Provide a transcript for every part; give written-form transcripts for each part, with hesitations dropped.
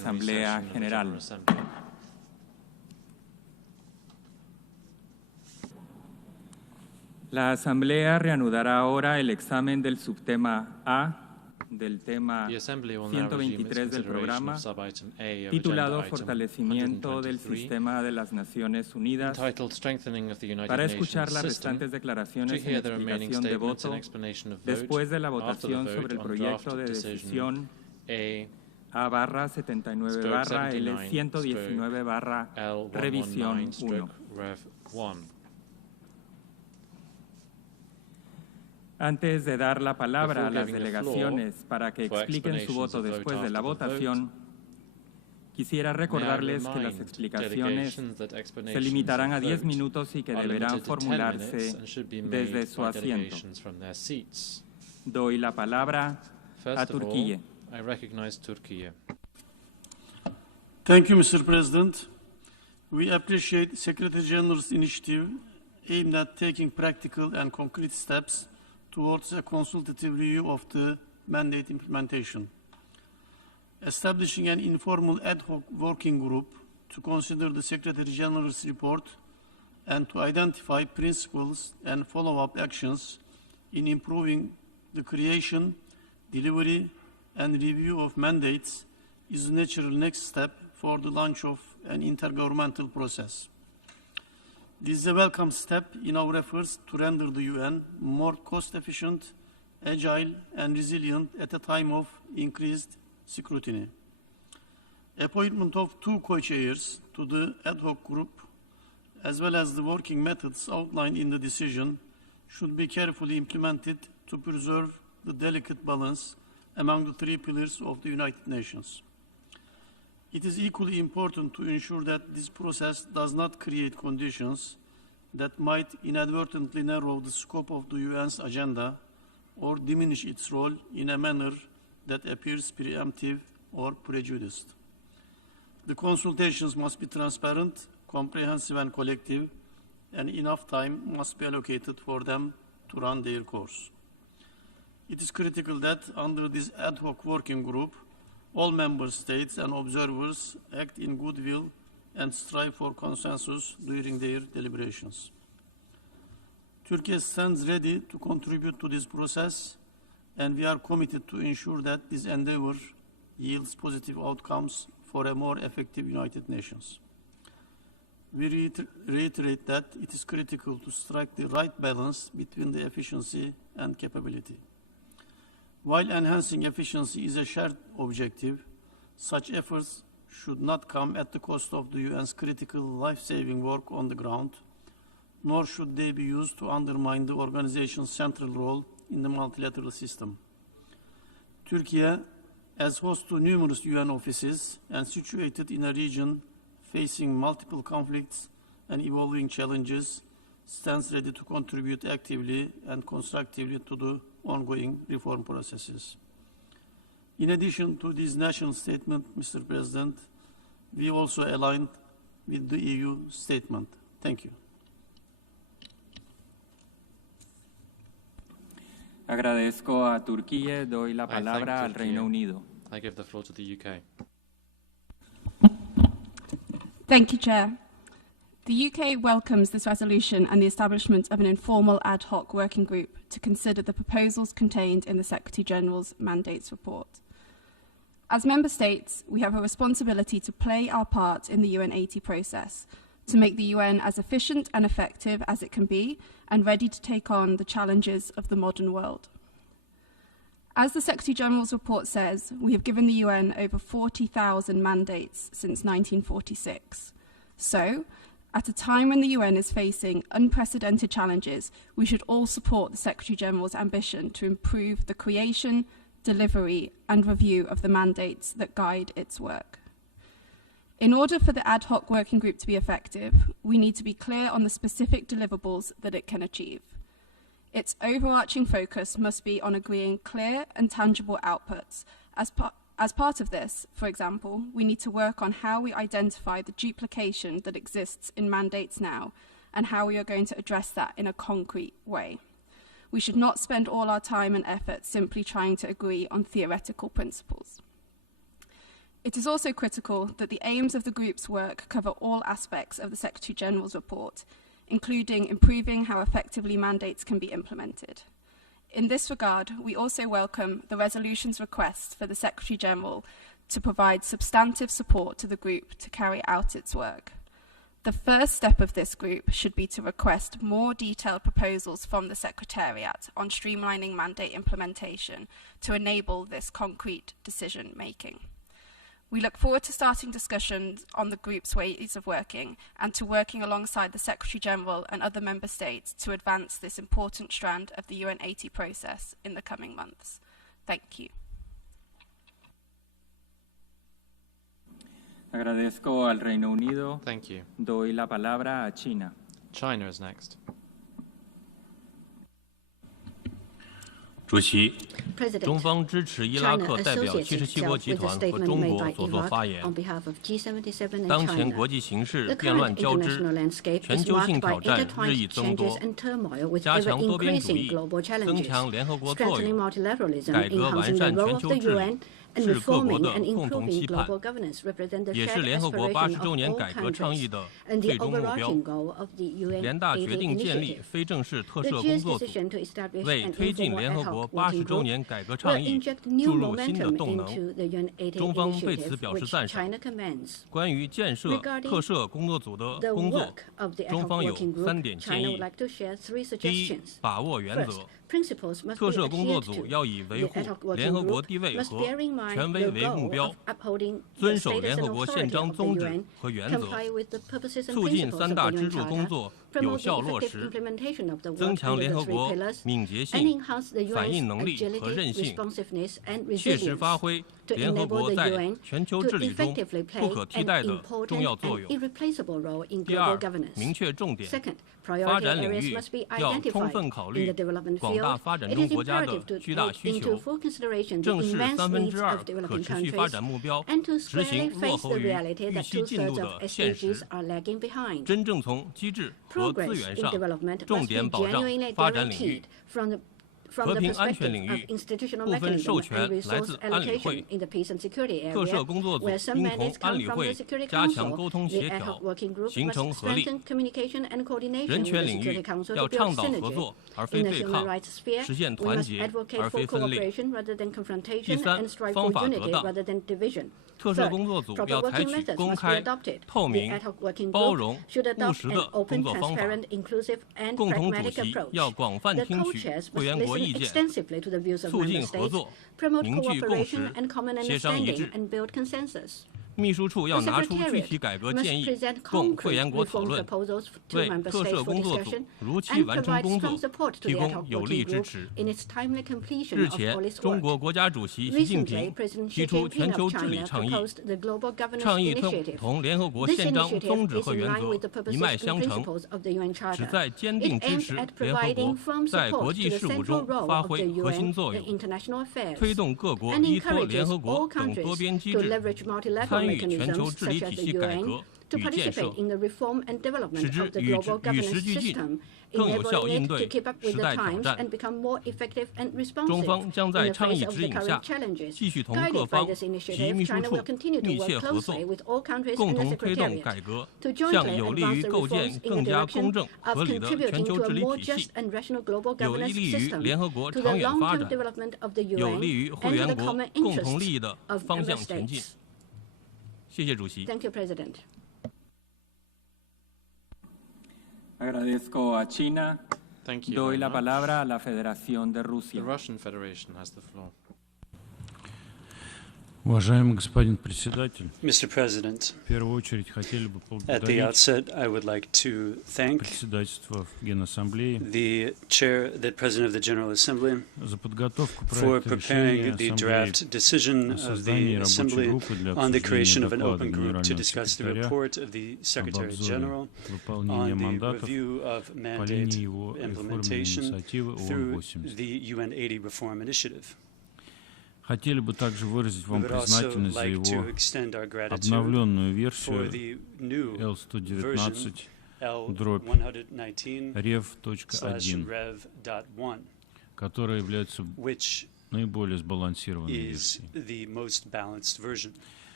Asamblea General. La Asamblea reanudará ahora el examen del subtema A del tema 123 del programa, titulado Fortalecimiento del Sistema de las Naciones Unidas, para escuchar las restantes declaraciones en explicación de voto después de la votación sobre el proyecto de decisión A/79/L119/Revisión 1. Antes de dar la palabra a las delegaciones para que expliquen su voto después de la votación, quisiera recordarles que las explicaciones se limitarán a 10 minutos y que deberán formularse desde su asiento. Doy la palabra a Turquía. Thank you, Mr. President. We appreciate Secretary General's initiative aimed at taking practical and concrete steps towards a consultative review of the mandate implementation. Establishing an informal ad hoc working group to consider the Secretary General's report and to identify principles and follow-up actions in improving the creation, delivery, and review of mandates is the natural next step for the launch of an intergovernmental process. This is a welcome step in our efforts to render the UN more cost-efficient, agile, and resilient at a time of increased scrutiny. Appointment of 2 co-chairs to the ad hoc group, as well as the working methods outlined in the decision, should be carefully implemented to preserve the delicate balance among the 3 pillars of the United Nations. It is equally important to ensure that this process does not create conditions that might inadvertently narrow the scope of the UN's agenda or diminish its role in a manner that appears preemptive or prejudiced. The consultations must be transparent, comprehensive, and collective, and enough time must be allocated for them to run their course. It is critical that under this ad hoc working group, all member states and observers act in goodwill and strive for consensus during their deliberations. Turkey stands ready to contribute to this process, and we are committed to ensure that this endeavor yields positive outcomes for a more effective United Nations. We reiterate that it is critical to strike the right balance between the efficiency and capability. While enhancing efficiency is a shared objective, such efforts should not come at the cost of the UN's critical life-saving work on the ground, nor should they be used to undermine the organization's central role in the multilateral system. Turkey, as host to numerous UN offices and situated in a region facing multiple conflicts and evolving challenges, stands ready to contribute actively and constructively to the ongoing reform processes. In addition to this national statement, Mr. President, we also aligned with the EU statement. Thank you. Agradezco a Turquía. Doy la palabra al Reino Unido. I give the floor to the UK. Thank you, Chair. The UK welcomes this resolution and the establishment of an informal ad hoc working group to consider the proposals contained in the Secretary-General's mandates report. As Member States, we have a responsibility to play our part in the UN 80 process, to make the UN as efficient and effective as it can be and ready to take on the challenges of the modern world. As the Secretary-General's report says, we have given the UN over 40,000 mandates since 1946. So, at a time when the UN is facing unprecedented challenges, we should all support the Secretary-General's ambition to improve the creation, delivery, and review of the mandates that guide its work. In order for the ad hoc working group to be effective, we need to be clear on the specific deliverables that it can achieve. Its overarching focus must be on agreeing clear and tangible outputs. As part of this, for example, we need to work on how we identify the duplication that exists in mandates now and how we are going to address that in a concrete way. We should not spend all our time and effort simply trying to agree on theoretical principles. It is also critical that the aims of the group's work cover all aspects of the Secretary-General's report, including improving how effectively mandates can be implemented. In this regard, we also welcome the resolution's request for the Secretary-General to provide substantive support to the group to carry out its work. The first step of this group should be to request more detailed proposals from the Secretariat on streamlining mandate implementation to enable this concrete decision-making. We look forward to starting discussions on the group's ways of working and to working alongside the Secretary-General and other member states to advance this important strand of the UN80 process in the coming months. Thank you. Agradezco al Reino Unido. Thank you. Doy la palabra a China. China is next. 主席，中方支持伊拉克代表77国集团和中国所作发言。当前国际形势变乱交织，全球性挑战日益增多，加强多边主义，增强联合国作用，改革完善全球治理，是各国的共同期盼，也是联合国80周年改革倡议的最终目标。联大决定建立非正式特设工作组，为推进联合国80周年改革倡议注入新的动能。中方对此表示赞赏。关于建设特设工作组的工作，中方有3点建议：第一，把握原则。特设工作组要以维护联合国地位和权威为目标，遵守联合国宪章宗旨和原则，促进3大支柱工作有效落实，增强联合国敏捷性、反应能力和韧性，切实发挥联合国在全球治理中不可替代的重要作用。第二，明确重点，发展领域要充分考虑广大发展中国家的巨大需求，正视2/3可持续发展目标执行落后于预期进度的现实，真正从机制和资源上重点保障发展领域。和平安全领域，部分授权来自安理会。特设工作组应同安理会加强沟通协调，形成合力。人权领域要倡导合作而非对抗，实现团结而非分裂。第三，方法得当。特设工作组要采取公开、透明、包容、务实的工作方法。共同主席要广泛听取会员国意见，促进合作，凝聚共识，协商一致。秘书处要拿出具体改革建议供会员国讨论，为特设工作组如期完成工作提供有力支持。日前，中国国家主席习近平提出全球治理倡议，倡议同联合国宪章宗旨和原则一脉相承，旨在坚定支持联合国在国际事务中发挥核心作用，推动各国依托联合国等多边机制参与全球治理体系改革与建设，使之与时俱进，更有效应对时代挑战。中方将在倡议指引下，继续同各方及秘书处密切合作，共同推动改革，向有利于构建更加公正合理的全球治理体系，有利于联合国长远发展，有利于会员国共同利益的方向前进。谢谢主席。Agradezco a China. Doy la palabra a la Federación de Rusia. The Russian Federation has the floor. Уважаемый господин председатель, Mr. President, в первую очередь хотели бы at the outset, I would like to thank председательство Генассамблеи the President of the General Assembly за подготовку for проекта preparing решения the Ассамблеи draft decision о of создании the рабочей Assembly группы для on the creation обсуждения of an доклада open group to Генерального discuss the секретаря report of the об Secretary обзоре General выполнения on the мандатов review of по mandate линии его реформенной implementation инициативы through ООН-80. the UN80 Reform Initiative. Хотели бы также выразить We вам would also признательность за like to его extend our gratitude обновленную for версию the new version L119/Rev.1, L.1.19.1, которая является which наиболее сбалансированной is версией. the most balanced version.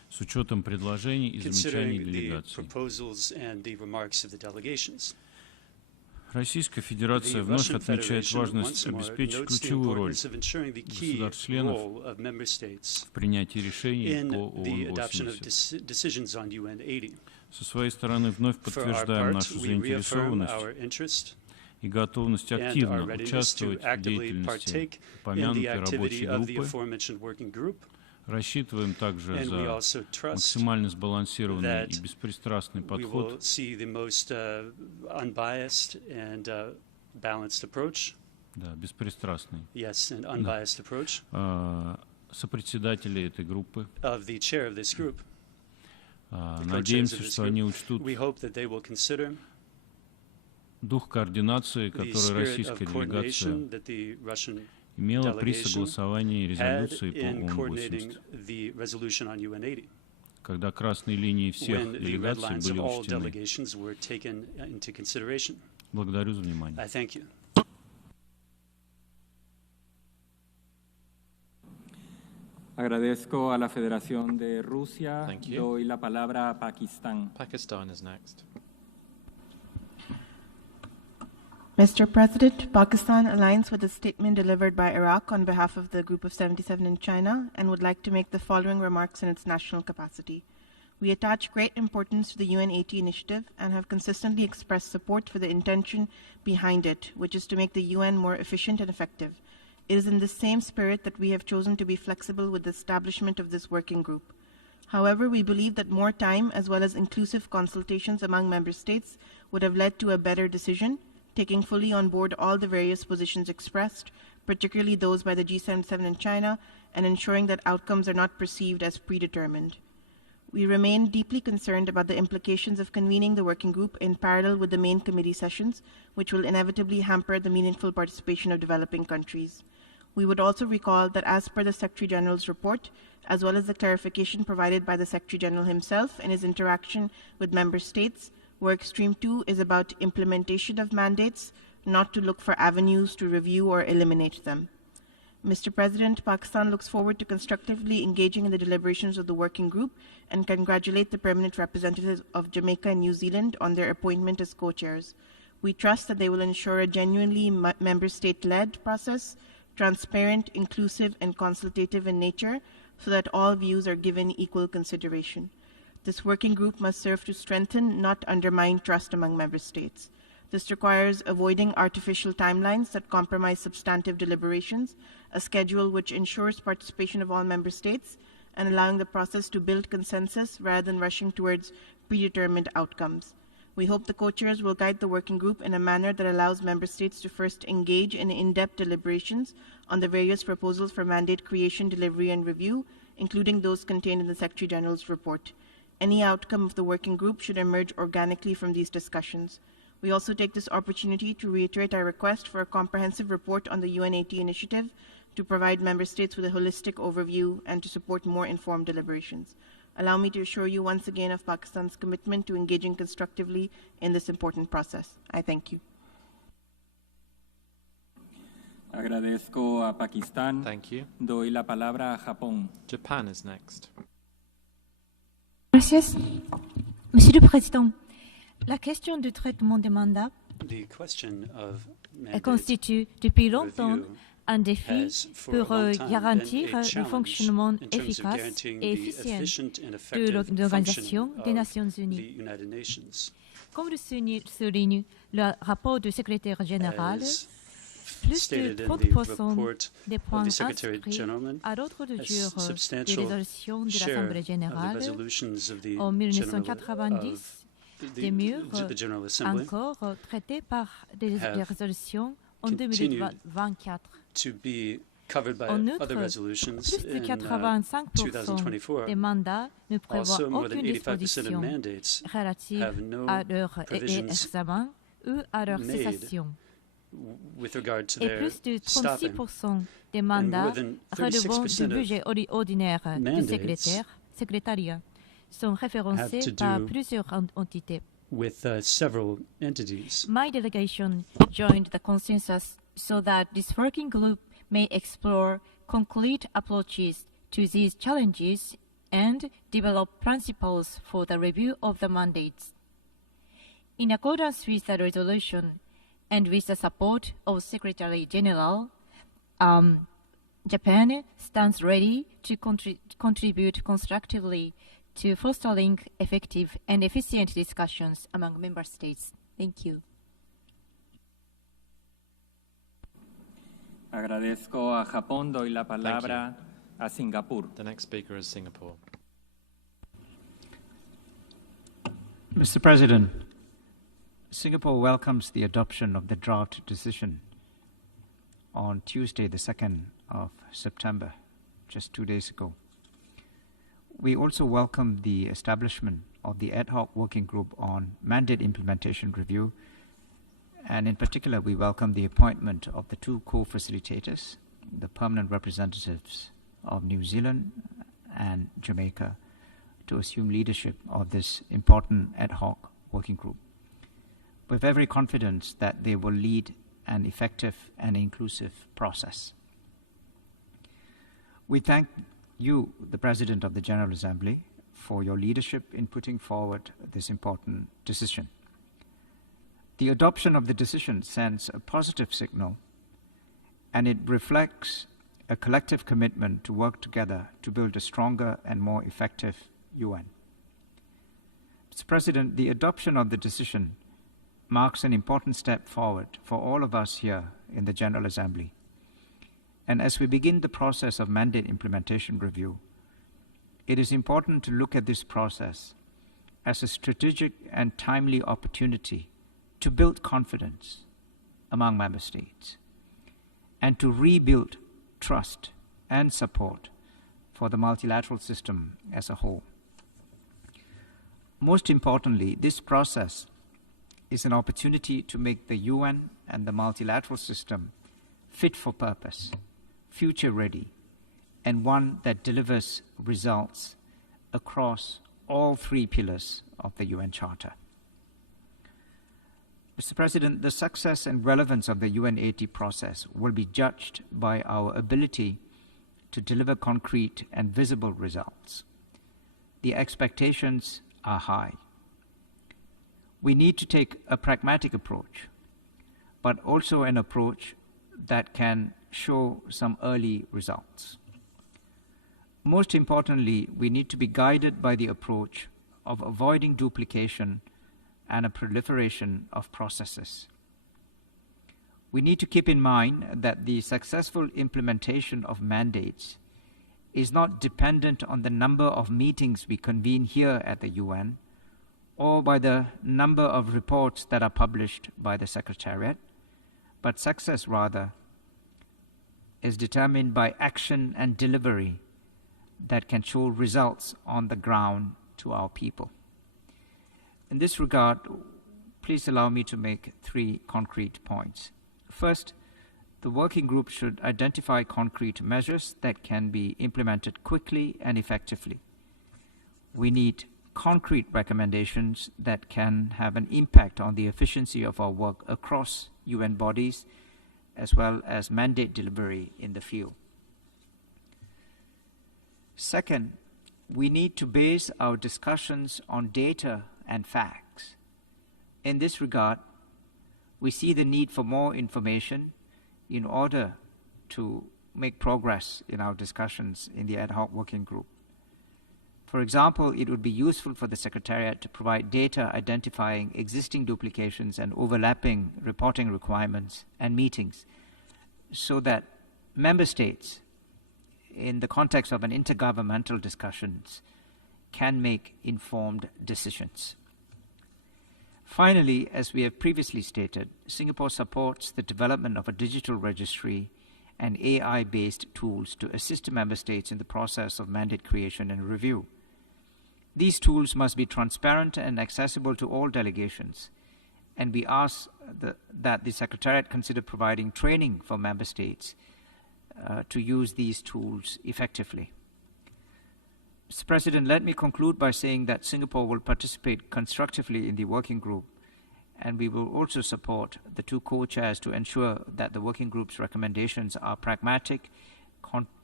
с учетом предложений и замечаний considering the делегаций. proposals and the remarks of the delegations. Российская Федерация вновь отмечает важность обеспечить ключевую роль государств-членов в принятии решений по ООН-80. Со своей стороны вновь подтверждаем нашу заинтересованность и готовность активно участвовать в деятельности упомянутой рабочей группы. Рассчитываем также за максимально сбалансированный и беспристрастный подход, беспристрастный, сопредседателей этой группы. Надеемся, что они учтут дух координации, который российская делегация имела при согласовании резолюции по ООН-80, когда красные линии всех делегаций были учтены. Благодарю за внимание. Agradezco a la Federación de Rusia. Doy la palabra a Pakistán. Pakistan is next. Mr. President, Pakistan aligns with the statement delivered by Iraq on behalf of the Group of 77 in China and would like to make the following remarks in its national capacity. We attach great importance to the UN-80 initiative and have consistently expressed support for the intention behind it, which is to make the UN more efficient and effective. It is in the same spirit that we have chosen to be flexible with the establishment of this working group. However, we believe that more time as well as inclusive consultations among member states would have led to a better decision, taking fully on board all the various positions expressed, particularly those by the G77 in China, and ensuring that outcomes are not perceived as predetermined. We remain deeply concerned about the implications of convening the working group in parallel with the main committee sessions, which will inevitably hamper the meaningful participation of developing countries. We would also recall that as per the Secretary General's report, as well as the clarification provided by the Secretary General himself in his interaction with member states, Work Stream 2 is about implementation of mandates, not to look for avenues to review or eliminate them. Mr. President, Pakistan looks forward to constructively engaging in the deliberations of the working group and congratulate the permanent representatives of Jamaica and New Zealand on their appointment as co-chairs. We trust that they will ensure a genuinely member state-led process, transparent, inclusive, and consultative in nature, so that all views are given equal consideration. This working group must serve to strengthen, not undermine, trust among member states. This requires avoiding artificial timelines that compromise substantive deliberations, a schedule which ensures participation of all member states, and allowing the process to build consensus rather than rushing towards predetermined outcomes. We hope the co-chairs will guide the working group in a manner that allows member states to first engage in in-depth deliberations on the various proposals for mandate creation, delivery, and review, including those contained in the Secretary General's report. Any outcome of the working group should emerge organically from these discussions. We also take this opportunity to reiterate our request for a comprehensive report on the UN-80 initiative to provide member states with a holistic overview and to support more informed deliberations. Allow me to assure you once again of Pakistan's commitment to engaging constructively in this important process. I thank you. Agradezco a Pakistán. Thank you. Doy la palabra a Japón. Japan is next. Gracias. Monsieur le Président, la question du traitement des mandats constitue depuis longtemps un défi pour garantir le fonctionnement efficace et efficient de l'Organisation des Nations Unies. Comme le souligne le rapport du secrétaire général, plus de 30% des points inscrits à l'ordre du jour des résolutions de l'Assemblée générale en 1990 demeurent encore traités par des résolutions en 2024. En outre, plus de 85% des mandats ne prévoient aucune disposition relative à leur examen ou à leur cessation. Et plus de 36% des mandats relevant du budget ordinaire du secrétariat sont référencés par plusieurs entités. My delegation joined the consensus so that this working group may explore concrete approaches to these challenges and develop principles for the review of the mandates. In accordance with the resolution and with the support of Secretary General, Japan stands ready to contribute constructively to fostering effective and efficient discussions among member states. Thank you. Agradezco a Japón. Doy la palabra a Singapur. The next speaker is Singapore. Mr. President, Singapore welcomes the adoption of the draft decision on Tuesday, the 2nd of September, just 2 days ago. We also welcome the establishment of the ad hoc working group on mandate implementation review, and in particular, we welcome the appointment of the 2 co-facilitators, the permanent representatives of New Zealand and Jamaica, to assume leadership of this important ad hoc working group. With every confidence that they will lead an effective and inclusive process. We thank you, the President of the General Assembly, for your leadership in putting forward this important decision. The adoption of the decision sends a positive signal, and it reflects a collective commitment to work together to build a stronger and more effective UN. Mr. President, the adoption of the decision marks an important step forward for all of us here in the General Assembly. And as we begin the process of mandate implementation review, it is important to look at this process as a strategic and timely opportunity to build confidence among member states and to rebuild trust and support for the multilateral system as a whole. Most importantly, this process is an opportunity to make the UN and the multilateral system fit for purpose, future-ready, and one that delivers results across all 3 pillars of the UN Charter. Mr. President, the success and relevance of the UN80 process will be judged by our ability to deliver concrete and visible results. The expectations are high. We need to take a pragmatic approach, but also an approach that can show some early results. Most importantly, we need to be guided by the approach of avoiding duplication and a proliferation of processes. We need to keep in mind that the successful implementation of mandates is not dependent on the number of meetings we convene here at the UN or by the number of reports that are published by the Secretariat, but success rather is determined by action and delivery that can show results on the ground to our people. In this regard, please allow me to make 3 concrete points. First, the working group should identify concrete measures that can be implemented quickly and effectively. We need concrete recommendations that can have an impact on the efficiency of our work across UN bodies, as well as mandate delivery in the field. Second, we need to base our discussions on data and facts. In this regard, we see the need for more information in order to make progress in our discussions in the ad hoc working group. For example, it would be useful for the Secretariat to provide data identifying existing duplications and overlapping reporting requirements and meetings so that member states, in the context of an intergovernmental discussions, can make informed decisions. Finally, as we have previously stated, Singapore supports the development of a digital registry and AI-based tools to assist member states in the process of mandate creation and review. These tools must be transparent and accessible to all delegations, and we ask that the Secretariat consider providing training for member states to use these tools effectively. Mr. President, let me conclude by saying that Singapore will participate constructively in the working group, and we will also support the 2 co-chairs to ensure that the working group's recommendations are pragmatic,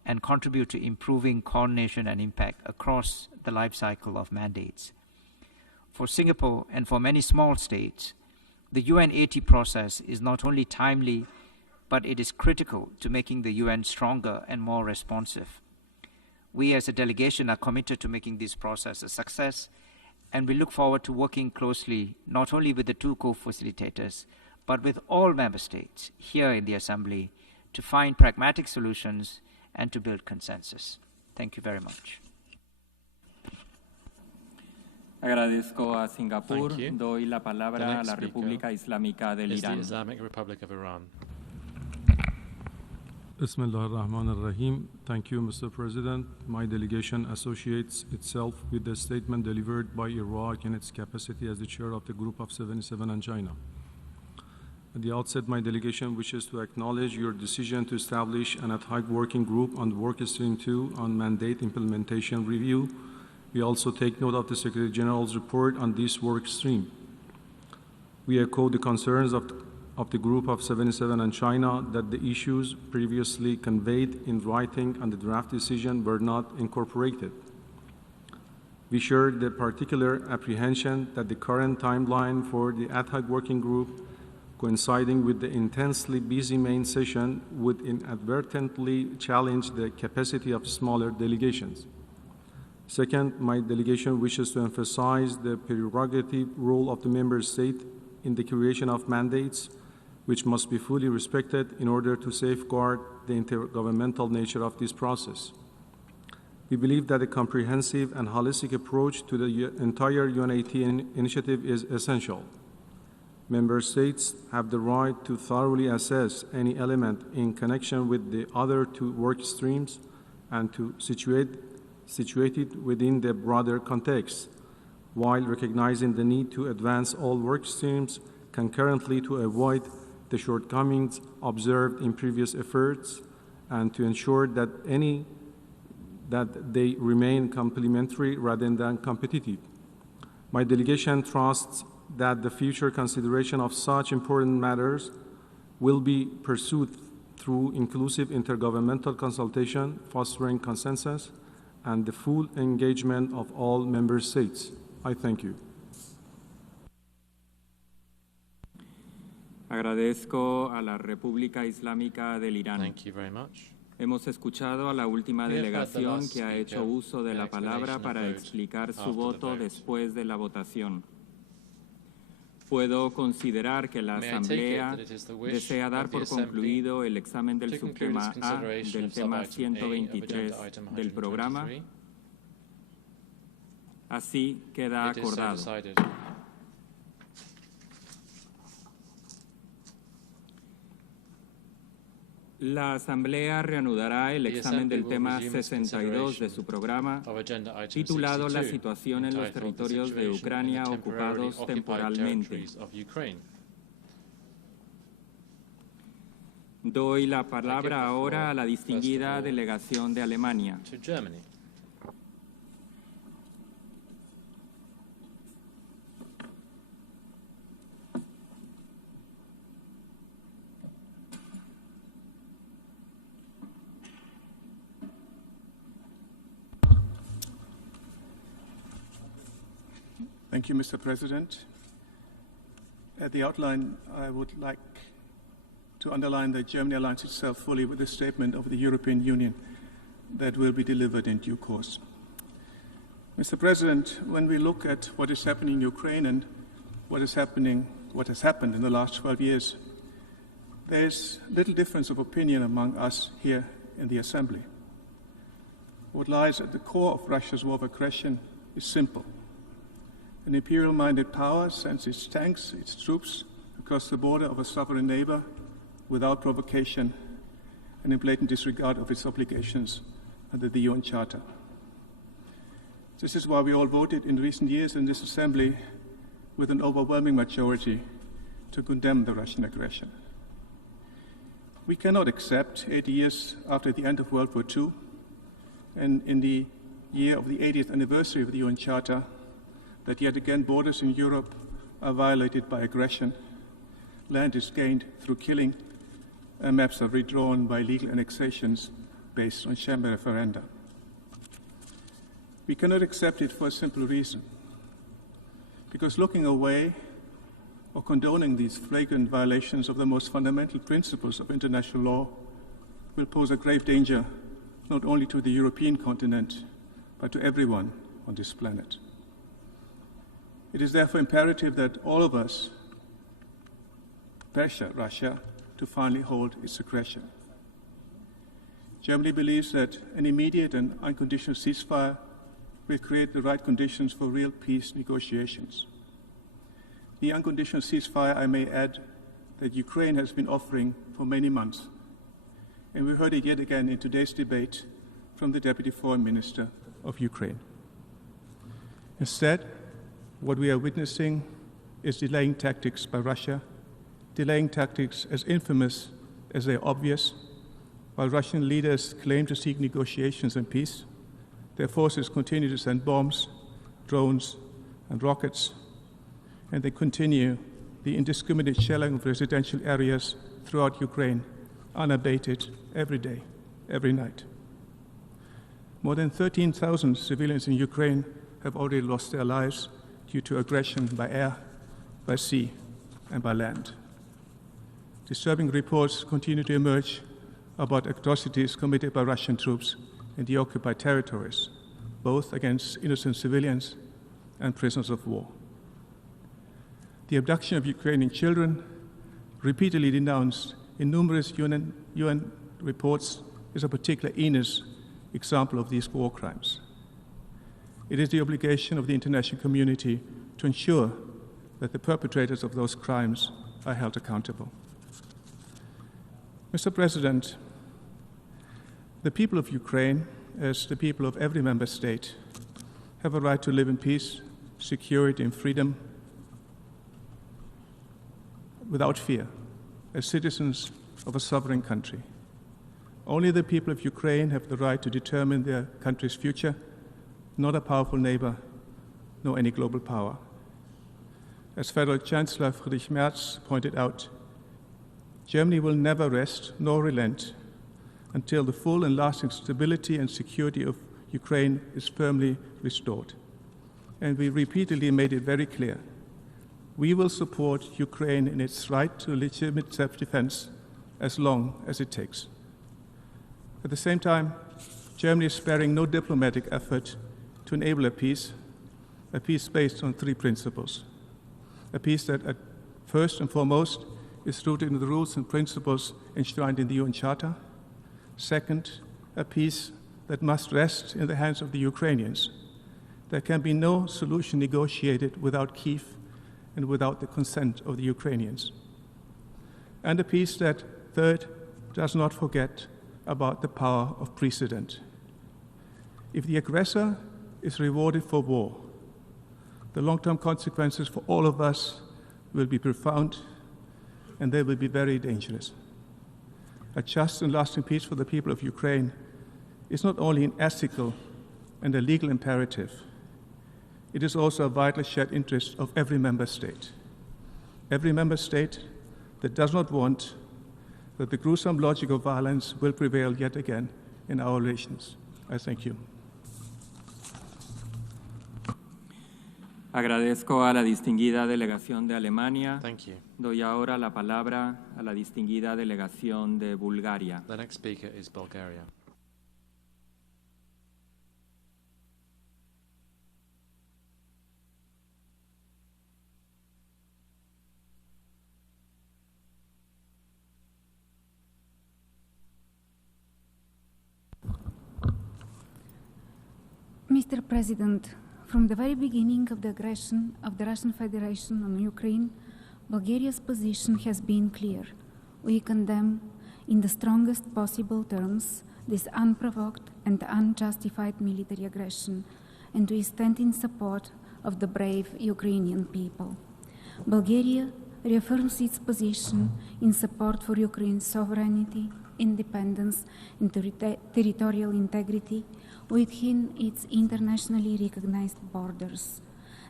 and contribute to improving coordination and impact across the life cycle of mandates. For Singapore and for many small states, the UN80 process is not only timely, but it is critical to making the UN stronger and more responsive. We as a delegation are committed to making this process a success, and we look forward to working closely not only with the two co-facilitators, but with all member states here in the Assembly to find pragmatic solutions and to build consensus. Thank you very much. Agradezco a Singapur. Doy la palabra a la República Islámica del Irán. The Islamic Republic of Iran. Bismillah ar-Rahman ar-Rahim. Thank you, Mr. President. My delegation associates itself with the statement delivered by Iraq in its capacity as the chair of the Group of 77 and China. At the outset, my delegation wishes to acknowledge your decision to establish an ad hoc working group on Work Stream 2 on mandate implementation review. We also take note of the Secretary General's report on this work stream. We echo the concerns of the Group of 77 and China that the issues previously conveyed in writing on the draft decision were not incorporated. We share the particular apprehension that the current timeline for the ad hoc working group, coinciding with the intensely busy main session, would inadvertently challenge the capacity of smaller delegations. Second, my delegation wishes to emphasize the prerogative role of the member state in the creation of mandates, which must be fully respected in order to safeguard the intergovernmental nature of this process. We believe that a comprehensive and holistic approach to the entire UN80 initiative is essential. Member states have the right to thoroughly assess any element in connection with the other two work streams and to situate it within the broader context, while recognizing the need to advance all work streams concurrently to avoid the shortcomings observed in previous efforts and to ensure that they remain complementary rather than competitive. My delegation trusts that the future consideration of such important matters will be pursued through inclusive intergovernmental consultation, fostering consensus, and the full engagement of all member states. I thank you. Agradezco a la República Islámica del Irán. Thank you very much. Hemos escuchado a la última delegación que ha hecho uso de la palabra para explicar su voto después de la votación. Puedo considerar que la Asamblea desea dar por concluido el examen del subtema A del tema 123 del programa. Así queda acordado. La Asamblea reanudará el examen del tema 62 de su programa, titulado La situación en los territorios de Ucrania ocupados temporalmente. Doy la palabra ahora a la distinguida delegación de Alemania. Thank you, Mr. President. At the outline, I would like to underline that Germany aligns itself fully with the statement of the European Union that will be delivered in due course. Mr. President, when we look at what is happening in Ukraine and what has happened in the last 12 years, there is little difference of opinion among us here in the Assembly. What lies at the core of Russia's war of aggression is simple. An imperial-minded power sends its tanks, its troops, across the border of a sovereign neighbor without provocation and in blatant disregard of its obligations under the UN Charter. This is why we all voted in recent years in this Assembly with an overwhelming majority to condemn the Russian aggression. We cannot accept 80 years after the end of World War II and in the year of the 80th anniversary of the UN Charter that yet again borders in Europe are violated by aggression, land is gained through killing, and maps are redrawn by legal annexations based on chamber referenda. We cannot accept it for a simple reason, because looking away or condoning these flagrant violations of the most fundamental principles of international law will pose a grave danger not only to the European continent, but to everyone on this planet. It is therefore imperative that all of us pressure Russia to finally hold its aggression. Germany believes that an immediate and unconditional ceasefire will create the right conditions for real peace negotiations. The unconditional ceasefire, I may add, that Ukraine has been offering for many months, and we heard it yet again in today's debate from the Deputy Foreign Minister of Ukraine. Instead, what we are witnessing is delaying tactics by Russia, delaying tactics as infamous as they are obvious. While Russian leaders claim to seek negotiations and peace, their forces continue to send bombs, drones, and rockets, and they continue the indiscriminate shelling of residential areas throughout Ukraine, unabated, every day, every night. More than 13,000 civilians in Ukraine have already lost their lives due to aggression by air, by sea, and by land. Disturbing reports continue to emerge about atrocities committed by Russian troops in the occupied territories, both against innocent civilians and prisoners of war. The abduction of Ukrainian children, repeatedly denounced in numerous UN reports, is a particular heinous example of these war crimes. It is the obligation of the international community to ensure that the perpetrators of those crimes are held accountable. Mr. President, the people of Ukraine, as the people of every member state, have a right to live in peace, security, and freedom without fear, as citizens of a sovereign country. Only the people of Ukraine have the right to determine their country's future, not a powerful neighbor, nor any global power. As Federal Chancellor Friedrich Merz pointed out, Germany will never rest nor relent until the full and lasting stability and security of Ukraine is firmly restored. And we repeatedly made it very clear, we will support Ukraine in its right to legitimate self-defense as long as it takes. At the same time, Germany is sparing no diplomatic effort to enable a peace based on three principles. A peace that, at first and foremost, is rooted in the rules and principles enshrined in the UN Charter. Second, a peace that must rest in the hands of the Ukrainians. There can be no solution negotiated without Kyiv and without the consent of the Ukrainians. And a peace that, third, does not forget about the power of precedent. If the aggressor is rewarded for war, the long-term consequences for all of us will be profound, and they will be very dangerous. A just and lasting peace for the people of Ukraine is not only an ethical and a legal imperative, it is also a vital shared interest of every member state. Every member state that does not want that the gruesome logic of violence will prevail yet again in our relations. I thank you. Agradezco a la distinguida delegación de Alemania. Thank you. Doy ahora la palabra a la distinguida delegación de Bulgaria. The next speaker is Bulgaria. Mr. President, from the very beginning of the aggression of the Russian Federation on Ukraine, Bulgaria's position has been clear. We condemn in the strongest possible terms this unprovoked and unjustified military aggression, and we stand in support of the brave Ukrainian people. Bulgaria reaffirms its position in support for Ukraine's sovereignty, independence, and territorial integrity within its internationally recognized borders.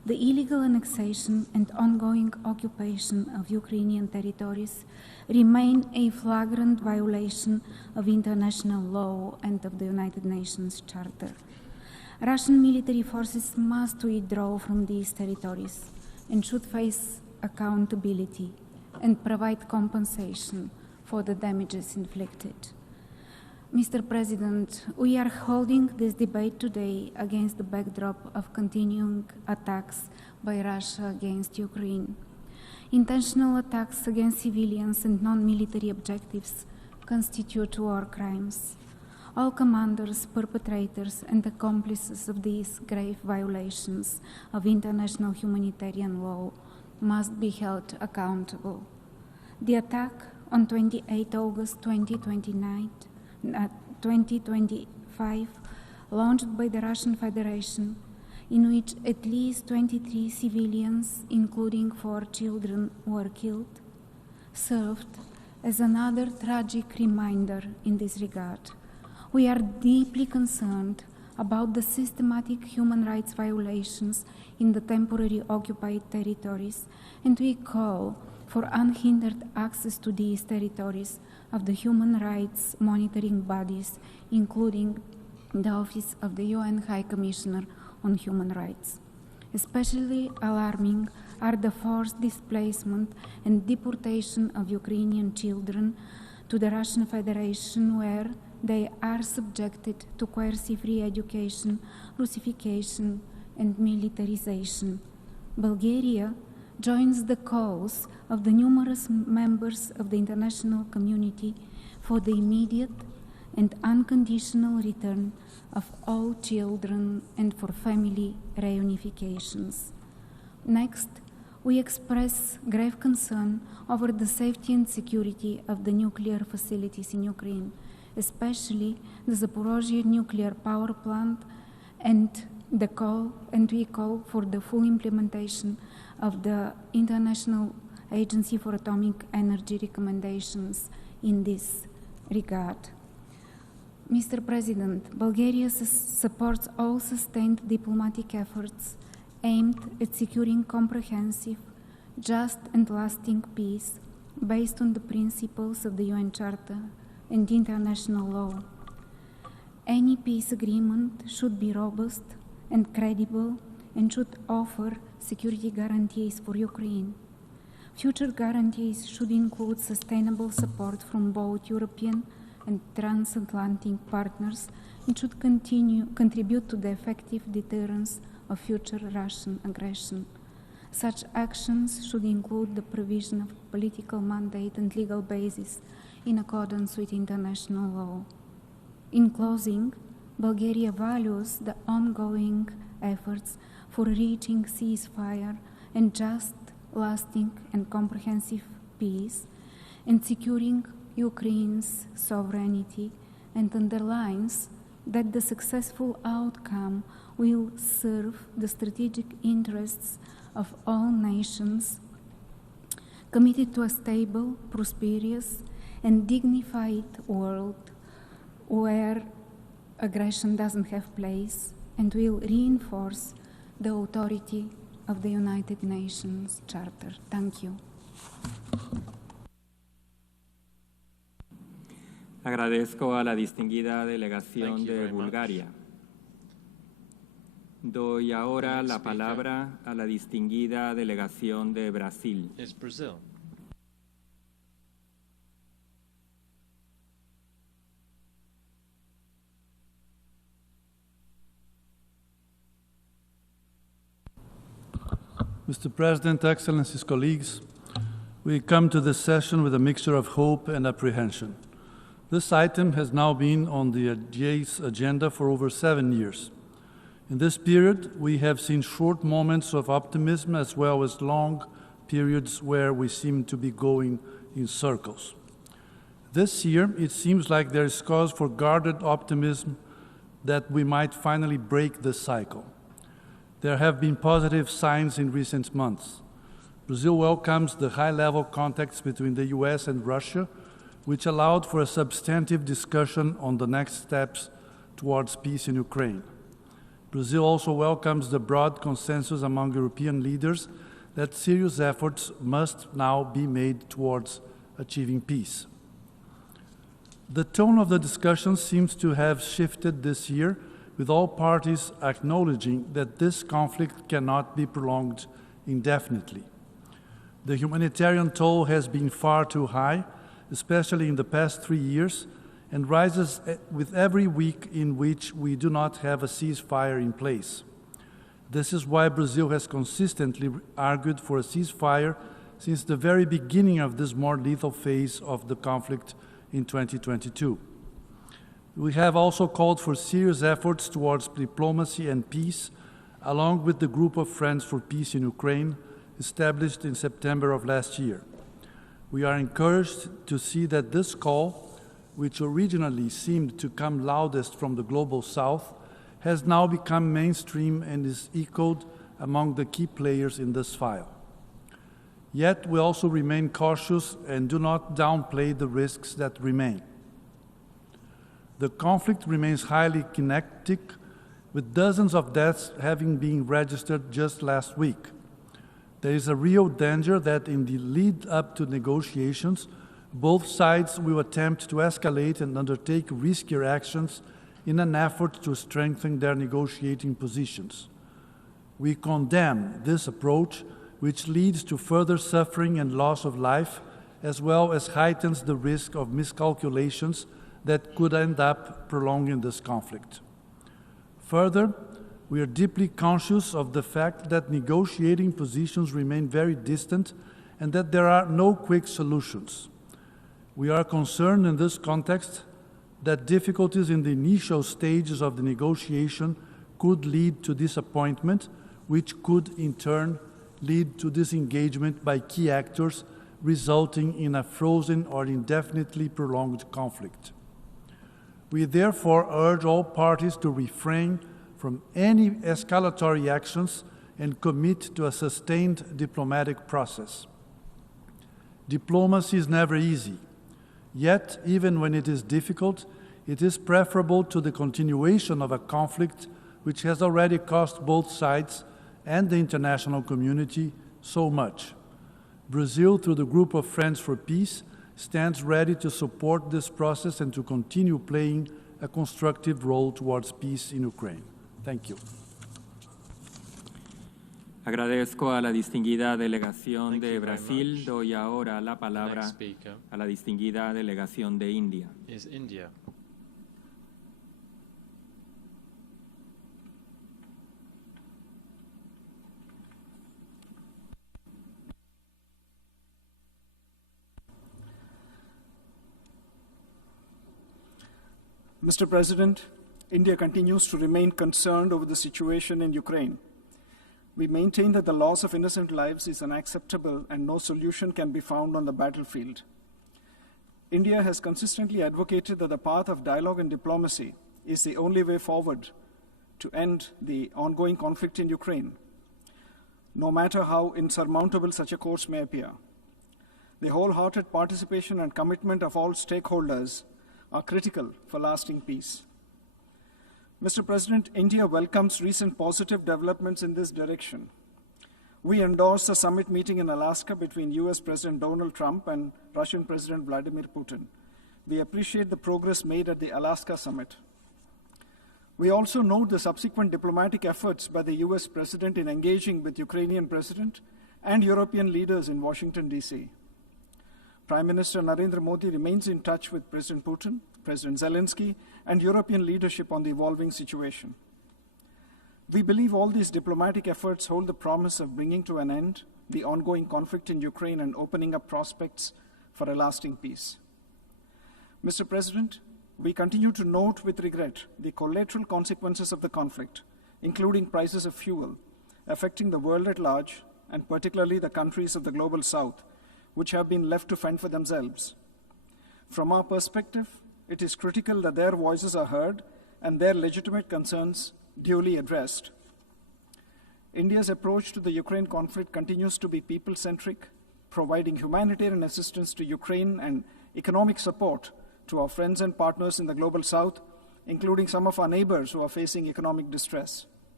The illegal annexation and ongoing occupation of Ukrainian territories remain a flagrant violation of international law and of the United Nations Charter. Russian military forces must withdraw from these territories and should face accountability and provide compensation for the damages inflicted. Mr. President, we are holding this debate today against the backdrop of continuing attacks by Russia against Ukraine. Intentional attacks against civilians and non-military objectives constitute war crimes. All commanders, perpetrators, and accomplices of these grave violations of international humanitarian law must be held accountable. The attack on 28 August 2025, launched by the Russian Federation, in which at least 23 civilians, including 4 children, were killed, served as another tragic reminder in this regard. We are deeply concerned about the systematic human rights violations in the temporarily occupied territories, and we call for unhindered access to these territories of the human rights monitoring bodies, including the Office of the UN High Commissioner on Human Rights. Especially alarming are the forced displacement and deportation of Ukrainian children to the Russian Federation, where they are subjected to coercive re-education, Russification, and militarization. Bulgaria joins the calls of the numerous members of the international community for the immediate and unconditional return of all children and for family reunifications. Next, we express grave concern over the safety and security of the nuclear facilities in Ukraine, especially the Zaporizhzhia nuclear power plant, and we call for the full implementation of the International Agency for Atomic Energy recommendations in this regard. Mr. President, Bulgaria supports all sustained diplomatic efforts aimed at securing comprehensive, just and lasting peace based on the principles of the UN Charter and international law. Any peace agreement should be robust and credible and should offer security guarantees for Ukraine. Future guarantees should include sustainable support from both European and transatlantic partners and should contribute to the effective deterrence of future Russian aggression. Such actions should include the provision of political mandate and legal basis in accordance with international law. In closing, Bulgaria values the ongoing efforts for reaching ceasefire and just, lasting and comprehensive peace and securing Ukraine's sovereignty, and underlines that the successful outcome will serve the strategic interests of all nations committed to a stable, prosperous, and dignified world where aggression doesn't have place, and will reinforce the authority of the United Nations Charter. Thank you. Agradezco a la distinguida delegación de Bulgaria. Doy ahora la palabra a la distinguida delegación de Brasil. Mr. President, Excellencies, colleagues, we come to this session with a mixture of hope and apprehension. This item has now been on the GA's agenda for over 7 years. In this period, we have seen short moments of optimism as well as long periods where we seem to be going in circles. This year, it seems like there is cause for guarded optimism that we might finally break this cycle. There have been positive signs in recent months. Brazil welcomes the high-level contacts between the US and Russia, which allowed for a substantive discussion on the next steps towards peace in Ukraine. Brazil also welcomes the broad consensus among European leaders that serious efforts must now be made towards achieving peace. The tone of the discussion seems to have shifted this year, with all parties acknowledging that this conflict cannot be prolonged indefinitely. The humanitarian toll has been far too high, especially in the past 3 years, and rises with every week in which we do not have a ceasefire in place. This is why Brazil has consistently argued for a ceasefire since the very beginning of this more lethal phase of the conflict in 2022. We have also called for serious efforts towards diplomacy and peace, along with the Group of Friends for Peace in Ukraine, established in September of last year. We are encouraged to see that this call, which originally seemed to come loudest from the global south, has now become mainstream and is echoed among the key players in this file. Yet we also remain cautious and do not downplay the risks that remain. The conflict remains highly kinetic, with dozens of deaths having been registered just last week. There is a real danger that in the lead up to negotiations, both sides will attempt to escalate and undertake riskier actions in an effort to strengthen their negotiating positions. We condemn this approach, which leads to further suffering and loss of life, as well as heightens the risk of miscalculations that could end up prolonging this conflict. Further, we are deeply conscious of the fact that negotiating positions remain very distant and that there are no quick solutions. We are concerned in this context that difficulties in the initial stages of the negotiation could lead to disappointment, which could in turn lead to disengagement by key actors, resulting in a frozen or indefinitely prolonged conflict. We therefore urge all parties to refrain from any escalatory actions and commit to a sustained diplomatic process. Diplomacy is never easy. Yet, even when it is difficult, it is preferable to the continuation of a conflict which has already cost both sides and the international community so much. Brazil, through the Group of Friends for Peace, stands ready to support this process and to continue playing a constructive role towards peace in Ukraine. Thank you. Agradezco a la distinguida delegación de Brasil. Doy ahora la palabra a la distinguida delegación de India. Mr. President, India continues to remain concerned over the situation in Ukraine. We maintain that the loss of innocent lives is unacceptable and no solution can be found on the battlefield. India has consistently advocated that the path of dialogue and diplomacy is the only way forward to end the ongoing conflict in Ukraine, no matter how insurmountable such a course may appear. The wholehearted participation and commitment of all stakeholders are critical for lasting peace. Mr. President, India welcomes recent positive developments in this direction. We endorse the summit meeting in Alaska between US President Donald Trump and Russian President Vladimir Putin. We appreciate the progress made at the Alaska summit. We also note the subsequent diplomatic efforts by the US President in engaging with Ukrainian President and European leaders in Washington, D.C. Prime Minister Narendra Modi remains in touch with President Putin, President Zelensky, and European leadership on the evolving situation. We believe all these diplomatic efforts hold the promise of bringing to an end the ongoing conflict in Ukraine and opening up prospects for a lasting peace. Mr. President, we continue to note with regret the collateral consequences of the conflict, including prices of fuel, affecting the world at large, and particularly the countries of the global south, which have been left to fend for themselves. From our perspective, it is critical that their voices are heard and their legitimate concerns duly addressed. India's approach to the Ukraine conflict continues to be people-centric, providing humanitarian assistance to Ukraine and economic support to our friends and partners in the global south, including some of our neighbors who are facing economic distress.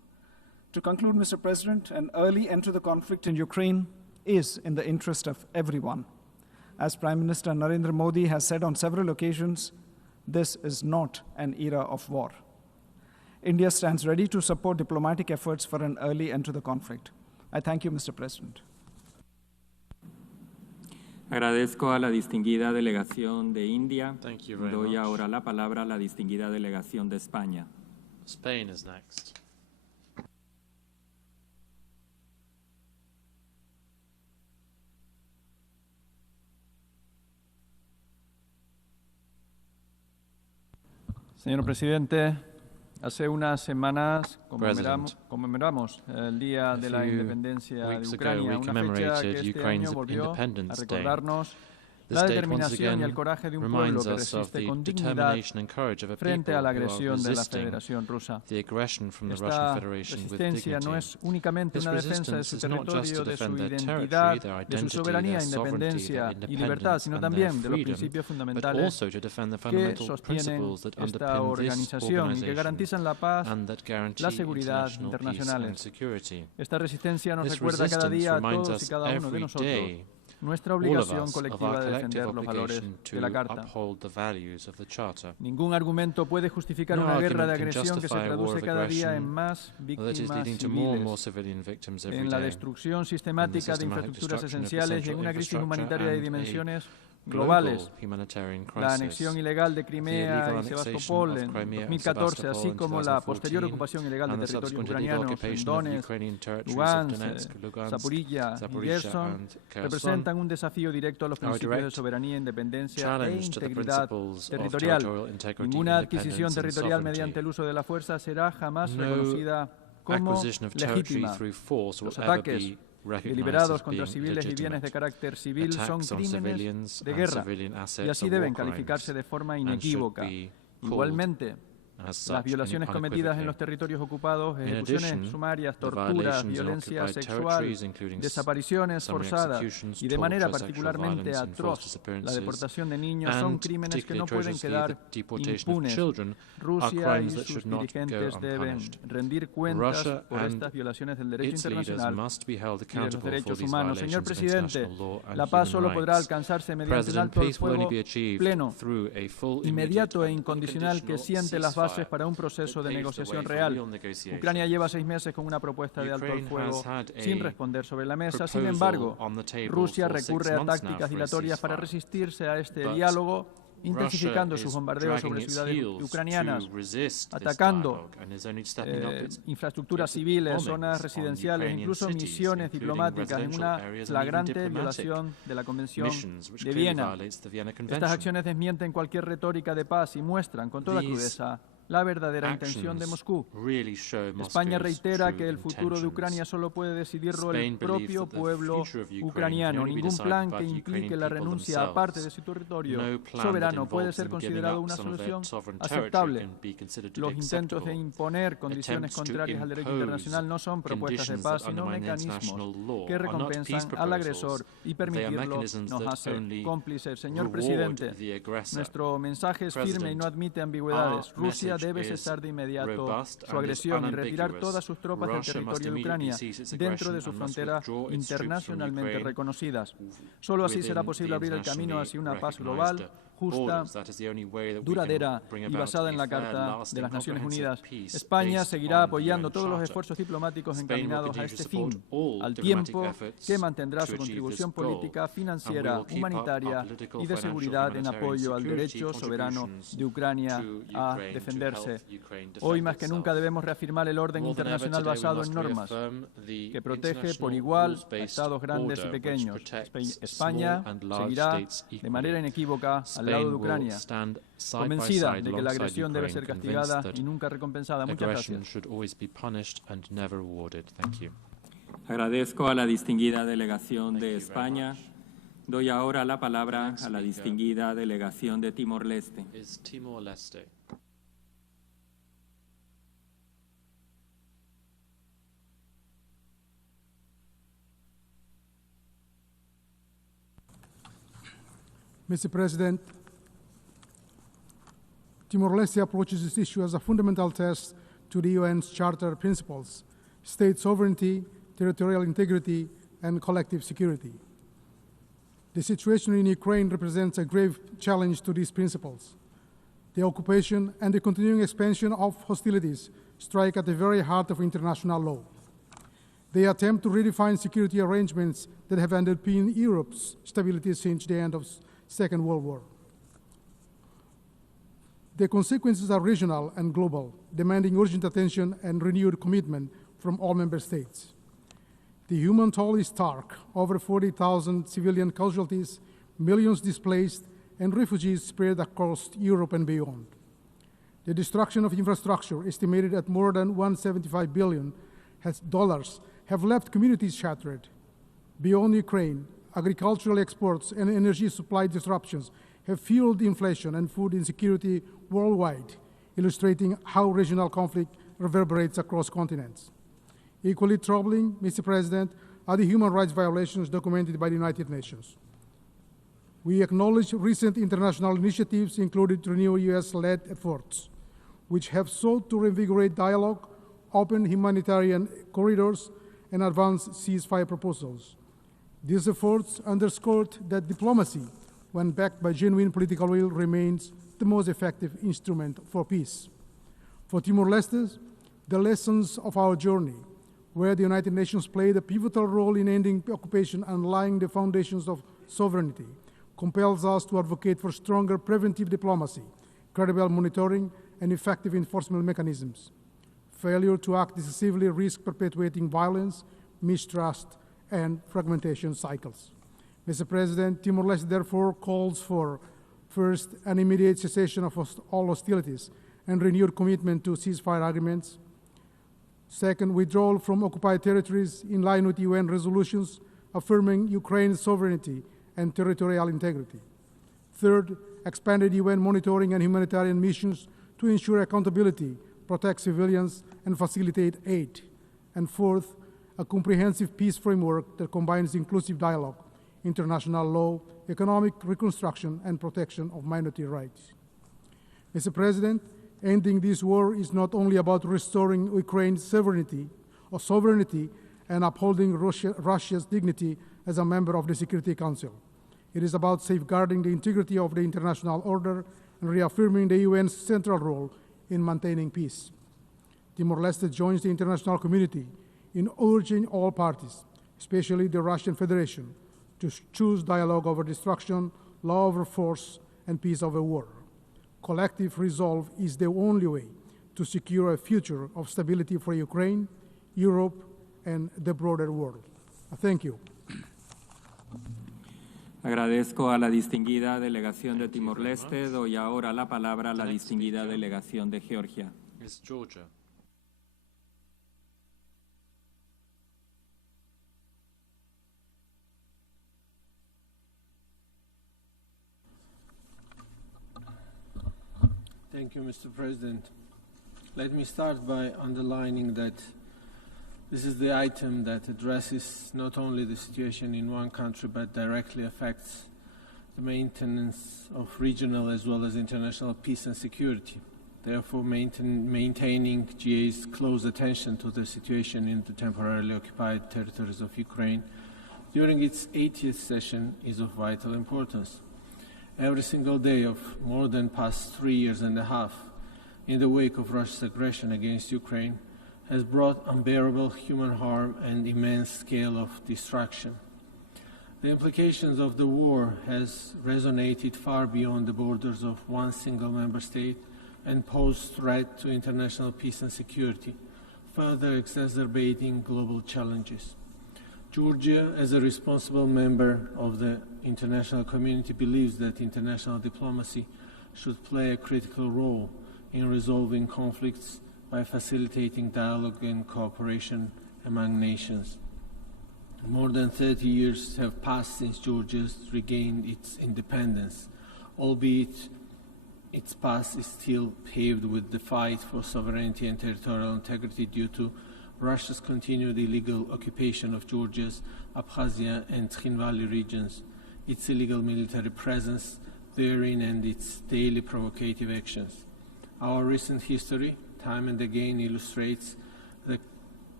To conclude, Mr. President, an early end to the conflict in Ukraine is in the interest of everyone. As Prime Minister Narendra Modi has said on several occasions, this is not an era of war. India stands ready to support diplomatic efforts for an early end to the conflict. I thank you, Mr. President. Agradezco a la distinguida delegación de India. Thank you very Doy much. ahora la palabra a la distinguida delegación de España. Spain is next. Señor Presidente, hace unas semanas conmemoramos el Día de la Independencia de Ucrania, una fecha que este año volvió a recordarnos la determinación y el coraje de un pueblo que resiste con dignidad frente a la agresión de la Federación Rusa. Esta resistencia no es únicamente una defensa de su territorio, de su identidad, de su soberanía, independencia y libertad, sino también de los principios fundamentales que sostienen esta organización y que garantizan la paz, la seguridad internacionales. Esta resistencia nos recuerda cada día a todos y cada uno de nosotros nuestra obligación colectiva de defender los valores de la Carta. Ningún argumento puede justificar una guerra de agresión que se traduce cada día en más víctimas civiles, en la destrucción sistemática de infraestructuras esenciales y en una crisis humanitaria de dimensiones globales. La anexión ilegal de Crimea y Sebastopol en 2014, así como la posterior ocupación ilegal de territorios ucranianos en Donetsk, Luhansk, Zaporizhzhia y Kherson, representan un desafío directo a los principios de soberanía, independencia e integridad territorial. Ninguna adquisición territorial mediante el uso de la fuerza será jamás reconocida como legítima. Los ataques deliberados contra civiles y bienes de carácter civil son crímenes de guerra y así deben calificarse de forma inequívoca. Igualmente, las violaciones cometidas en los territorios ocupados, ejecuciones sumarias, torturas, violencia sexual, desapariciones forzadas y de manera particularmente atroz la deportación de niños son crímenes que no pueden quedar impunes. Rusia y sus dirigentes deben rendir cuentas por estas violaciones del derecho internacional y de los derechos humanos. Señor Presidente, la paz solo podrá alcanzarse mediante un alto el fuego pleno, inmediato e incondicional que siente las bases para un proceso de negociación real. Ucrania lleva 6 meses con una propuesta de alto el fuego sin responder sobre la mesa. Sin embargo, Rusia recurre a tácticas dilatorias para resistirse a este diálogo, intensificando sus bombardeos sobre ciudades ucranianas, atacando infraestructuras civiles, zonas residenciales, incluso misiones diplomáticas en una flagrante violación de la Convención de Viena. Estas acciones desmienten cualquier retórica de paz y muestran con toda crudeza la verdadera intención de Moscú. España reitera que el futuro de Ucrania solo puede decidirlo el propio pueblo ucraniano. Ningún plan que implique la renuncia a parte de su territorio soberano puede ser considerado una solución aceptable. Los intentos de imponer condiciones contrarias al derecho internacional no son propuestas de paz, sino mecanismos que recompensan al agresor y permitirlo nos hace cómplices. Señor Presidente, nuestro mensaje es firme y no admite ambigüedades. Rusia debe cesar de inmediato su agresión y retirar todas sus tropas del territorio de Ucrania dentro de sus fronteras internacionalmente reconocidas. Solo así será posible abrir el camino hacia una paz global, justa, duradera y basada en la Carta de las Naciones Unidas. España seguirá apoyando todos los esfuerzos diplomáticos encaminados a este fin, al tiempo que mantendrá su contribución política, financiera, humanitaria y de seguridad en apoyo al derecho soberano de Ucrania a defenderse. Hoy más que nunca debemos reafirmar el orden internacional basado en normas que protege por igual a estados grandes y pequeños. España seguirá de manera inequívoca al lado de Ucrania, convencida de que la agresión debe ser castigada y nunca recompensada. Muchas gracias. Agradezco a la distinguida delegación de España. Doy ahora la palabra a la distinguida delegación de Timor-Leste. Mr. President, Timor-Leste approaches this issue as a fundamental test to the UN's Charter principles, state sovereignty, territorial integrity, and collective security. The situation in Ukraine represents a grave challenge to these principles. The occupation and the continuing expansion of hostilities strike at the very heart of international law. They attempt to redefine security arrangements that have underpinned Europe's stability since the end of the Second World War. The consequences are regional and global, demanding urgent attention and renewed commitment from all member states. The human toll is stark: over 40,000 civilian casualties, millions displaced, and refugees spread across Europe and beyond. The destruction of infrastructure, estimated at more than $175 billion, have left communities shattered. Beyond Ukraine, agricultural exports and energy supply disruptions have fueled inflation and food insecurity worldwide, illustrating how regional conflict reverberates across continents. Equally troubling, Mr. President, are the human rights violations documented by the United Nations. We acknowledge recent international initiatives, including renewed US-led efforts, which have sought to reinvigorate dialogue, open humanitarian corridors, and advance ceasefire proposals. These efforts underscored that diplomacy, when backed by genuine political will, remains the most effective instrument for peace. For Timor-Leste, the lessons of our journey, where the United Nations played a pivotal role in ending occupation and laying the foundations of sovereignty, compels us to advocate for stronger preventive diplomacy, credible monitoring, and effective enforcement mechanisms. Failure to act decisively risks perpetuating violence, mistrust, and fragmentation cycles. Mr. President, Timor-Leste therefore calls for, first, an immediate cessation of all hostilities and renewed commitment to ceasefire agreements. Second, withdrawal from occupied territories in line with UN resolutions affirming Ukraine's sovereignty and territorial integrity. Third, expanded UN monitoring and humanitarian missions to ensure accountability, protect civilians, and facilitate aid. And fourth, a comprehensive peace framework that combines inclusive dialogue, international law, economic reconstruction, and protection of minority rights. Mr. President, ending this war is not only about restoring Ukraine's sovereignty and upholding Russia's dignity as a member of the Security Council. It is about safeguarding the integrity of the international order and reaffirming the UN's central role in maintaining peace. Timor-Leste joins the international community in urging all parties, especially the Russian Federation, to choose dialogue over destruction, law over force, and peace over war. Collective resolve is the only way to secure a future of stability for Ukraine, Europe, and the broader world. Thank you. Agradezco a la distinguida delegación de Timor-Leste. Doy ahora la palabra a la distinguida delegación de Georgia. It's Georgia. Thank you, Mr. President. Let me start by underlining that this is the item that addresses not only the situation in one country, but directly affects the maintenance of regional as well as international peace and security. Therefore, maintaining GA's close attention to the situation in the temporarily occupied territories of Ukraine during its 80th session is of vital importance. Every single day of more than past 3 years and a half in the wake of Russia's aggression against Ukraine has brought unbearable human harm and immense scale of destruction. The implications of the war has resonated far beyond the borders of one single member state and posed threat to international peace and security, further exacerbating global challenges. Georgia, as a responsible member of the international community, believes that international diplomacy should play a critical role in resolving conflicts by facilitating dialogue and cooperation among nations. More than 30 years have passed since Georgia regained its independence, albeit its past is still paved with the fight for sovereignty and territorial integrity due to Russia's continued illegal occupation of Georgia's Abkhazia and Khin Valley regions, its illegal military presence therein, and its daily provocative actions. Our recent history, time and again, illustrates the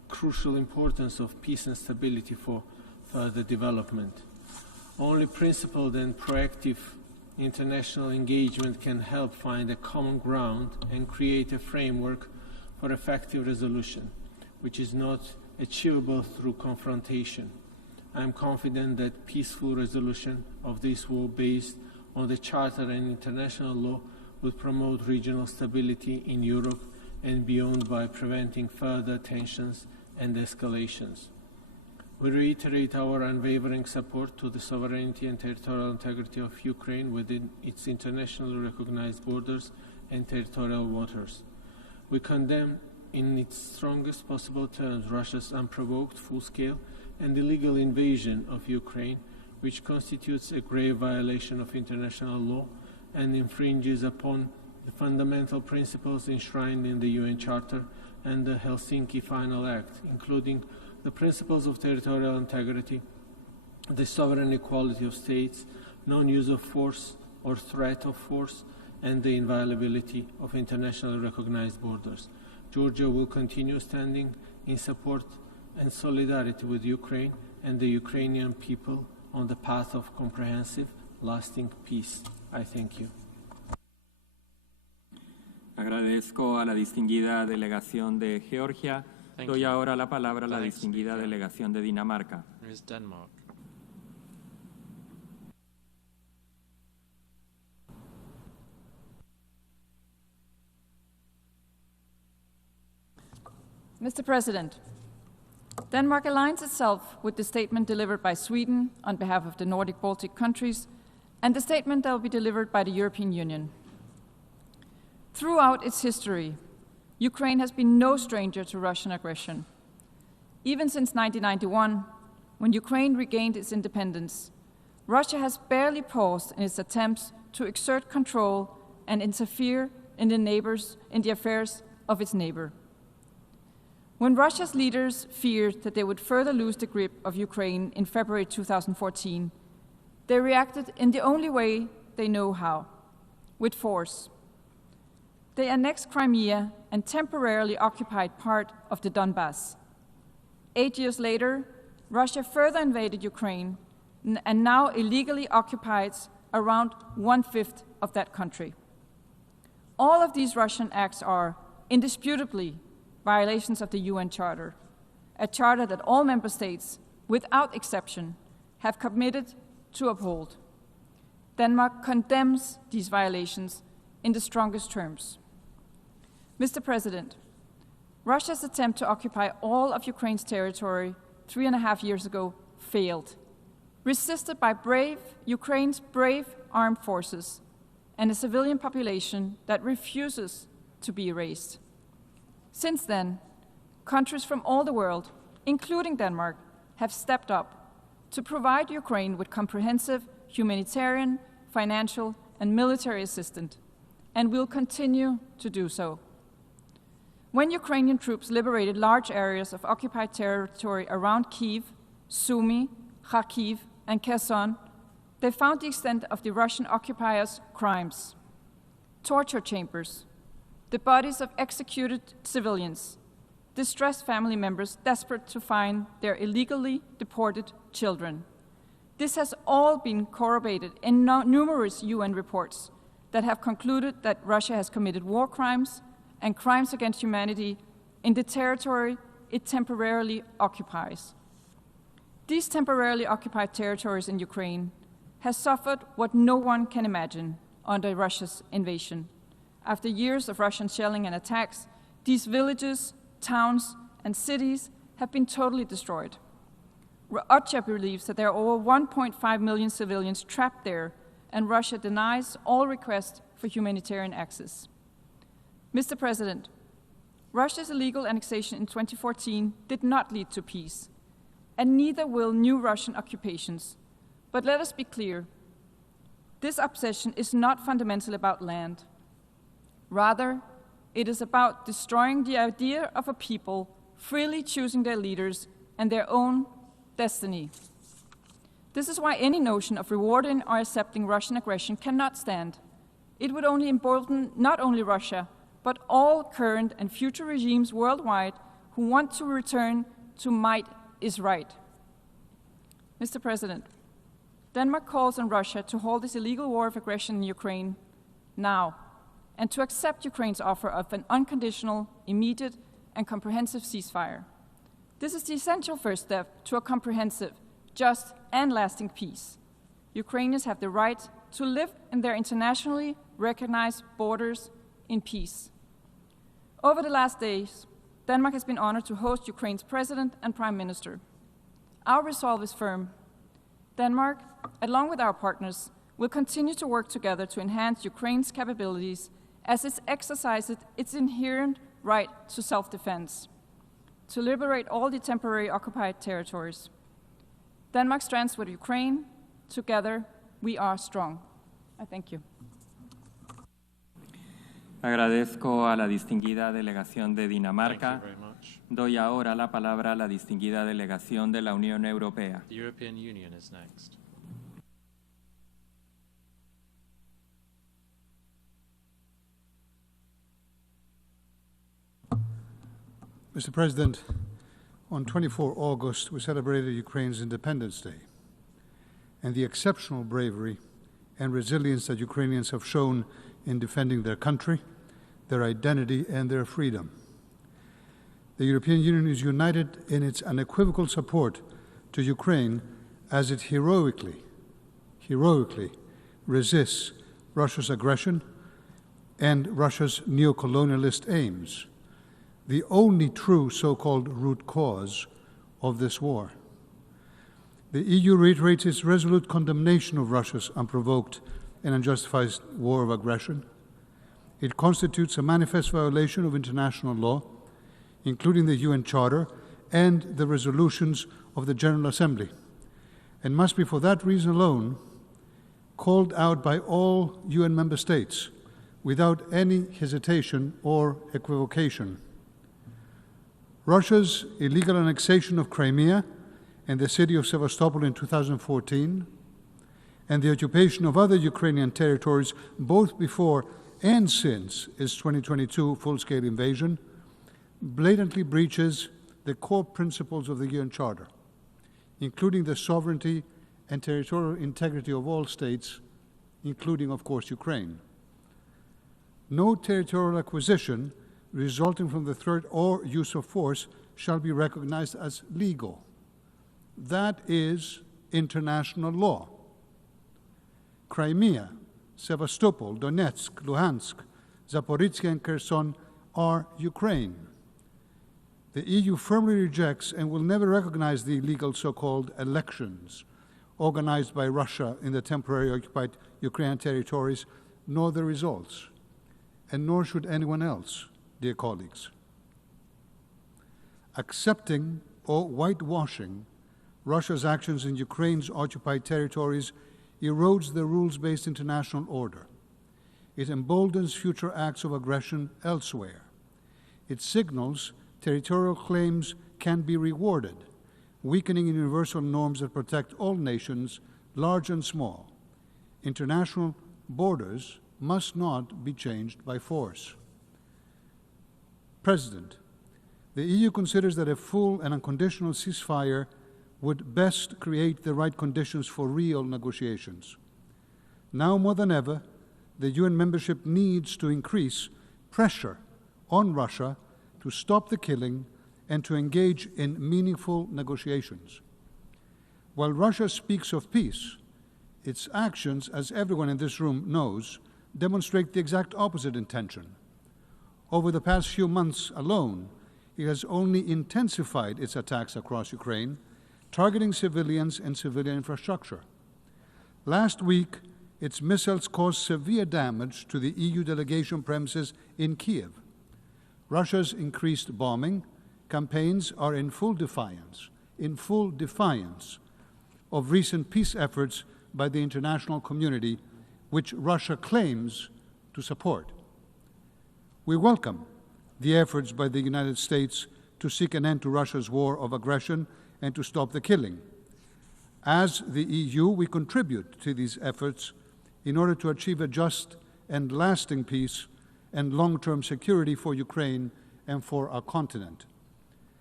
crucial importance of peace and stability for further development. Only principled and proactive international engagement can help find a common ground and create a framework for effective resolution, which is not achievable through confrontation. I am confident that peaceful resolution of this war based on the Charter and international law would promote regional stability in Europe and beyond by preventing further tensions and escalations. We reiterate our unwavering support to the sovereignty and territorial integrity of Ukraine within its internationally recognized borders and territorial waters. We condemn in its strongest possible terms Russia's unprovoked, full-scale and illegal invasion of Ukraine, which constitutes a grave violation of international law and infringes upon the fundamental principles enshrined in the UN Charter and the Helsinki Final Act, including the principles of territorial integrity, the sovereign equality of states, non-use of force or threat of force, and the inviolability of internationally recognized borders. Georgia will continue standing in support and solidarity with Ukraine and the Ukrainian people on the path of comprehensive, lasting peace. I thank you. Agradezco a la distinguida delegación de Georgia. Doy ahora la palabra a la distinguida delegación de Dinamarca. Mr. President, Denmark aligns itself with the statement delivered by Sweden on behalf of the Nordic Baltic countries and the statement that will be delivered by the European Union. Throughout its history, Ukraine has been no stranger to Russian aggression. Even since 1991, when Ukraine regained its independence, Russia has barely paused in its attempts to exert control and interfere in the affairs of its neighbor. When Russia's leaders feared that they would further lose the grip of Ukraine in February 2014, they reacted in the only way they know how, with force. They annexed Crimea and temporarily occupied part of the Donbass. 8 years later, Russia further invaded Ukraine and now illegally occupies around 1/5 of that country. All of these Russian acts are indisputably violations of the UN Charter, a charter that all member states, without exception, have committed to uphold. Denmark condemns these violations in the strongest terms. Mr. President, Russia's attempt to occupy all of Ukraine's territory 3.5 years ago failed, resisted by Ukraine's brave armed forces and a civilian population that refuses to be erased. Since then, countries from all the world, including Denmark, have stepped up to provide Ukraine with comprehensive humanitarian, financial, and military assistance, and will continue to do so. When Ukrainian troops liberated large areas of occupied territory around Kyiv, Sumy, Kharkiv, and Kherson, they found the extent of the Russian occupiers' crimes: torture chambers, the bodies of executed civilians, distressed family members desperate to find their illegally deported children. This has all been corroborated in numerous UN reports that have concluded that Russia has committed war crimes and crimes against humanity in the territory it temporarily occupies. These temporarily occupied territories in Ukraine has suffered what no one can imagine under Russia's invasion. After years of Russian shelling and attacks, these villages, towns, and cities have been totally destroyed. OCHA believes that there are over 1.5 million civilians trapped there, and Russia denies all requests for humanitarian access. Mr. President, Russia's illegal annexation in 2014 did not lead to peace, and neither will new Russian occupations. But let us be clear, this obsession is not fundamentally about land. Rather, it is about destroying the idea of a people freely choosing their leaders and their own destiny. This is why any notion of rewarding or accepting Russian aggression cannot stand. It would only embolden not only Russia, but all current and future regimes worldwide who want to return to might is right. Mr. President, Denmark calls on Russia to halt this illegal war of aggression in Ukraine now, and to accept Ukraine's offer of an unconditional, immediate, and comprehensive ceasefire. This is the essential first step to a comprehensive, just, and lasting peace. Ukrainians have the right to live in their internationally recognized borders in peace. Over the last days, Denmark has been honored to host Ukraine's President and Prime Minister. Our resolve is firm. Denmark, along with our partners, will continue to work together to enhance Ukraine's capabilities as it exercises its inherent right to self-defense, to liberate all the temporary occupied territories. Denmark stands with Ukraine. Together, we are strong. I thank you. Agradezco a la distinguida delegación de Dinamarca. Doy ahora la palabra a la distinguida delegación de la Unión Europea. The European Union is next. Mr. President, on 24 August, we celebrated Ukraine's Independence Day and the exceptional bravery and resilience that Ukrainians have shown in defending their country, their identity, and their freedom. The European Union is united in its unequivocal support to Ukraine as it heroically resists Russia's aggression and Russia's neo-colonialist aims, the only true so-called root cause of this war. The EU reiterates its resolute condemnation of Russia's unprovoked and unjustified war of aggression. It constitutes a manifest violation of international law, including the UN Charter and the resolutions of the General Assembly, and must be for that reason alone called out by all UN member states without any hesitation or equivocation. Russia's illegal annexation of Crimea and the city of Sevastopol in 2014, and the occupation of other Ukrainian territories both before and since its 2022 full-scale invasion, blatantly breaches the core principles of the UN Charter, including the sovereignty and territorial integrity of all states, including, of course, Ukraine. No territorial acquisition resulting from the threat or use of force shall be recognized as legal. That is international law. Crimea, Sevastopol, Donetsk, Luhansk, Zaporizhzhia, and Kherson are Ukraine. The EU firmly rejects and will never recognize the illegal so-called elections organized by Russia in the temporarily occupied Ukrainian territories, nor the results, and nor should anyone else, dear colleagues. Accepting or whitewashing Russia's actions in Ukraine's occupied territories erodes the rules-based international order. It emboldens future acts of aggression elsewhere. It signals territorial claims can be rewarded, weakening universal norms that protect all nations, large and small. International borders must not be changed by force. President, the EU considers that a full and unconditional ceasefire would best create the right conditions for real negotiations. Now more than ever, the UN membership needs to increase pressure on Russia to stop the killing and to engage in meaningful negotiations. While Russia speaks of peace, its actions, as everyone in this room knows, demonstrate the exact opposite intention. Over the past few months alone, it has only intensified its attacks across Ukraine, targeting civilians and civilian infrastructure. Last week, its missiles caused severe damage to the EU delegation premises in Kyiv. Russia's increased bombing campaigns are in full defiance of recent peace efforts by the international community, which Russia claims to support. We welcome the efforts by the United States to seek an end to Russia's war of aggression and to stop the killing. As the EU, we contribute to these efforts in order to achieve a just and lasting peace and long-term security for Ukraine and for our continent.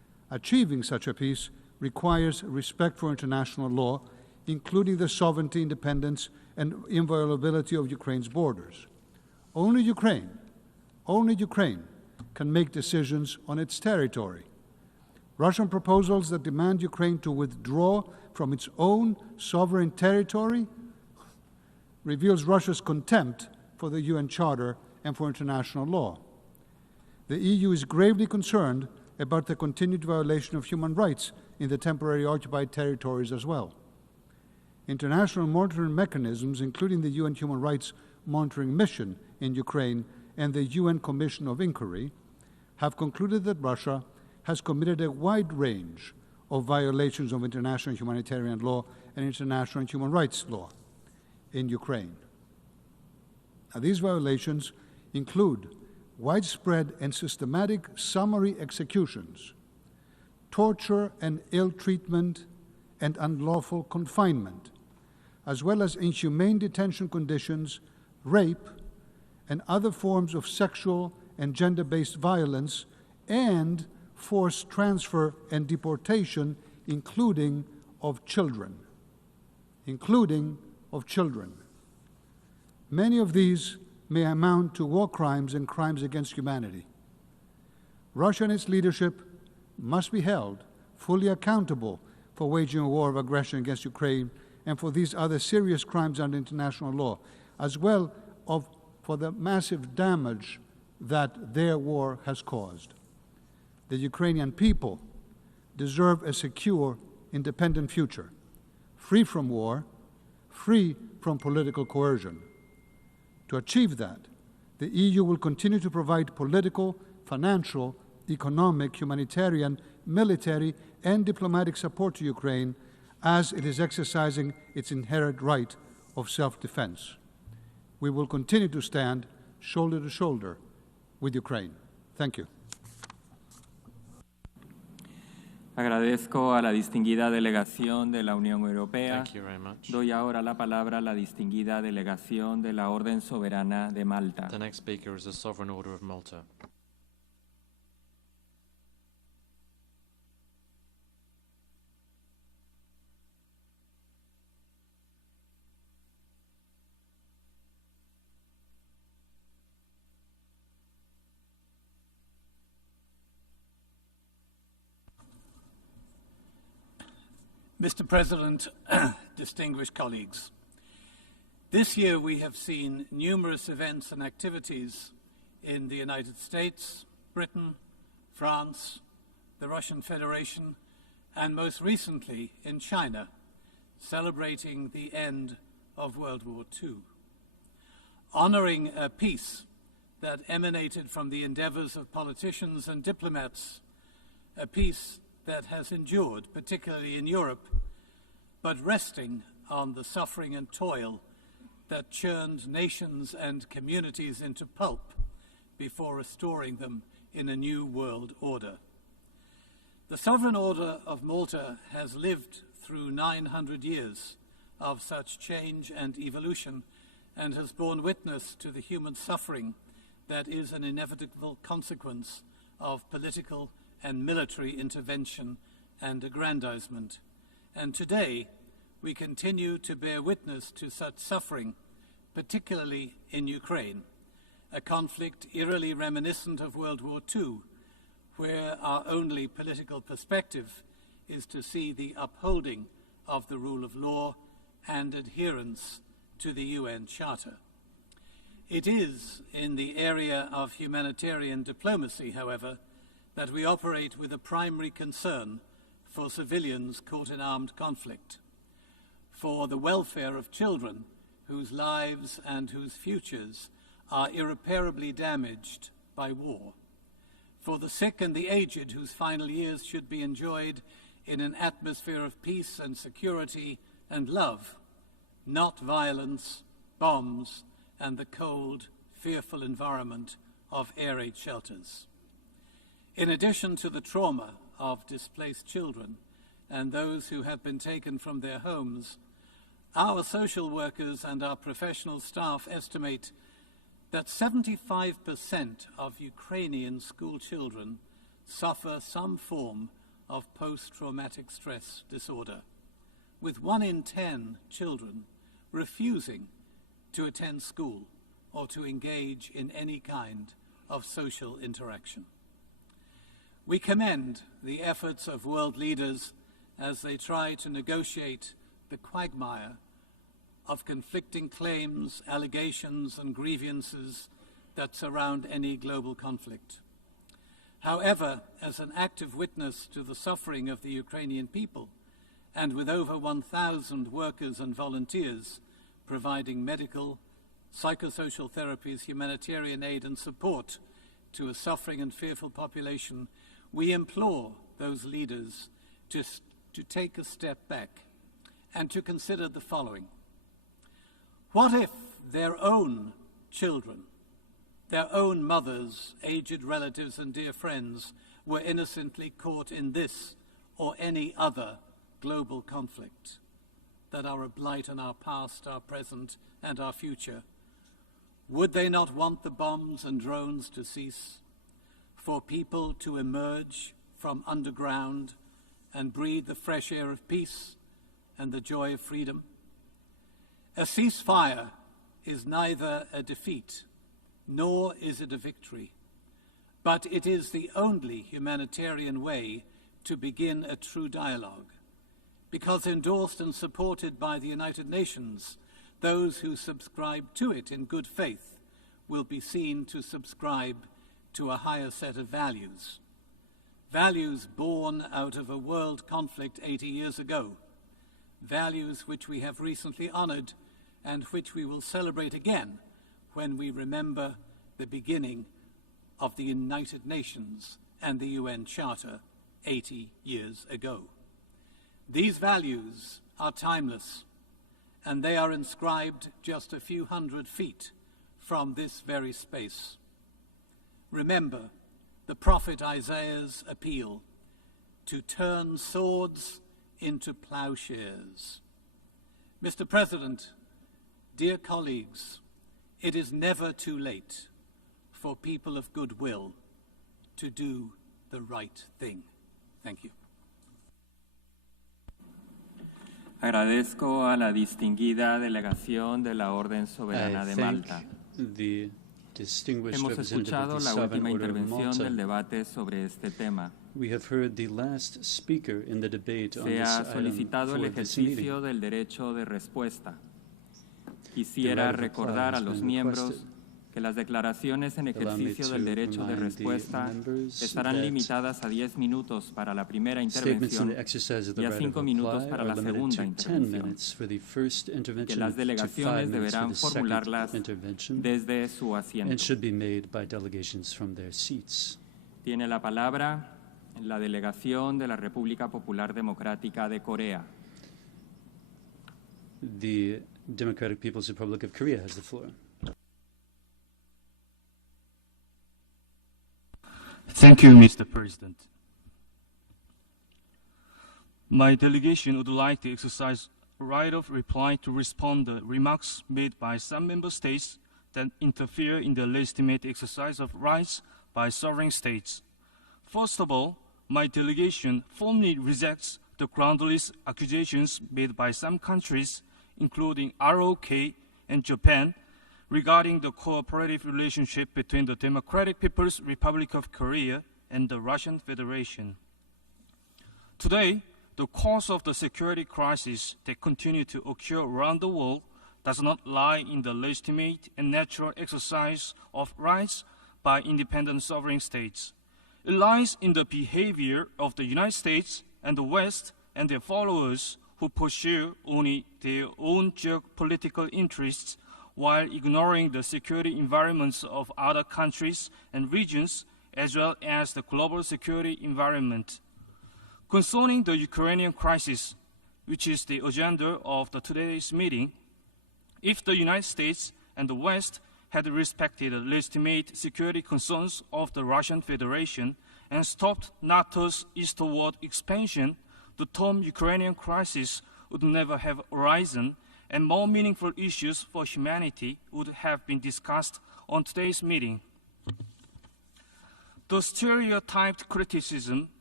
Achieving such a peace requires respect for international law, including the sovereignty, independence, and inviolability of Ukraine's borders. Only Ukraine can make decisions on its territory. Russian proposals that demand Ukraine to withdraw from its own sovereign territory reveals Russia's contempt for the UN Charter and for international law. The EU is gravely concerned about the continued violation of human rights in the temporarily occupied territories as well. International monitoring mechanisms, including the UN Human Rights Monitoring Mission in Ukraine and the UN Commission of Inquiry, have concluded that Russia has committed a wide range of violations of international humanitarian law and international human rights law in Ukraine. Now, these violations include widespread and systematic summary executions, torture and ill treatment and unlawful confinement, as well as inhumane detention conditions, rape, and other forms of sexual and gender-based violence, and forced transfer and deportation, including of children. Many of these may amount to war crimes and crimes against humanity. Russia and its leadership must be held fully accountable for waging a war of aggression against Ukraine and for these other serious crimes under international law, as well as for the massive damage that their war has caused. The Ukrainian people deserve a secure, independent future, free from war, free from political coercion. To achieve that, the EU will continue to provide political, financial, economic, humanitarian, military, and diplomatic support to Ukraine as it is exercising its inherent right of self-defense. We will continue to stand shoulder to shoulder with Ukraine. Thank you. Agradezco a la distinguida delegación de la Unión Europea. Thank you very much. Doy ahora la palabra a la distinguida delegación de la Orden Soberana de Malta. The next speaker is the Sovereign Order of Malta. Mr. President, distinguished colleagues, this year we have seen numerous events and activities in the United States, Britain, France, the Russian Federation, and most recently in China, celebrating the end of World War II. Honoring a peace that emanated from the endeavors of politicians and diplomats, a peace that has endured, particularly in Europe, but resting on the suffering and toil that churned nations and communities into pulp before restoring them in a new world order. The Sovereign Order of Malta has lived through 900 years of such change and evolution and has borne witness to the human suffering that is an inevitable consequence of political and military intervention and aggrandizement. And today, we continue to bear witness to such suffering, particularly in Ukraine, a conflict eerily reminiscent of World War II, where our only political perspective is to see the upholding of the rule of law and adherence to the UN Charter. It is in the area of humanitarian diplomacy, however, that we operate with a primary concern for civilians caught in armed conflict, for the welfare of children whose lives and whose futures are irreparably damaged by war, for the sick and the aged whose final years should be enjoyed in an atmosphere of peace and security and love, not violence, bombs, and the cold, fearful environment of air raid shelters. In addition to the trauma of displaced children and those who have been taken from their homes, our social workers and our professional staff estimate that 75% of Ukrainian school children suffer some form of post-traumatic stress disorder, with 1 in 10 children refusing to attend school or to engage in any kind of social interaction. We commend the efforts of world leaders as they try to negotiate the quagmire of conflicting claims, allegations, and grievances that surround any global conflict. However, as an active witness to the suffering of the Ukrainian people, and with over 1,000 workers and volunteers providing medical, psychosocial therapies, humanitarian aid and support to a suffering and fearful population, we implore those leaders to take a step back and to consider the following. What if their own children, their own mothers, aged relatives and dear friends were innocently caught in this or any other global conflict that are a blight on our past, our present and our future? Would they not want the bombs and drones to cease, for people to emerge from underground and breathe the fresh air of peace and the joy of freedom? A ceasefire is neither a defeat nor is it a victory, but it is the only humanitarian way to begin a true dialogue, because endorsed and supported by the United Nations, those who subscribe to it in good faith will be seen to subscribe to a higher set of values, values born out of a world conflict 80 years ago, values which we have recently honored and which we will celebrate again when we remember the beginning of the United Nations and the UN Charter 80 years ago. These values are timeless, and they are inscribed just a few hundred feet from this very space. Remember the prophet Isaiah's appeal to turn swords into plowshares. Mr. President, dear colleagues, it is never too late for people of goodwill to do the right thing. Thank you. Agradezco a la distinguida delegación de la Orden Soberana de Malta. Hemos escuchado la última intervención del debate sobre este tema. Se ha solicitado el ejercicio del derecho de respuesta. Quisiera recordar a los miembros que las declaraciones en ejercicio del derecho de respuesta estarán limitadas a 10 minutos para la primera intervención y a 5 minutos para la segunda intervención, que las delegaciones deberán formularlas desde su asiento. Tiene la palabra la delegación de la República Popular Democrática de Corea. The Democratic People's Republic of Korea has the floor. Thank you, Mr. President. My delegation would like to exercise right of reply to respond to remarks made by some member states that interfere in the legitimate exercise of rights by sovereign states. First of all, my delegation formally rejects the groundless accusations made by some countries, including ROK and Japan, regarding the cooperative relationship between the Democratic People's Republic of Korea and the Russian Federation. Today, the cause of the security crisis that continue to occur around the world does not lie in the legitimate and natural exercise of rights by independent sovereign states. It lies in the behavior of the United States and the West and their followers who pursue only their own geopolitical interests while ignoring the security environments of other countries and regions, as well as the global security environment. Concerning the Ukrainian crisis, which is the agenda of today's meeting, if the United States and the West had respected the legitimate security concerns of the Russian Federation and stopped NATO's eastward expansion, the term Ukrainian crisis would never have arisen, and more meaningful issues for humanity would have been discussed on today's meeting. The stereotyped criticism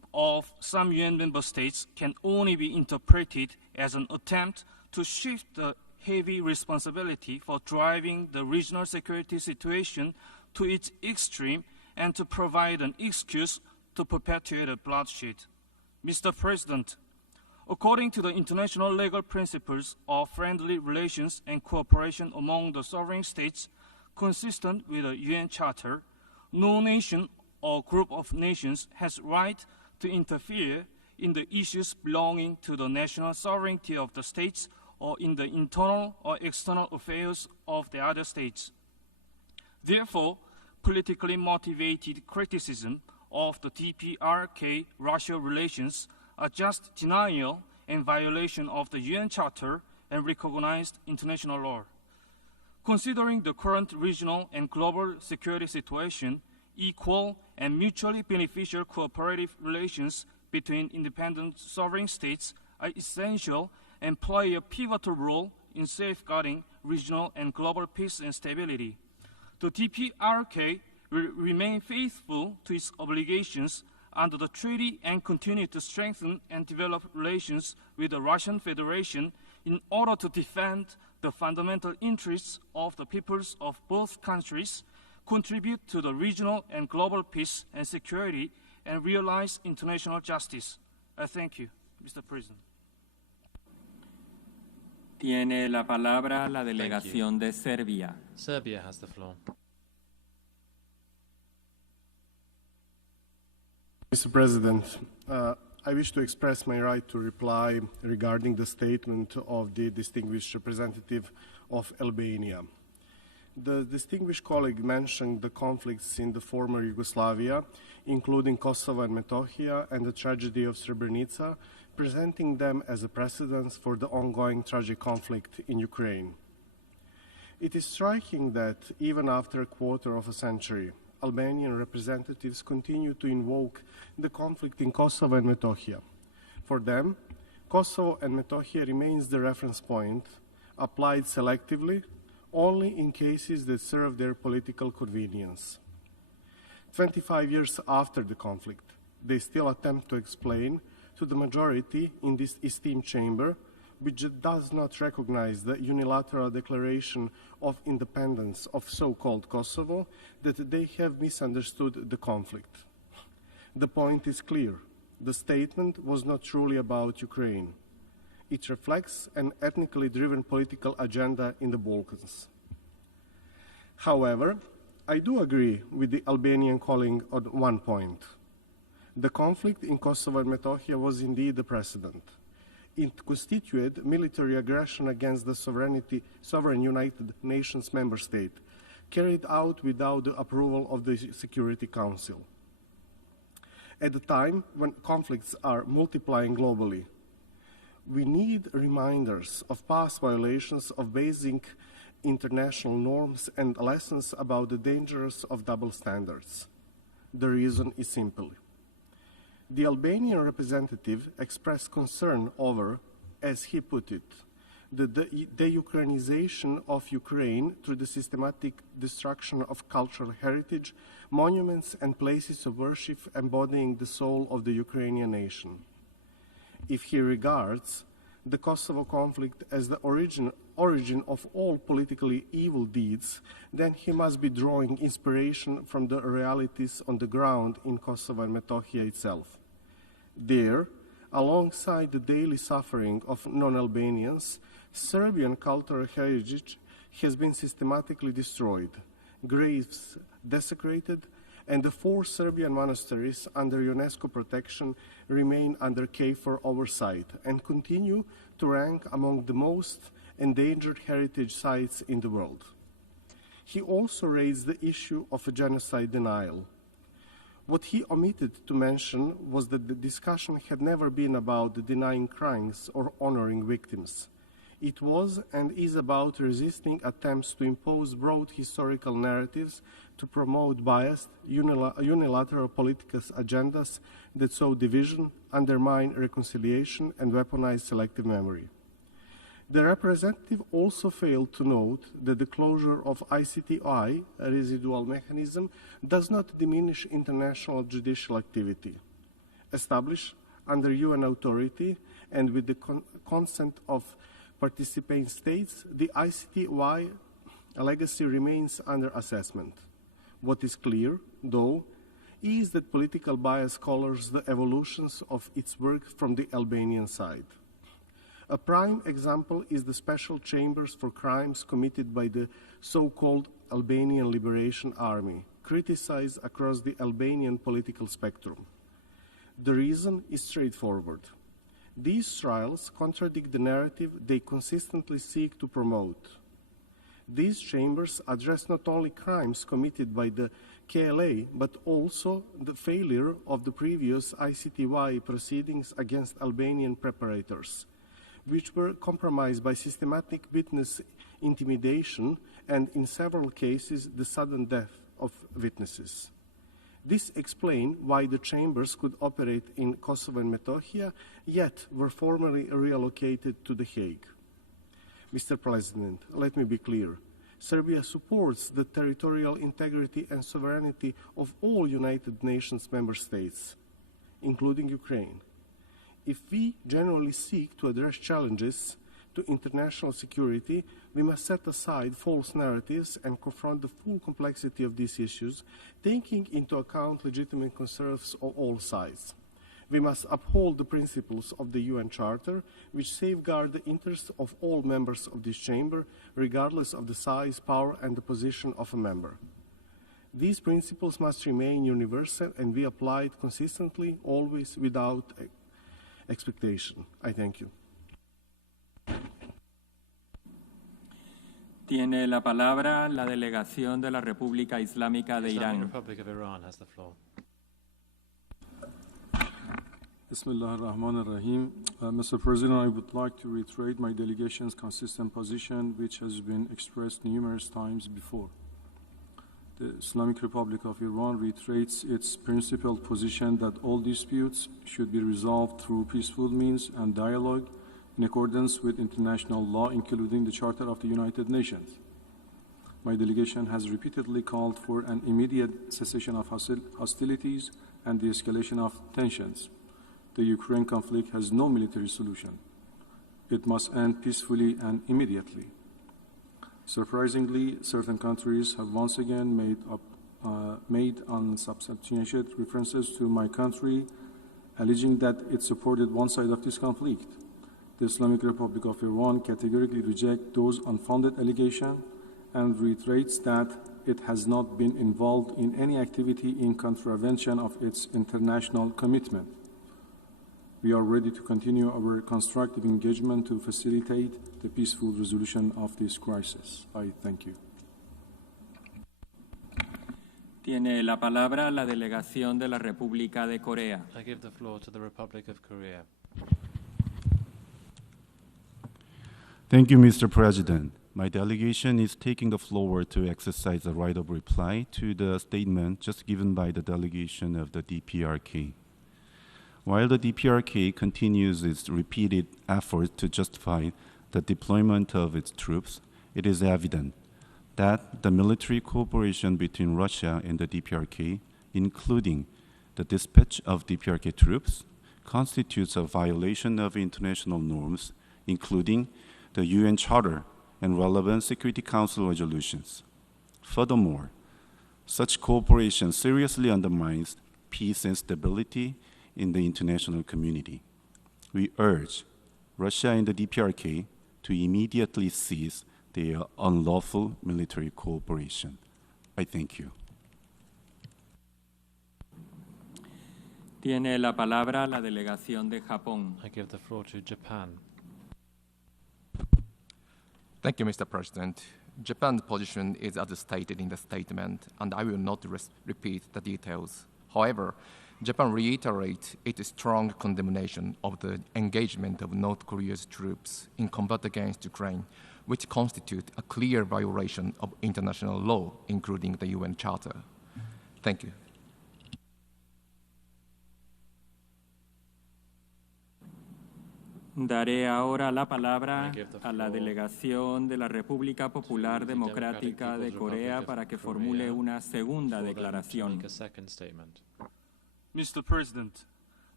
of some UN member states can only be interpreted as an attempt to shift the heavy responsibility for driving the regional security situation to its extreme and to provide an excuse to perpetuate a bloodshed. Mr. President, according to the international legal principles of friendly relations and cooperation among the sovereign states, consistent with the UN Charter, no nation or group of nations has right to interfere in the issues belonging to the national sovereignty of the states or in the internal or external affairs of the other states. Therefore, politically motivated criticism of the DPRK-Russia relations are just denial and violation of the UN Charter and recognized international law. Considering the current regional and global security situation, equal and mutually beneficial cooperative relations between independent sovereign states are essential and play a pivotal role in safeguarding regional and global peace and stability. The DPRK will remain faithful to its obligations under the treaty and continue to strengthen and develop relations with the Russian Federation in order to defend the fundamental interests of the peoples of both countries, contribute to the regional and global peace and security, and realize international justice. I thank you, Mr. President. Tiene la palabra la delegación de Serbia. Serbia has the floor. Mr. President, I wish to express my right to reply regarding the statement of the distinguished representative of Albania. The distinguished colleague mentioned the conflicts in the former Yugoslavia, including Kosovo and Metohija, and the tragedy of Srebrenica, presenting them as a precedent for the ongoing tragic conflict in Ukraine. It is striking that even after a quarter of a century, Albanian representatives continue to invoke the conflict in Kosovo and Metohija. For them, Kosovo and Metohija remains the reference point, applied selectively only in cases that serve their political convenience. 25 years after the conflict, they still attempt to explain to the majority in this esteemed chamber, which does not recognize the unilateral declaration of independence of so-called Kosovo, that they have misunderstood the conflict. The point is clear. The statement was not truly about Ukraine. It reflects an ethnically driven political agenda in the Balkans. However, I do agree with the Albanian colleague on one point. The conflict in Kosovo and Metohija was indeed a precedent. It constituted military aggression against the sovereign United Nations member state, carried out without the approval of the Security Council. At a time when conflicts are multiplying globally, we need reminders of past violations of basic international norms and lessons about the dangers of double standards. The reason is simple. The Albanian representative expressed concern over, as he put it, the de-Ukrainization of Ukraine through the systematic destruction of cultural heritage, monuments and places of worship embodying the soul of the Ukrainian nation. If he regards the Kosovo conflict as the origin of all politically evil deeds, then he must be drawing inspiration from the realities on the ground in Kosovo and Metohija itself. There, alongside the daily suffering of non-Albanians, Serbian cultural heritage has been systematically destroyed, graves desecrated, and the 4 Serbian monasteries under UNESCO protection remain under KFOR oversight and continue to rank among the most endangered heritage sites in the world. He also raised the issue of a genocide denial. What he omitted to mention was that the discussion had never been about denying crimes or honoring victims. It was and is about resisting attempts to impose broad historical narratives to promote biased, unilateral political agendas that sow division, undermine reconciliation, and weaponize selective memory. The representative also failed to note that the closure of ICTI, a residual mechanism, does not diminish international judicial activity. establish under UN authority and with the consent of participating states, the ICTY legacy remains under assessment. What is clear, though, is that political bias colors the evolutions of its work from the Albanian side. A prime example is the special chambers for crimes committed by the so-called Albanian Liberation Army, criticized across the Albanian political spectrum. The reason is straightforward. These trials contradict the narrative they consistently seek to promote. These chambers address not only crimes committed by the KLA, but also the failure of the previous ICTY proceedings against Albanian preparators, which were compromised by systematic witness intimidation and, in several cases, the sudden death of witnesses. This explains why the chambers could operate in Kosovo and Metohija, yet were formally reallocated to The Hague. Mr. President, let me be clear. Serbia supports the territorial integrity and sovereignty of all United Nations member states, including Ukraine. If we genuinely seek to address challenges to international security, we must set aside false narratives and confront the full complexity of these issues, taking into account legitimate concerns of all sides. We must uphold the principles of the UN Charter, which safeguard the interests of all members of this chamber, regardless of the size, power, and the position of a member. These principles must remain universal and be applied consistently, always without expectation. I thank you. Tiene la palabra la delegación de la República Islámica de Irán. The Republic of Iran has the floor. Bismillah ar-Rahman ar-Rahim. Mr. President, I would like to reiterate my delegation's consistent position, which has been expressed numerous times before. The Islamic Republic of Iran reiterates its principled position that all disputes should be resolved through peaceful means and dialogue in accordance with international law, including the Charter of the United Nations. My delegation has repeatedly called for an immediate cessation of hostilities and the escalation of tensions. The Ukraine conflict has no military solution. It must end peacefully and immediately. Surprisingly, certain countries have once again made unsubstantiated references to my country, alleging that it supported one side of this conflict. The Islamic Republic of Iran categorically rejects those unfounded allegations and reiterates that it has not been involved in any activity in contravention of its international commitment. We are ready to continue our constructive engagement to facilitate the peaceful resolution of this crisis. I thank you. Tiene la palabra la delegación de la República de Corea. I give the floor to the Republic of Korea. Thank you, Mr. President. My delegation is taking the floor to exercise the right of reply to the statement just given by the delegation of the DPRK. While the DPRK continues its repeated efforts to justify the deployment of its troops, it is evident that the military cooperation between Russia and the DPRK, including the dispatch of DPRK troops, constitutes a violation of international norms, including the UN Charter and relevant Security Council resolutions. Furthermore, such cooperation seriously undermines peace and stability in the international community. We urge Russia and the DPRK to immediately cease their unlawful military cooperation. I thank you. Tiene la palabra la delegación de Japón. I give the floor to Japan. Thank you, Mr. President. Japan's position is as stated in the statement, and I will not repeat the details. However, Japan reiterates its strong condemnation of the engagement of North Korea's troops in combat against Ukraine, which constitute a clear violation of international law, including the UN Charter. Thank you. Daré ahora la palabra a la delegación de la República Popular Democrática de Corea para que formule una segunda declaración. Mr. President,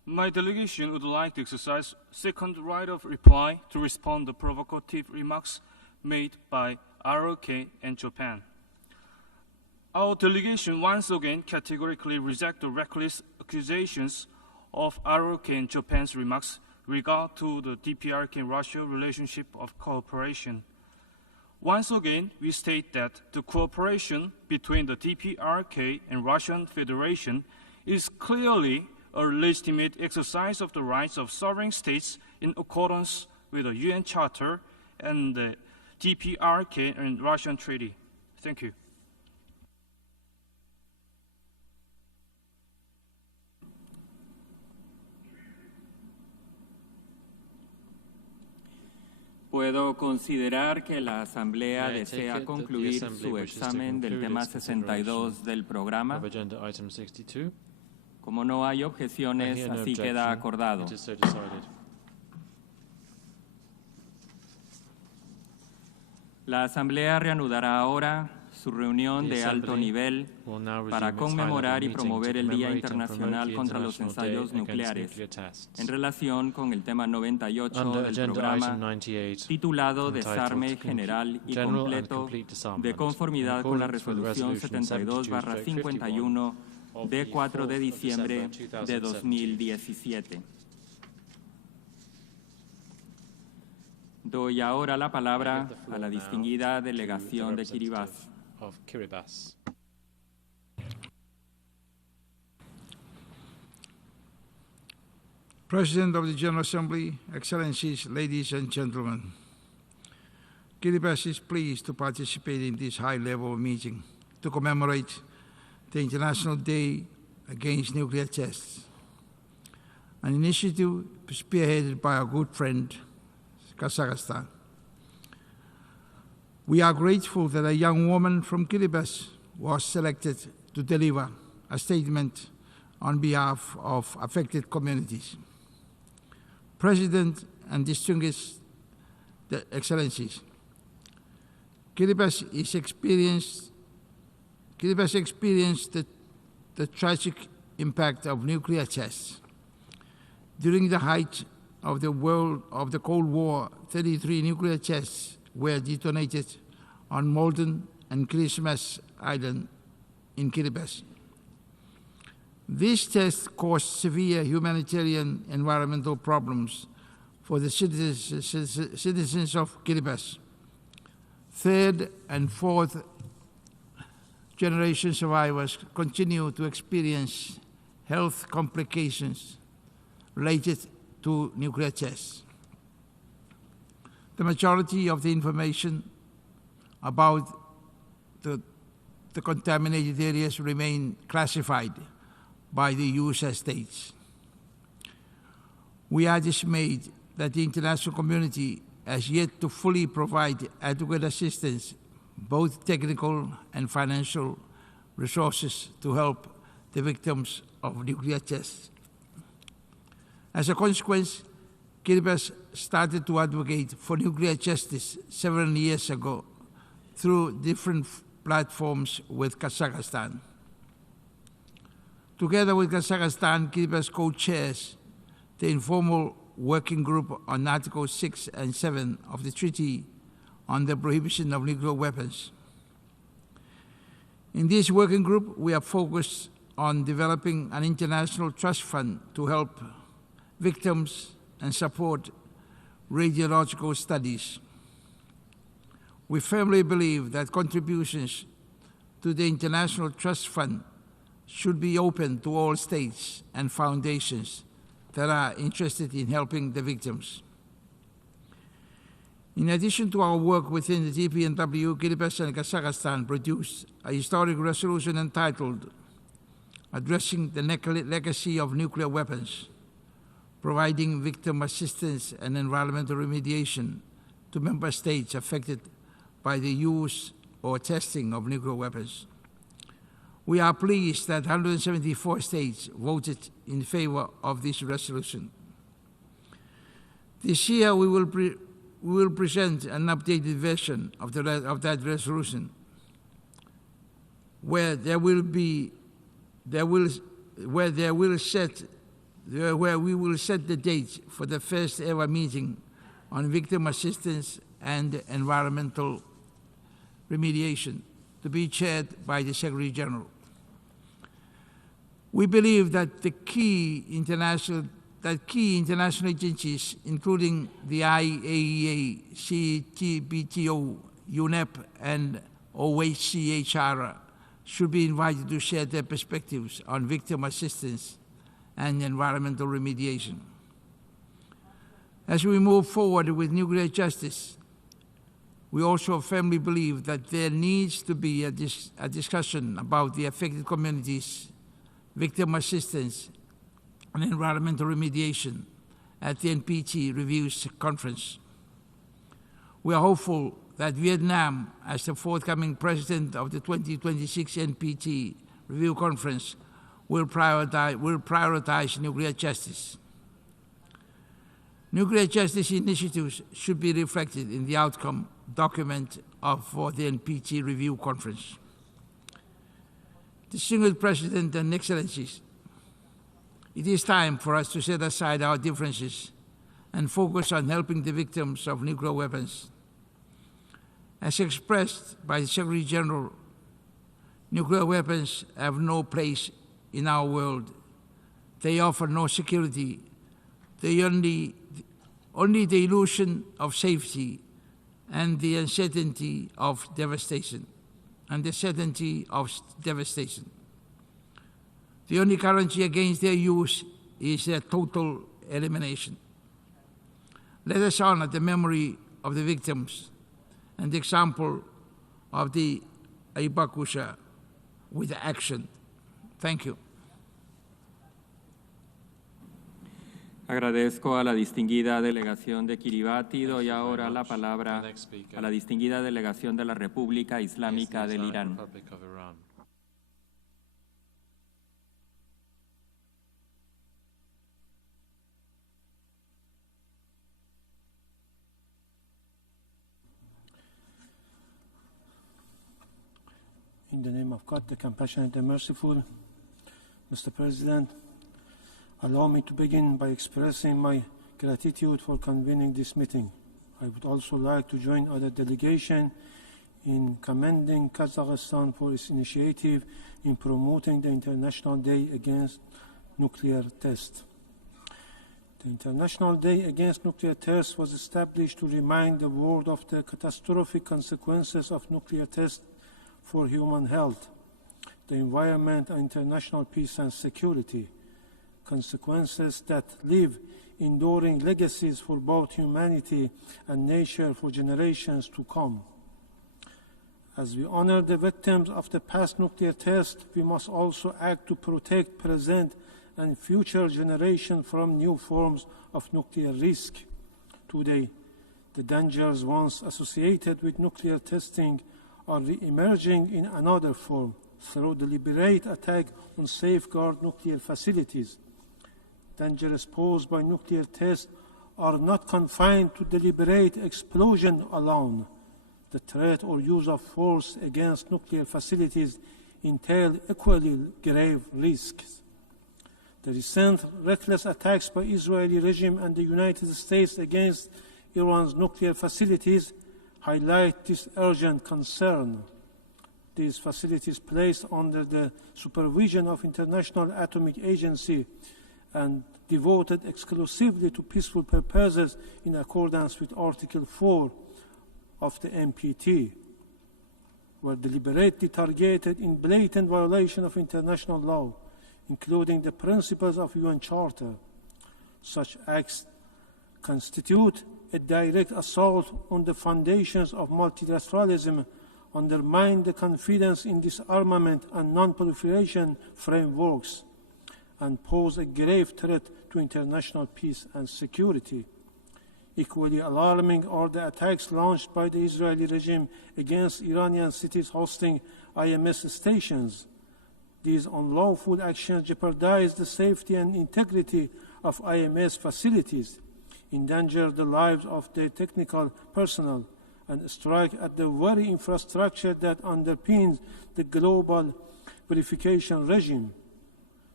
My delegation would like to exercise second right of reply to respond to provocative remarks made by ROK and Japan. Our delegation once again categorically rejects the reckless accusations of ROK and Japan's remarks regard to the DPRK and Russia relationship of cooperation. Once again, we state that the cooperation between the DPRK and Russian Federation is clearly a legitimate exercise of the rights of sovereign states in accordance with the UN Charter and the DPRK and Russian Treaty. Thank you. Puedo considerar que la Asamblea desea concluir su examen del tema 62 del programa. Como no hay objeciones, así queda acordado. La Asamblea reanudará ahora su reunión de alto nivel para conmemorar y promover el Día Internacional contra los Ensayos Nucleares en relación con el tema 98 del programa titulado Desarme General y Completo de conformidad con la Resolución 72/51 de 4 de diciembre de 2017. Doy ahora la palabra a la distinguida delegación de Kiribati. President of the General Assembly, Excellencies, ladies and gentlemen, Kiribati is pleased to participate in this high-level meeting to commemorate the International Day Against Nuclear Tests, an initiative spearheaded by our good friend, Kazakhstan. We are grateful that a young woman from Kiribati was selected to deliver a statement on behalf of affected communities. President and distinguished Excellencies, Kiribati experienced the tragic impact of nuclear tests. During the height of the Cold War, 33 nuclear tests were detonated on Malta and Christmas Island in Kiribati. These tests caused severe humanitarian environmental problems for the citizens of Kiribati. Third and fourth generation survivors continue to experience health complications related to nuclear tests. The majority of the information about the contaminated areas remain classified by the user states. We are dismayed that the international community has yet to fully provide adequate assistance, both technical and financial resources, to help the victims of nuclear tests. As a consequence, Kiribati started to advocate for nuclear justice several years ago through different platforms with Kazakhstan. Together with Kazakhstan, Kiribati co-chairs the informal working group on Articles 6 and 7 of the Treaty on the Prohibition of Nuclear Weapons. In this working group, we are focused on developing an international trust fund to help victims and support radiological studies. We firmly believe that contributions to the International Trust Fund should be open to all states and foundations that are interested in helping the victims. In addition to our work within the DPNW, Kiribati and Kazakhstan produced a historic resolution entitled Addressing the Legacy of Nuclear Weapons, providing victim assistance and environmental remediation to member states affected by the use or testing of nuclear weapons. We are pleased that 174 states voted in favor of this resolution. This year, we will present an updated version of that resolution, where there will set where we will set the date for the first ever meeting on victim assistance and environmental remediation, to be chaired by the Secretary General. We believe that key international agencies, including the IAEA, CTBT, UNEP, and OHCHR, should be invited to share their perspectives on victim assistance and environmental remediation. As we move forward with nuclear justice, we also firmly believe that there needs to be a discussion about the affected communities, victim assistance, and environmental remediation at the NPT Reviews Conference. We are hopeful that Vietnam, as the forthcoming president of the 2026 NPT Review Conference, will prioritize nuclear justice. Nuclear justice initiatives should be reflected in the outcome document for the NPT Review Conference. Distinguished President and Excellencies, it is time for us to set aside our differences and focus on helping the victims of nuclear weapons. As expressed by the Secretary General, nuclear weapons have no place in our world. They offer no security. They only the illusion of safety and the uncertainty of devastation. The only guarantee against their use is their total elimination. Let us honor the memory of the victims and the example of the Aibakusha with action. Thank you. Agradezco a la distinguida delegación de Kiribati. Doy ahora la palabra a la distinguida delegación de la República Islámica del Irán. In the name of God, the compassionate and merciful, Mr. President, allow me to begin by expressing my gratitude for convening this meeting. I would also like to join other delegations in commending Kazakhstan for its initiative in promoting the International Day Against Nuclear Tests. The International Day Against Nuclear Tests was established to remind the world of the catastrophic consequences of nuclear tests for human health, the environment, and international peace and security, consequences that leave enduring legacies for both humanity and nature for generations to come. As we honor the victims of the past nuclear tests, we must also act to protect present and future generations from new forms of nuclear risk. Today, the dangers once associated with nuclear testing are re-emerging in another form through deliberate attack on safeguard nuclear facilities. Dangers posed by nuclear tests are not confined to deliberate explosion alone. The threat or use of force against nuclear facilities entail equally grave risks. The recent reckless attacks by the Israeli regime and the United States against Iran's nuclear facilities highlight this urgent concern. These facilities placed under the supervision of International Atomic Agency and devoted exclusively to peaceful purposes in accordance with Article 4 of the NPT, were deliberately targeted in blatant violation of international law, including the principles of UN Charter. Such acts constitute a direct assault on the foundations of multilateralism, undermine the confidence in disarmament and non-proliferation frameworks, and pose a grave threat to international peace and security. Equally alarming are the attacks launched by the Israeli regime against Iranian cities hosting IMS stations. These unlawful actions jeopardize the safety and integrity of IMS facilities, endanger the lives of their technical personnel, and strike at the very infrastructure that underpins the global verification regime.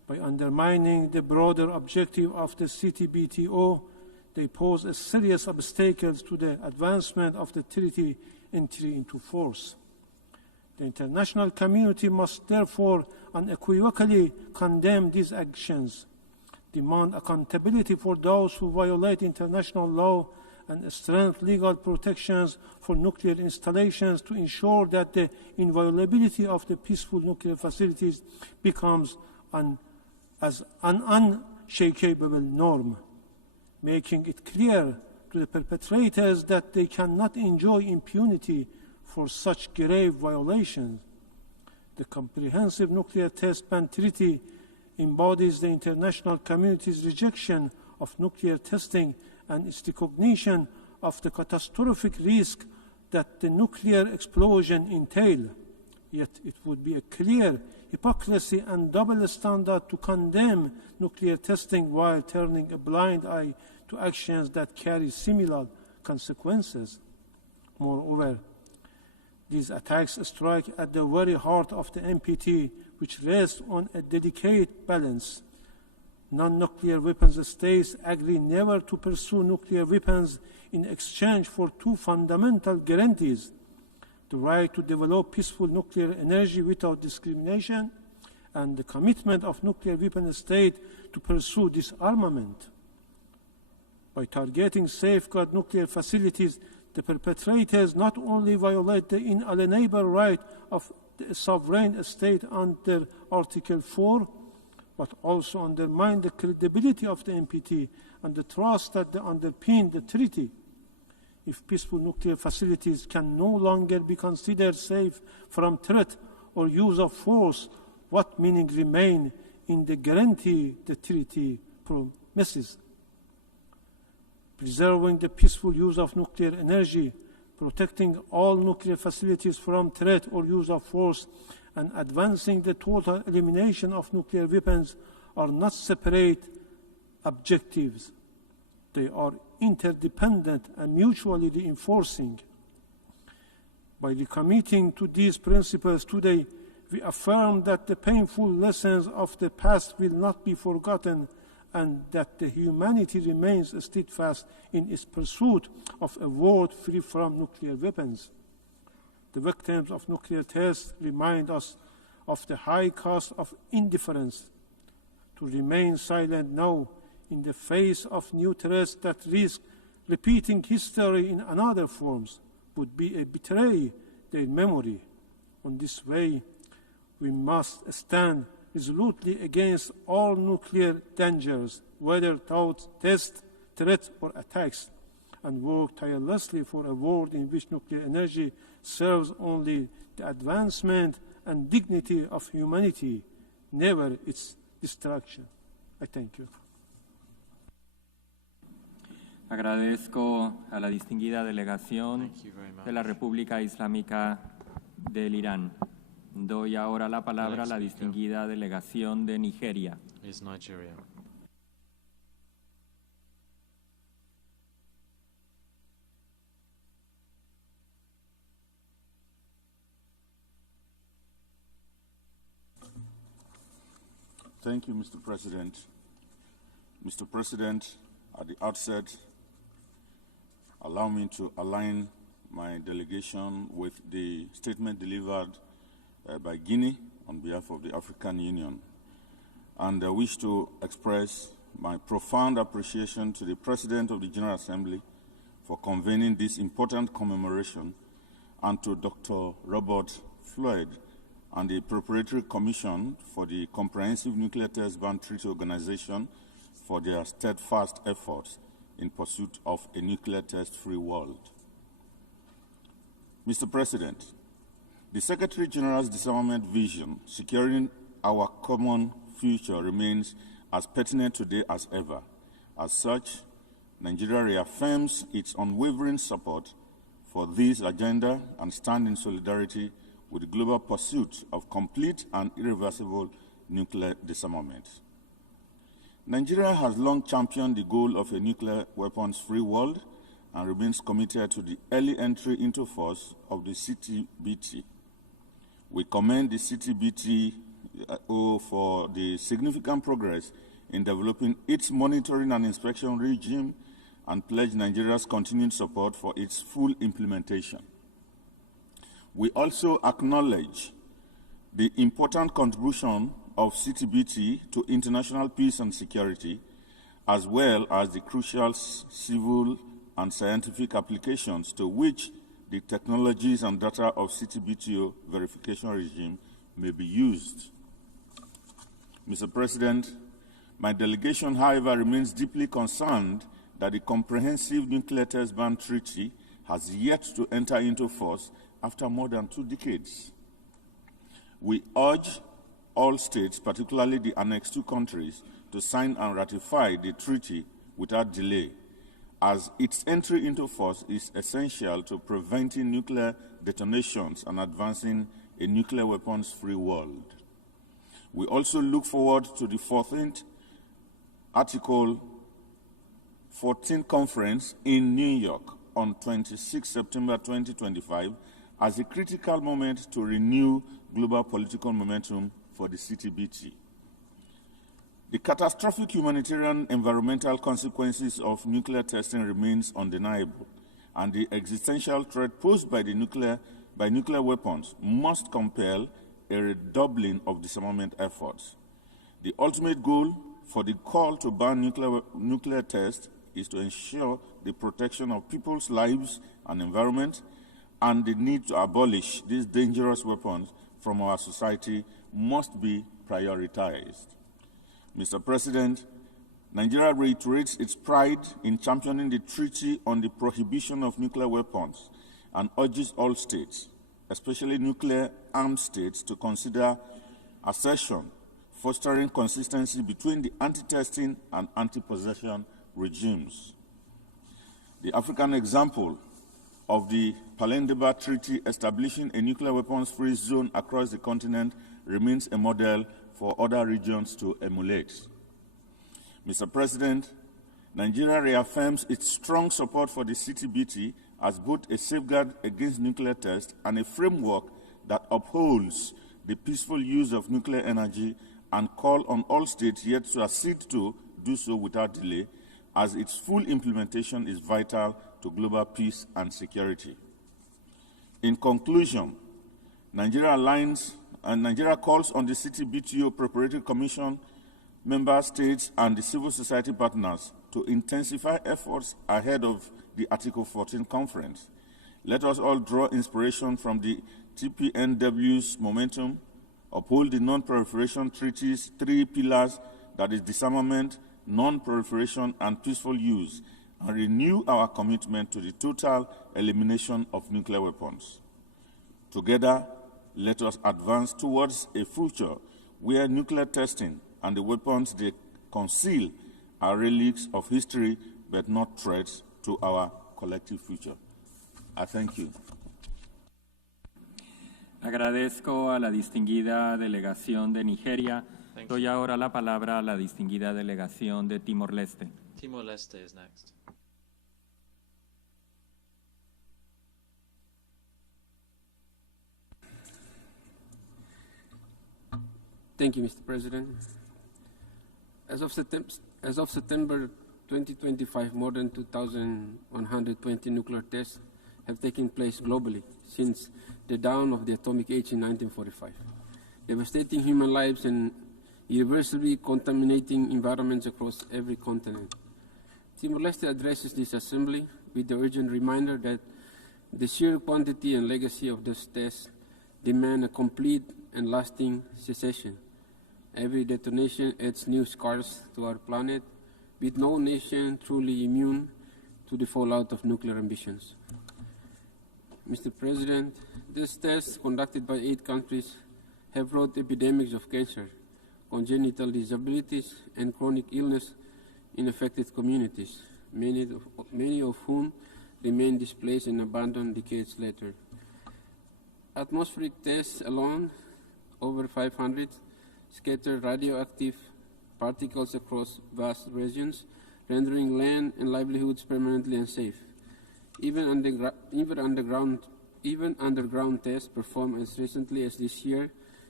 By undermining the broader objective of the CTBTO, they pose a serious obstacle to the advancement of the treaty entry into force. The international community must therefore unequivocally condemn these actions, demand accountability for those who violate international law, and strengthen legal protections for nuclear installations to ensure that the inviolability of the peaceful nuclear facilities becomes an unshakable norm, making it clear to the perpetrators that they cannot enjoy impunity for such grave violations. The Comprehensive Nuclear Test Ban Treaty embodies the international community's rejection of nuclear testing and its recognition of the catastrophic risk that the nuclear explosion entails. Yet it would be a clear hypocrisy and double standard to condemn nuclear testing while turning a blind eye to actions that carry similar consequences. Moreover, these attacks strike at the very heart of the NPT, which rests on a delicate balance. Non-nuclear weapons states agree never to pursue nuclear weapons in exchange for two fundamental guarantees: the right to develop peaceful nuclear energy without discrimination, and the commitment of nuclear weapon states to pursue disarmament. By targeting safeguard nuclear facilities, the perpetrators not only violate the inalienable right of the sovereign state under Article 4, but also undermine the credibility of the NPT and the trust that they underpin the treaty. If peaceful nuclear facilities can no longer be considered safe from threat or use of force, what meaning remains in the guarantee the treaty promises? Preserving the peaceful use of nuclear energy, protecting all nuclear facilities from threat or use of force, and advancing the total elimination of nuclear weapons are not separate objectives. They are interdependent and mutually reinforcing. By recommitting to these principles today, we affirm that the painful lessons of the past will not be forgotten, and that the humanity remains steadfast in its pursuit of a world free from nuclear weapons. The victims of nuclear tests remind us of the high cost of indifference. To remain silent now in the face of new threats that risk repeating history in another forms would be a betray their memory. On this way, we must stand resolutely against all nuclear dangers, whether thought, tests, threats, or attacks, and work tirelessly for a world in which nuclear energy serves only the advancement and dignity of humanity, never its destruction. I thank you. Agradezco a la distinguida delegación de la República Islámica del Irán. Doy ahora la palabra a la distinguida delegación de Nigeria. Thank you, Mr. President. Mr. President, at the outset, allow me to align my delegation with the statement delivered by Guinea on behalf of the African Union. And I wish to express my profound appreciation to the President of the General Assembly for convening this important commemoration, and to Dr. Robert Floyd and the Preparatory Commission for the Comprehensive Nuclear Test Ban Treaty Organization for their steadfast efforts in pursuit of a nuclear test-free world. Mr. President, the Secretary General's disarmament vision, securing our common future, remains as pertinent today as ever. As such, Nigeria reaffirms its unwavering support for this agenda and stands in solidarity with the global pursuit of complete and irreversible nuclear disarmament. Nigeria has long championed the goal of a nuclear weapons-free world and remains committed to the early entry into force of the CTBT. We commend the CTBT for the significant progress in developing its monitoring and inspection regime and pledge Nigeria's continued support for its full implementation. We also acknowledge the important contribution of CTBT to international peace and security, as well as the crucial civil and scientific applications to which the technologies and data of CTBTO verification regime may be used. Mr. President, my delegation, however, remains deeply concerned that the Comprehensive Nuclear Test Ban Treaty has yet to enter into force after more than 2 decades. We urge all states, particularly the Annex II countries, to sign and ratify the treaty without delay, as its entry into force is essential to preventing nuclear detonations and advancing a nuclear weapons-free world. We also look forward to the 14th Article 14 conference in New York on 26 September 2025 as a critical moment to renew global political momentum for the CTBT. The catastrophic humanitarian environmental consequences of nuclear testing remains undeniable, and the existential threat posed by nuclear weapons must compel a redoubling of disarmament efforts. The ultimate goal for the call to ban nuclear tests is to ensure the protection of people's lives and environment, and the need to abolish these dangerous weapons from our society must be prioritized. Mr. President, Nigeria reiterates its pride in championing the Treaty on the Prohibition of Nuclear Weapons and urges all states, especially nuclear-armed states, to consider accession, fostering consistency between the anti-testing and anti-possession regimes. The African example of the Palendeba Treaty establishing a nuclear weapons-free zone across the continent remains a model for other regions to emulate. Mr. President, Nigeria reaffirms its strong support for the CTBT as both a safeguard against nuclear tests and a framework that upholds the peaceful use of nuclear energy, and call on all states yet to accede to do so without delay, as its full implementation is vital to global peace and security. In conclusion, Nigeria calls on the CTBTO Preparatory Commission, member states, and the civil society partners to intensify efforts ahead of the Article 14 conference. Let us all draw inspiration from the TPNW's momentum, uphold the Non-Proliferation Treaty's 3 pillars, that is disarmament, non-proliferation, and peaceful use, and renew our commitment to the total elimination of nuclear weapons. Together, let us advance towards a future where nuclear testing and the weapons they conceal are relics of history, but not threats to our collective future. I thank you. Agradezco a la distinguida delegación de Nigeria. Doy ahora la palabra a la distinguida delegación de Timor-Leste. Timor-Leste is next. Thank you, Mr. President. As of September 2025, more than 2,120 nuclear tests have taken place globally since the dawn of the atomic age in 1945, devastating human lives and irreversibly contaminating environments across every continent. Timor-Leste addresses this assembly with the urgent reminder that the sheer quantity and legacy of these tests demand a complete and lasting cessation. Every detonation adds new scars to our planet, with no nation truly immune to the fallout of nuclear ambitions. Mr. President, these tests conducted by 8 countries have brought epidemics of cancer, congenital disabilities, and chronic illness in affected communities, many of whom remain displaced and abandoned decades later. Atmospheric tests alone, over 500, scatter radioactive particles across vast regions, rendering land and livelihoods permanently unsafe. Even underground tests performed as recently as this year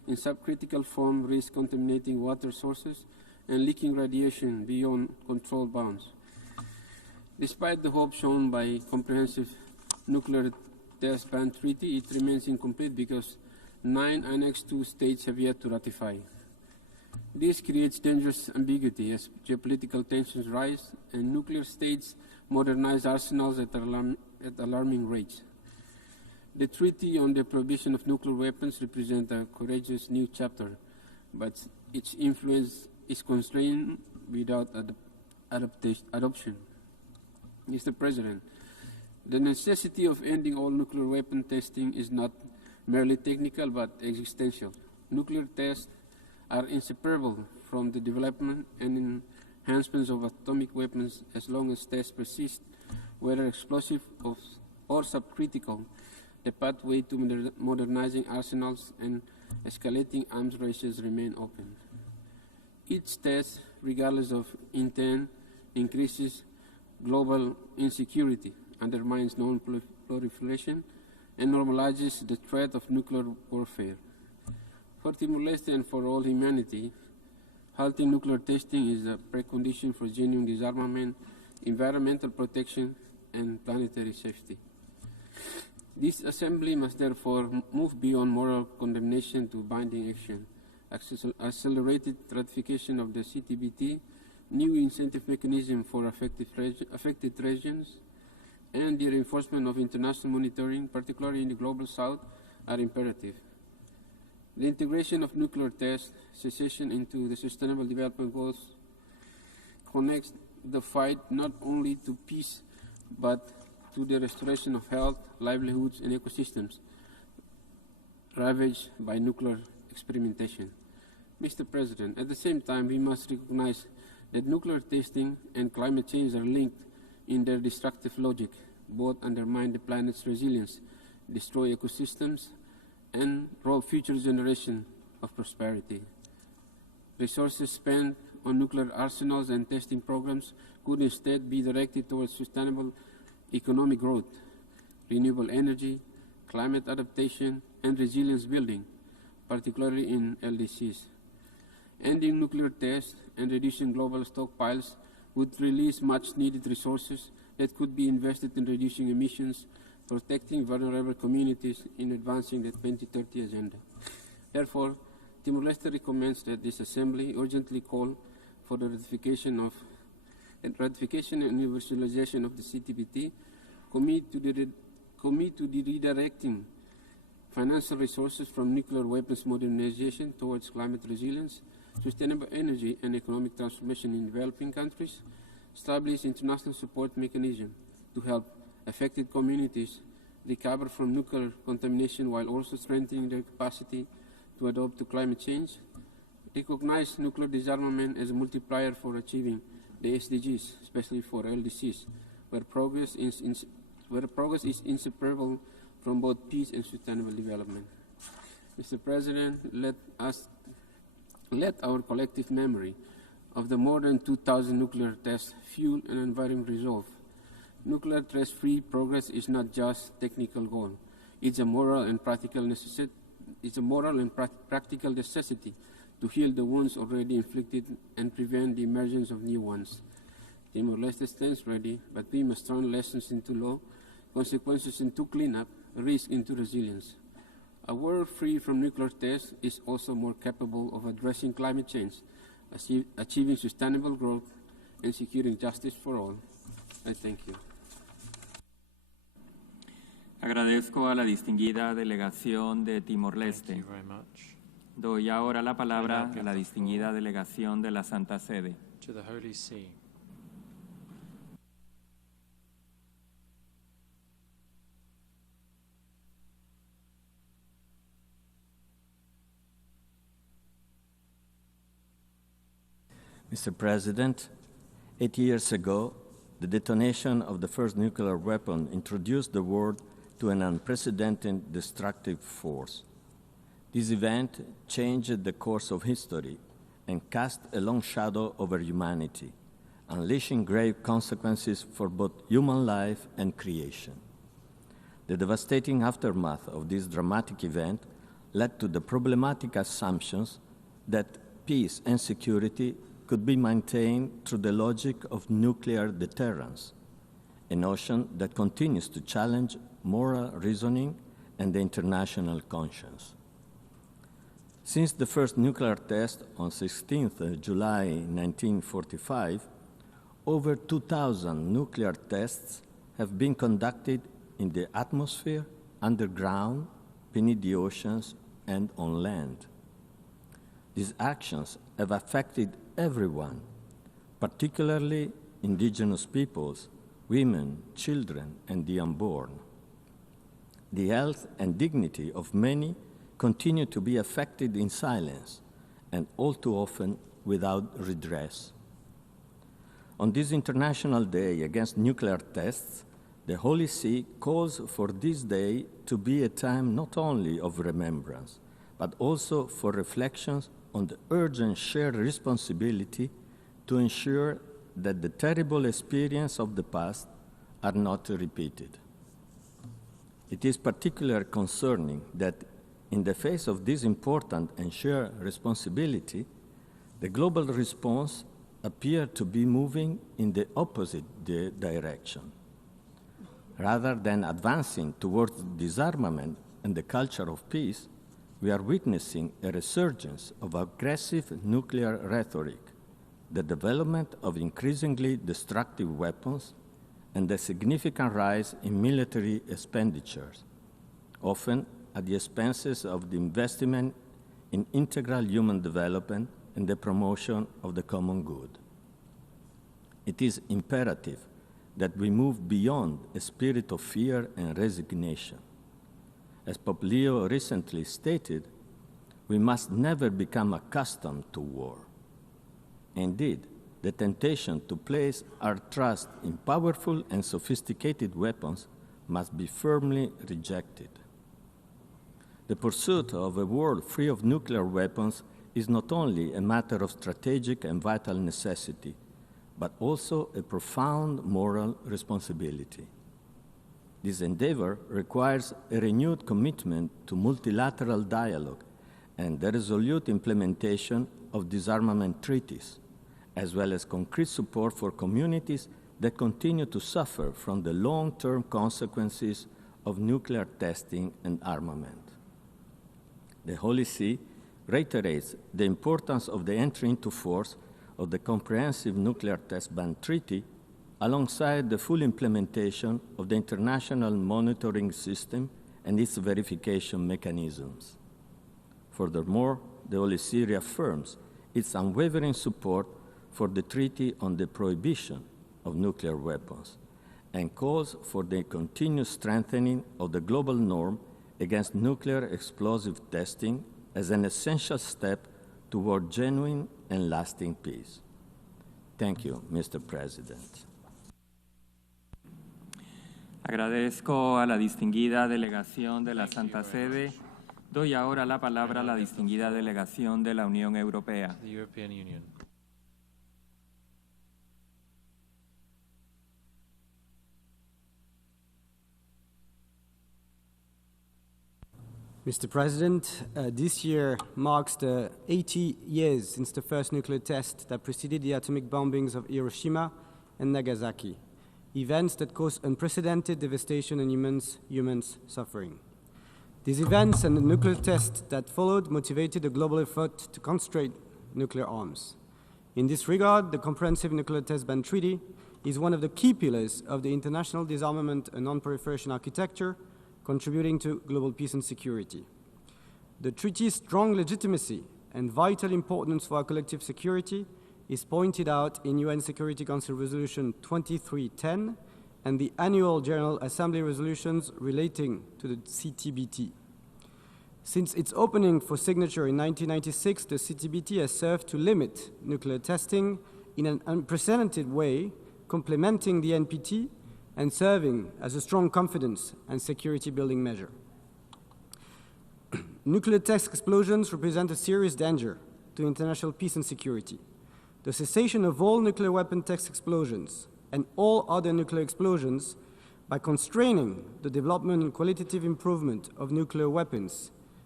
in subcritical form risk contaminating water sources and leaking radiation beyond controlled bounds. Despite the hope shown by comprehensive nuclear test ban treaty, it remains incomplete because 9 Annex II states have yet to ratify. This creates dangerous ambiguity as geopolitical tensions rise and nuclear states modernize arsenals at alarming rates. The Treaty on the Prohibition of Nuclear Weapons represents a courageous new chapter, but its influence is constrained without adoption. Mr. President, the necessity of ending all nuclear weapon testing is not merely technical but existential. Nuclear tests are inseparable from the development and enhancements of atomic weapons as long as tests persist, whether explosive or subcritical. The pathway to modernizing arsenals and escalating arms races remain open. Each test, regardless of intent, increases global insecurity, undermines non-proliferation, and normalizes the threat of nuclear warfare. For Timor-Leste and for all humanity, halting nuclear testing is a precondition for genuine disarmament, environmental protection, and planetary safety. This Assembly must therefore move beyond moral condemnation to binding action, accelerated ratification of the CTBT, new incentive mechanism for affected regions, and the reinforcement of international monitoring, particularly in the Global South, are imperative. The integration of nuclear test cessation into the Sustainable Development Goals connects the fight not only to peace, but to the restoration of health, livelihoods, and ecosystems ravaged by nuclear experimentation. Mr. President, at the same time, we must recognize that nuclear testing and climate change are linked in their destructive logic. Both undermine the planet's resilience, destroy ecosystems, and rob future generations of prosperity. Resources spent on nuclear arsenals and testing programs could instead be directed towards sustainable economic growth, renewable energy, climate adaptation, and resilience building, particularly in LDCs. Ending nuclear tests and reducing global stockpiles would release much-needed resources that could be invested in reducing emissions, protecting vulnerable communities, in advancing the 2030 agenda. Therefore, Timor-Leste recommends that this Assembly urgently call for the ratification and universalization of the CTBT, commit to the redirecting financial resources from nuclear weapons modernization towards climate resilience, sustainable energy and economic transformation in developing countries, establish international support mechanism to help affected communities recover from nuclear contamination while also strengthening their capacity to adapt to climate change, recognize nuclear disarmament as a multiplier for achieving the SDGs, especially for LDCs, where progress is inseparable from both peace and sustainable development. Mr. President, let our collective memory of the more than 2,000 nuclear tests fuel an environment resolve. Nuclear test-free progress is not just a technical goal. It's a moral and practical necessity. It's a moral and practical necessity to heal the wounds already inflicted and prevent the emergence of new ones. Timor-Leste stands ready, but we must turn lessons into law, consequences into cleanup, risk into resilience. A world free from nuclear tests is also more capable of addressing climate change, achieving sustainable growth, and securing justice for all. I thank you. Agradezco a la distinguida delegación de Timor-Leste. Doy ahora la palabra a la distinguida delegación de la Santa Sede. To the Holy See. Mr. President, 8 years ago, the detonation of the first nuclear weapon introduced the world to an unprecedented destructive force. This event changed the course of history and cast a long shadow over humanity, unleashing grave consequences for both human life and creation. The devastating aftermath of this dramatic event led to the problematic assumptions that peace and security could be maintained through the logic of nuclear deterrence, a notion that continues to challenge moral reasoning and the international conscience. Since the first nuclear test on 16th July 1945, over 2,000 nuclear tests have been conducted in the atmosphere, underground, beneath the oceans, and on land. These actions have affected everyone, particularly indigenous peoples, women, children, and the unborn. The health and dignity of many continue to be affected in silence, and all too often without redress. On this International Day Against Nuclear Tests, the Holy See calls for this day to be a time not only of remembrance, but also for reflections on the urgent shared responsibility to ensure that the terrible experiences of the past are not repeated. It is particularly concerning that in the face of this important and shared responsibility, the global response appears to be moving in the opposite direction. Rather than advancing towards disarmament and the culture of peace, we are witnessing a resurgence of aggressive nuclear rhetoric, the development of increasingly destructive weapons, and a significant rise in military expenditures, often at the expenses of the investment in integral human development and the promotion of the common good. It is imperative that we move beyond a spirit of fear and resignation. As Pope Leo recently stated, we must never become accustomed to war. Indeed, the temptation to place our trust in powerful and sophisticated weapons must be firmly rejected. The pursuit of a world free of nuclear weapons is not only a matter of strategic and vital necessity, but also a profound moral responsibility. This endeavor requires a renewed commitment to multilateral dialogue and the resolute implementation of disarmament treaties, as well as concrete support for communities that continue to suffer from the long-term consequences of nuclear testing and armament. The Holy See reiterates the importance of the entry into force of the Comprehensive Nuclear Test Ban Treaty alongside the full implementation of the international monitoring system and its verification mechanisms. Furthermore, the Holy See reaffirms its unwavering support for the Treaty on the Prohibition of Nuclear Weapons and calls for the continued strengthening of the global norm against nuclear explosive testing as an essential step toward genuine and lasting peace. Thank you, Mr. President. Agradezco a la distinguida delegación de la Santa Sede. Doy ahora la palabra a la distinguida delegación de la Unión Europea. The European Union. Mr. President, this year marks the 80 years since the first nuclear test that preceded the atomic bombings of Hiroshima and Nagasaki, events that caused unprecedented devastation and humans suffering. These events and the nuclear test that followed motivated a global effort to constrain nuclear arms. In this regard, the Comprehensive Nuclear Test Ban Treaty is one of the key pillars of the international disarmament and non-proliferation architecture, contributing to global peace and security. The treaty's strong legitimacy and vital importance for our collective security is pointed out in UN Security Council Resolution 2310 and the annual General Assembly resolutions relating to the CTBT. Since its opening for signature in 1996, the CTBT has served to limit nuclear testing in an unprecedented way, complementing the NPT and serving as a strong confidence and security building measure. Nuclear test explosions represent a serious danger to international peace and security. The cessation of all nuclear weapon test explosions and all other nuclear explosions by constraining the development and qualitative improvement of nuclear weapons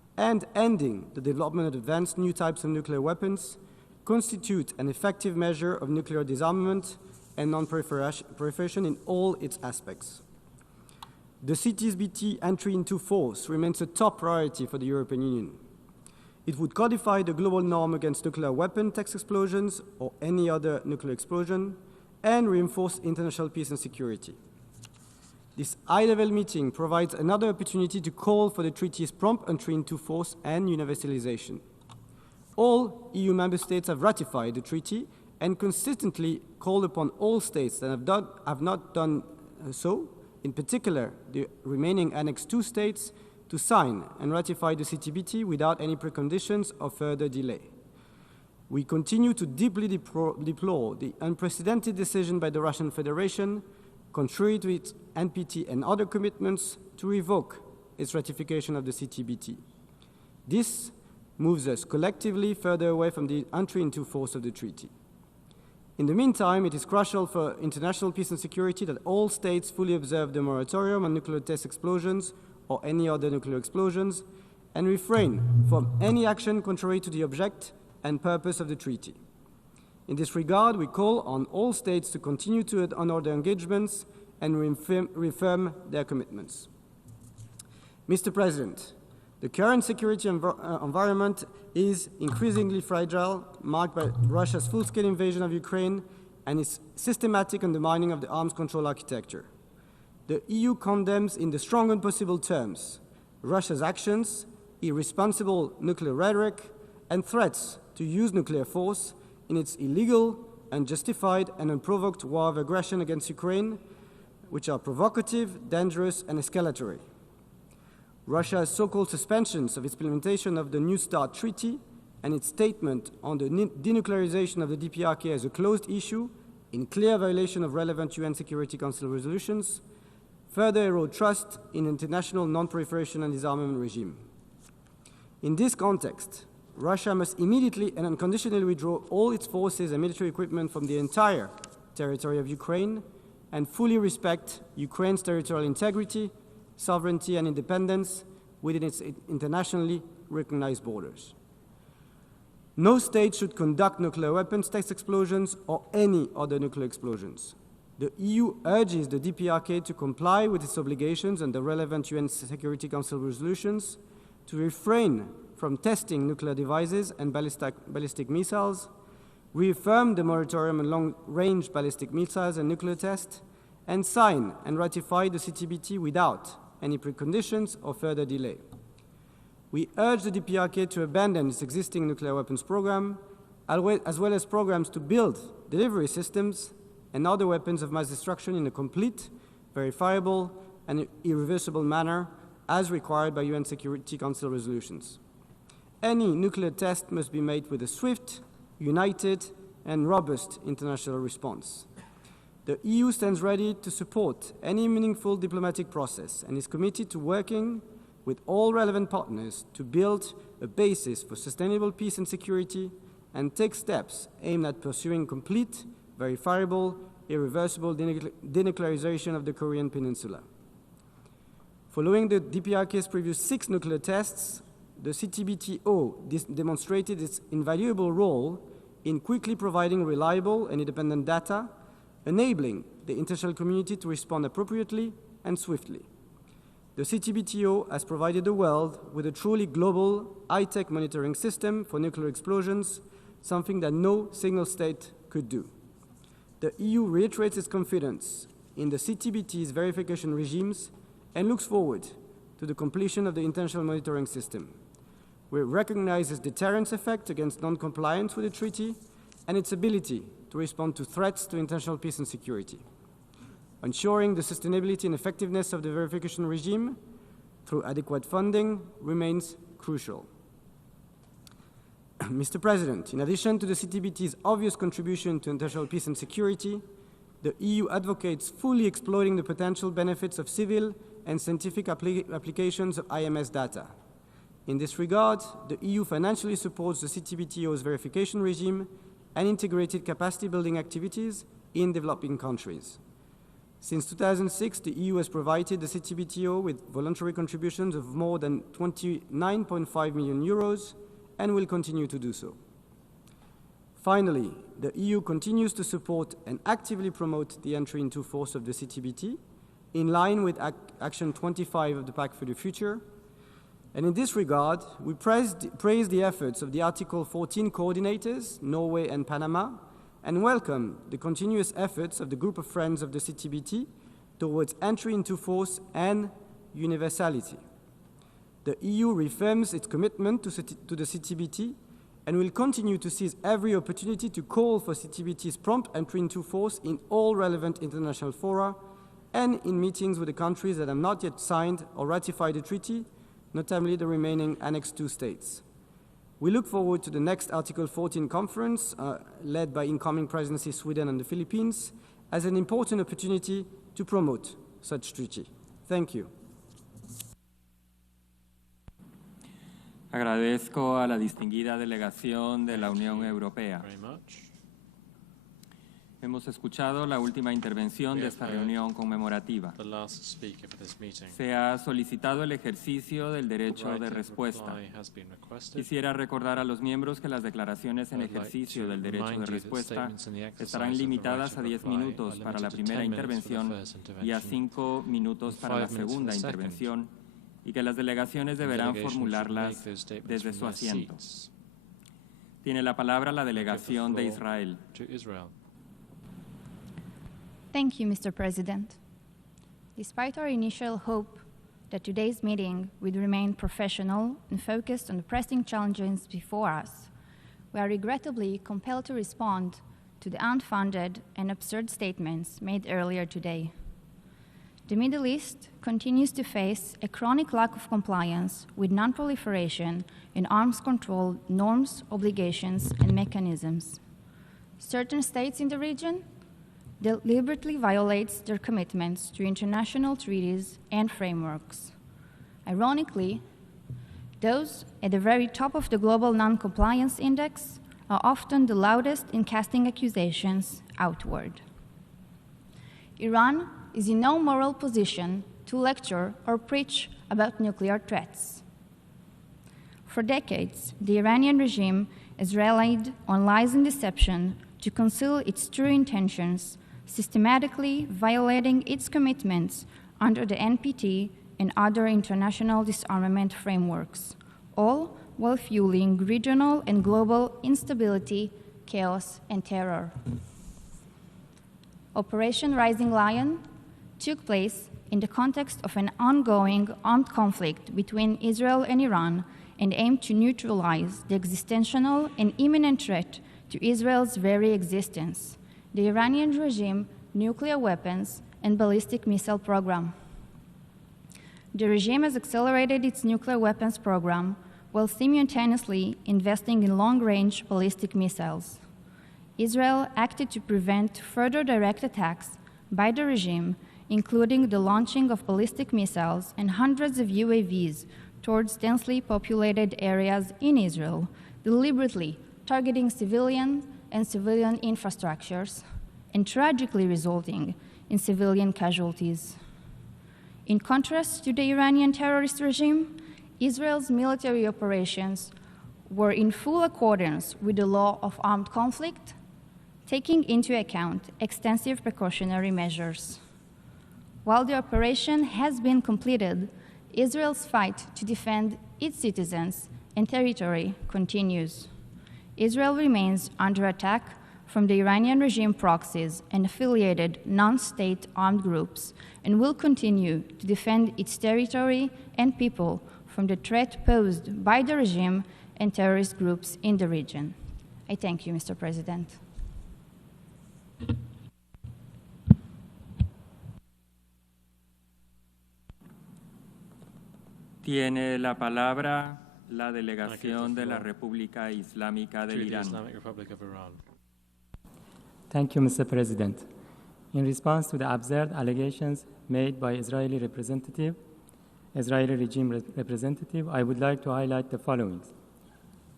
and ending the development of advanced new types of nuclear weapons constitute an effective measure of nuclear disarmament and non-proliferation in all its aspects. The CTBT entry into force remains a top priority for the European Union. It would codify the global norm against nuclear weapon test explosions or any other nuclear explosion and reinforce international peace and security. This high-level meeting provides another opportunity to call for the treaty's prompt entry into force and universalization. All EU member states have ratified the treaty and consistently called upon all states that have not done so, in particular the remaining Annex II states, to sign and ratify the CTBT without any preconditions or further delay. We continue to deeply deplore the unprecedented decision by the Russian Federation, contrary to its NPT and other commitments, to revoke its ratification of the CTBT. This moves us collectively further away from the entry into force of the treaty. In the meantime, it is crucial for international peace and security that all states fully observe the moratorium on nuclear test explosions or any other nuclear explosions and refrain from any action contrary to the object and purpose of the treaty. In this regard, we call on all states to continue to honor their engagements and reaffirm their commitments. Mr. President, the current security environment is increasingly fragile, marked by Russia's full-scale invasion of Ukraine and its systematic undermining of the arms control architecture. The EU condemns in the strongest possible terms Russia's actions, irresponsible nuclear rhetoric, and threats to use nuclear force in its illegal, unjustified, and unprovoked war of aggression against Ukraine, which are provocative, dangerous, and escalatory. Russia's so-called suspensions of its implementation of the New START Treaty and its statement on the denuclearization of the DPRK as a closed issue, in clear violation of relevant UN Security Council resolutions, further erode trust in international non-proliferation and disarmament regime. In this context, Russia must immediately and unconditionally withdraw all its forces and military equipment from the entire territory of Ukraine and fully respect Ukraine's territorial integrity, sovereignty, and independence within its internationally recognized borders. No state should conduct nuclear weapons test explosions or any other nuclear explosions. The EU urges the DPRK to comply with its obligations under relevant UN Security Council resolutions, to refrain from testing nuclear devices and ballistic missiles, reaffirm the moratorium on long-range ballistic missiles and nuclear tests, and sign and ratify the CTBT without any preconditions or further delay. We urge the DPRK to abandon its existing nuclear weapons program, as well as programs to build delivery systems and other weapons of mass destruction in a complete, verifiable, and irreversible manner as required by UN Security Council resolutions. Any nuclear test must be made with a swift, united, and robust international response. The EU stands ready to support any meaningful diplomatic process and is committed to working with all relevant partners to build a basis for sustainable peace and security and take steps aimed at pursuing complete, verifiable, irreversible denuclearization of the Korean Peninsula. Following the DPRK's previous 6 nuclear tests, the CTBTO demonstrated its invaluable role in quickly providing reliable and independent data, enabling the international community to respond appropriately and swiftly. The CTBTO has provided the world with a truly global, high-tech monitoring system for nuclear explosions, something that no single state could do. The EU reiterates its confidence in the CTBT's verification regimes and looks forward to the completion of the international monitoring system. We recognize its deterrence effect against non-compliance with the treaty and its ability to respond to threats to international peace and security. Ensuring the sustainability and effectiveness of the verification regime through adequate funding remains crucial. Mr. President, in addition to the CTBT's obvious contribution to international peace and security, the EU advocates fully exploiting the potential benefits of civil and scientific applications of IMS data. In this regard, the EU financially supports the CTBTO's verification regime and integrated capacity building activities in developing countries. Since 2006, the EU has provided the CTBTO with voluntary contributions of more than 29.5 million euros and will continue to do so. Finally, the EU continues to support and actively promote the entry into force of the CTBT in line with Action 25 of the Pact for the Future. And in this regard, we praise the efforts of the Article 14 coordinators, Norway and Panama, and welcome the continuous efforts of the group of friends of the CTBT towards entry into force and universality. The EU reaffirms its commitment to the CTBT and will continue to seize every opportunity to call for CTBT's prompt entry into force in all relevant international fora and in meetings with the countries that have not yet signed or ratified the treaty, notably the remaining Annex II states. We look forward to the next Article 14 conference, led by incoming presidency Sweden and the Philippines, as an important opportunity to promote such treaty. Thank you. Agradezco a la distinguida delegación de la Unión Europea. Hemos escuchado la última intervención de esta reunión conmemorativa. Se ha solicitado el ejercicio del derecho de respuesta. Quisiera recordar a los miembros que las declaraciones en ejercicio del derecho de respuesta estarán limitadas a 10 minutos para la primera intervención y a 5 minutos para la segunda intervención, y que las delegaciones deberán formularlas desde su asiento. Tiene la palabra la delegación de Israel. Thank you, Mr. President. Despite our initial hope that today's meeting would remain professional and focused on the pressing challenges before us, we are regrettably compelled to respond to the unfounded and absurd statements made earlier today. The Middle East continues to face a chronic lack of compliance with non-proliferation and arms control norms, obligations, and mechanisms. Certain states in the region deliberately violates their commitments to international treaties and frameworks. Ironically, those at the very top of the global non-compliance index are often the loudest in casting accusations outward. Iran is in no moral position to lecture or preach about nuclear threats. For decades, the Iranian regime has relied on lies and deception to conceal its true intentions, systematically violating its commitments under the NPT and other international disarmament frameworks, all while fueling regional and global instability, chaos, and terror. Operation Rising Lion took place in the context of an ongoing armed conflict between Israel and Iran and aimed to neutralize the existential and imminent threat to Israel's very existence, the Iranian regime, nuclear weapons, and ballistic missile program. The regime has accelerated its nuclear weapons program while simultaneously investing in long-range ballistic missiles. Israel acted to prevent further direct attacks by the regime, including the launching of ballistic missiles and hundreds of UAVs towards densely populated areas in Israel, deliberately targeting civilian and civilian infrastructures, and tragically resulting in civilian casualties. In contrast to the Iranian terrorist regime, Israel's military operations were in full accordance with the law of armed conflict, taking into account extensive precautionary measures. While the operation has been completed, Israel's fight to defend its citizens and territory continues. Israel remains under attack from the Iranian regime proxies and affiliated non-state armed groups and will continue to defend its territory and people from the threat posed by the regime and terrorist groups in the region. I thank you, Mr. President. Tiene la palabra la delegación de la República Islámica del Irán. Thank you, Mr. President. In response to the absurd allegations made by Israeli regime representative, I would like to highlight the following.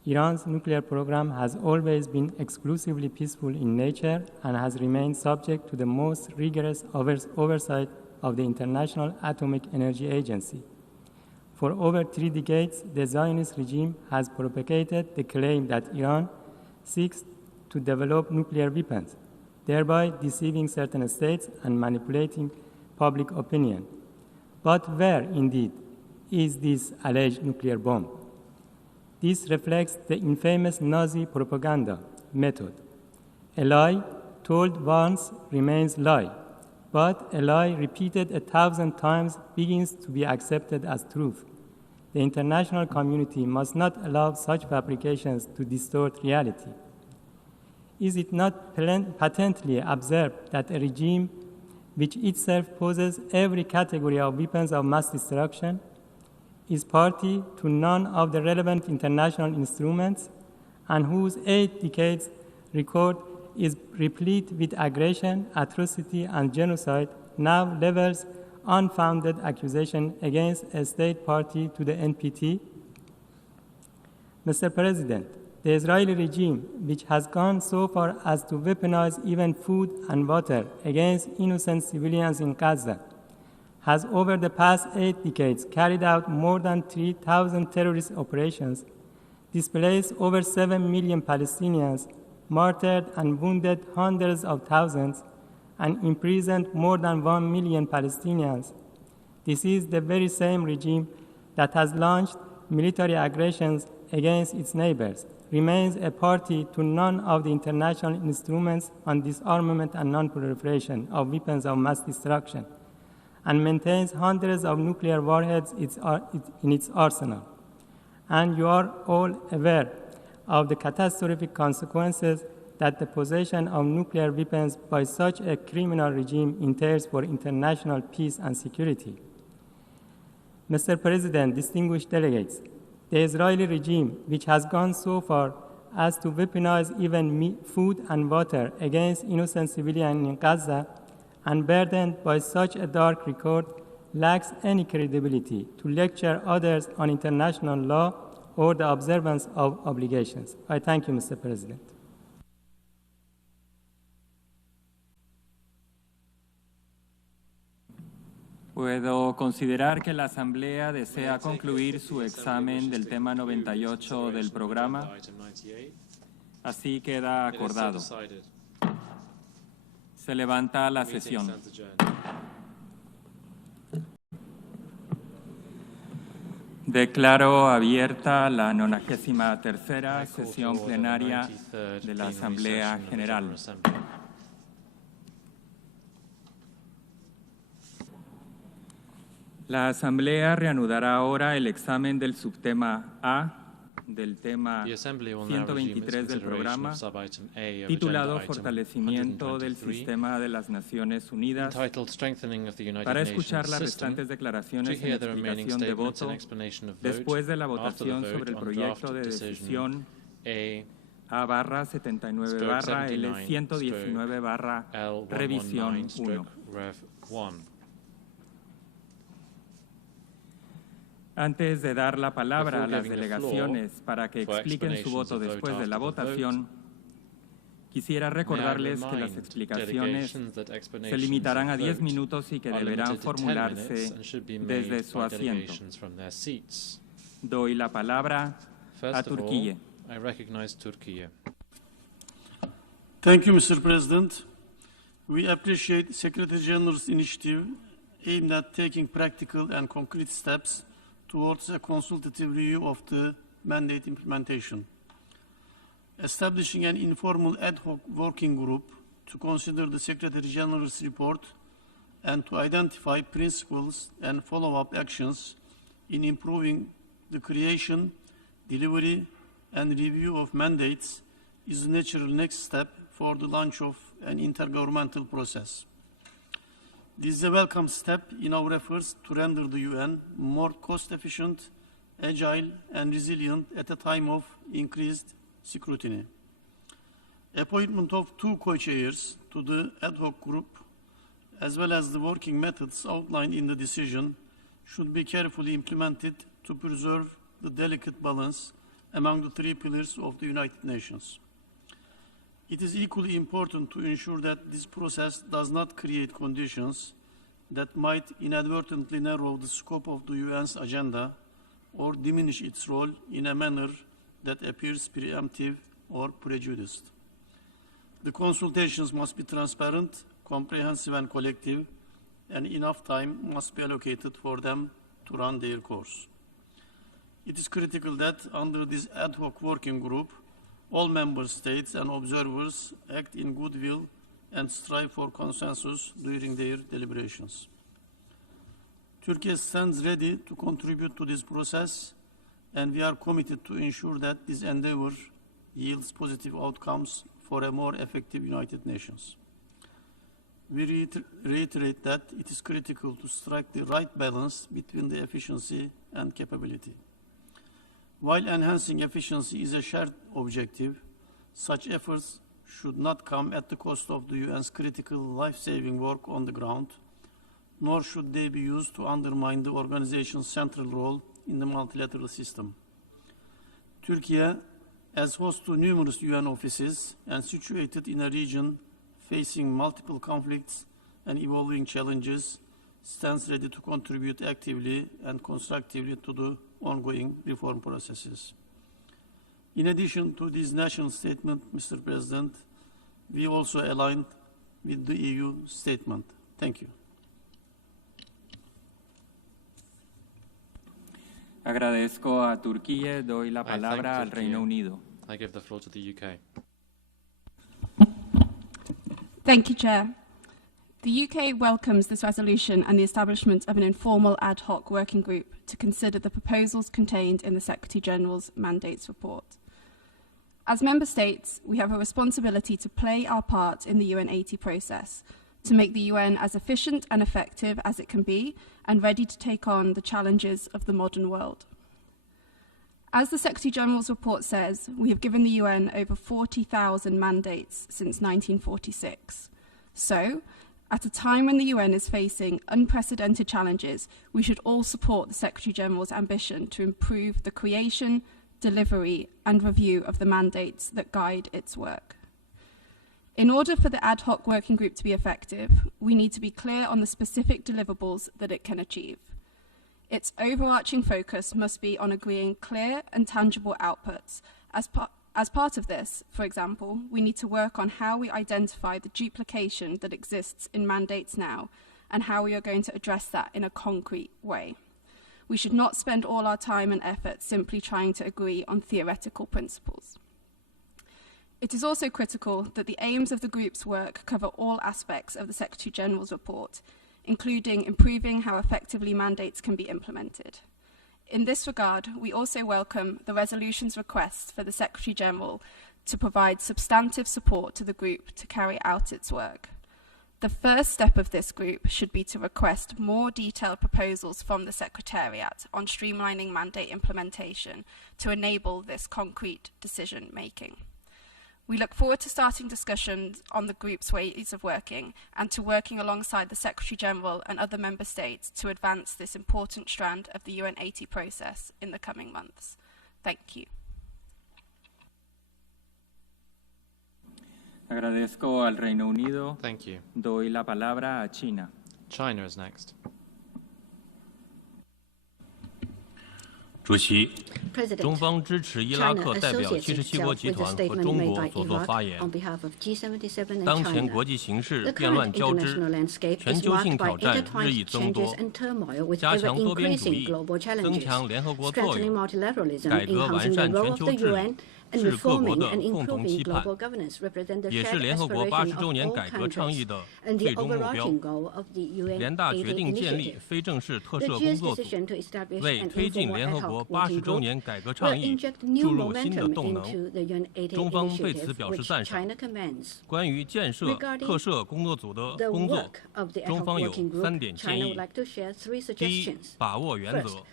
Iran's nuclear program has always been exclusively peaceful in nature and has remained subject to the most rigorous oversight of the International Atomic Energy Agency. For over 3 decades, the Zionist regime has propagated the claim that Iran seeks to develop nuclear weapons, thereby deceiving certain states and manipulating public opinion. But where, indeed, is this alleged nuclear bomb? This reflects the infamous Nazi propaganda method. A lie told once remains lie, but a lie repeated 1,000 times begins to be accepted as truth. The international community must not allow such fabrications to distort reality. Is it not patently observed that a regime which itself possesses every category of weapons of mass destruction is party to none of the relevant international instruments and whose 8 decades record is replete with aggression, atrocity, and genocide, now levels unfounded accusation against a state party to the NPT? Mr. President, the Israeli regime, which has gone so far as to weaponize even food and water against innocent civilians in Gaza, has over the past 8 decades carried out more than 3,000 terrorist operations, displaced over 7 million Palestinians, martyred and wounded hundreds of thousands, and imprisoned more than 1 million Palestinians. This is the very same regime that has launched military aggressions against its neighbors, remains a party to none of the international instruments on disarmament and non-proliferation of weapons of mass destruction, and maintains hundreds of nuclear warheads in its arsenal. And you are all aware of the catastrophic consequences that the possession of nuclear weapons by such a criminal regime entails for international peace and security. Mr. President, distinguished delegates, the Israeli regime, which has gone so far as to weaponize even food and water against innocent civilians in Gaza, and burdened by such a dark record, lacks any credibility to lecture others on international law or the observance of obligations. I thank you, Mr. President. Puedo considerar que la Asamblea desea concluir su examen del tema 98 del programa. Así queda acordado. Se levanta la sesión. Declaro abierta la 93ª sesión plenaria de la Asamblea General. La Asamblea reanudará ahora el examen del subtema A del tema 123 del programa, titulado Fortalecimiento del Sistema de las Naciones Unidas, para escuchar las restantes declaraciones en explicación de voto después de la votación sobre el proyecto de decisión A/79/L119/Revisión 1. Antes de dar la palabra a las delegaciones para que expliquen su voto después de la votación, quisiera recordarles que las explicaciones se limitarán a 10 minutos y que deberán formularse desde su asiento. Doy la palabra a Turquía. Thank you, Mr. President. We appreciate Secretary General's initiative aimed at taking practical and concrete steps towards a consultative review of the mandate implementation. Establishing an informal ad hoc working group to consider the Secretary General's report and to identify principles and follow-up actions in improving the creation, delivery, and review of mandates is a natural next step for the launch of an intergovernmental process. This is a welcome step in our efforts to render the UN more cost-efficient, agile, and resilient at a time of increased scrutiny. Appointment of 2 co-chairs to the ad hoc group, as well as the working methods outlined in the decision, should be carefully implemented to preserve the delicate balance among the three pillars of the United Nations. It is equally important to ensure that this process does not create conditions that might inadvertently narrow the scope of the UN's agenda or diminish its role in a manner that appears preemptive or prejudiced. The consultations must be transparent, comprehensive and collective, and enough time must be allocated for them to run their course. It is critical that under this ad hoc working group, all member states and observers act in goodwill and strive for consensus during their deliberations. Turkey stands ready to contribute to this process, and we are committed to ensure that this endeavor yields positive outcomes for a more effective United Nations. We reiterate that it is critical to strike the right balance between the efficiency and capability. While enhancing efficiency is a shared objective, such efforts should not come at the cost of the UN's critical life-saving work on the ground, nor should they be used to undermine the organization's central role in the multilateral system. Turkey, as host to numerous UN offices and situated in a region facing multiple conflicts and evolving challenges, stands ready to contribute actively and constructively to the ongoing reform processes. In addition to this national statement, Mr. President, we also aligned with the EU statement. Thank you. Agradezco a Turquía. Doy la palabra al Reino Unido. I give the floor to the UK. Thank you, Chair. The UK welcomes this resolution and the establishment of an informal ad hoc working group to consider the proposals contained in the Secretary-General's mandates report. As Member States, we have a responsibility to play our part in the UN 80 process, to make the UN as efficient and effective as it can be and ready to take on the challenges of the modern world. As the Secretary-General's report says, we have given the UN over 40,000 mandates since 1946. So, at a time when the UN is facing unprecedented challenges, we should all support the Secretary-General's ambition to improve the creation, delivery, and review of the mandates that guide its work. In order for the ad hoc working group to be effective, we need to be clear on the specific deliverables that it can achieve. Its overarching focus must be on agreeing clear and tangible outputs. As part of this, for example, we need to work on how we identify the duplication that exists in mandates now and how we are going to address that in a concrete way. We should not spend all our time and effort simply trying to agree on theoretical principles. It is also critical that the aims of the group's work cover all aspects of the Secretary-General's report, including improving how effectively mandates can be implemented. In this regard, we also welcome the resolution's request for the Secretary-General to provide substantive support to the group to carry out its work. The first step of this group should be to request more detailed proposals from the Secretariat on streamlining mandate implementation to enable this concrete decision-making. We look forward to starting discussions on the group's ways of working and to working alongside the Secretary-General and other Member States to advance this important strand of the UN 80 process in the coming months. Thank you. Agradezco al Reino Unido. Thank you. Doy la palabra a China. China is next. 主席，中方支持伊拉克代表77国集团和中国所作发言。当前国际形势变乱交织，全球性挑战日益增多，加强多边主义，增强联合国作用，改革完善全球治理，是各国的共同期盼，也是联合国80周年改革倡议的最终目标。联大决定建立非正式特设工作组，为推进联合国80周年改革倡议注入新的动能。中方对此表示赞赏。关于建设特设工作组的工作，中方有3点建议：第一，把握原则，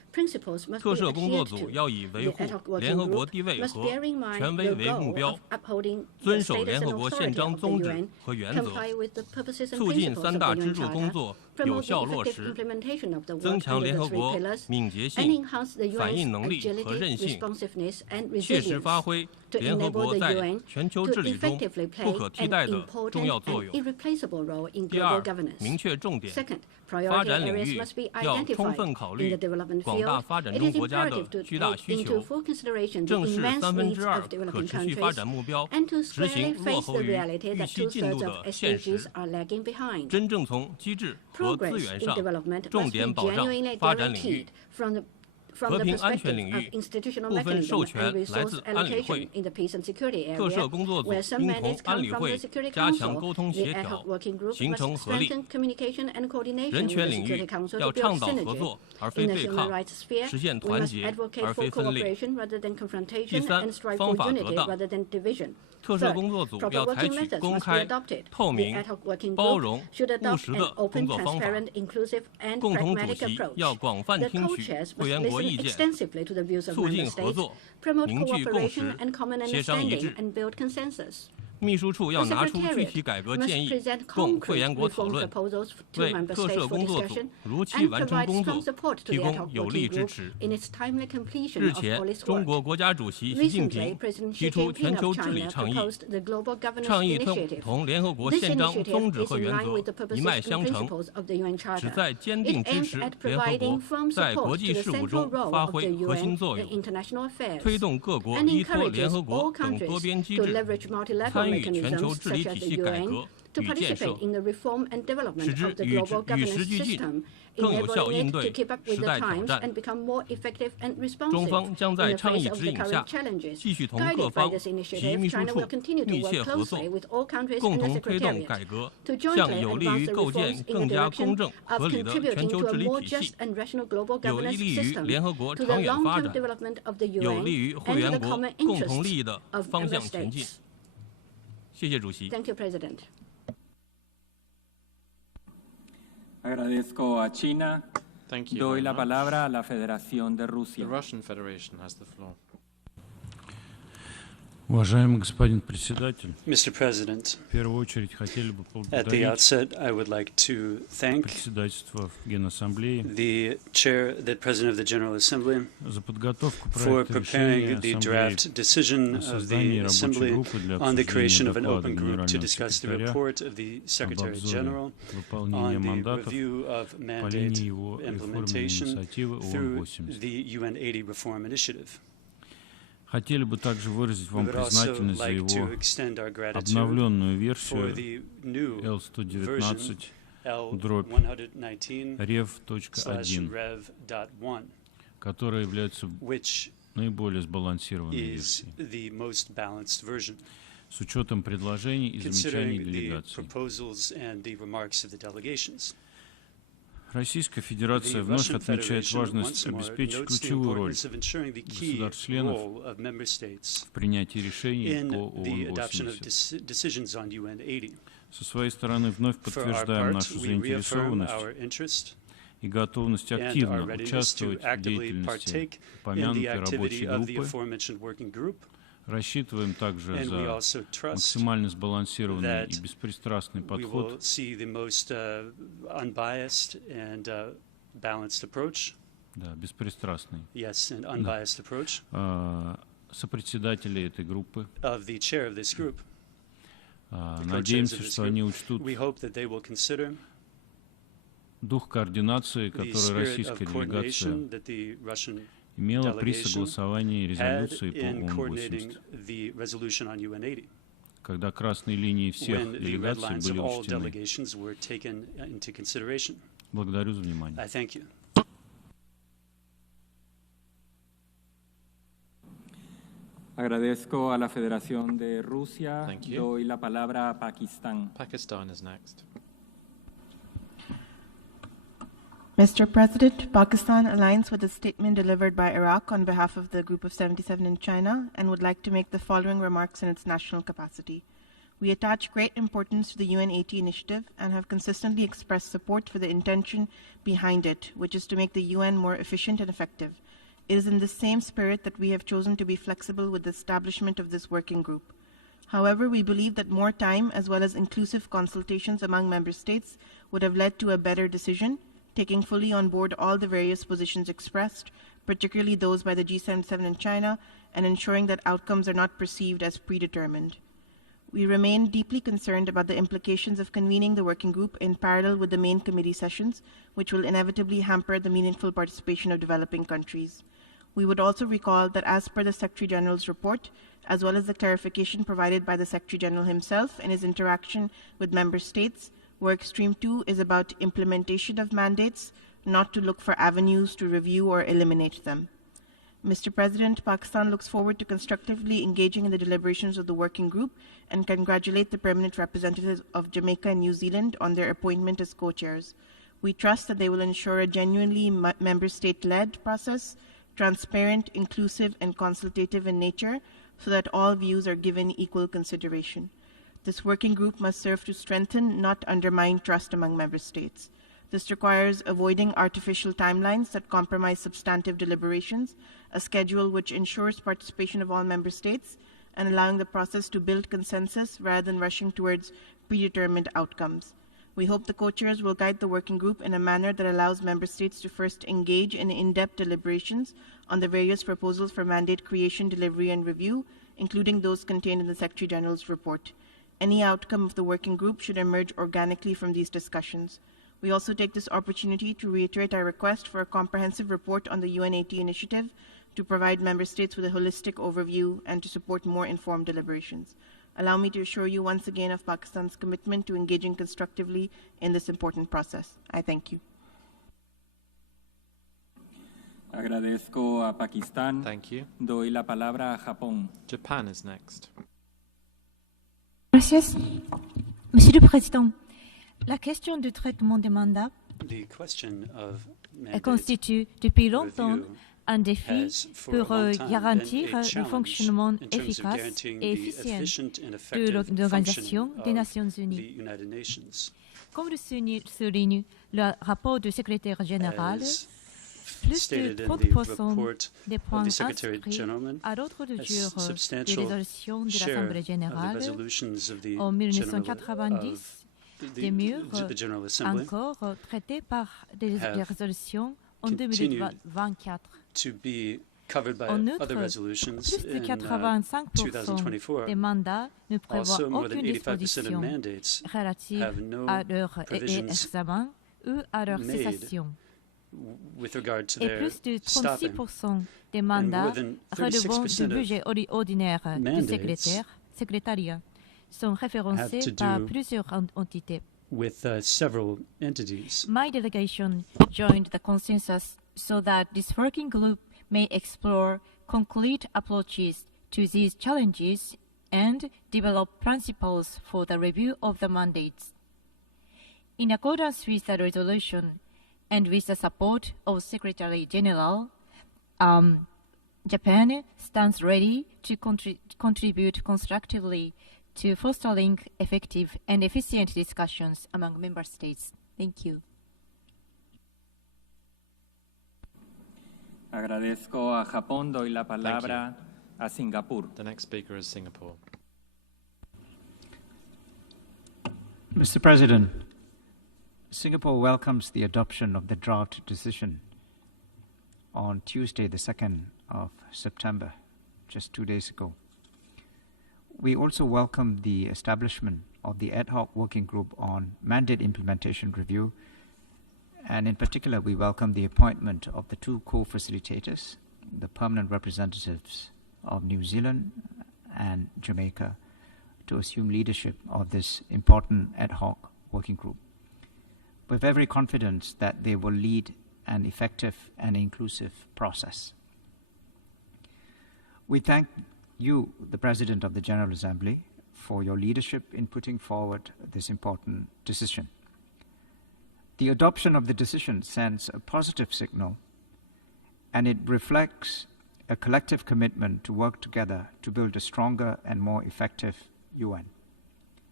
特设工作组要以维护联合国地位和权威为目标，遵守联合国宪章宗旨和原则，促进三大支柱工作有效落实，增强联合国敏捷性、反应能力和韧性，切实发挥联合国在全球治理中不可替代的重要作用。第二，明确重点，发展领域要充分考虑广大发展中国家的巨大需求，正视2/3可持续发展目标执行落后于预期进度的现实，真正从机制和资源上重点保障发展领域。和平安全领域部分授权来自安理会，特设工作组应同安理会加强沟通协调，形成合力。人权领域要倡导合作而非对抗，实现团结而非分裂。第三，方法得当。特设工作组要采取公开、透明、包容、务实的工作方法。共同主席要广泛听取会员国意见，促进合作，凝聚共识，协商一致。秘书处要拿出具体改革建议供会员国讨论，为特设工作组如期完成工作提供有力支持。日前，中国国家主席习近平提出全球治理倡议，同联合国宪章宗旨和原则一脉相承，旨在坚定支持联合国在国际事务中发挥核心作用，推动各国依托联合国等多边机制参与全球治理体系改革与建设，使之与时俱进，更有效应对时代挑战。中方将在倡议指引下，继续同各方及秘书处密切合作，共同推动改革，向有利于构建更加公正合理的全球治理体系，有利于联合国长远发展，有利于会员国共同利益的方向前进。谢谢主席。Thank you, President. Agradezco a China. Thank you. Doy la palabra a la Federación de Rusia. The Russian Federation has the floor. Уважаемый господин председатель, Mr. President, в первую очередь хотели бы at the outset, I would like to thank председательство Генассамблеи the President of the General Assembly за подготовку for проекта preparing решения the Ассамблеи draft decision о of создании the рабочей Assembly группы для on the creation обсуждения of an доклада open group to Генерального discuss the секретаря report of the об Secretary обзоре General выполнения on the мандатов review of по mandate линии его реформенной implementation инициативы through ООН-80. the UN-80 Reform Initiative. Хотели бы также выразить вам We would also признательность за like to его extend our gratitude обновленную for версию the new version L119/Rev.1, L119/Rev.1, которая является which наиболее сбалансированной is версией, the most balanced version, с учетом предложений и замечаний considering the делегаций. proposals and the remarks of the delegations. Российская Федерация вновь отмечает важность обеспечить ключевую роль государств-членов в принятии решений по ООН-80. Со своей стороны вновь подтверждаем нашу заинтересованность и готовность активно участвовать в деятельности упомянутой рабочей группы. Рассчитываем также за максимально сбалансированный и беспристрастный подход да, беспристрастный сопредседателей этой группы. Надеемся, что они учтут дух координации, который российская делегация имела при согласовании резолюции по ООН-80, когда красные линии всех делегаций были учтены. Благодарю за внимание. Agradezco a la Federación de Rusia. Doy la palabra a Pakistán. Pakistan is next. Mr. President, Pakistan aligns with the statement delivered by Iraq on behalf of the Group of 77 in China and would like to make the following remarks in its national capacity. We attach great importance to the UNAT initiative and have consistently expressed support for the intention behind it, which is to make the UN more efficient and effective. It is in the same spirit that we have chosen to be flexible with the establishment of this working group. However, we believe that more time as well as inclusive consultations among member states would have led to a better decision, taking fully on board all the various positions expressed, particularly those by the G77 and China, and ensuring that outcomes are not perceived as predetermined. We remain deeply concerned about the implications of convening the working group in parallel with the main committee sessions, which will inevitably hamper the meaningful participation of developing countries. We would also recall that as per the Secretary General's report, as well as the clarification provided by the Secretary General himself in his interaction with member states, Work Stream 2 is about implementation of mandates, not to look for avenues to review or eliminate them. Mr. President, Pakistan looks forward to constructively engaging in the deliberations of the working group and congratulate the permanent representatives of Jamaica and New Zealand on their appointment as co-chairs. We trust that they will ensure a genuinely member state-led process, transparent, inclusive, and consultative in nature, so that all views are given equal consideration. This working group must serve to strengthen, not undermine, trust among member states. This requires avoiding artificial timelines that compromise substantive deliberations, a schedule which ensures participation of all member states, and allowing the process to build consensus rather than rushing towards predetermined outcomes. We hope the co-chairs will guide the working group in a manner that allows member states to first engage in in-depth deliberations on the various proposals for mandate creation, delivery, and review, including those contained in the Secretary General's report. Any outcome of the working group should emerge organically from these discussions. We also take this opportunity to reiterate our request for a comprehensive report on the UNAT initiative to provide member states with a holistic overview and to support more informed deliberations. Allow me to assure you once again of Pakistan's commitment to engaging constructively in this important process. I thank you. Agradezco a Pakistán. Thank you. Doy la palabra a Japón. Japan is next. Gracias. Monsieur le Président, la question du traitement des mandats constitue depuis longtemps un défi pour garantir le fonctionnement efficace et efficient de l'Organisation des Nations Unies. Comme le souligne le rapport du secrétaire général, plus de 30% des points inscrits à l'ordre du jour des résolutions de l'Assemblée générale en 1990 demeurent encore traités par des résolutions en 2024. En outre, plus de 85% des mandats ne prévoient aucune disposition relative à leur examen ou à leur cessation. Et plus de 36% des mandats relevant du budget ordinaire du secrétariat sont référencés par plusieurs entités. My delegation joined the consensus so that this working group may explore concrete approaches to these challenges and develop principles for the review of the mandates. In accordance with the resolution and with the support of Secretary General, Japan stands ready to contribute constructively to fostering effective and efficient discussions among member states. Thank you. Agradezco a Japón. Doy la palabra a Singapur. The next speaker is Singapore. Mr. President, Singapore welcomes the adoption of the draft decision on Tuesday, the 2nd of September, just 2 days ago. We also welcome the establishment of the ad hoc working group on mandate implementation review, and in particular, we welcome the appointment of the two co-facilitators, the permanent representatives of New Zealand and Jamaica, to assume leadership of this important ad hoc working group. We're very confident that they will lead an effective and inclusive process. We thank you, the President of the General Assembly, for your leadership in putting forward this important decision. The adoption of the decision sends a positive signal, and it reflects a collective commitment to work together to build a stronger and more effective UN.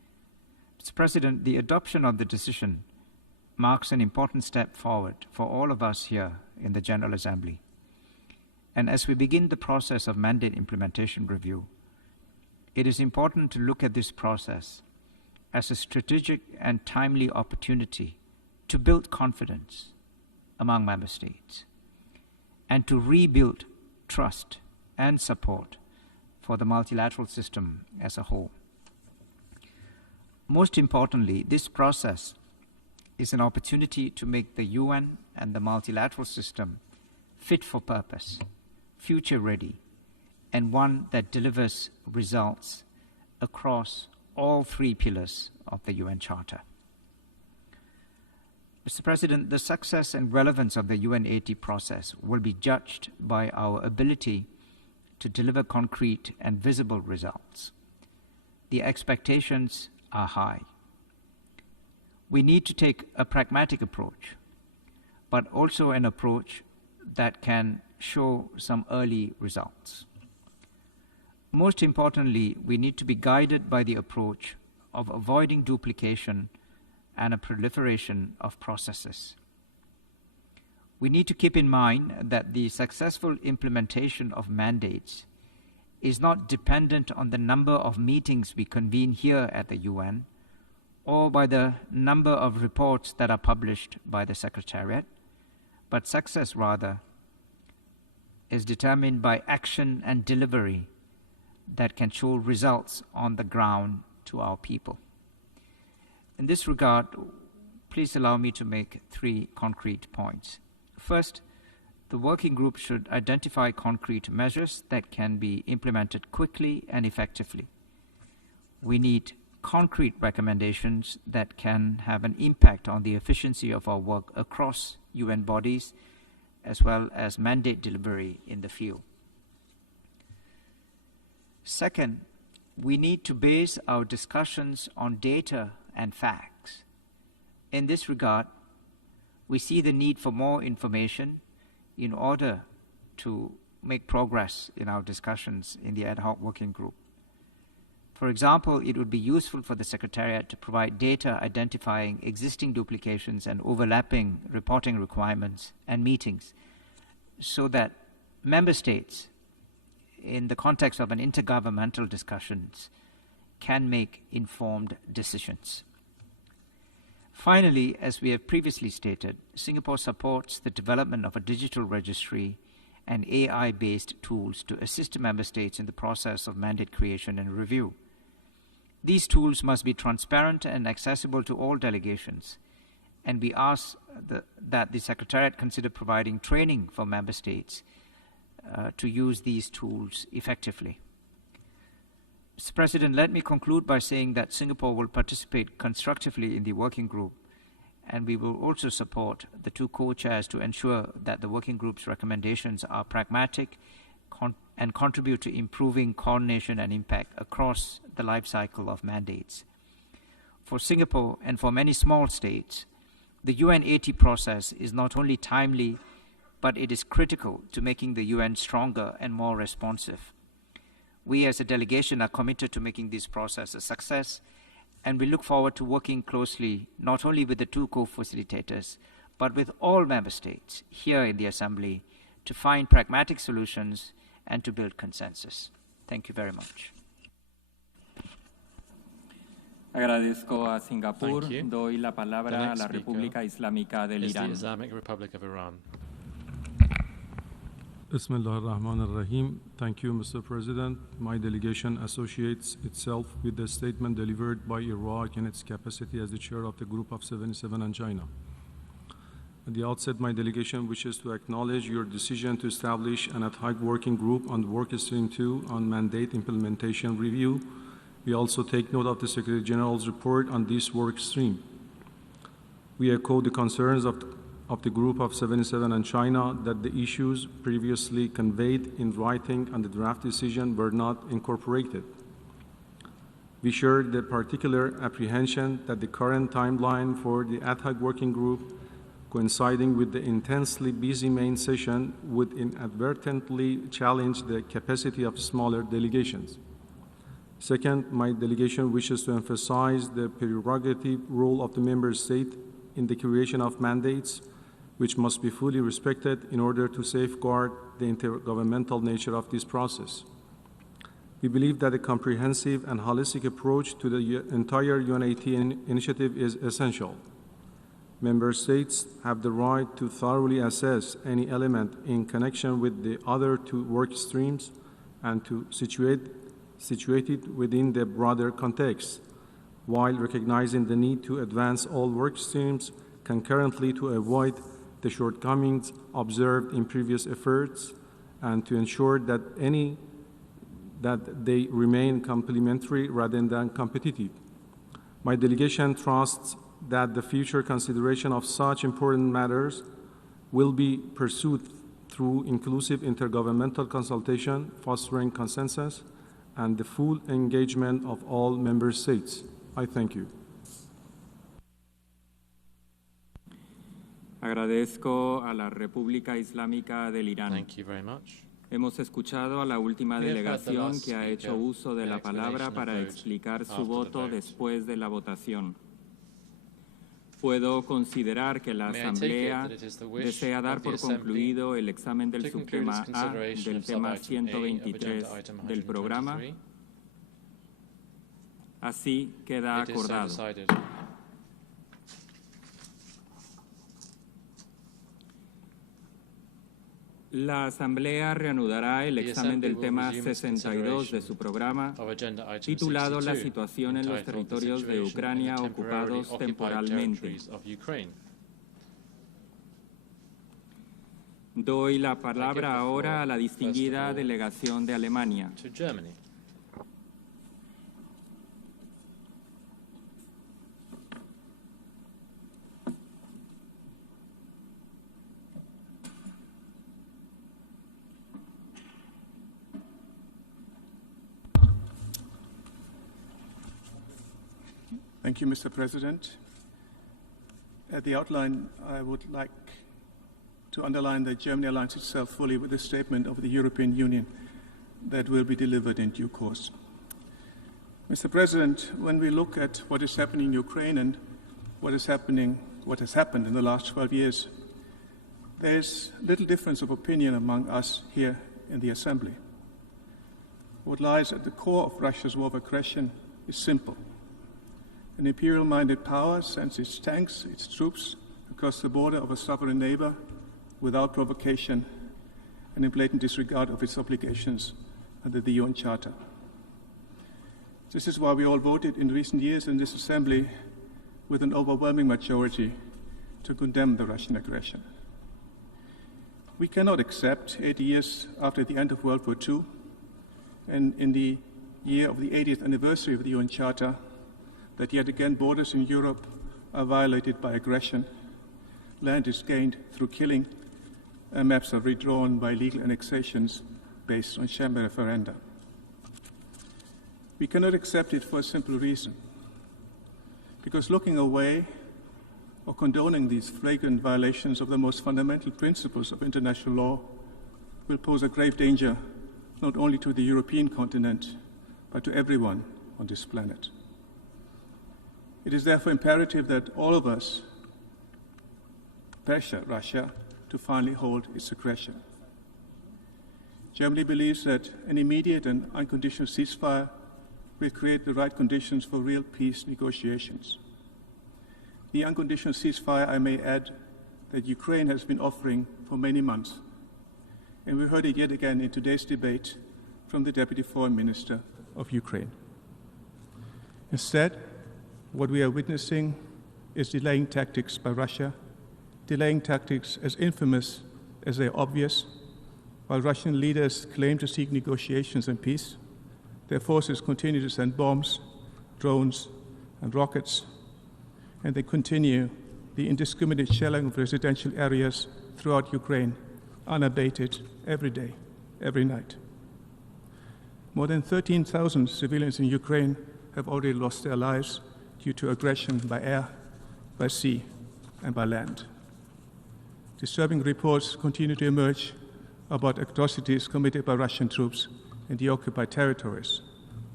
Mr. President, the adoption of the decision marks an important step forward for all of us here in the General Assembly. And as we begin the process of mandate implementation review, it is important to look at this process as a strategic and timely opportunity to build confidence among member states and to rebuild trust and support for the multilateral system as a whole. Most importantly, this process is an opportunity to make the UN and the multilateral system fit for purpose, future ready, and one that delivers results across all three pillars of the UN Charter. Mr. President, the success and relevance of the UNAT process will be judged by our ability to deliver concrete and visible results. The expectations are high. We need to take a pragmatic approach, but also an approach that can show some early results. Most importantly, we need to be guided by the approach of avoiding duplication and a proliferation of processes. We need to keep in mind that the successful implementation of mandates is not dependent on the number of meetings we convene here at the UN or by the number of reports that are published by the Secretariat, but success rather is determined by action and delivery that can show results on the ground to our people. In this regard, please allow me to make 3 concrete points. First, the working group should identify concrete measures that can be implemented quickly and effectively. We need concrete recommendations that can have an impact on the efficiency of our work across UN bodies, as well as mandate delivery in the field. Second, we need to base our discussions on data and facts. In this regard, we see the need for more information in order to make progress in our discussions in the ad hoc working group. For example, it would be useful for the Secretariat to provide data identifying existing duplications and overlapping reporting requirements and meetings so that member states, in the context of an intergovernmental discussions, can make informed decisions. Finally, as we have previously stated, Singapore supports the development of a digital registry and AI-based tools to assist member states in the process of mandate creation and review. These tools must be transparent and accessible to all delegations, and we ask that the Secretariat consider providing training for member states to use these tools effectively. Mr. President, let me conclude by saying that Singapore will participate constructively in the working group, and we will also support the 2 co-chairs to ensure that the working group's recommendations are pragmatic and contribute to improving coordination and impact across the life cycle of mandates. For Singapore and for many small states, the UNAT process is not only timely, but it is critical to making the UN stronger and more responsive. We as a delegation are committed to making this process a success, and we look forward to working closely not only with the 2 co-facilitators, but with all member states here in the Assembly to find pragmatic solutions and to build consensus. Thank you very much. Agradezco a Singapur. Doy la palabra a la República Islámica del Irán. The Islamic Republic of Iran. Bismillah ar-Rahman ar-Rahim. Thank you, Mr. President. My delegation associates itself with the statement delivered by Iraq in its capacity as the chair of the Group of 77 and China. At the outset, my delegation wishes to acknowledge your decision to establish an ad hoc working group on Work Stream 2 on mandate implementation review. We also take note of the Secretary General's report on this work stream. We echo the concerns of the Group of 77 and China that the issues previously conveyed in writing on the draft decision were not incorporated. We share the particular apprehension that the current timeline for the ad hoc working group, coinciding with the intensely busy main session, would inadvertently challenge the capacity of smaller delegations. Second, my delegation wishes to emphasize the prerogative role of the member state in the creation of mandates, which must be fully respected in order to safeguard the intergovernmental nature of this process. We believe that a comprehensive and holistic approach to the entire UNAT initiative is essential. Member states have the right to thoroughly assess any element in connection with the other two work streams and to situate it within the broader context, while recognizing the need to advance all work streams concurrently to avoid the shortcomings observed in previous efforts and to ensure that they remain complementary rather than competitive. My delegation trusts that the future consideration of such important matters will be pursued through inclusive intergovernmental consultation, fostering consensus, and the full engagement of all member states. I thank you. Agradezco a la República Islámica del Irán. Thank you very much. Hemos escuchado a la última delegación que ha hecho uso de la palabra para explicar su voto después de la votación. Puedo considerar que la Asamblea desea dar por concluido el examen del subtema A del tema 123 del programa. Así queda acordado. La Asamblea reanudará el examen del tema 62 de su programa, titulado La situación en los territorios de Ucrania ocupados temporalmente. Doy la palabra ahora a la distinguida delegación de Alemania. Thank you, Mr. President. At the outline, I would like to underline that Germany aligns itself fully with the statement of the European Union that will be delivered in due course. Mr. President, when we look at what is happening in Ukraine and what has happened in the last 12 years, there is little difference of opinion among us here in the Assembly. What lies at the core of Russia's war of aggression is simple. An imperial-minded power sends its tanks, its troops, across the border of a sovereign neighbor without provocation and in blatant disregard of its obligations under the UN Charter. This is why we all voted in recent years in this Assembly with an overwhelming majority to condemn the Russian aggression. We cannot accept 80 years after the end of World War II and in the year of the 80th anniversary of the UN Charter that yet again borders in Europe are violated by aggression, land is gained through killing, and maps are redrawn by legal annexations based on sham referenda. We cannot accept it for a simple reason, because looking away or condoning these flagrant violations of the most fundamental principles of international law will pose a grave danger not only to the European continent, but to everyone on this planet. It is therefore imperative that all of us pressure Russia to finally hold its aggression. Germany believes that an immediate and unconditional ceasefire will create the right conditions for real peace negotiations. The unconditional ceasefire, I may add, that Ukraine has been offering for many months, and we heard it yet again in today's debate from the Deputy Foreign Minister of Ukraine. Instead, what we are witnessing is delaying tactics by Russia, delaying tactics as infamous as they are obvious. While Russian leaders claim to seek negotiations and peace, their forces continue to send bombs, drones, and rockets, and they continue the indiscriminate shelling of residential areas throughout Ukraine, unabated, every day, every night. More than 13,000 civilians in Ukraine have already lost their lives due to aggression by air, by sea, and by land. Disturbing reports continue to emerge about atrocities committed by Russian troops in the occupied territories,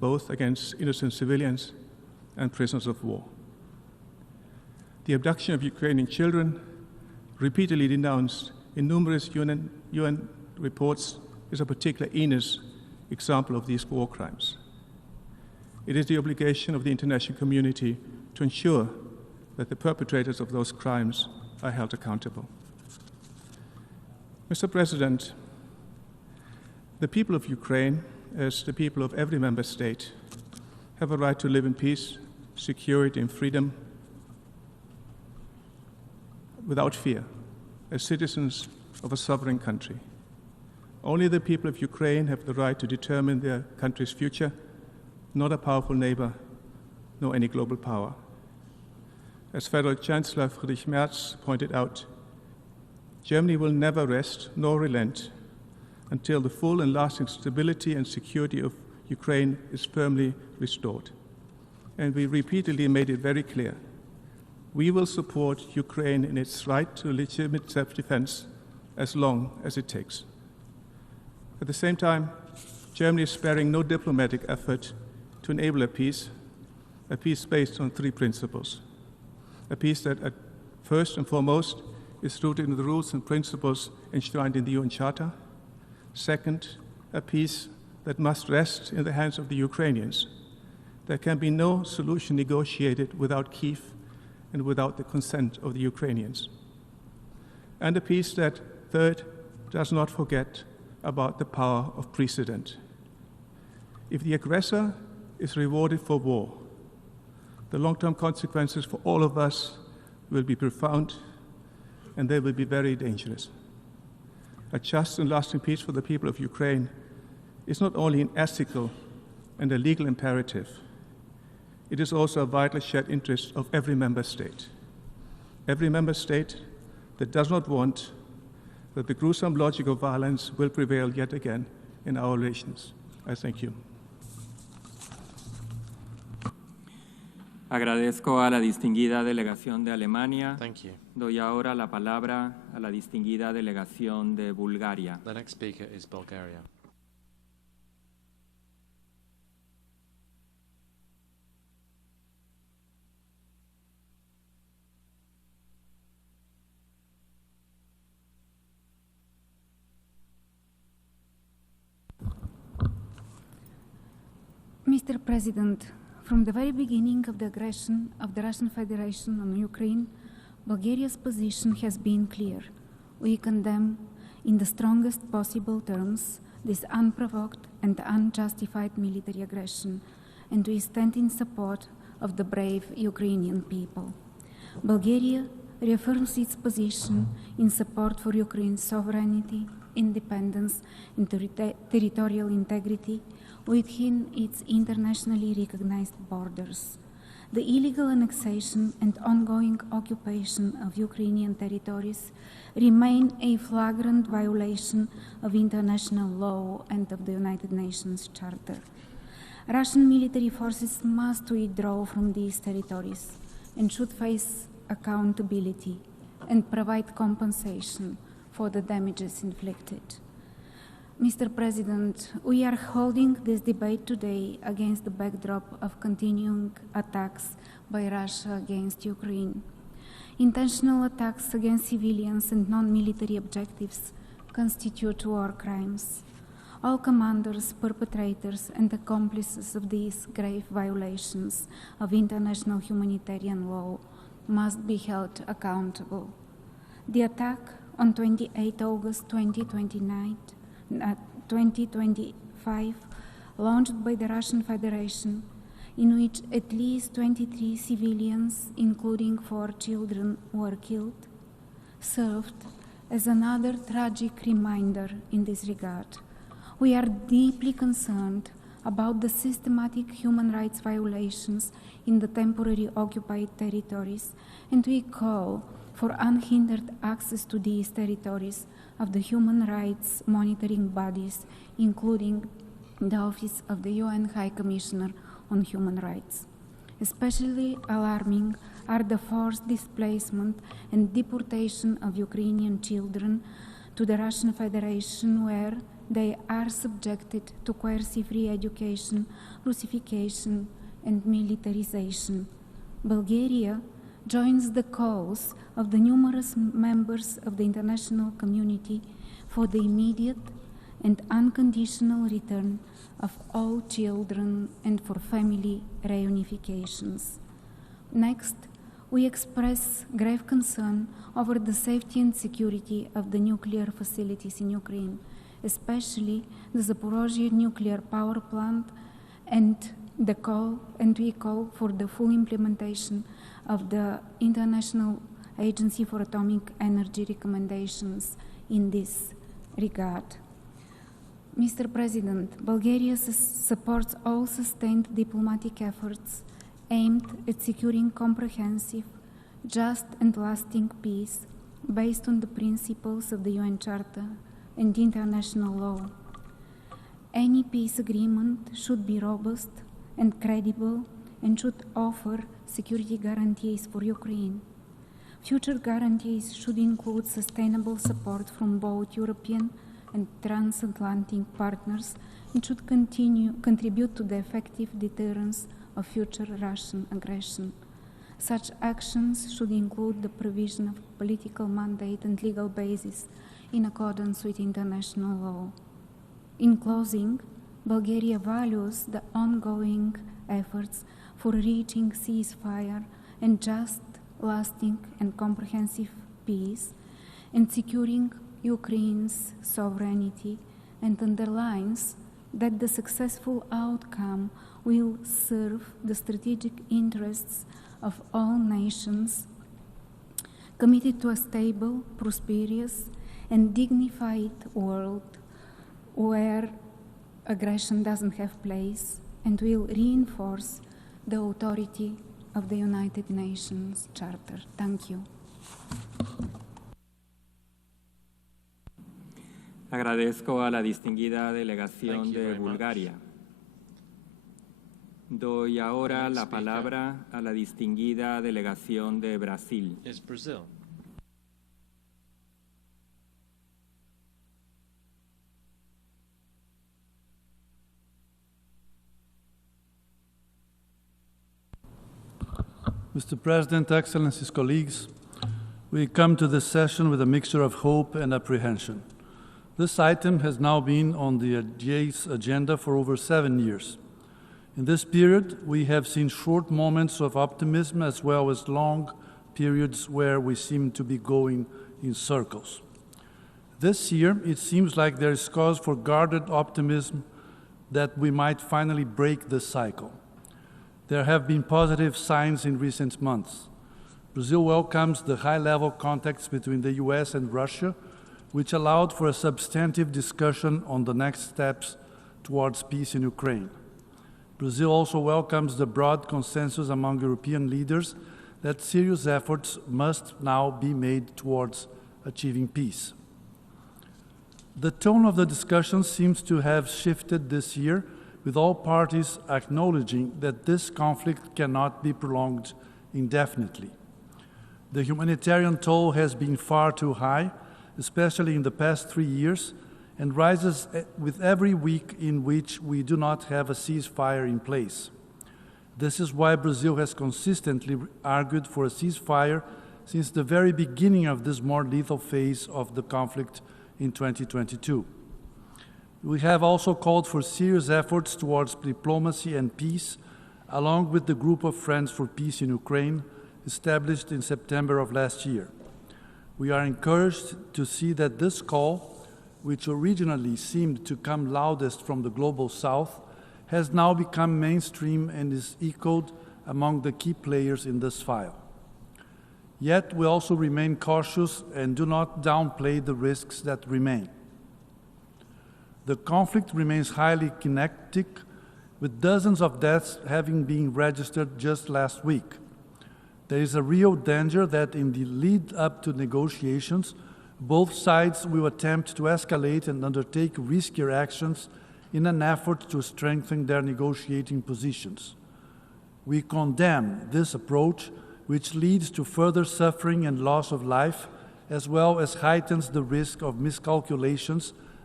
both against innocent civilians and prisoners of war. The abduction of Ukrainian children, repeatedly denounced in numerous UN reports, is a particular heinous example of these war crimes. It is the obligation of the international community to ensure that the perpetrators of those crimes are held accountable. Mr. President, the people of Ukraine, as the people of every member state, have a right to live in peace, security, and freedom without fear, as citizens of a sovereign country. Only the people of Ukraine have the right to determine their country's future, not a powerful neighbor, nor any global power. As Federal Chancellor Friedrich Merz pointed out, Germany will never rest nor relent until the full and lasting stability and security of Ukraine is firmly restored. And we repeatedly made it very clear, we will support Ukraine in its right to legitimate self-defense as long as it takes. At the same time, Germany is sparing no diplomatic effort to enable a peace based on three principles. A peace that, at first and foremost, is rooted in the rules and principles enshrined in the UN Charter. Second, a peace that must rest in the hands of the Ukrainians. There can be no solution negotiated without Kyiv and without the consent of the Ukrainians. And a peace that, third, does not forget about the power of precedent. If the aggressor is rewarded for war, the long-term consequences for all of us will be profound, and they will be very dangerous. A just and lasting peace for the people of Ukraine is not only an ethical and a legal imperative, it is also a vital shared interest of every member state. Every member state that does not want that the gruesome logic of violence will prevail yet again in our relations. I thank you. Agradezco a la distinguida delegación de Alemania. Thank you. Doy ahora la palabra a la distinguida delegación de Bulgaria. The next speaker is Bulgaria. Mr. President, from the very beginning of the aggression of the Russian Federation on Ukraine, Bulgaria's position has been clear. We condemn in the strongest possible terms this unprovoked and unjustified military aggression, and we stand in support of the brave Ukrainian people. Bulgaria reaffirms its position in support for Ukraine's sovereignty, independence, and territorial integrity within its internationally recognized borders. The illegal annexation and ongoing occupation of Ukrainian territories remain a flagrant violation of international law and of the United Nations Charter. Russian military forces must withdraw from these territories and should face accountability and provide compensation for the damages inflicted. Mr. President, we are holding this debate today against the backdrop of continuing attacks by Russia against Ukraine. Intentional attacks against civilians and non-military objectives constitute war crimes. All commanders, perpetrators, and accomplices of these grave violations of international humanitarian law must be held accountable. The attack on 28 August 2025, launched by the Russian Federation, in which at least 23 civilians, including 4 children, were killed, served as another tragic reminder in this regard. We are deeply concerned about the systematic human rights violations in the temporarily occupied territories, and we call for unhindered access to these territories of the human rights monitoring bodies, including the Office of the UN High Commissioner on Human Rights. Especially alarming are the forced displacement and deportation of Ukrainian children to the Russian Federation, where they are subjected to coercive re-education, Russification, and militarization. Bulgaria joins the calls of the numerous members of the international community for the immediate and unconditional return of all children and for family reunifications. Next, we express grave concern over the safety and security of the nuclear facilities in Ukraine, especially the Zaporizhzhia nuclear power plant, and we call for the full implementation of the International Agency for Atomic Energy recommendations in this regard. Mr. President, Bulgaria supports all sustained diplomatic efforts aimed at securing comprehensive, just and lasting peace based on the principles of the UN Charter and international law. Any peace agreement should be robust and credible and should offer security guarantees for Ukraine. Future guarantees should include sustainable support from both European and transatlantic partners and should contribute to the effective deterrence of future Russian aggression. Such actions should include the provision of political mandate and legal basis in accordance with international law. In closing, Bulgaria values the ongoing efforts for reaching ceasefire and just, lasting and comprehensive peace and securing Ukraine's sovereignty, and underlines that the successful outcome will serve the strategic interests of all nations committed to a stable, prosperous, and dignified world where aggression doesn't have place, and will reinforce the authority of the United Nations Charter. Thank you. Agradezco a la distinguida delegación de Bulgaria. Doy ahora la palabra a la distinguida delegación de Brasil. Mr. President, Excellencies, colleagues, we come to this session with a mixture of hope and apprehension. This item has now been on the GA's agenda for over 7 years. In this period, we have seen short moments of optimism as well as long periods where we seem to be going in circles. This year, it seems like there is cause for guarded optimism that we might finally break this cycle. There have been positive signs in recent months. Brazil welcomes the high-level contacts between the US and Russia, which allowed for a substantive discussion on the next steps towards peace in Ukraine. Brazil also welcomes the broad consensus among European leaders that serious efforts must now be made towards achieving peace. The tone of the discussion seems to have shifted this year, with all parties acknowledging that this conflict cannot be prolonged indefinitely. The humanitarian toll has been far too high, especially in the past 3 years, and rises with every week in which we do not have a ceasefire in place. This is why Brazil has consistently argued for a ceasefire since the very beginning of this more lethal phase of the conflict in 2022. We have also called for serious efforts towards diplomacy and peace, along with the Group of Friends for Peace in Ukraine, established in September of last year. We are encouraged to see that this call, which originally seemed to come loudest from the global south, has now become mainstream and is echoed among the key players in this file. Yet we also remain cautious and do not downplay the risks that remain. The conflict remains highly kinetic, with dozens of deaths having been registered just last week. There is a real danger that in the lead up to negotiations, both sides will attempt to escalate and undertake riskier actions in an effort to strengthen their negotiating positions. We condemn this approach, which leads to further suffering and loss of life, as well as heightens the risk of miscalculations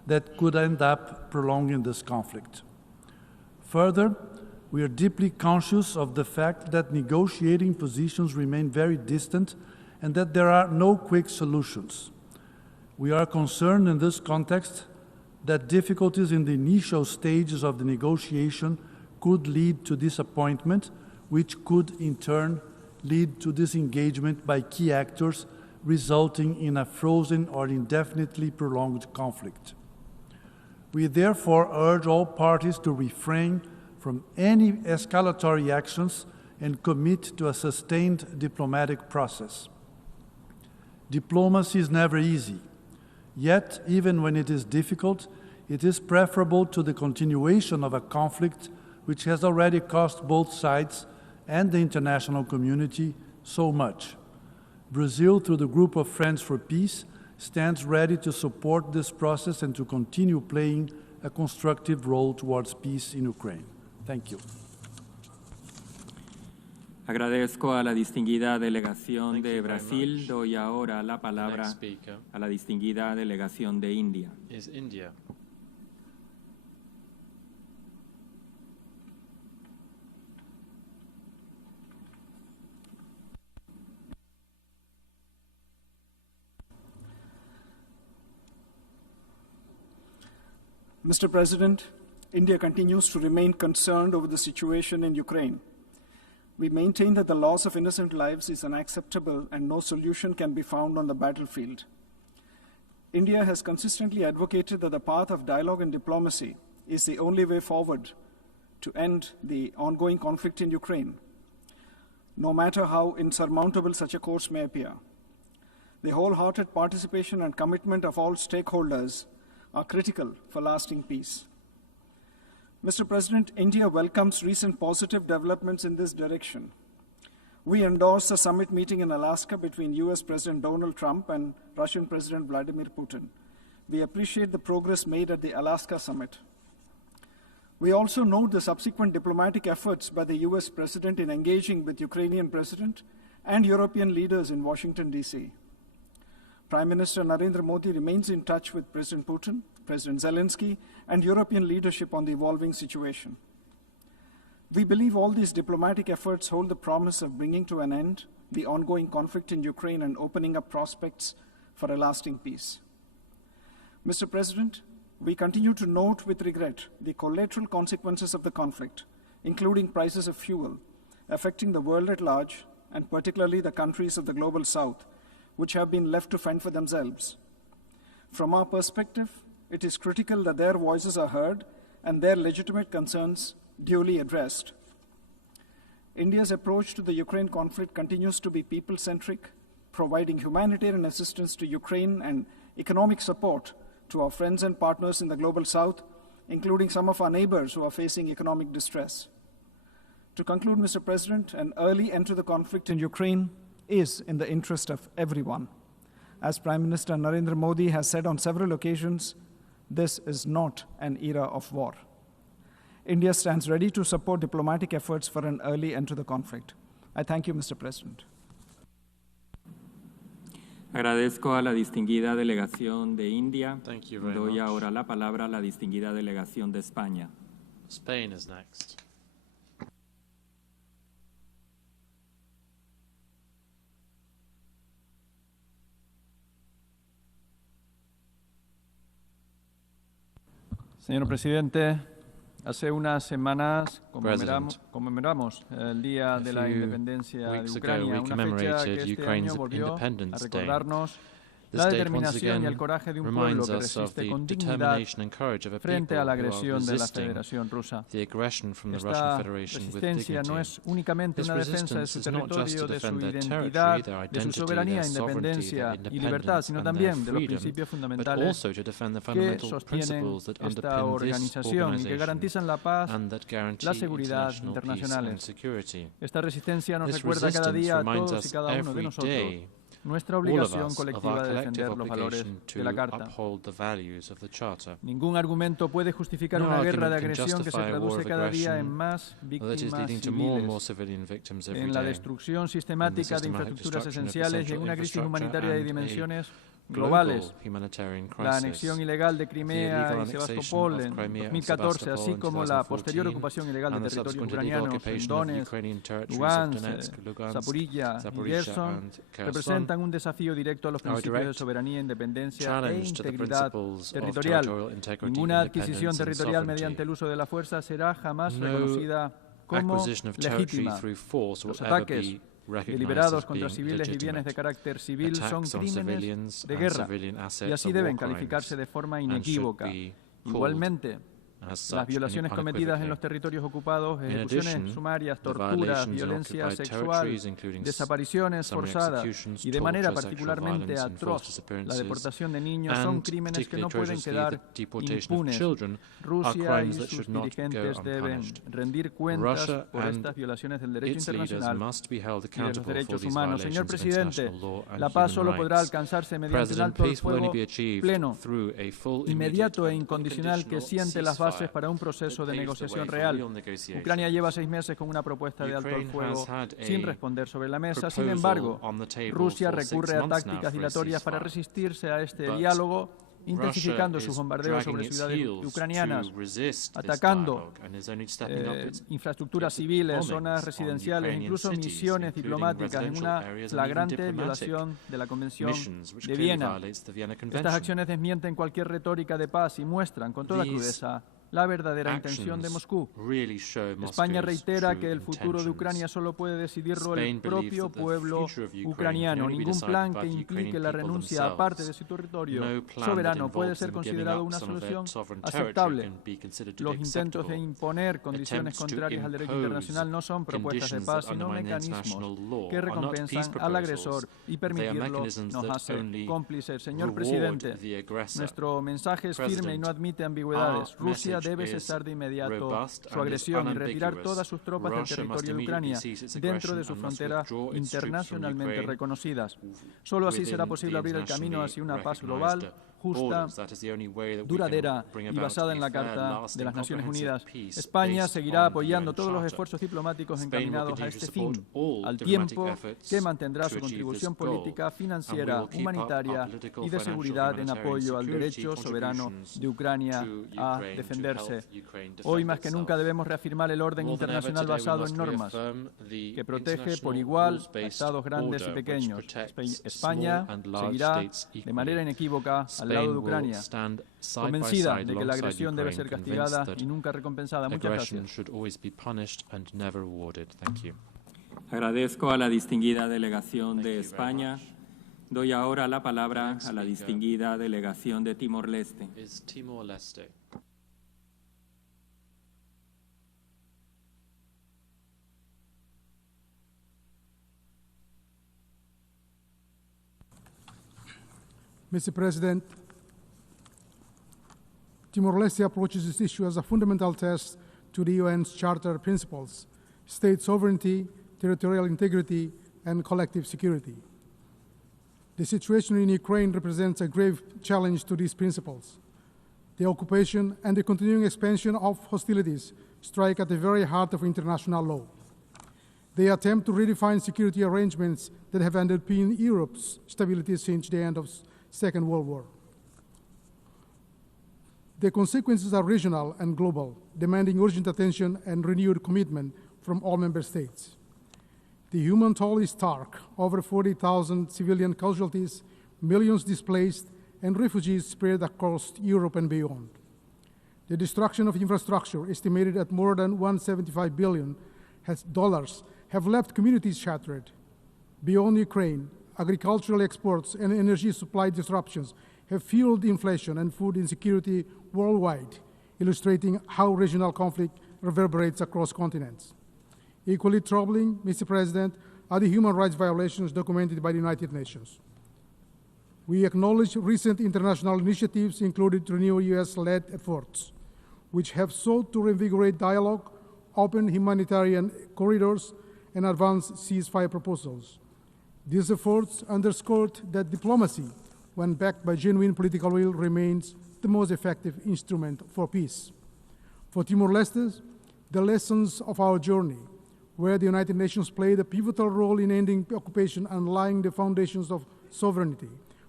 that could end up prolonging this conflict. Further, we are deeply conscious of the fact that negotiating positions remain very distant and that there are no quick solutions. We are concerned in this context that difficulties in the initial stages of the negotiation could lead to disappointment, which could in turn lead to disengagement by key actors, resulting in a frozen or indefinitely prolonged conflict. We therefore urge all parties to refrain from any escalatory actions and commit to a sustained diplomatic process. Diplomacy is never easy, yet even when it is difficult, it is preferable to the continuation of a conflict which has already cost both sides and the international community so much. Brazil, through the Group of Friends for Peace, stands ready to support this process and to continue playing a constructive role towards peace in Ukraine. Thank you. Agradezco a la distinguida delegación de Brasil. Doy ahora la palabra a la distinguida delegación de India. Mr. President, India continues to remain concerned over the situation in Ukraine. We maintain that the loss of innocent lives is unacceptable and no solution can be found on the battlefield. India has consistently advocated that the path of dialogue and diplomacy is the only way forward to end the ongoing conflict in Ukraine, no matter how insurmountable such a course may appear. The wholehearted participation and commitment of all stakeholders are critical for lasting peace. Mr. President, India welcomes recent positive developments in this direction. We endorse the summit meeting in Alaska between US President Donald Trump and Russian President Vladimir Putin. We appreciate the progress made at the Alaska summit. We also note the subsequent diplomatic efforts by the US President in engaging with Ukrainian President and European leaders in Washington, D.C. Prime Minister Narendra Modi remains in touch with President Putin, President Zelensky, and European leadership on the evolving situation. We believe all these diplomatic efforts hold the promise of bringing to an end the ongoing conflict in Ukraine and opening up prospects for a lasting peace. Mr. President, we continue to note with regret the collateral consequences of the conflict, including prices of fuel, affecting the world at large, and particularly the countries of the Global South, which have been left to fend for themselves. From our perspective, it is critical that their voices are heard and their legitimate concerns duly addressed. India's approach to the Ukraine conflict continues to be people-centric, providing humanitarian assistance to Ukraine and economic support to our friends and partners in the Global South, including some of our neighbors who are facing economic distress. To conclude, Mr. President, an early end to the conflict in Ukraine is in the interest of everyone. As Prime Minister Narendra Modi has said on several occasions, this is not an era of war. India stands ready to support diplomatic efforts for an early end to the conflict. I thank you, Mr. President. Agradezco a la distinguida delegación de India. Thank you very Doy much. ahora la palabra a la distinguida delegación de España. Spain is next. Señor Presidente, hace unas semanas conmemoramos el Día de la Independencia de Ucrania, una fecha que este año volvió a recordarnos la determinación y el coraje de un pueblo que resiste con dignidad frente a la agresión de la Federación Rusa. Esta resistencia no es únicamente una defensa de su territorio, de su identidad, de su soberanía, independencia y libertad, sino también de los principios fundamentales que sostienen esta organización y que garantizan la paz, la seguridad internacionales. Esta resistencia nos recuerda cada día a todos y cada uno de nosotros nuestra obligación colectiva de defender los valores de la Carta. Ningún argumento puede justificar una guerra de agresión que se traduce cada día en más víctimas civiles, en la destrucción sistemática de infraestructuras esenciales y en una crisis humanitaria de dimensiones globales, la anexión ilegal de Crimea y Sebastopol en 2014, así como la posterior ocupación ilegal de territorios ucranianos en Donetsk, Luhansk, Zaporizhzhia y Kherson, representan un desafío directo a los principios de soberanía, independencia e integridad territorial. Ninguna adquisición territorial mediante el uso de la fuerza será jamás reconocida como legítima. Los ataques deliberados contra civiles y bienes de carácter civil son crímenes de guerra y así deben calificarse de forma inequívoca. Igualmente, las violaciones cometidas en los territorios ocupados, ejecuciones sumarias, torturas, violencia sexual, desapariciones forzadas y de manera particularmente atroz la deportación de niños son crímenes que no pueden quedar impunes. Rusia y sus dirigentes deben rendir cuentas por estas violaciones del derecho internacional y de los derechos humanos. Señor Presidente, la paz solo podrá alcanzarse mediante un alto al fuego pleno, inmediato e incondicional que siente las bases para un proceso de negociación real. Ucrania lleva 6 meses con una propuesta de alto al fuego sin responder sobre la mesa. Sin embargo, Rusia recurre a tácticas dilatorias para resistirse a este diálogo, intensificando sus bombardeos sobre ciudades ucranianas, atacando infraestructuras civiles, zonas residenciales, incluso misiones diplomáticas en una flagrante violación de la Convención de Viena. Estas acciones desmienten cualquier retórica de paz y muestran con toda crudeza la verdadera intención de Moscú. España reitera que el futuro de Ucrania solo puede decidirlo el propio pueblo ucraniano. Ningún plan que implique la renuncia a parte de su territorio soberano puede ser considerado una solución aceptable. Los intentos de imponer condiciones contrarias al derecho internacional no son propuestas de paz, sino mecanismos que recompensan al agresor y permitirlo nos hace cómplices. Señor Presidente, nuestro mensaje es firme y no admite ambigüedades. Rusia debe cesar de inmediato su agresión y retirar todas sus tropas del territorio de Ucrania dentro de sus fronteras internacionalmente reconocidas. Solo así será posible abrir el camino hacia una paz global, justa, duradera y basada en la Carta de las Naciones Unidas. España seguirá apoyando todos los esfuerzos diplomáticos encaminados a este fin, al tiempo que mantendrá su contribución política, financiera, humanitaria y de seguridad en apoyo al derecho soberano de Ucrania a defenderse. Hoy más que nunca debemos reafirmar el orden internacional basado en normas que protege por igual a estados grandes y pequeños. España seguirá de manera inequívoca al lado de Ucrania, convencida de que la agresión debe ser castigada y nunca recompensada. Muchas gracias. Agradezco a la distinguida delegación de España. Doy ahora la palabra a la distinguida delegación de Timor-Leste. Mr. President, Timor-Leste approaches this issue as a fundamental test to the UN's Charter principles, state sovereignty, territorial integrity, and collective security. The situation in Ukraine represents a grave challenge to these principles. The occupation and the continuing expansion of hostilities strike at the very heart of international law. They attempt to redefine security arrangements that have underpinned Europe's stability since the end of Second World War. The consequences are regional and global, demanding urgent attention and renewed commitment from all member states. The human toll is stark: over 40,000 civilian casualties, millions displaced, and refugees spread across Europe and beyond. The destruction of infrastructure, estimated at more than $175 billion, have left communities shattered. Beyond Ukraine, agricultural exports and energy supply disruptions have fueled inflation and food insecurity worldwide, illustrating how regional conflict reverberates across continents. Equally troubling, Mr. President, are the human rights violations documented by the United Nations. We acknowledge recent international initiatives, including to new US-led efforts, which have sought to reinvigorate dialogue, open humanitarian corridors, and advance ceasefire proposals. These efforts underscored that diplomacy, when backed by genuine political will, remains the most effective instrument for peace. For Timor-Leste, the lessons of our journey, where the United Nations played a pivotal role in ending occupation and laying the foundations of sovereignty,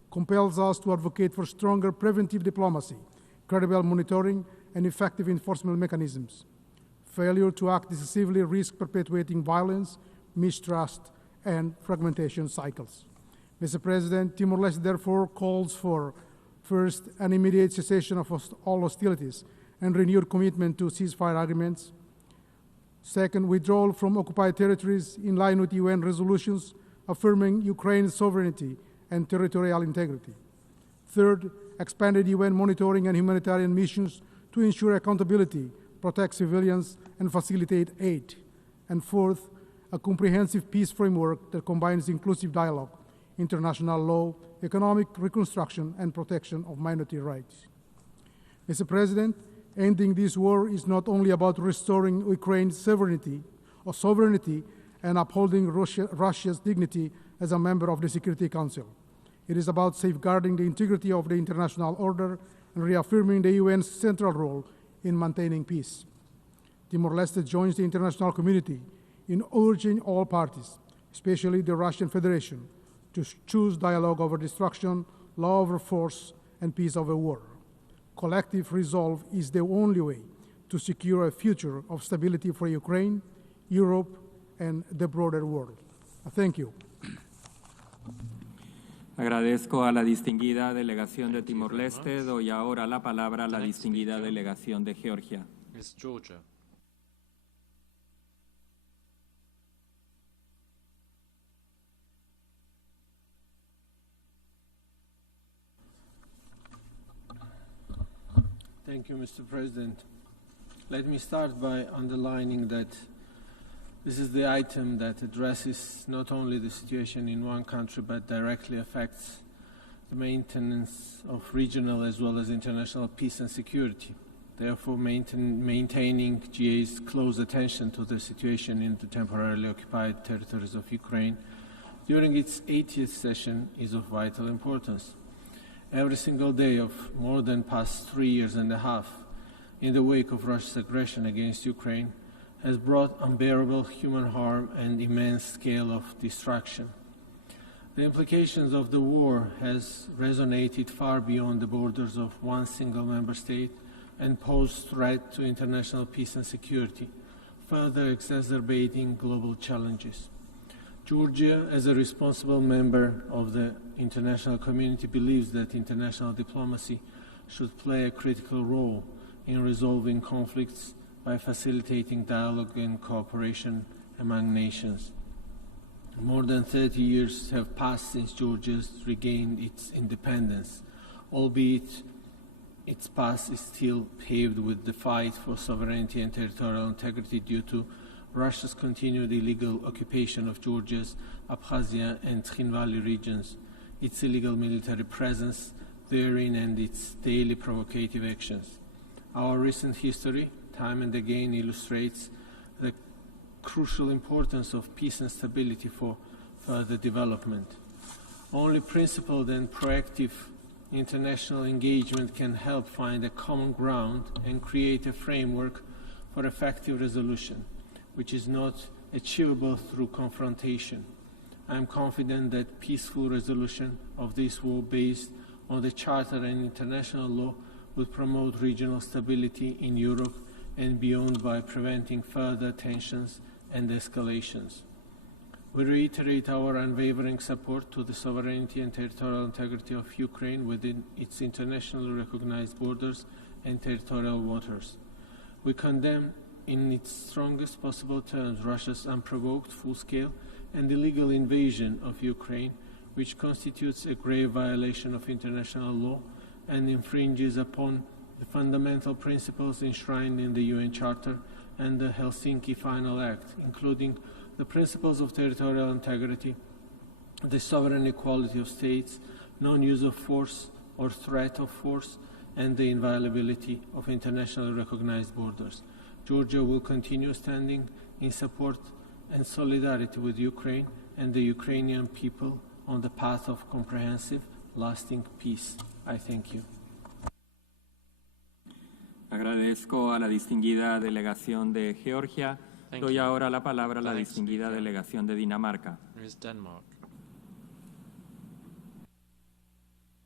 compels us to advocate for stronger preventive diplomacy, credible monitoring, and effective enforcement mechanisms. Failure to act decisively risks perpetuating violence, mistrust, and fragmentation cycles. Mr. President, Timor-Leste therefore calls for, first, an immediate cessation of all hostilities and renewed commitment to ceasefire agreements. Second, withdrawal from occupied territories in line with UN resolutions affirming Ukraine's sovereignty and territorial integrity. Third, expanded UN monitoring and humanitarian missions to ensure accountability, protect civilians, and facilitate aid. And fourth, a comprehensive peace framework that combines inclusive dialogue, international law, economic reconstruction, and protection of minority rights. Mr. President, ending this war is not only about restoring Ukraine's sovereignty and upholding Russia's dignity as a member of the Security Council. It is about safeguarding the integrity of the international order and reaffirming the UN's central role in maintaining peace. Timor-Leste joins the international community in urging all parties, especially the Russian Federation, to choose dialogue over destruction, law over force, and peace over war. Collective resolve is the only way to secure a future of stability for Ukraine, Europe, and the broader world. Thank you. Agradezco a la distinguida delegación de Timor-Leste. Doy ahora la palabra a la distinguida delegación de Georgia. Ms. Georgia. Thank you, Mr. President. Let me start by underlining that this is the item that addresses not only the situation in one country, but directly affects the maintenance of regional as well as international peace and security. Therefore, maintaining GA's close attention to the situation in the temporarily occupied territories of Ukraine during its 80th session is of vital importance. Every single day of more than past 3 years and a half in the wake of Russia's aggression against Ukraine has brought unbearable human harm and immense scale of destruction. The implications of the war has resonated far beyond the borders of one single member state and posed threat to international peace and security, further exacerbating global challenges. Georgia, as a responsible member of the international community, believes that international diplomacy should play a critical role in resolving conflicts by facilitating dialogue and cooperation among nations. More than 30 years have passed since Georgia regained its independence, albeit its past is still paved with the fight for sovereignty and territorial integrity due to Russia's continued illegal occupation of Georgia's Abkhazia and Khin Valley regions, its illegal military presence therein, and its daily provocative actions. Our recent history, time and again, illustrates the crucial importance of peace and stability for further development. Only principled and proactive international engagement can help find a common ground and create a framework for effective resolution, which is not achievable through confrontation. I am confident that peaceful resolution of this war based on the Charter and international law would promote regional stability in Europe and beyond by preventing further tensions and escalations. We reiterate our unwavering support to the sovereignty and territorial integrity of Ukraine within its internationally recognized borders and territorial waters. We condemn in its strongest possible terms Russia's unprovoked, full-scale and illegal invasion of Ukraine, which constitutes a grave violation of international law and infringes upon the fundamental principles enshrined in the UN Charter and the Helsinki Final Act, including the principles of territorial integrity, the sovereign equality of states, non-use of force or threat of force, and the inviolability of internationally recognized borders. Georgia will continue standing in support and solidarity with Ukraine and the Ukrainian people on the path of comprehensive, lasting peace. I thank you. Agradezco a la distinguida delegación de Georgia. Doy ahora la palabra a la distinguida delegación de Dinamarca. Denmark.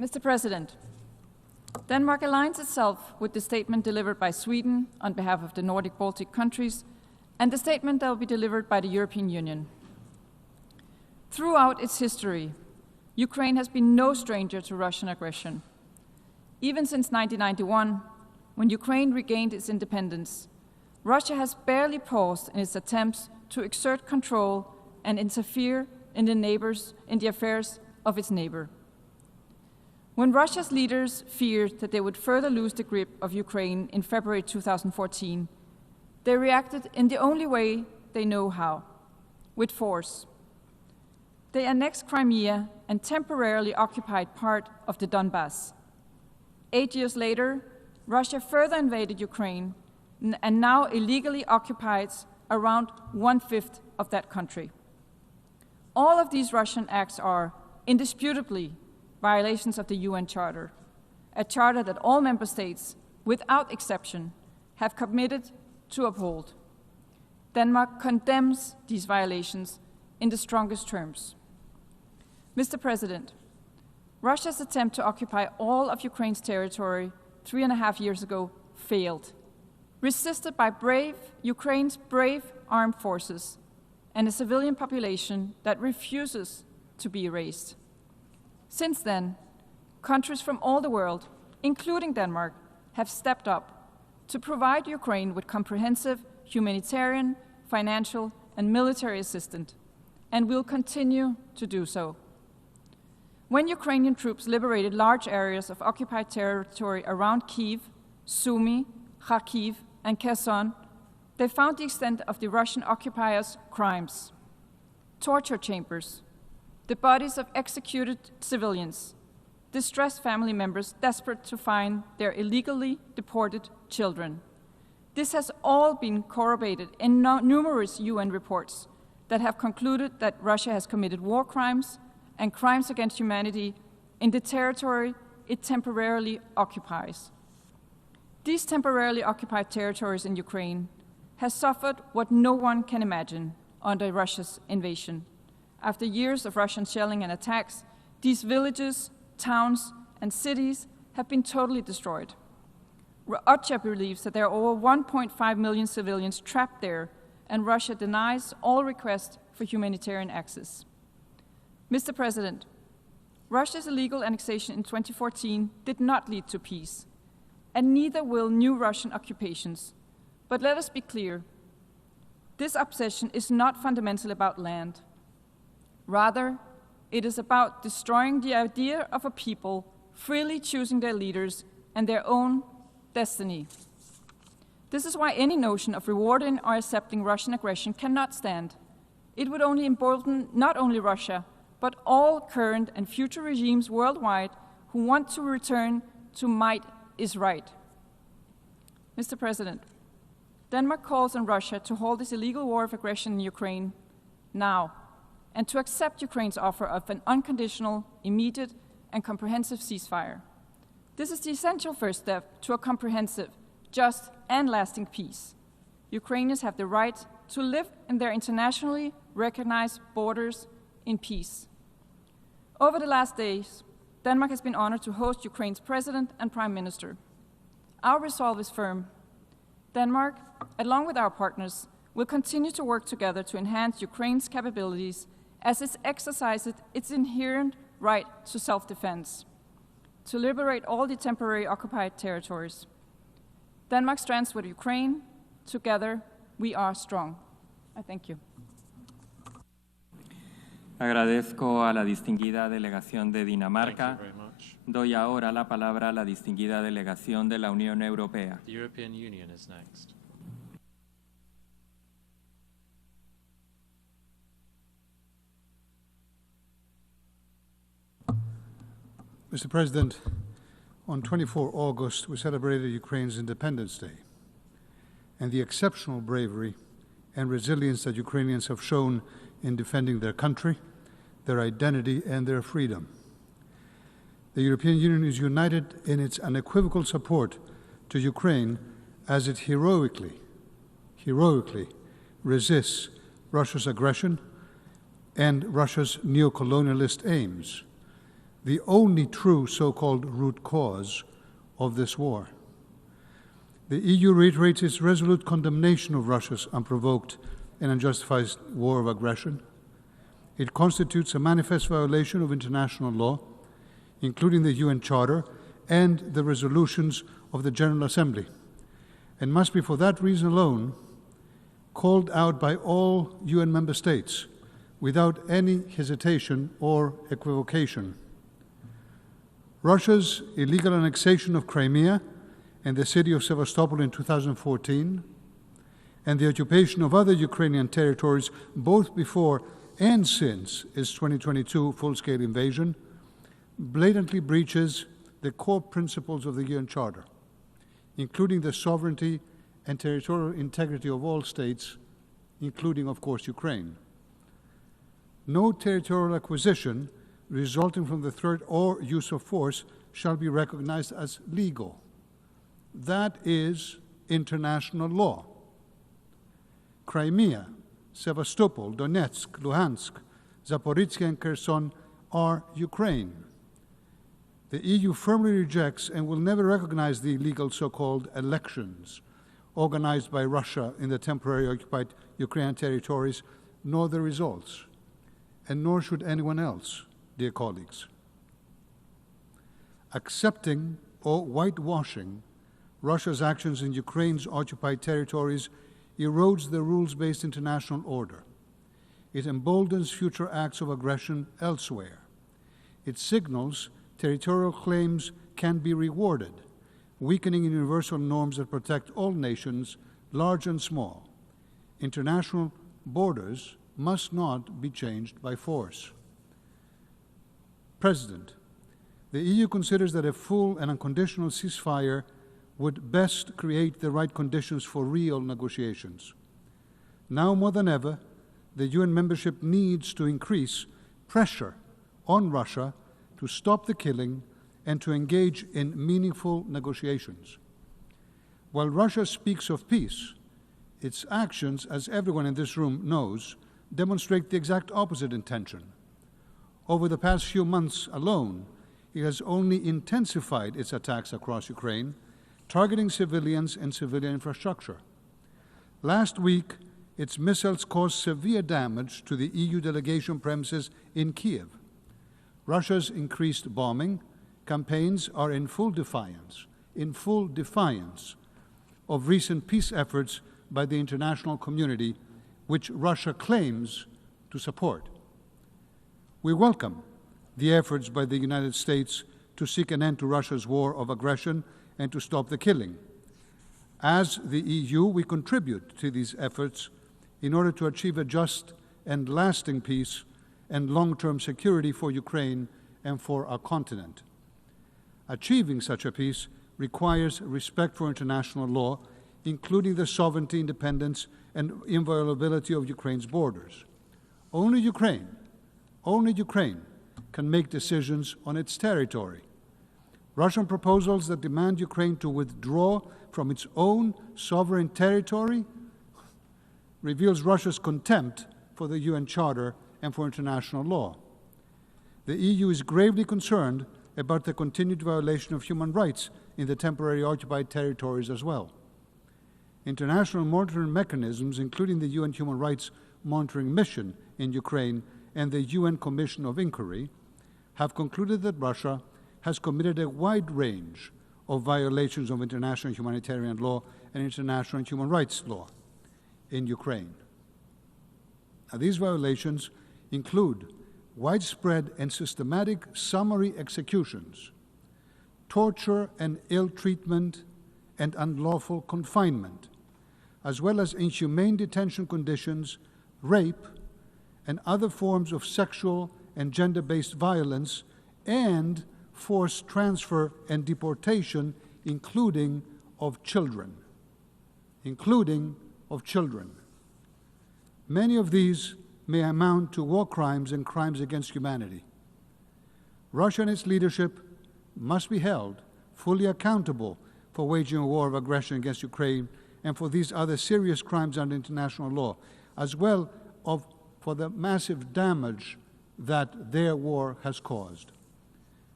Mr. President, Denmark aligns itself with the statement delivered by Sweden on behalf of the Nordic Baltic countries and the statement that will be delivered by the European Union. Throughout its history, Ukraine has been no stranger to Russian aggression. Even since 1991, when Ukraine regained its independence, Russia has barely paused in its attempts to exert control and interfere in the affairs of its neighbor. When Russia's leaders feared that they would further lose the grip of Ukraine in February 2014, they reacted in the only way they know how, with force. They annexed Crimea and temporarily occupied part of the Donbass. 8 years later, Russia further invaded Ukraine and now illegally occupies around 1/5 of that country. All of these Russian acts are indisputably violations of the UN Charter, a charter that all member states, without exception, have committed to uphold. Denmark condemns these violations in the strongest terms. Mr. President, Russia's attempt to occupy all of Ukraine's territory 3.5 years ago failed, resisted by Ukraine's brave armed forces and a civilian population that refuses to be erased. Since then, countries from all the world, including Denmark, have stepped up to provide Ukraine with comprehensive humanitarian, financial, and military assistance, and will continue to do so. When Ukrainian troops liberated large areas of occupied territory around Kyiv, Sumy, Kharkiv, and Kherson, they found the extent of the Russian occupiers' crimes. Torture chambers, the bodies of executed civilians, distressed family members desperate to find their illegally deported children. This has all been corroborated in numerous UN reports that have concluded that Russia has committed war crimes and crimes against humanity in the territory it temporarily occupies. These temporarily occupied territories in Ukraine has suffered what no one can imagine under Russia's invasion. After years of Russian shelling and attacks, these villages, towns, and cities have been totally destroyed. OCHA believes that there are over 1.5 million civilians trapped there, and Russia denies all requests for humanitarian access. Mr. President, Russia's illegal annexation in 2014 did not lead to peace, and neither will new Russian occupations. But let us be clear, this obsession is not fundamentally about land. Rather, it is about destroying the idea of a people freely choosing their leaders and their own destiny. This is why any notion of rewarding or accepting Russian aggression cannot stand. It would only embolden not only Russia, but all current and future regimes worldwide who want to return to might is right. Mr. President, Denmark calls on Russia to halt this illegal war of aggression in Ukraine now, and to accept Ukraine's offer of an unconditional, immediate, and comprehensive ceasefire. This is the essential first step to a comprehensive, just, and lasting peace. Ukrainians have the right to live in their internationally recognized borders in peace. Over the last days, Denmark has been honored to host Ukraine's president and prime minister. Our resolve is firm. Denmark, along with our partners, will continue to work together to enhance Ukraine's capabilities as it exercises its inherent right to self-defense, to liberate all the temporary occupied territories. Denmark stands with Ukraine. Together, we are strong. I thank you. Agradezco a la distinguida delegación de Dinamarca. Doy ahora la palabra a la distinguida delegación de la Unión Europea. The European Union is next. Mr. President, on 24 August, we celebrated Ukraine's Independence Day, and the exceptional bravery and resilience that Ukrainians have shown in defending their country, their identity, and their freedom. The European Union is united in its unequivocal support to Ukraine as it heroically resists Russia's aggression and Russia's neo-colonialist aims. the only true so-called root cause of this war. The EU reiterates its resolute condemnation of Russia's unprovoked and unjustified war of aggression. It constitutes a manifest violation of international law, including the UN Charter and the resolutions of the General Assembly, and must be for that reason alone called out by all UN member states without any hesitation or equivocation. Russia's illegal annexation of Crimea and the city of Sevastopol in 2014, and the occupation of other Ukrainian territories both before and since its 2022 full-scale invasion, blatantly breaches the core principles of the UN Charter, including the sovereignty and territorial integrity of all states, including, of course, Ukraine. No territorial acquisition resulting from the threat or use of force shall be recognized as legal. That is international law. Crimea, Sevastopol, Donetsk, Luhansk, Zaporizhzhia, and Kherson are Ukraine. The EU firmly rejects and will never recognize the illegal so-called elections organized by Russia in the temporarily occupied Ukrainian territories, nor the results, and nor should anyone else, dear colleagues. Accepting or whitewashing Russia's actions in Ukraine's occupied territories erodes the rules-based international order. It emboldens future acts of aggression elsewhere. It signals territorial claims can be rewarded, weakening universal norms that protect all nations, large and small. International borders must not be changed by force. President, the EU considers that a full and unconditional ceasefire would best create the right conditions for real negotiations. Now more than ever, the UN membership needs to increase pressure on Russia to stop the killing and to engage in meaningful negotiations. While Russia speaks of peace, its actions, as everyone in this room knows, demonstrate the exact opposite intention. Over the past few months alone, it has only intensified its attacks across Ukraine, targeting civilians and civilian infrastructure. Last week, its missiles caused severe damage to the EU delegation premises in Kyiv. Russia's increased bombing campaigns are in full defiance of recent peace efforts by the international community, which Russia claims to support. We welcome the efforts by the United States to seek an end to Russia's war of aggression and to stop the killing. As the EU, we contribute to these efforts in order to achieve a just and lasting peace and long-term security for Ukraine and for our continent. Achieving such a peace requires respect for international law, including the sovereignty, independence, and inviolability of Ukraine's borders. Only Ukraine can make decisions on its territory. Russian proposals that demand Ukraine to withdraw from its own sovereign territory reveals Russia's contempt for the UN Charter and for international law. The EU is gravely concerned about the continued violation of human rights in the temporarily occupied territories as well. International monitoring mechanisms, including the UN Human Rights Monitoring Mission in Ukraine and the UN Commission of Inquiry, have concluded that Russia has committed a wide range of violations of international humanitarian law and international human rights law in Ukraine. Now, these violations include widespread and systematic summary executions, torture and ill treatment and unlawful confinement, as well as inhumane detention conditions, rape, and other forms of sexual and gender-based violence, and forced transfer and deportation, including of children. Many of these may amount to war crimes and crimes against humanity. Russia and its leadership must be held fully accountable for waging a war of aggression against Ukraine and for these other serious crimes under international law, as well for the massive damage that their war has caused.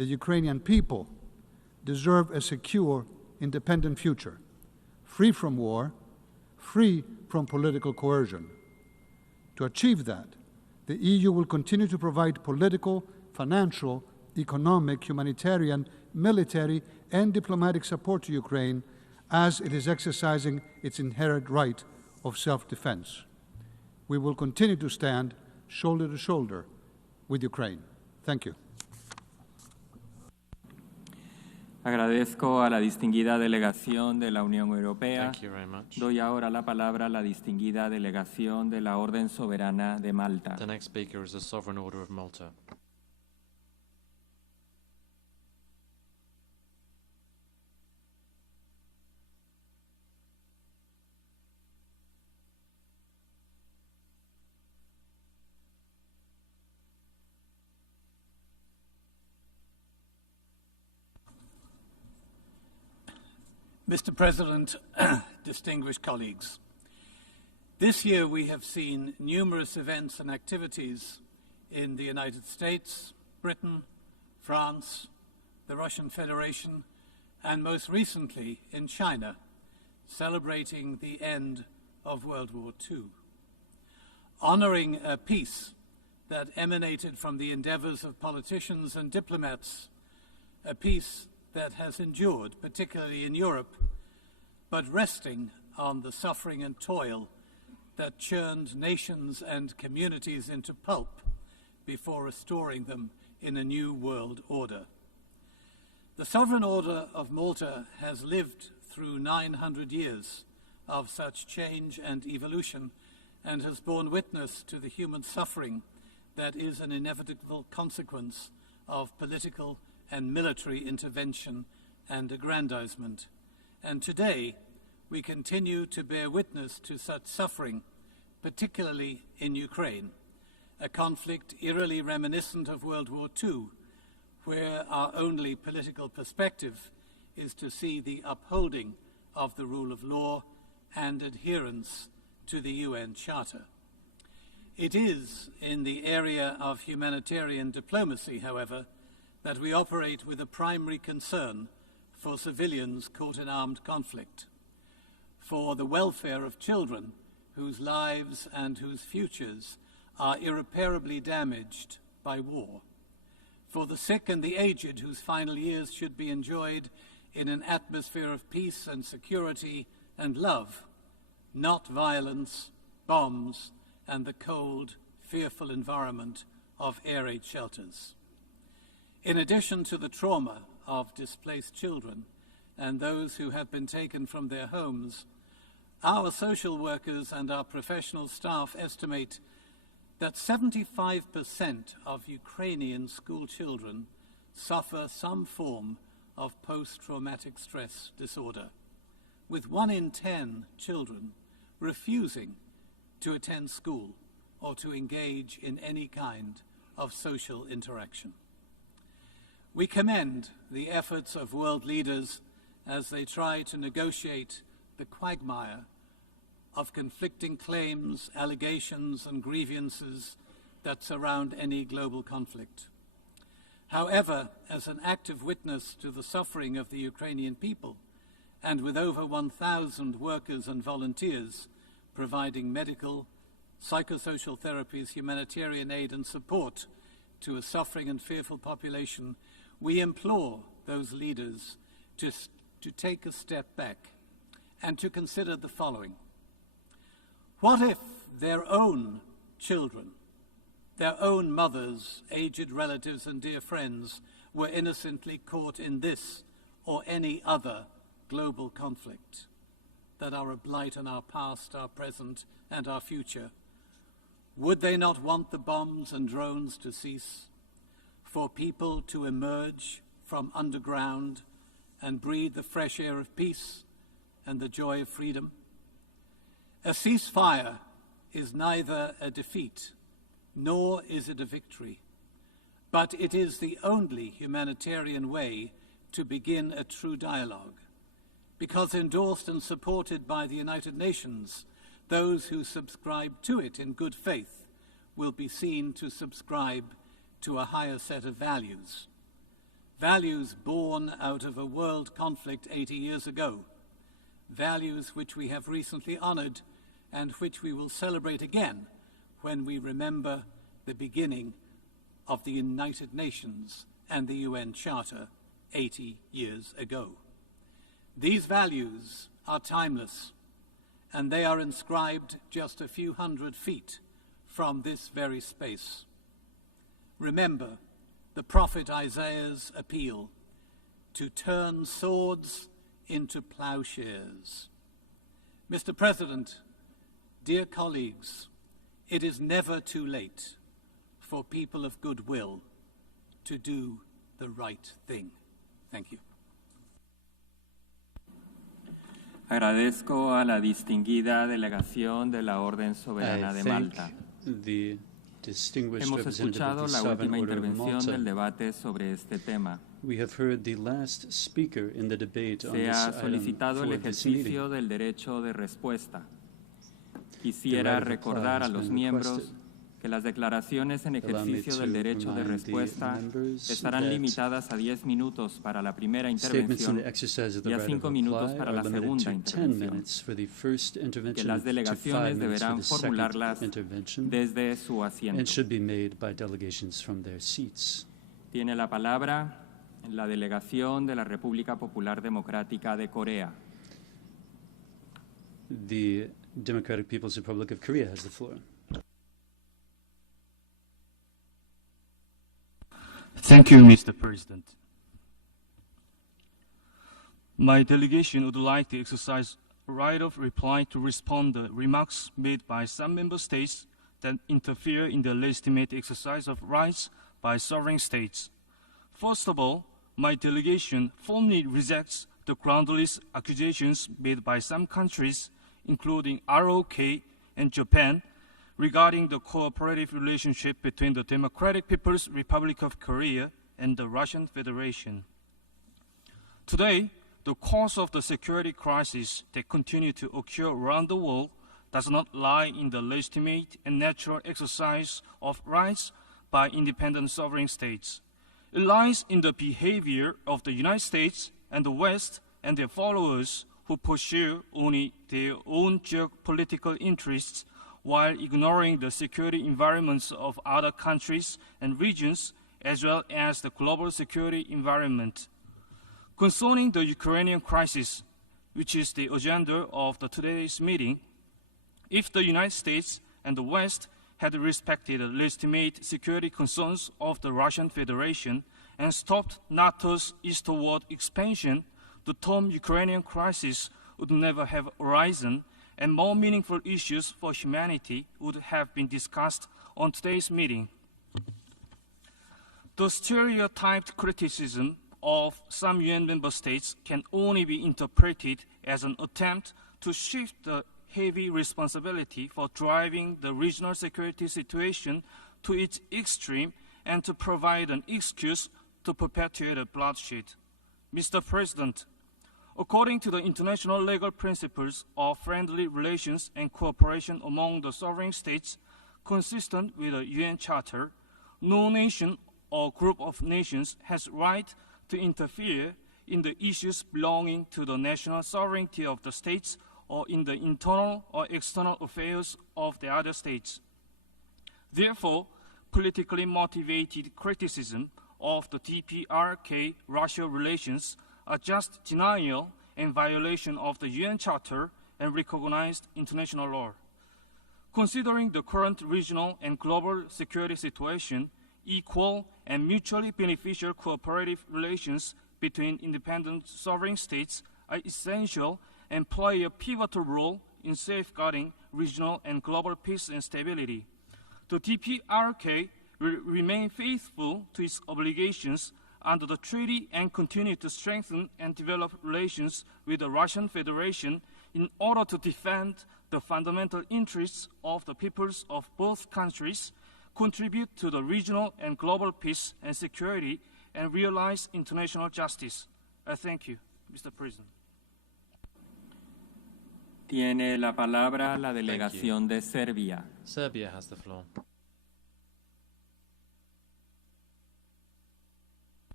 the Ukrainian people deserve a secure, independent future, free from war, free from political coercion. To achieve that, the EU will continue to provide political, financial, economic, humanitarian, military, and diplomatic support to Ukraine as it is exercising its inherent right of self-defense. We will continue to stand shoulder to shoulder with Ukraine. Thank you. Agradezco a la distinguida delegación de la Unión Europea. Thank you very much. Doy ahora la palabra a la distinguida delegación de la Orden Soberana de Malta. The next speaker is the Sovereign Order of Malta. Mr. President, distinguished colleagues, this year we have seen numerous events and activities in the United States, Britain, France, the Russian Federation, and most recently in China, celebrating the end of World War II, honoring a peace that emanated from the endeavors of politicians and diplomats, a peace that has endured, particularly in Europe, but resting on the suffering and toil that churned nations and communities into pulp before restoring them in a new world order. The Sovereign Order of Malta has lived through 900 years of such change and evolution and has borne witness to the human suffering that is an inevitable consequence of political and military intervention and aggrandizement. And today, we continue to bear witness to such suffering, particularly in Ukraine, a conflict eerily reminiscent of World War II, where our only political perspective is to see the upholding of the rule of law and adherence to the UN Charter. It is in the area of humanitarian diplomacy, however, that we operate with a primary concern for civilians caught in armed conflict, for the welfare of children whose lives and whose futures are irreparably damaged by war, for the sick and the aged whose final years should be enjoyed in an atmosphere of peace and security and love, not violence, bombs, and the cold, fearful environment of air raid shelters. In addition to the trauma of displaced children and those who have been taken from their homes, our social workers and our professional staff estimate that 75% of Ukrainian school children suffer some form of post-traumatic stress disorder, with 1 in 10 children refusing to attend school or to engage in any kind of social interaction. We commend the efforts of world leaders as they try to negotiate the quagmire of conflicting claims, allegations, and grievances that surround any global conflict. However, as an active witness to the suffering of the Ukrainian people, and with over 1,000 workers and volunteers providing medical, psychosocial therapies, humanitarian aid, and support to a suffering and fearful population, we implore those leaders to take a step back and to consider the following. What if their own children, their own mothers, aged relatives, and dear friends were innocently caught in this or any other global conflict that are a blight on our past, our present, and our future? Would they not want the bombs and drones to cease, for people to emerge from underground and breathe the fresh air of peace and the joy of freedom? A ceasefire is neither a defeat nor is it a victory, but it is the only humanitarian way to begin a true dialogue, because endorsed and supported by the United Nations, those who subscribe to it in good faith will be seen to subscribe to a higher set of values, values born out of a world conflict 80 years ago, values which we have recently honored and which we will celebrate again when we remember the beginning of the United Nations and the UN Charter 80 years ago. These values are timeless, and they are inscribed just a few hundred feet from this very space. Remember the prophet Isaiah's appeal to turn swords into plowshares. Mr. President, dear colleagues, it is never too late for people of goodwill to do the right thing. Thank you. Agradezco a la distinguida delegación de la Orden Soberana de Malta. Hemos escuchado la última intervención del debate sobre este tema. Se ha solicitado el ejercicio del derecho de respuesta. Quisiera recordar a los miembros que las declaraciones en ejercicio del derecho de respuesta estarán limitadas a 10 minutos para la primera intervención y a 5 minutos para la segunda intervención, que las delegaciones deberán formularlas desde su asiento. Tiene la palabra la delegación de la República Popular Democrática de Corea. The Democratic People's Republic of Korea has the floor. Thank you, Mr. President. My delegation would like to exercise right of reply to respond to remarks made by some member states that interfere in the legitimate exercise of rights by sovereign states. First of all, my delegation formally rejects the groundless accusations made by some countries, including ROK and Japan, regarding the cooperative relationship between the Democratic People's Republic of Korea and the Russian Federation. Today, the cause of the security crisis that continue to occur around the world does not lie in the legitimate and natural exercise of rights by independent sovereign states. It lies in the behavior of the United States and the West and their followers who pursue only their own geopolitical interests while ignoring the security environments of other countries and regions, as well as the global security environment. Concerning the Ukrainian crisis, which is the agenda of today's meeting, if the United States and the West had respected the legitimate security concerns of the Russian Federation and stopped NATO's eastward expansion, the term Ukrainian crisis would never have arisen, and more meaningful issues for humanity would have been discussed on today's meeting. The stereotyped criticism of some UN member states can only be interpreted as an attempt to shift the heavy responsibility for driving the regional security situation to its extreme and to provide an excuse to perpetuate a bloodshed. Mr. President, according to the international legal principles of friendly relations and cooperation among the sovereign states, consistent with the UN Charter, no nation or group of nations has right to interfere in the issues belonging to the national sovereignty of the states or in the internal or external affairs of the other states. Therefore, politically motivated criticism of the DPRK-Russia relations are just denial and violation of the UN Charter and recognized international law. Considering the current regional and global security situation, equal and mutually beneficial cooperative relations between independent sovereign states are essential and play a pivotal role in safeguarding regional and global peace and stability. The DPRK will remain faithful to its obligations under the treaty and continue to strengthen and develop relations with the Russian Federation in order to defend the fundamental interests of the peoples of both countries, contribute to the regional and global peace and security, and realize international justice. I thank you, Mr. President. Tiene la palabra la delegación de Serbia. Serbia has the floor.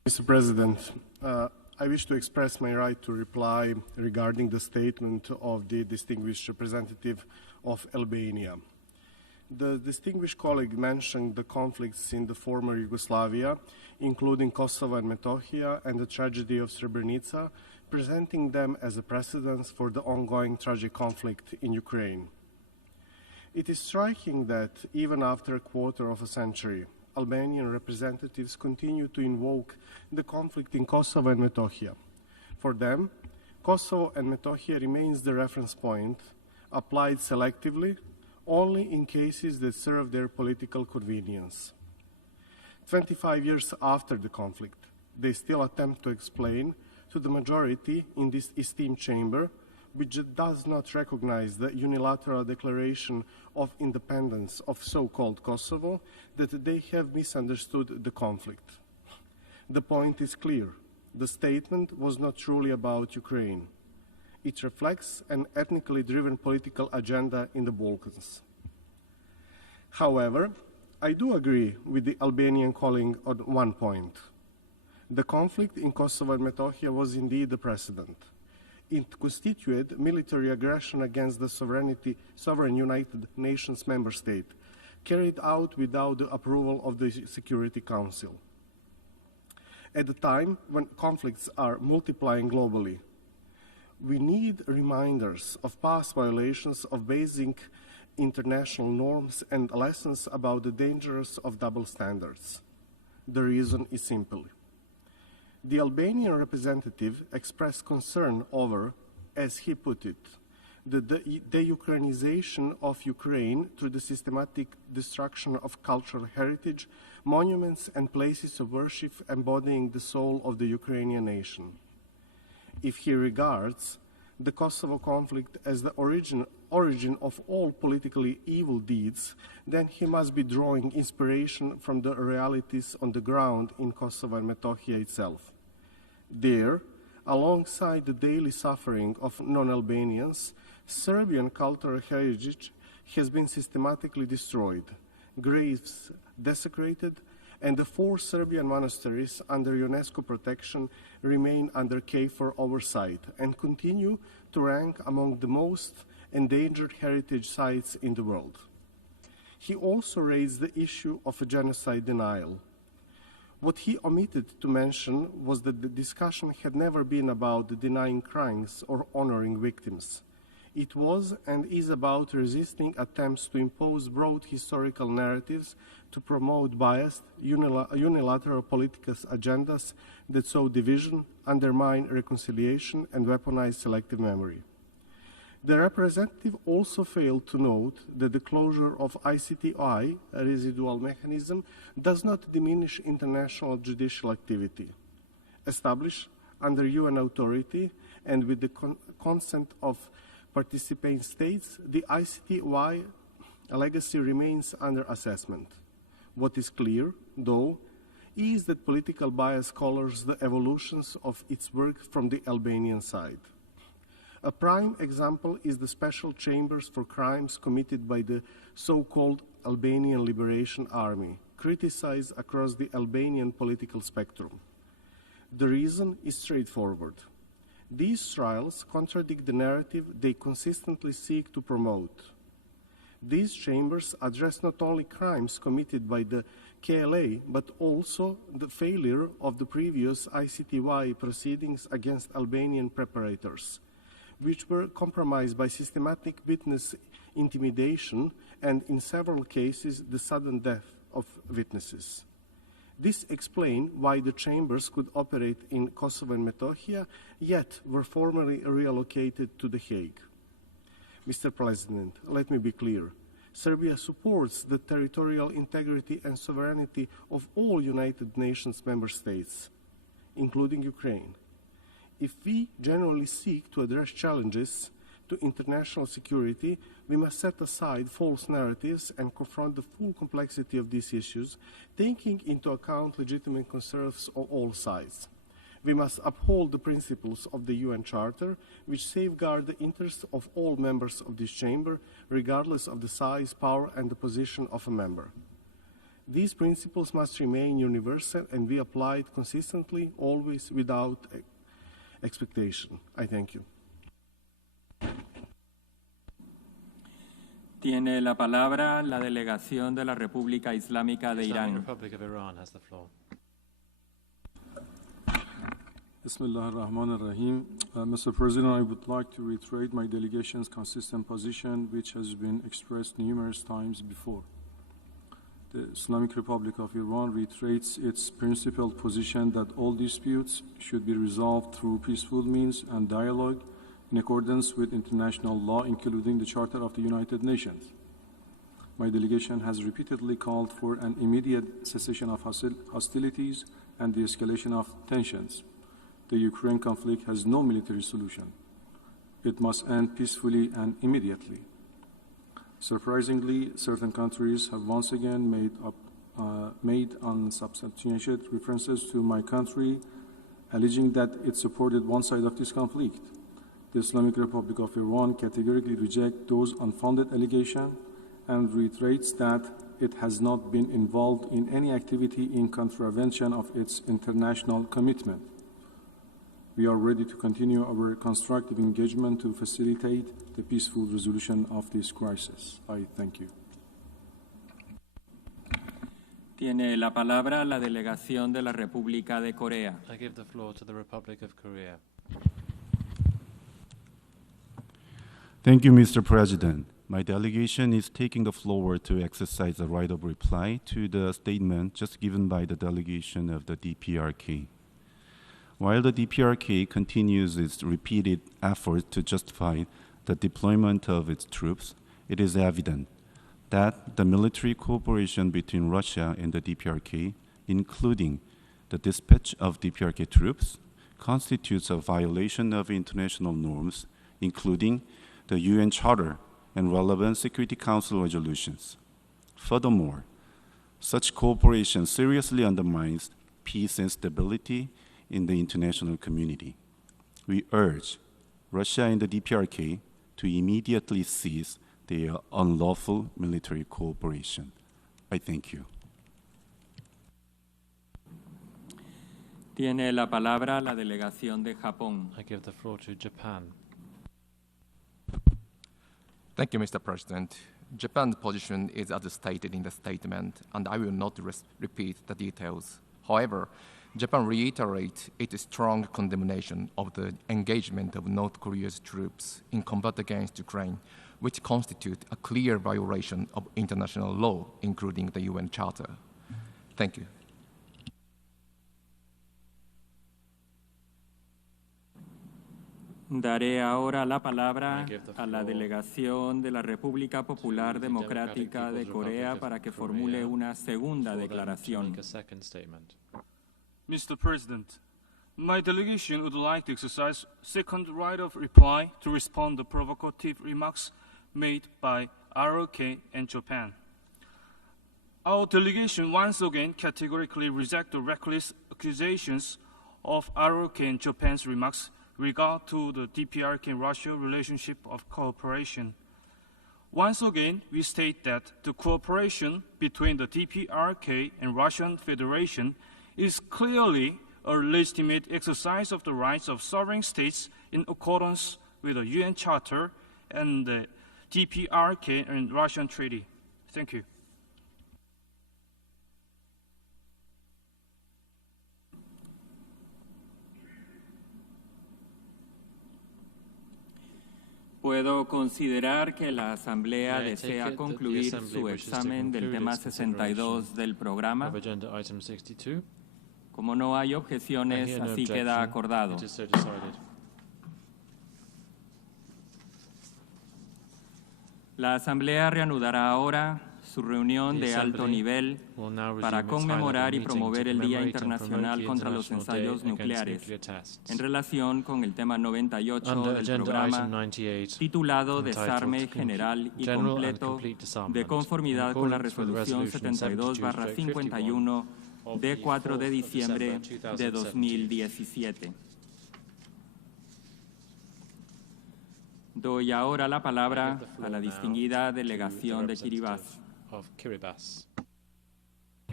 Mr. President, I wish to express my right to reply regarding the statement of the distinguished representative of Albania. The distinguished colleague mentioned the conflicts in the former Yugoslavia, including Kosovo and Metohija, and the tragedy of Srebrenica, presenting them as a precedent for the ongoing tragic conflict in Ukraine. It is striking that even after a quarter of a century, Albanian representatives continue to invoke the conflict in Kosovo and Metohija. For them, Kosovo and Metohija remains the reference point, applied selectively only in cases that serve their political convenience. 25 years after the conflict, they still attempt to explain to the majority in this esteemed chamber, which does not recognize the unilateral declaration of independence of so-called Kosovo, that they have misunderstood the conflict. The point is clear. The statement was not truly about Ukraine. It reflects an ethnically driven political agenda in the Balkans. However, I do agree with the Albanian colleague on one point. The conflict in Kosovo and Metohija was indeed a precedent. It constituted military aggression against the sovereign United Nations member state, carried out without the approval of the Security Council. At a time when conflicts are multiplying globally, we need reminders of past violations of basic international norms and lessons about the dangers of double standards. The reason is simple. The Albanian representative expressed concern over, as he put it, the de-Ukrainization of Ukraine through the systematic destruction of cultural heritage, monuments and places of worship embodying the soul of the Ukrainian nation. If he regards the Kosovo conflict as the origin of all politically evil deeds, then he must be drawing inspiration from the realities on the ground in Kosovo and Metohija itself. There, alongside the daily suffering of non-Albanians, Serbian cultural heritage has been systematically destroyed, graves desecrated, and the 4 Serbian monasteries under UNESCO protection remain under KFOR oversight and continue to rank among the most endangered heritage sites in the world. He also raised the issue of a genocide denial. What he omitted to mention was that the discussion had never been about denying crimes or honoring victims. It was and is about resisting attempts to impose broad historical narratives to promote biased, unilateral political agendas that sow division, undermine reconciliation, and weaponize selective memory. The representative also failed to note that the closure of ICTI, a residual mechanism, does not diminish international judicial activity. Established under UN authority and with the consent of participating states, the ICTI legacy remains under assessment. What is clear, though, is that political bias colors the evolutions of its work from the Albanian side. A prime example is the special chambers for crimes committed by the so-called Albanian Liberation Army, criticized across the Albanian political spectrum. The reason is straightforward. These trials contradict the narrative they consistently seek to promote. These chambers address not only crimes committed by the KLA, but also the failure of the previous ICTY proceedings against Albanian preparators, which were compromised by systematic witness intimidation and, in several cases, the sudden death of witnesses. This explains why the chambers could operate in Kosovo and Metohija, yet were formally reallocated to The Hague. Mr. President, let me be clear. Serbia supports the territorial integrity and sovereignty of all United Nations member states, including Ukraine. If we genuinely seek to address challenges to international security, we must set aside false narratives and confront the full complexity of these issues, taking into account legitimate concerns of all sides. We must uphold the principles of the UN Charter, which safeguard the interests of all members of this chamber, regardless of the size, power, and the position of a member. These principles must remain universal and be applied consistently, always without expectation. I thank you. Tiene la palabra la delegación de la República Islámica de Irán. Republic of Iran has the floor. Bismillah ar-Rahman ar-Rahim. Mr. President, I would like to reiterate my delegation's consistent position, which has been expressed numerous times before. The Islamic Republic of Iran reiterates its principled position that all disputes should be resolved through peaceful means and dialogue in accordance with international law, including the Charter of the United Nations. My delegation has repeatedly called for an immediate cessation of hostilities and the escalation of tensions. The Ukraine conflict has no military solution. It must end peacefully and immediately. Surprisingly, certain countries have once again made unsubstantiated references to my country, alleging that it supported one side of this conflict. The Islamic Republic of Iran categorically rejects those unfounded allegations and reiterates that it has not been involved in any activity in contravention of its international commitment. We are ready to continue our constructive engagement to facilitate the peaceful resolution of this crisis. I thank you. Tiene la palabra la delegación de la República de Corea. I give the floor to the Republic of Korea. Thank you, Mr. President. My delegation is taking the floor to exercise the right of reply to the statement just given by the delegation of the DPRK. While the DPRK continues its repeated efforts to justify the deployment of its troops, it is evident that the military cooperation between Russia and the DPRK, including the dispatch of DPRK troops, constitutes a violation of international norms, including the UN Charter and relevant Security Council resolutions. Furthermore, such cooperation seriously undermines peace and stability in the international community. We urge Russia and the DPRK to immediately cease their unlawful military cooperation. I thank you. Tiene la palabra la delegación de Japón. I give the floor to Japan. Thank you, Mr. President. Japan's position is as stated in the statement, and I will not repeat the details. However, Japan reiterates its strong condemnation of the engagement of North Korea's troops in combat against Ukraine, which constitute a clear violation of international law, including the UN Charter. Thank you. Daré ahora la palabra a la delegación de la República Popular Democrática de Corea para que formule una segunda declaración. Mr. President, my delegation would like to exercise second right of reply to respond to provocative remarks made by ROK and Japan. Our delegation once again categorically rejects the reckless accusations of ROK and Japan's remarks regard to the DPRK and Russia relationship of cooperation. Once again, we state that the cooperation between the DPRK and Russian Federation is clearly a legitimate exercise of the rights of sovereign states in accordance with the UN Charter and the DPRK and Russian Treaty. Thank you. Puedo considerar que la Asamblea desea concluir su examen del tema 62 del programa. Como no hay objeciones, así queda acordado. La Asamblea reanudará ahora su reunión de alto nivel para conmemorar y promover el Día Internacional contra los Ensayos Nucleares en relación con el tema 98 del programa titulado Desarme General y Completo de conformidad con la Resolución 72/51 de 4 de diciembre de 2017. Doy ahora la palabra a la distinguida delegación de Kiribati.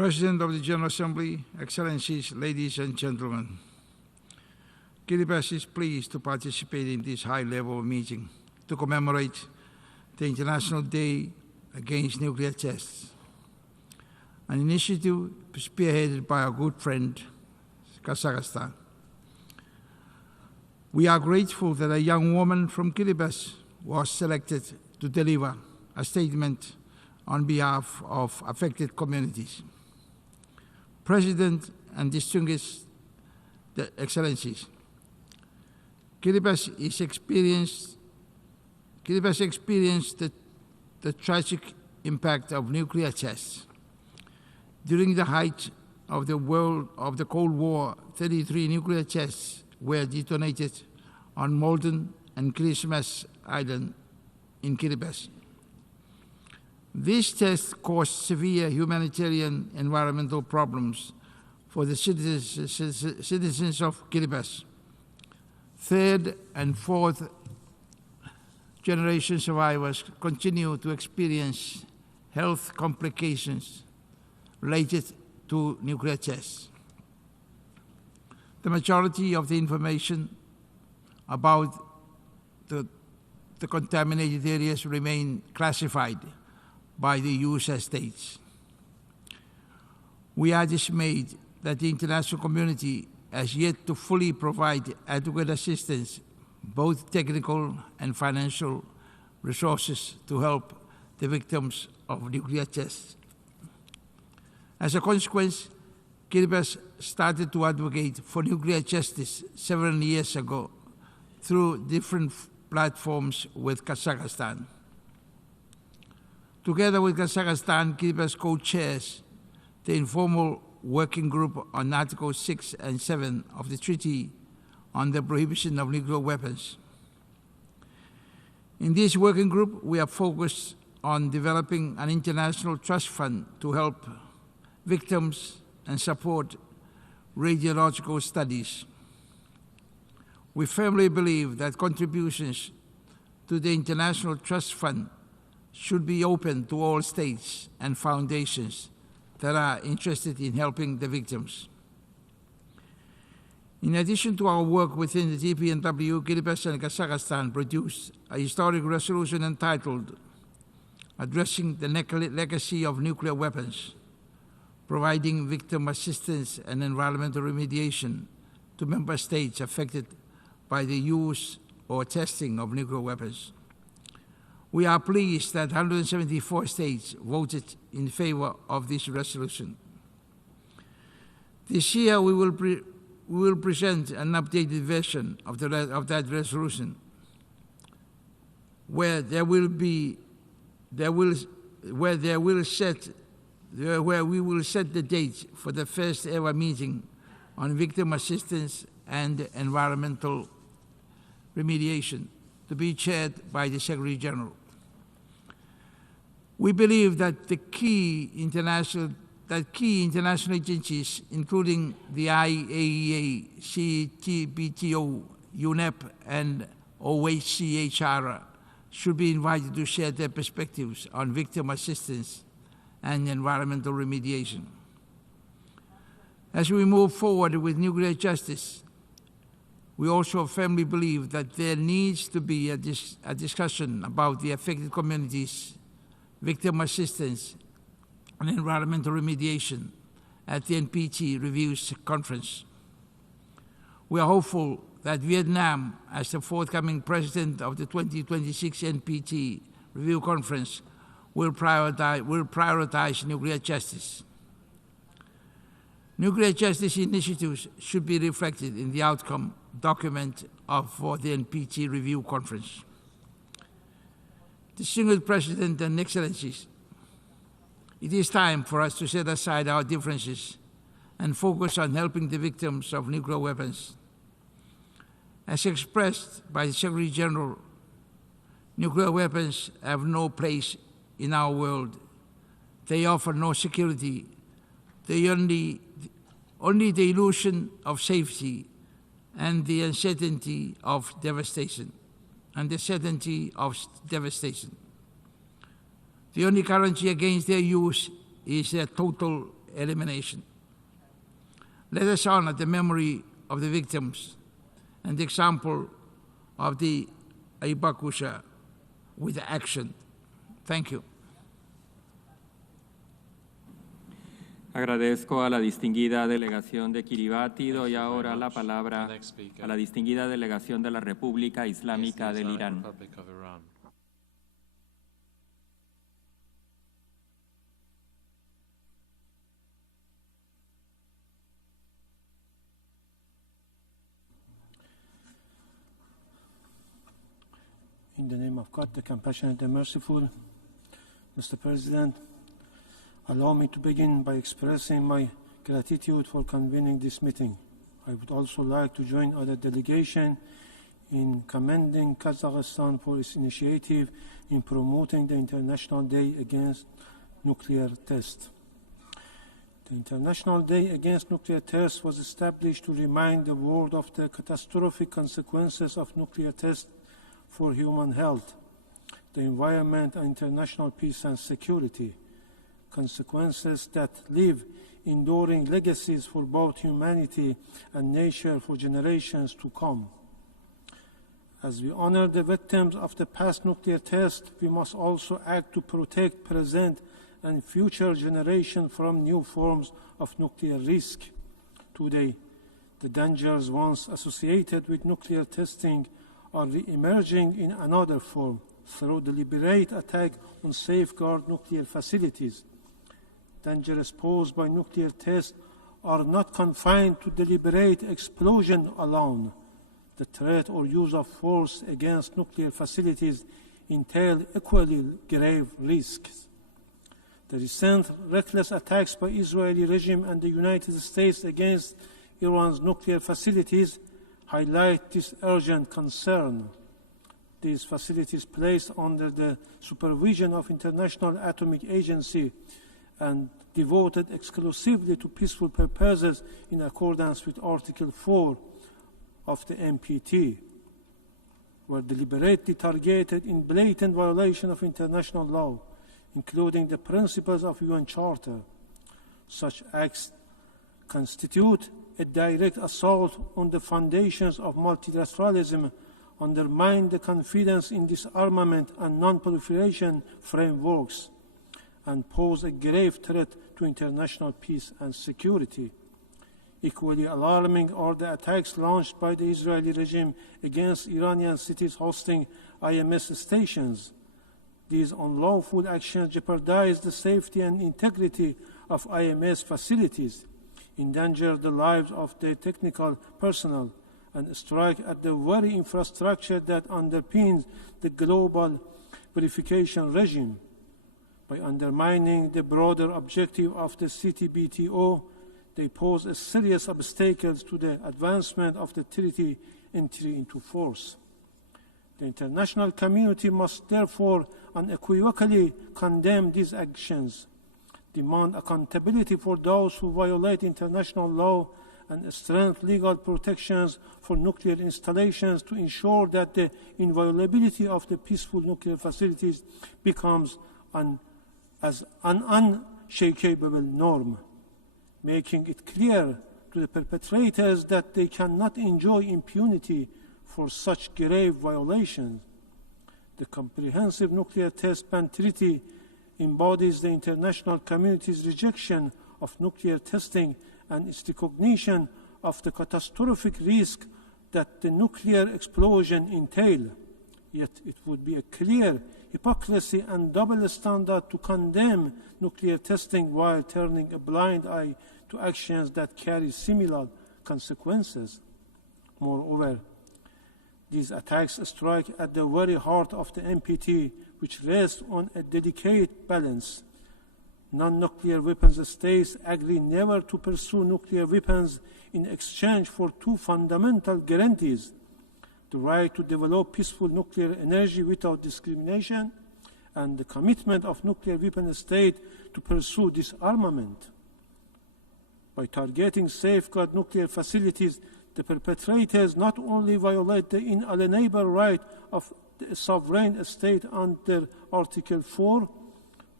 President of the General Assembly, Excellencies, ladies and gentlemen, Kiribati is pleased to participate in this high-level meeting to commemorate the International Day Against Nuclear Tests, an initiative spearheaded by our good friend, Kazakhstan. We are grateful that a young woman from Kiribati was selected to deliver a statement on behalf of affected communities. President and distinguished Excellencies, Kiribati experienced the tragic impact of nuclear tests. During the height of the Cold War, 33 nuclear tests were detonated on Malta and Christmas Island in Kiribati. These tests caused severe humanitarian environmental problems for the citizens of Kiribati. Third and fourth generation survivors continue to experience health complications related to nuclear tests. The majority of the information about the contaminated areas remain classified by the user states. We are dismayed that the international community has yet to fully provide adequate assistance, both technical and financial resources, to help the victims of nuclear tests. As a consequence, Kiribati started to advocate for nuclear justice several years ago through different platforms with Kazakhstan. Together with Kazakhstan, Kiribati co-chairs the informal working group on Articles 6 and 7 of the Treaty on the Prohibition of Nuclear Weapons. In this working group, we are focused on developing an international trust fund to help victims and support radiological studies. We firmly believe that contributions to the International Trust Fund should be open to all states and foundations that are interested in helping the victims. In addition to our work within the DPRK, Kiribati and Kazakhstan produced a historic resolution entitled Addressing the Legacy of Nuclear Weapons, providing victim assistance and environmental remediation to member states affected by the use or testing of nuclear weapons. We are pleased that 174 states voted in favor of this resolution. This year, we will present an updated version of that resolution, where we will set the date for the first ever meeting on victim assistance and environmental remediation, to be chaired by the Secretary General. We believe that key international agencies, including the IAEA, CTBT, UNEP, and OHCHR, should be invited to share their perspectives on victim assistance and environmental remediation. As we move forward with nuclear justice, we also firmly believe that there needs to be a discussion about the affected communities, victim assistance, and environmental remediation at the NPT Reviews Conference. We are hopeful that Vietnam, as the forthcoming president of the 2026 NPT Review Conference, will prioritize nuclear justice. Nuclear justice initiatives should be reflected in the outcome document for the NPT Review Conference. Distinguished President and Excellencies, it is time for us to set aside our differences and focus on helping the victims of nuclear weapons. As expressed by the Secretary General, nuclear weapons have no place in our world. They offer no security. They only the illusion of safety and the uncertainty of devastation. The only currency against their use is their total elimination. Let us honor the memory of the victims and the example of the Aybakusha with action. Thank you. Agradezco a la distinguida delegación de Kiribati. Doy ahora la palabra a la distinguida delegación de la República Islámica del Irán. In the name of God, the compassionate and merciful, Mr. President, allow me to begin by expressing my gratitude for convening this meeting. I would also like to join other delegations in commending Kazakhstan for its initiative in promoting the International Day Against Nuclear Tests. The International Day Against Nuclear Tests was established to remind the world of the catastrophic consequences of nuclear tests for human health, the environment, and international peace and security, consequences that leave enduring legacies for both humanity and nature for generations to come. As we honor the victims of the past nuclear tests, we must also act to protect present and future generations from new forms of nuclear risk. Today, the dangers once associated with nuclear testing are re-emerging in another form through deliberate attack on safeguard nuclear facilities. Dangers posed by nuclear tests are not confined to deliberate explosion alone. The threat or use of force against nuclear facilities entail equally grave risks. The recent reckless attacks by Israeli regime and the United States against Iran's nuclear facilities highlight this urgent concern. These facilities placed under the supervision of International Atomic Agency and devoted exclusively to peaceful purposes in accordance with Article 4 of the NPT, were deliberately targeted in blatant violation of international law, including the principles of UN Charter. Such acts constitute a direct assault on the foundations of multilateralism, undermine the confidence in disarmament and non-proliferation frameworks, and pose a grave threat to international peace and security. Equally alarming are the attacks launched by the Israeli regime against Iranian cities hosting IMS stations. These unlawful actions jeopardize the safety and integrity of IMS facilities, endanger the lives of their technical personnel, and strike at the very infrastructure that underpins the global verification regime. By undermining the broader objective of the CTBTO, they pose a serious obstacles to the advancement of the treaty entry into force. The international community must therefore unequivocally condemn these actions, demand accountability for those who violate international law, and strengthen legal protections for nuclear installations to ensure that the inviolability of the peaceful nuclear facilities becomes an unshakable norm, making it clear to the perpetrators that they cannot enjoy impunity for such grave violations. The Comprehensive Nuclear Test Ban Treaty embodies the international community's rejection of nuclear testing and its recognition of the catastrophic risk that the nuclear explosion entail. Yet it would be a clear hypocrisy and double standard to condemn nuclear testing while turning a blind eye to actions that carry similar consequences. Moreover, these attacks strike at the very heart of the NPT, which rests on a delicate balance. Non-nuclear weapons states agree never to pursue nuclear weapons in exchange for two fundamental guarantees: the right to develop peaceful nuclear energy without discrimination, and the commitment of nuclear weapon states to pursue disarmament. By targeting safeguard nuclear facilities, the perpetrators not only violate the inalienable right of the sovereign state under Article 4,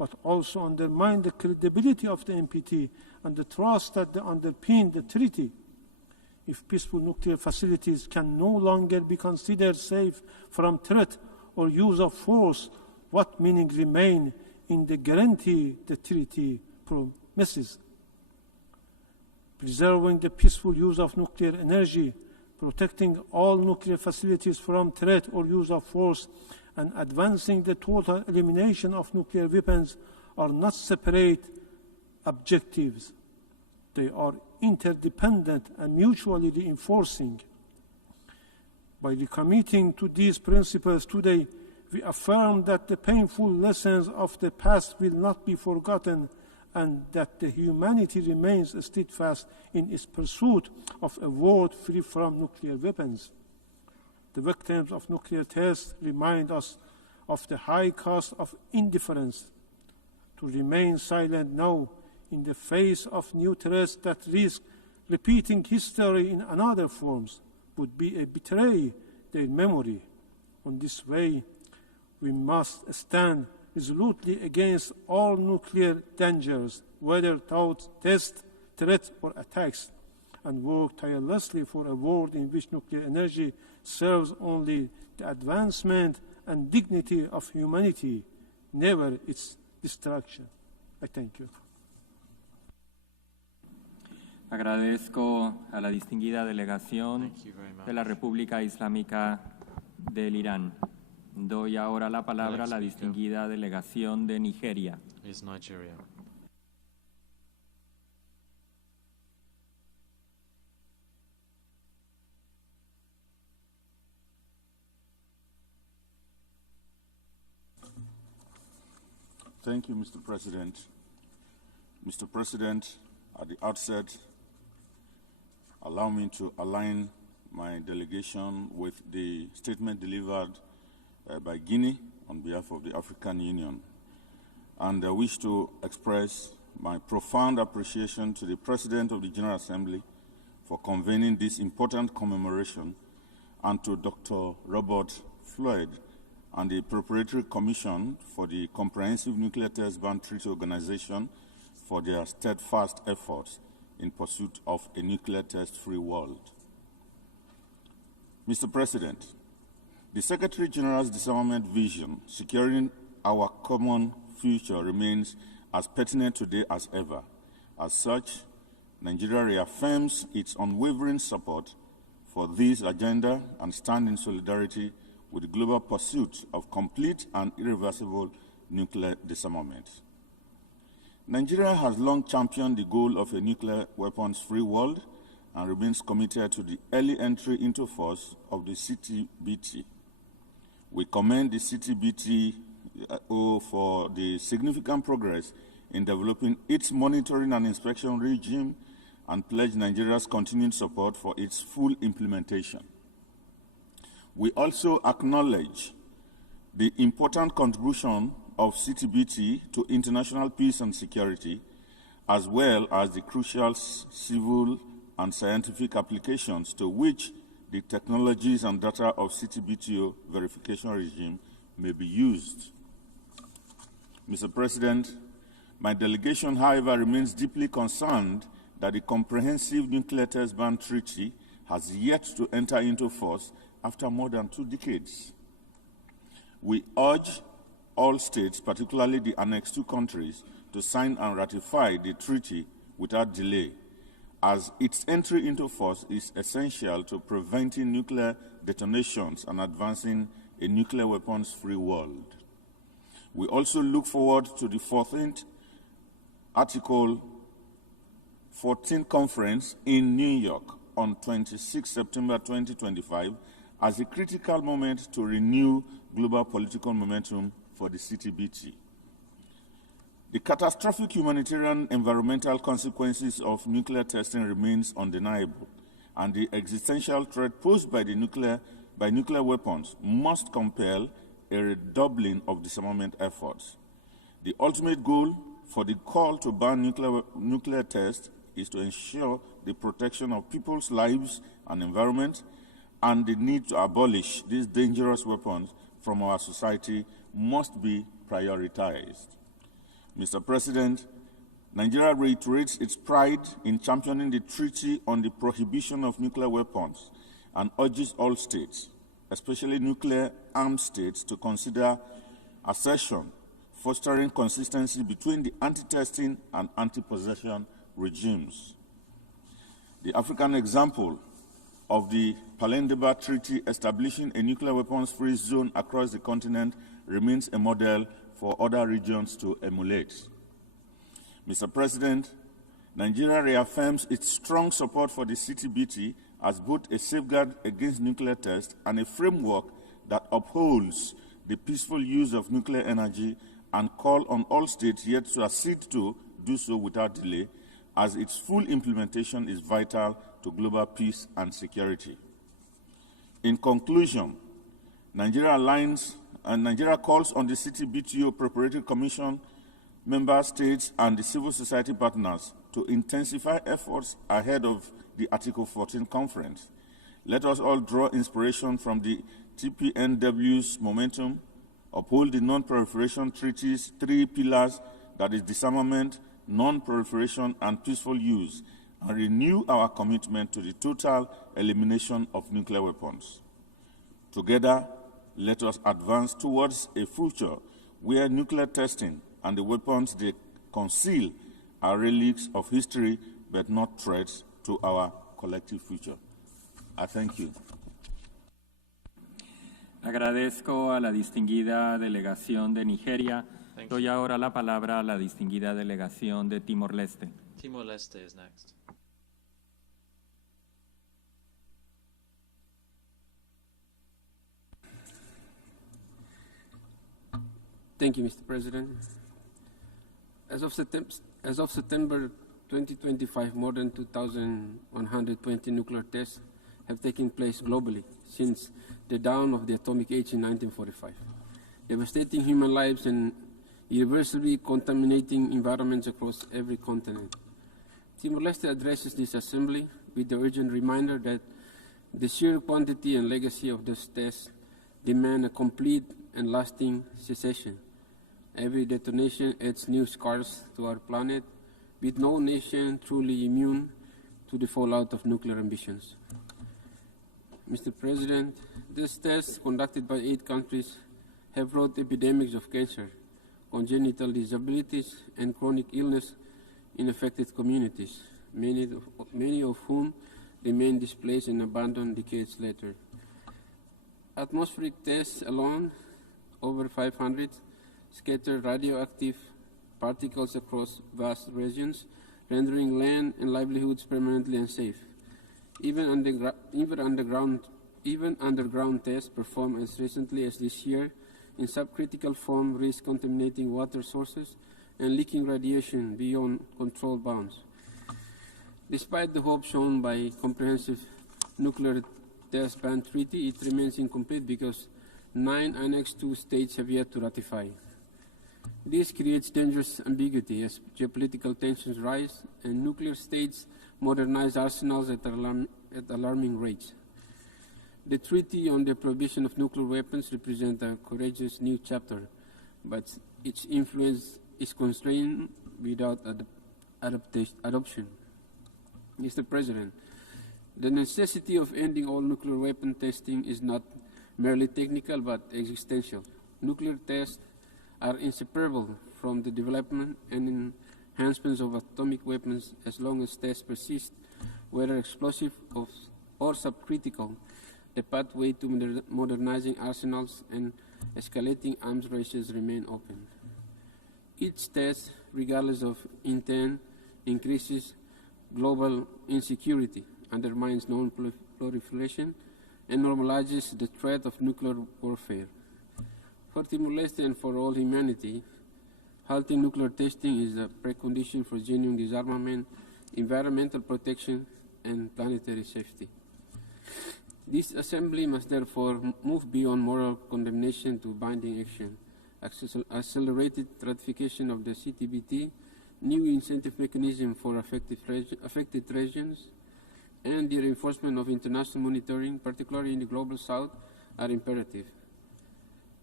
but also undermine the credibility of the NPT and the trust that they underpin the treaty. If peaceful nuclear facilities can no longer be considered safe from threat or use of force, what meaning remain in the guarantee the treaty promises? Preserving the peaceful use of nuclear energy, protecting all nuclear facilities from threat or use of force, and advancing the total elimination of nuclear weapons are not separate objectives. They are interdependent and mutually reinforcing. By recommitting to these principles today, we affirm that the painful lessons of the past will not be forgotten and that the humanity remains steadfast in its pursuit of a world free from nuclear weapons. The victims of nuclear tests remind us of the high cost of indifference. To remain silent now in the face of new threats that risk repeating history in another forms would be a betray their memory. On this way, we must stand resolutely against all nuclear dangers, whether thought, tests, threats, or attacks, and work tirelessly for a world in which nuclear energy serves only the advancement and dignity of humanity, never its destruction. I thank you. Agradezco a la distinguida delegación de la República Islámica del Irán. Doy ahora la palabra a la distinguida delegación de Nigeria. Nigeria. Thank you, Mr. President. Mr. President, at the outset, allow me to align my delegation with the statement delivered by Guinea on behalf of the African Union. And I wish to express my profound appreciation to the President of the General Assembly for convening this important commemoration, and to Dr. Robert Floyd and the Preparatory Commission for the Comprehensive Nuclear Test Ban Treaty Organization for their steadfast efforts in pursuit of a nuclear test-free world. Mr. President, the Secretary General's disarmament vision, securing our common future, remains as pertinent today as ever. As such, Nigeria reaffirms its unwavering support for this agenda and stands in solidarity with the global pursuit of complete and irreversible nuclear disarmament. Nigeria has long championed the goal of a nuclear weapons-free world and remains committed to the early entry into force of the CTBT. We commend the CTBT for the significant progress in developing its monitoring and inspection regime and pledge Nigeria's continued support for its full implementation. We also acknowledge the important contribution of CTBT to international peace and security, as well as the crucial civil and scientific applications to which the technologies and data of CTBT verification regime may be used. Mr. President, my delegation, however, remains deeply concerned that the Comprehensive Nuclear Test Ban Treaty has yet to enter into force after more than 2 decades. We urge all states, particularly the Annex II countries, to sign and ratify the treaty without delay, as its entry into force is essential to preventing nuclear detonations and advancing a nuclear weapons-free world. We also look forward to the 14th Article 14 conference in New York on 26 September 2025 as a critical moment to renew global political momentum for the CTBT. The catastrophic humanitarian environmental consequences of nuclear testing remains undeniable, and the existential threat posed by nuclear weapons must compel a redoubling of disarmament efforts. The ultimate goal for the call to ban nuclear tests is to ensure the protection of people's lives and environment, and the need to abolish these dangerous weapons from our society must be prioritized. Mr. President, Nigeria reiterates its pride in championing the Treaty on the Prohibition of Nuclear Weapons and urges all states, especially nuclear-armed states, to consider accession, fostering consistency between the anti-testing and anti-possession regimes. The African example of the Palendeba Treaty establishing a nuclear weapons-free zone across the continent remains a model for other regions to emulate. Mr. President, Nigeria reaffirms its strong support for the CTBT as both a safeguard against nuclear tests and a framework that upholds the peaceful use of nuclear energy, and call on all states yet to accede to do so without delay, as its full implementation is vital to global peace and security. In conclusion, Nigeria calls on the CTBTO Preparatory Commission, member states, and the civil society partners to intensify efforts ahead of the Article 14 conference. Let us all draw inspiration from the TPNW's momentum, uphold the Non-Proliferation Treaty's 3 pillars, that is disarmament, non-proliferation, and peaceful use, and renew our commitment to the total elimination of nuclear weapons. Together, let us advance towards a future where nuclear testing and the weapons they conceal are relics of history, but not threats to our collective future. I thank you. Agradezco a la distinguida delegación de Nigeria. Doy ahora la palabra a la distinguida delegación de Timor-Leste. Timor-Leste is next. Thank you, Mr. President. As of September 2025, more than 2,120 nuclear tests have taken place globally since the dawn of the atomic age in 1945, devastating human lives and irreversibly contaminating environments across every continent. Timor-Leste addresses this assembly with the urgent reminder that the sheer quantity and legacy of those tests demand a complete and lasting cessation. Every detonation adds new scars to our planet, with no nation truly immune to the fallout of nuclear ambitions. Mr. President, these tests conducted by 8 countries have brought epidemics of cancer, congenital disabilities, and chronic illness in affected communities, many of whom remain displaced and abandoned decades later. Atmospheric tests alone, over 500, scatter radioactive particles across vast regions, rendering land and livelihoods permanently unsafe. Even underground tests performed as recently as this year in subcritical form risk contaminating water sources and leaking radiation beyond controlled bounds. Despite the hope shown by comprehensive nuclear test ban treaty, it remains incomplete because 9 Annex II states have yet to ratify. This creates dangerous ambiguity as geopolitical tensions rise and nuclear states modernize arsenals at alarming rates. The Treaty on the Prohibition of Nuclear Weapons represents a courageous new chapter, but its influence is constrained without adoption. Mr. President, the necessity of ending all nuclear weapon testing is not merely technical but existential. Nuclear tests are inseparable from the development and enhancements of atomic weapons as long as tests persist, whether explosive or subcritical. The pathway to modernizing arsenals and escalating arms races remain open. Each test, regardless of intent, increases global insecurity, undermines non-proliferation, and normalizes the threat of nuclear warfare. For Timor-Leste and for all humanity, halting nuclear testing is a precondition for genuine disarmament, environmental protection, and planetary safety. This assembly must therefore move beyond moral condemnation to binding action, accelerated ratification of the CTBT, new incentive mechanism for affected regions, and the reinforcement of international monitoring, particularly in the Global South, are imperative.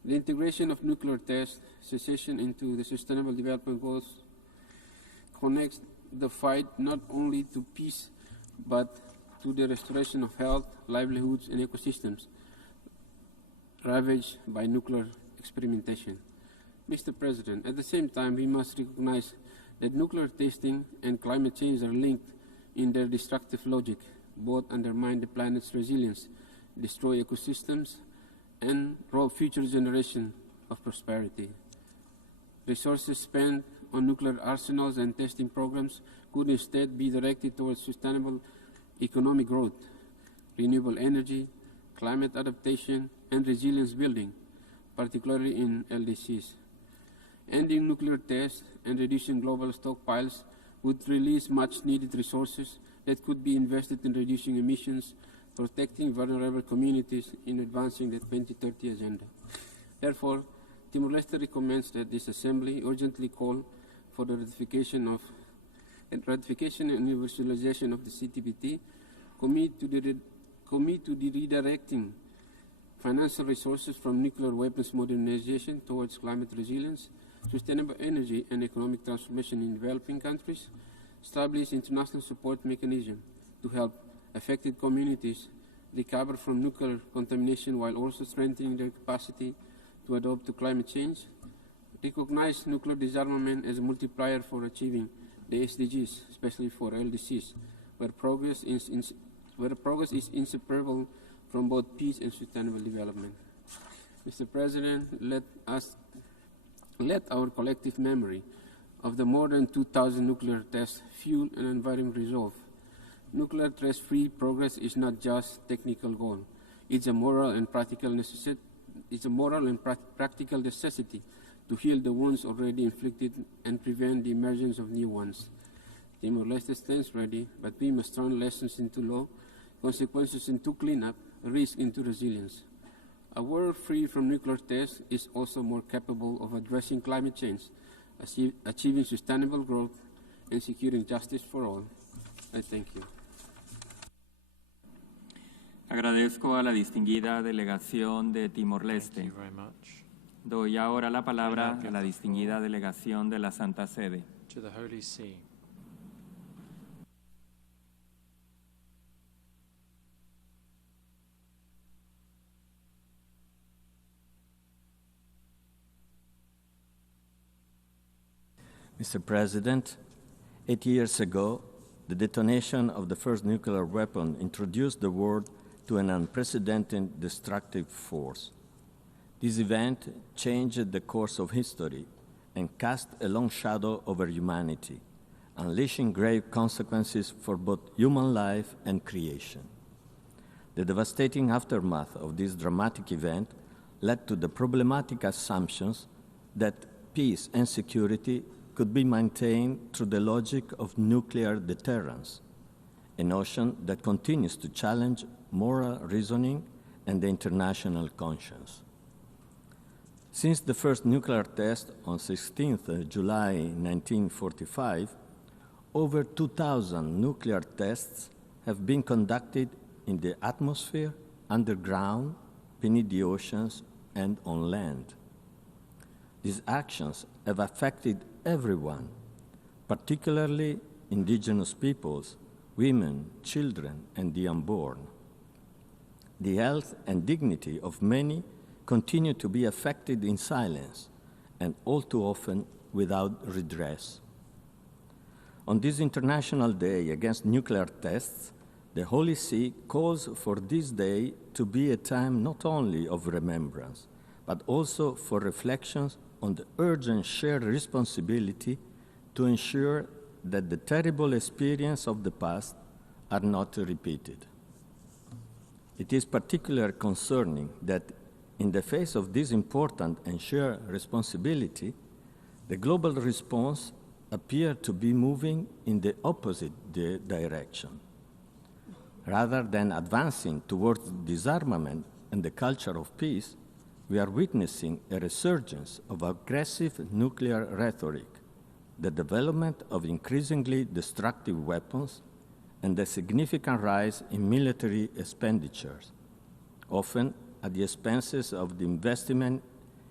The integration of nuclear test cessation into the Sustainable Development Goals connects the fight not only to peace but to the restoration of health, livelihoods, and ecosystems ravaged by nuclear experimentation. Mr. President, at the same time, we must recognize that nuclear testing and climate change are linked in their destructive logic. Both undermine the planet's resilience, destroy ecosystems, and rob future generations of prosperity. Resources spent on nuclear arsenals and testing programs could instead be directed towards sustainable economic growth, renewable energy, climate adaptation, and resilience building, particularly in LDCs. Ending nuclear tests and reducing global stockpiles would release much-needed resources that could be invested in reducing emissions, protecting vulnerable communities, in advancing the 2030 agenda. Therefore, Timor-Leste recommends that this Assembly urgently call for the ratification and universalization of the CTBT, commit to the redirecting financial resources from nuclear weapons modernization towards climate resilience, sustainable energy and economic transformation in developing countries, establish international support mechanism to help affected communities recover from nuclear contamination while also strengthening their capacity to adapt to climate change, recognize nuclear disarmament as a multiplier for achieving the SDGs, especially for LDCs, where progress is inseparable from both peace and sustainable development. Mr. President, let our collective memory of the more than 2,000 nuclear tests fuel an environment resolve. Nuclear test-free progress is not just technical goal. It's a moral and practical necessity. It's a moral and practical necessity to heal the wounds already inflicted and prevent the emergence of new ones. Timor-Leste stands ready, but we must turn lessons into law, consequences into cleanup, risk into resilience. A world free from nuclear tests is also more capable of addressing climate change, achieving sustainable growth, and securing justice for all. I thank you. Agradezco a la distinguida delegación de Timor-Leste. Doy ahora la palabra a la distinguida delegación de la Santa Sede. To the Holy See. Mr. President, 8 years ago, the detonation of the first nuclear weapon introduced the world to an unprecedented destructive force. This event changed the course of history and cast a long shadow over humanity, unleashing grave consequences for both human life and creation. The devastating aftermath of this dramatic event led to the problematic assumptions that peace and security could be maintained through the logic of nuclear deterrence, a notion that continues to challenge moral reasoning and the international conscience. Since the first nuclear test on 16th July 1945, over 2,000 nuclear tests have been conducted in the atmosphere, underground, beneath the oceans, and on land. These actions have affected everyone, particularly indigenous peoples, women, children, and the unborn. The health and dignity of many continue to be affected in silence, and all too often without redress. On this International Day Against Nuclear Tests, the Holy See calls for this day to be a time not only of remembrance, but also for reflections on the urgent shared responsibility to ensure that the terrible experience of the past are not repeated. It is particularly concerning that in the face of this important and shared responsibility, the global response appears to be moving in the opposite direction. Rather than advancing towards disarmament and the culture of peace, we are witnessing a resurgence of aggressive nuclear rhetoric, the development of increasingly destructive weapons, and a significant rise in military expenditures, often at the expenses of the investment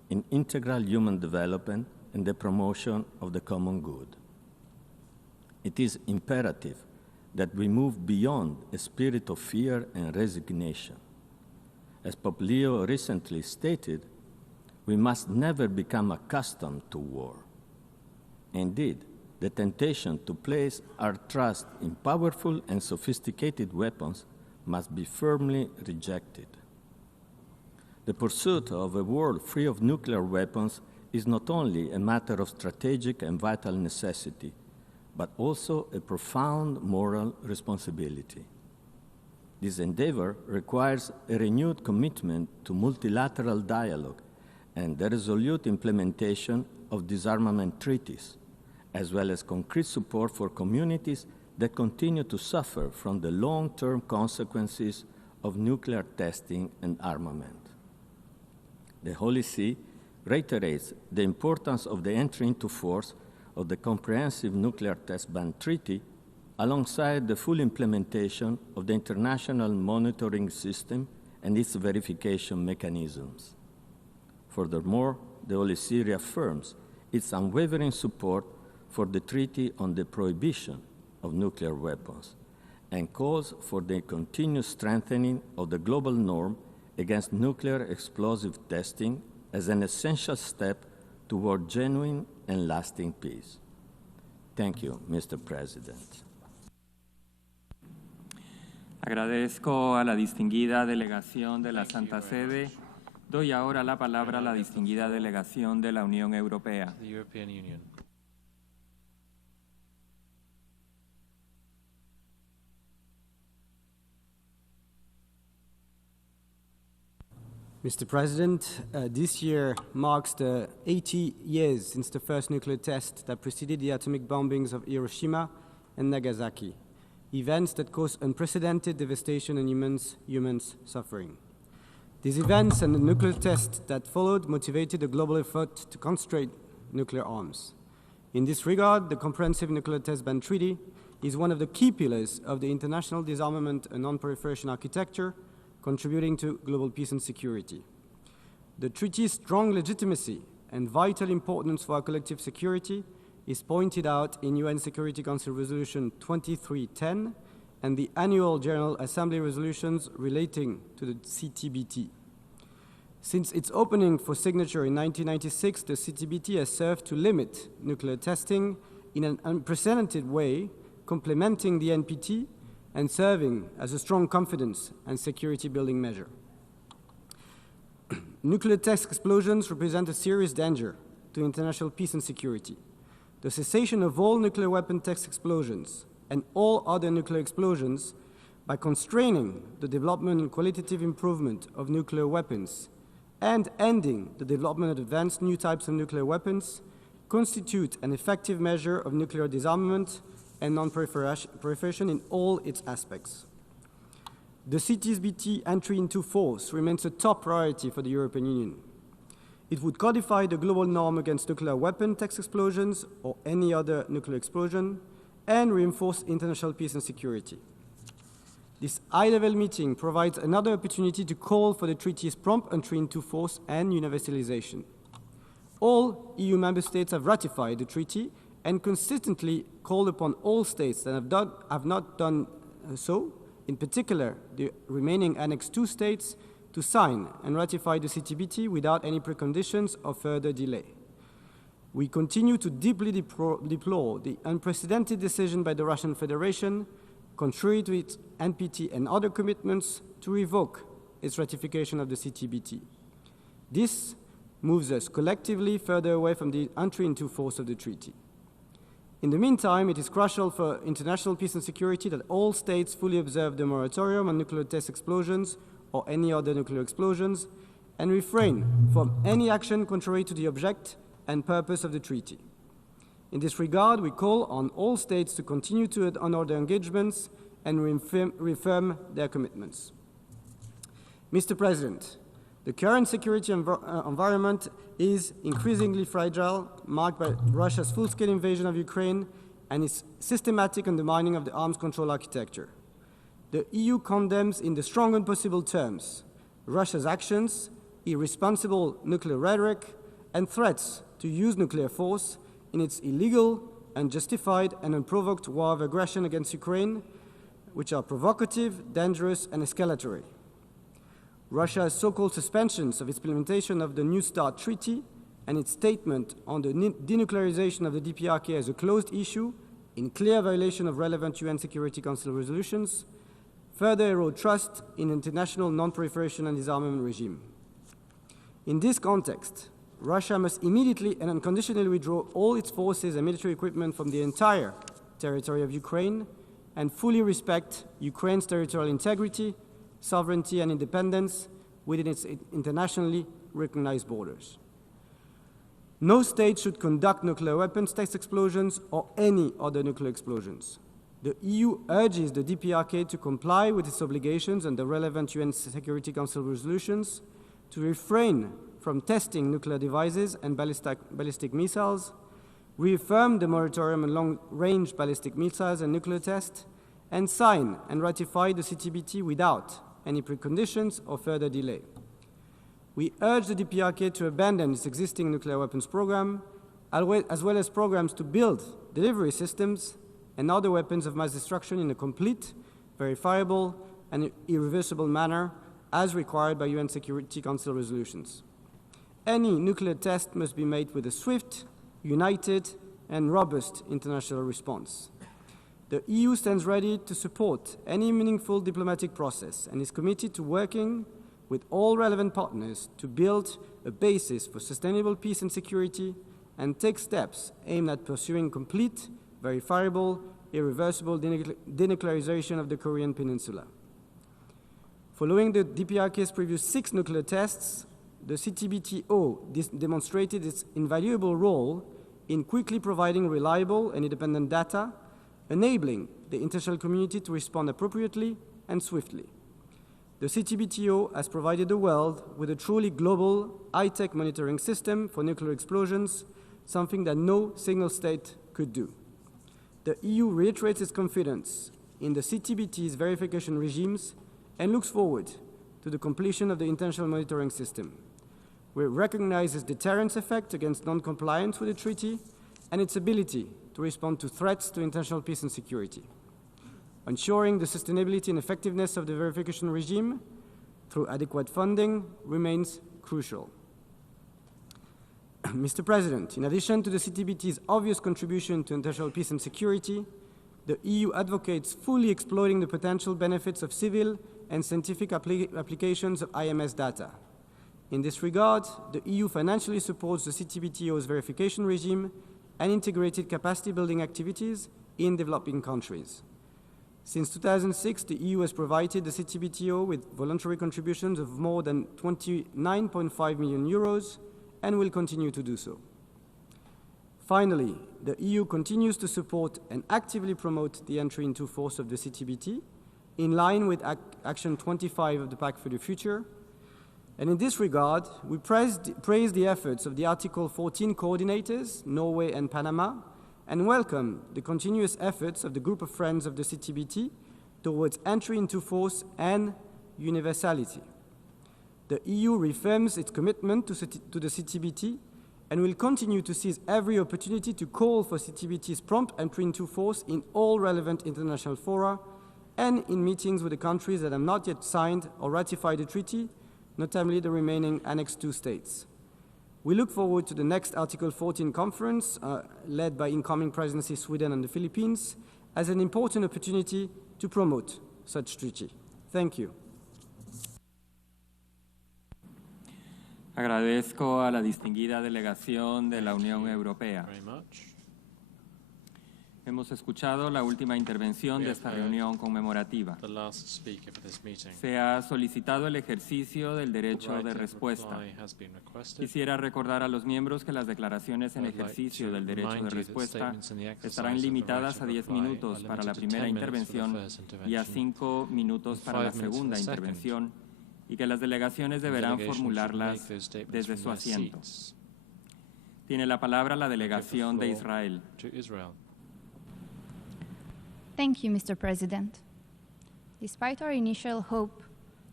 in integral human development and the promotion of the common good. It is imperative that we move beyond a spirit of fear and resignation. As Pope Leo recently stated, we must never become accustomed to war. Indeed, the temptation to place our trust in powerful and sophisticated weapons must be firmly rejected. The pursuit of a world free of nuclear weapons is not only a matter of strategic and vital necessity, but also a profound moral responsibility. This endeavor requires a renewed commitment to multilateral dialogue and the resolute implementation of disarmament treaties, as well as concrete support for communities that continue to suffer from the long-term consequences of nuclear testing and armament. The Holy See reiterates the importance of the entry into force of the Comprehensive Nuclear Test Ban Treaty alongside the full implementation of the international monitoring system and its verification mechanisms. Furthermore, the Holy See reaffirms its unwavering support for the Treaty on the Prohibition of Nuclear Weapons and calls for the continued strengthening of the global norm against nuclear explosive testing as an essential step toward genuine and lasting peace. Thank you, Mr. President. Agradezco a la distinguida delegación de la Santa Sede. Doy ahora la palabra a la distinguida delegación de la Unión Europea. The European Union. Mr. President, this year marks the 80 years since the first nuclear test that preceded the atomic bombings of Hiroshima and Nagasaki, events that caused unprecedented devastation and humans suffering. These events and the nuclear test that followed motivated a global effort to constrain nuclear arms. In this regard, the Comprehensive Nuclear Test Ban Treaty is one of the key pillars of the international disarmament and non-proliferation architecture, contributing to global peace and security. The treaty's strong legitimacy and vital importance for our collective security is pointed out in UN Security Council Resolution 2310 and the annual General Assembly resolutions relating to the CTBT. Since its opening for signature in 1996, the CTBT has served to limit nuclear testing in an unprecedented way, complementing the NPT and serving as a strong confidence and security building measure. Nuclear test explosions represent a serious danger to international peace and security. The cessation of all nuclear weapon test explosions and all other nuclear explosions by constraining the development and qualitative improvement of nuclear weapons and ending the development of advanced new types of nuclear weapons constitute an effective measure of nuclear disarmament and non-proliferation in all its aspects. The CTBT entry into force remains a top priority for the European Union. It would codify the global norm against nuclear weapon test explosions or any other nuclear explosion and reinforce international peace and security. This high-level meeting provides another opportunity to call for the treaty's prompt entry into force and universalization. All EU member states have ratified the treaty and consistently called upon all states that have not done so, in particular the remaining Annex II states, to sign and ratify the CTBT without any preconditions or further delay. We continue to deeply deplore the unprecedented decision by the Russian Federation, contrary to its NPT and other commitments, to revoke its ratification of the CTBT. This moves us collectively further away from the entry into force of the treaty. In the meantime, it is crucial for international peace and security that all states fully observe the moratorium on nuclear test explosions or any other nuclear explosions and refrain from any action contrary to the object and purpose of the treaty. In this regard, we call on all states to continue to honor their engagements and reaffirm their commitments. Mr. President, the current security environment is increasingly fragile, marked by Russia's full-scale invasion of Ukraine and its systematic undermining of the arms control architecture. The EU condemns in the strongest possible terms Russia's actions, irresponsible nuclear rhetoric, and threats to use nuclear force in its illegal, unjustified, and unprovoked war of aggression against Ukraine, which are provocative, dangerous, and escalatory. Russia's so-called suspensions of its implementation of the New START Treaty and its statement on the denuclearization of the DPRK as a closed issue, in clear violation of relevant UN Security Council resolutions, further erode trust in international non-proliferation and disarmament regime. In this context, Russia must immediately and unconditionally withdraw all its forces and military equipment from the entire territory of Ukraine and fully respect Ukraine's territorial integrity, sovereignty, and independence within its internationally recognized borders. No state should conduct nuclear weapons test explosions or any other nuclear explosions. The EU urges the DPRK to comply with its obligations under relevant UN Security Council resolutions, to refrain from testing nuclear devices and ballistic missiles, reaffirm the moratorium on long-range ballistic missiles and nuclear tests, and sign and ratify the CTBT without any preconditions or further delay. We urge the DPRK to abandon its existing nuclear weapons program, as well as programs to build delivery systems and other weapons of mass destruction in a complete, verifiable, and irreversible manner as required by UN Security Council resolutions. Any nuclear test must be made with a swift, united, and robust international response. The EU stands ready to support any meaningful diplomatic process and is committed to working with all relevant partners to build a basis for sustainable peace and security and take steps aimed at pursuing complete, verifiable, irreversible denuclearization of the Korean Peninsula. Following the DPRK's previous 6 nuclear tests, the CTBTO demonstrated its invaluable role in quickly providing reliable and independent data, enabling the international community to respond appropriately and swiftly. The CTBTO has provided the world with a truly global, high-tech monitoring system for nuclear explosions, something that no single state could do. The EU reiterates its confidence in the CTBT's verification regimes and looks forward to the completion of the international monitoring system. We recognize its deterrence effect against non-compliance with the treaty and its ability to respond to threats to international peace and security. Ensuring the sustainability and effectiveness of the verification regime through adequate funding remains crucial. Mr. President, in addition to the CTBT's obvious contribution to international peace and security, the EU advocates fully exploiting the potential benefits of civil and scientific applications of IMS data. In this regard, the EU financially supports the CTBTO's verification regime and integrated capacity-building activities in developing countries. Since 2006, the EU has provided the CTBTO with voluntary contributions of more than 29.5 million euros and will continue to do so. Finally, the EU continues to support and actively promote the entry into force of the CTBT in line with Action 25 of the Pact for the Future. And in this regard, we praise the efforts of the Article 14 coordinators, Norway and Panama, and welcome the continuous efforts of the group of friends of the CTBT towards entry into force and universality. The EU reaffirms its commitment to the CTBT and will continue to seize every opportunity to call for CTBT's prompt entry into force in all relevant international fora and in meetings with the countries that have not yet signed or ratified the treaty, notably the remaining Annex II states. We look forward to the next Article 14 conference, led by incoming presidency Sweden and the Philippines, as an important opportunity to promote such treaty. Thank you. Agradezco a la distinguida delegación de la Unión Europea. Hemos escuchado la última intervención de esta reunión conmemorativa. Se ha solicitado el ejercicio del derecho de respuesta. Quisiera recordar a los miembros que las declaraciones en ejercicio del derecho de respuesta estarán limitadas a 10 minutos para la primera intervención y a 5 minutos para la segunda intervención, y que las delegaciones deberán formularlas desde su asiento. Tiene la palabra la delegación de Israel. Thank you, Mr. President. Despite our initial hope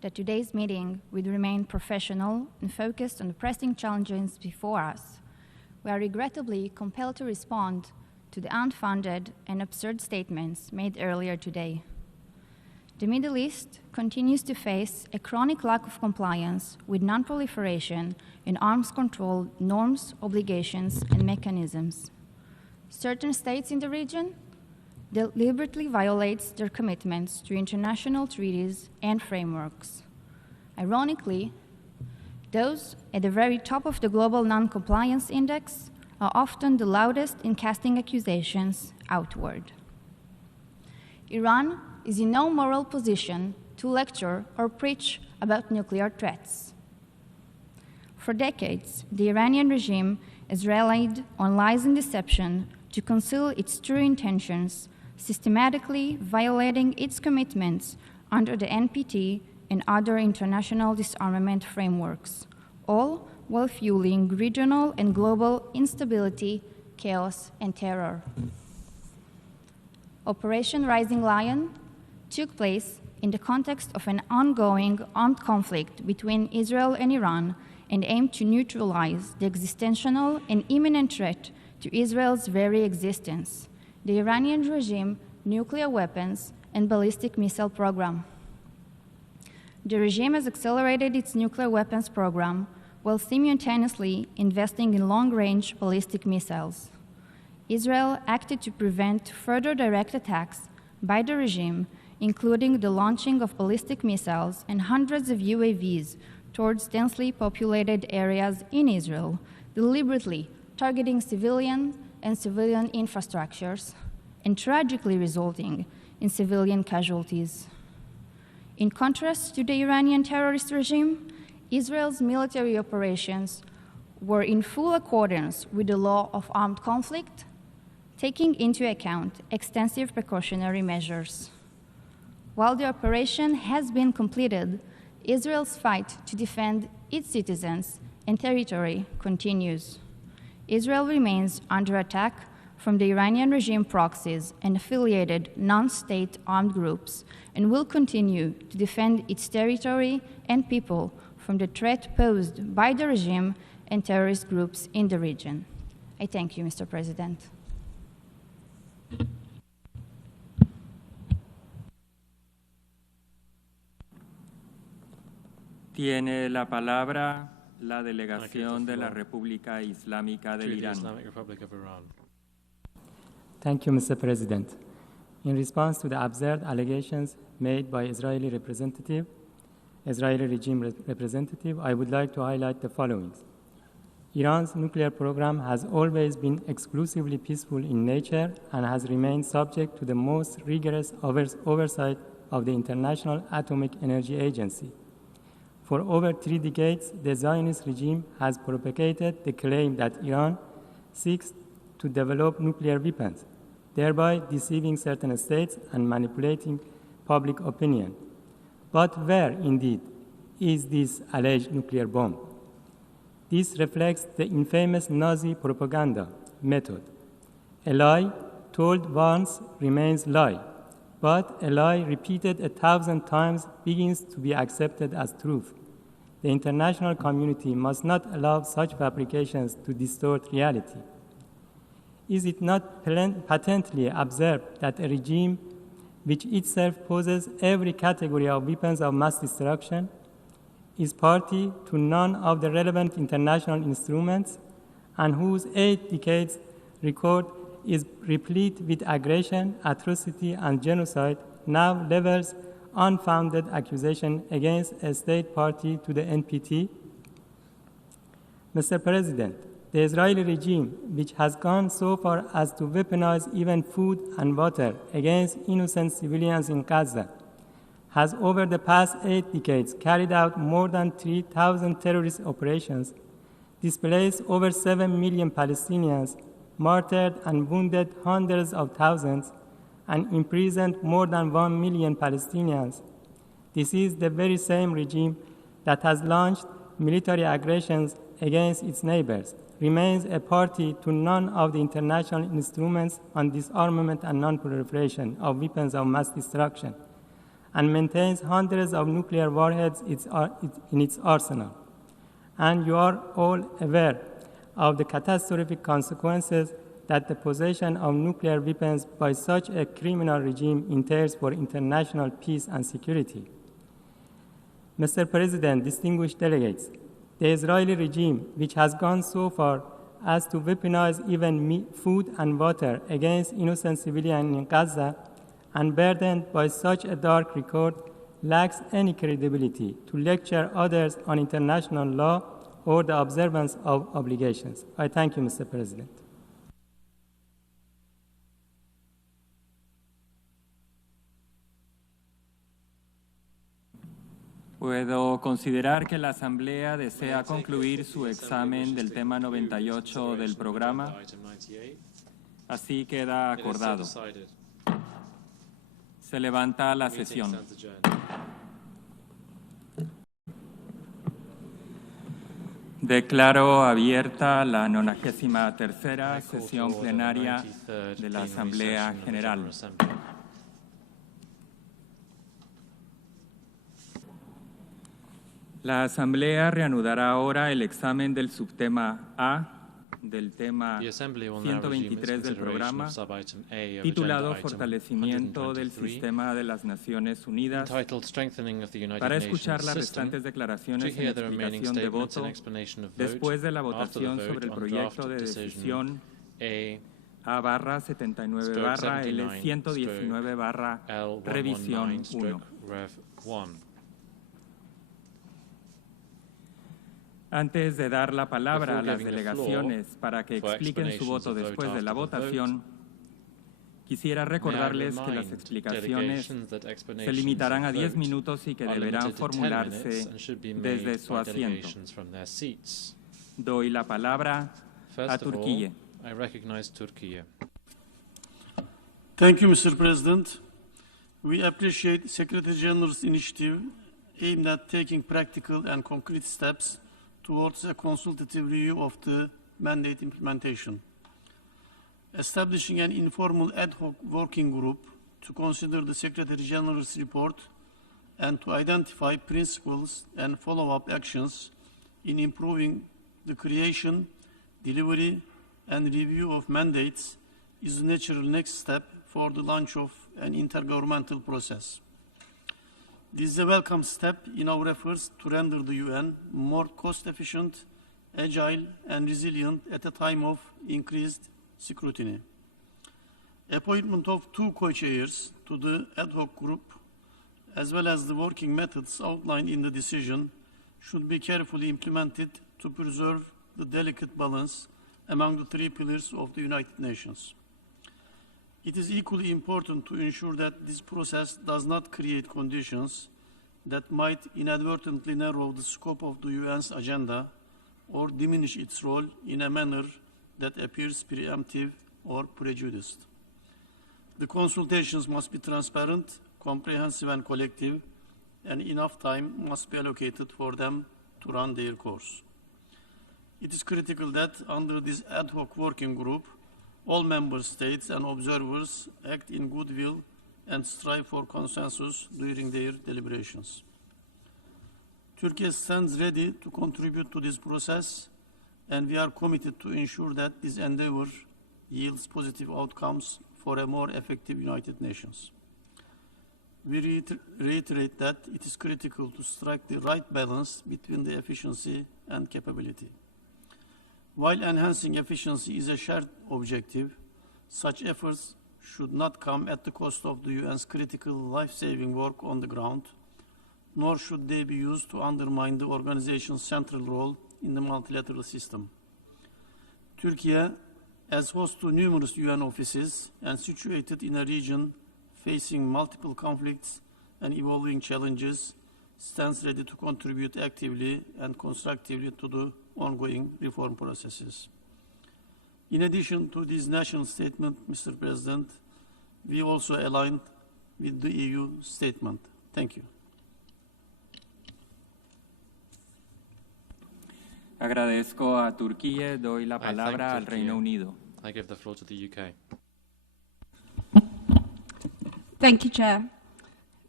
that today's meeting would remain professional and focused on the pressing challenges before us, we are regrettably compelled to respond to the unfounded and absurd statements made earlier today. The Middle East continues to face a chronic lack of compliance with non-proliferation and arms control norms, obligations, and mechanisms. Certain states in the region deliberately violates their commitments to international treaties and frameworks. Ironically, those at the very top of the global non-compliance index are often the loudest in casting accusations outward. Iran is in no moral position to lecture or preach about nuclear threats. For decades, the Iranian regime has relied on lies and deception to conceal its true intentions, systematically violating its commitments under the NPT and other international disarmament frameworks, all while fueling regional and global instability, chaos, and terror. Operation Rising Lion took place in the context of an ongoing armed conflict between Israel and Iran and aimed to neutralize the existential and imminent threat to Israel's very existence, the Iranian regime nuclear weapons and ballistic missile program. The regime has accelerated its nuclear weapons program while simultaneously investing in long-range ballistic missiles. Israel acted to prevent further direct attacks by the regime, including the launching of ballistic missiles and hundreds of UAVs towards densely populated areas in Israel, deliberately targeting civilian and civilian infrastructures, and tragically resulting in civilian casualties. In contrast to the Iranian terrorist regime, Israel's military operations were in full accordance with the law of armed conflict, taking into account extensive precautionary measures. While the operation has been completed, Israel's fight to defend its citizens and territory continues. Israel remains under attack from the Iranian regime proxies and affiliated non-state armed groups and will continue to defend its territory and people from the threat posed by the regime and terrorist groups in the region. I thank you, Mr. President. Tiene la palabra la delegación de la República Islámica del Irán. Thank you, Mr. President. In response to the absurd allegations made by Israeli regime representative, I would like to highlight the following. Iran's nuclear program has always been exclusively peaceful in nature and has remained subject to the most rigorous oversight of the International Atomic Energy Agency. For over 3 decades, the Zionist regime has propagated the claim that Iran seeks to develop nuclear weapons, thereby deceiving certain states and manipulating public opinion. But where, indeed, is this alleged nuclear bomb? This reflects the infamous Nazi propaganda method. A lie told once remains lie, but a lie repeated 1,000 times begins to be accepted as truth. The international community must not allow such fabrications to distort reality. Is it not patently absurd that a regime which itself possesses every category of weapons of mass destruction is party to none of the relevant international instruments and whose 8 decades record is replete with aggression, atrocity, and genocide, now levels unfounded accusation against a state party to the NPT? Mr. President, the Israeli regime, which has gone so far as to weaponize even food and water against innocent civilians in Gaza, has over the past 8 decades carried out more than 3,000 terrorist operations, displaced over 7 million Palestinians, martyred and wounded hundreds of thousands, and imprisoned more than 1 million Palestinians. This is the very same regime that has launched military aggressions against its neighbors, remains a party to none of the international instruments on disarmament and non-proliferation of weapons of mass destruction, and maintains hundreds of nuclear warheads in its arsenal. And you are all aware of the catastrophic consequences that the possession of nuclear weapons by such a criminal regime entails for international peace and security. Mr. President, distinguished delegates, the Israeli regime, which has gone so far as to weaponize even food and water against innocent civilians in Gaza, and burdened by such a dark record, lacks any credibility to lecture others on international law or the observance of obligations. I thank you, Mr. President. Puedo considerar que la Asamblea desea concluir su examen del tema 98 del programa. Así queda acordado. Se levanta la sesión. Declaro abierta la 93ª sesión plenaria de la Asamblea General. La Asamblea reanudará ahora el examen del subtema A del tema 123 del programa, titulado Fortalecimiento del Sistema de las Naciones Unidas, para escuchar las restantes declaraciones en explicación de voto después de la votación sobre el proyecto de decisión A/79/L119/Revisión 1. Antes de dar la palabra a las delegaciones para que expliquen su voto después de la votación, quisiera recordarles que las explicaciones se limitarán a 10 minutos y que deberán formularse desde su asiento. Doy la palabra a Turquía. Thank you, Mr. President. We appreciate Secretary General's initiative aimed at taking practical and concrete steps towards a consultative review of the mandate implementation. Establishing an informal ad hoc working group to consider the Secretary General's report and to identify principles and follow-up actions in improving the creation, delivery, and review of mandates is the natural next step for the launch of an intergovernmental process. This is a welcome step in our efforts to render the UN more cost-efficient, agile, and resilient at a time of increased scrutiny. Appointment of 2 co-chairs to the ad hoc group, as well as the working methods outlined in the decision, should be carefully implemented to preserve the delicate balance among the 3 pillars of the United Nations. It is equally important to ensure that this process does not create conditions that might inadvertently narrow the scope of the UN's agenda or diminish its role in a manner that appears preemptive or prejudiced. The consultations must be transparent, comprehensive, and collective, and enough time must be allocated for them to run their course. It is critical that under this ad hoc working group, all member states and observers act in goodwill and strive for consensus during their deliberations. Turkey stands ready to contribute to this process, and we are committed to ensure that this endeavor yields positive outcomes for a more effective United Nations. We reiterate that it is critical to strike the right balance between the efficiency and capability. While enhancing efficiency is a shared objective, such efforts should not come at the cost of the UN's critical life-saving work on the ground, nor should they be used to undermine the organization's central role in the multilateral system. Turkey, as host to numerous UN offices and situated in a region facing multiple conflicts and evolving challenges, stands ready to contribute actively and constructively to the ongoing reform processes. In addition to this national statement, Mr. President, we also aligned with the EU statement. Thank you. Agradezco a Turquía. Doy la palabra al Reino Unido. I give the floor to the UK. Thank you, Chair.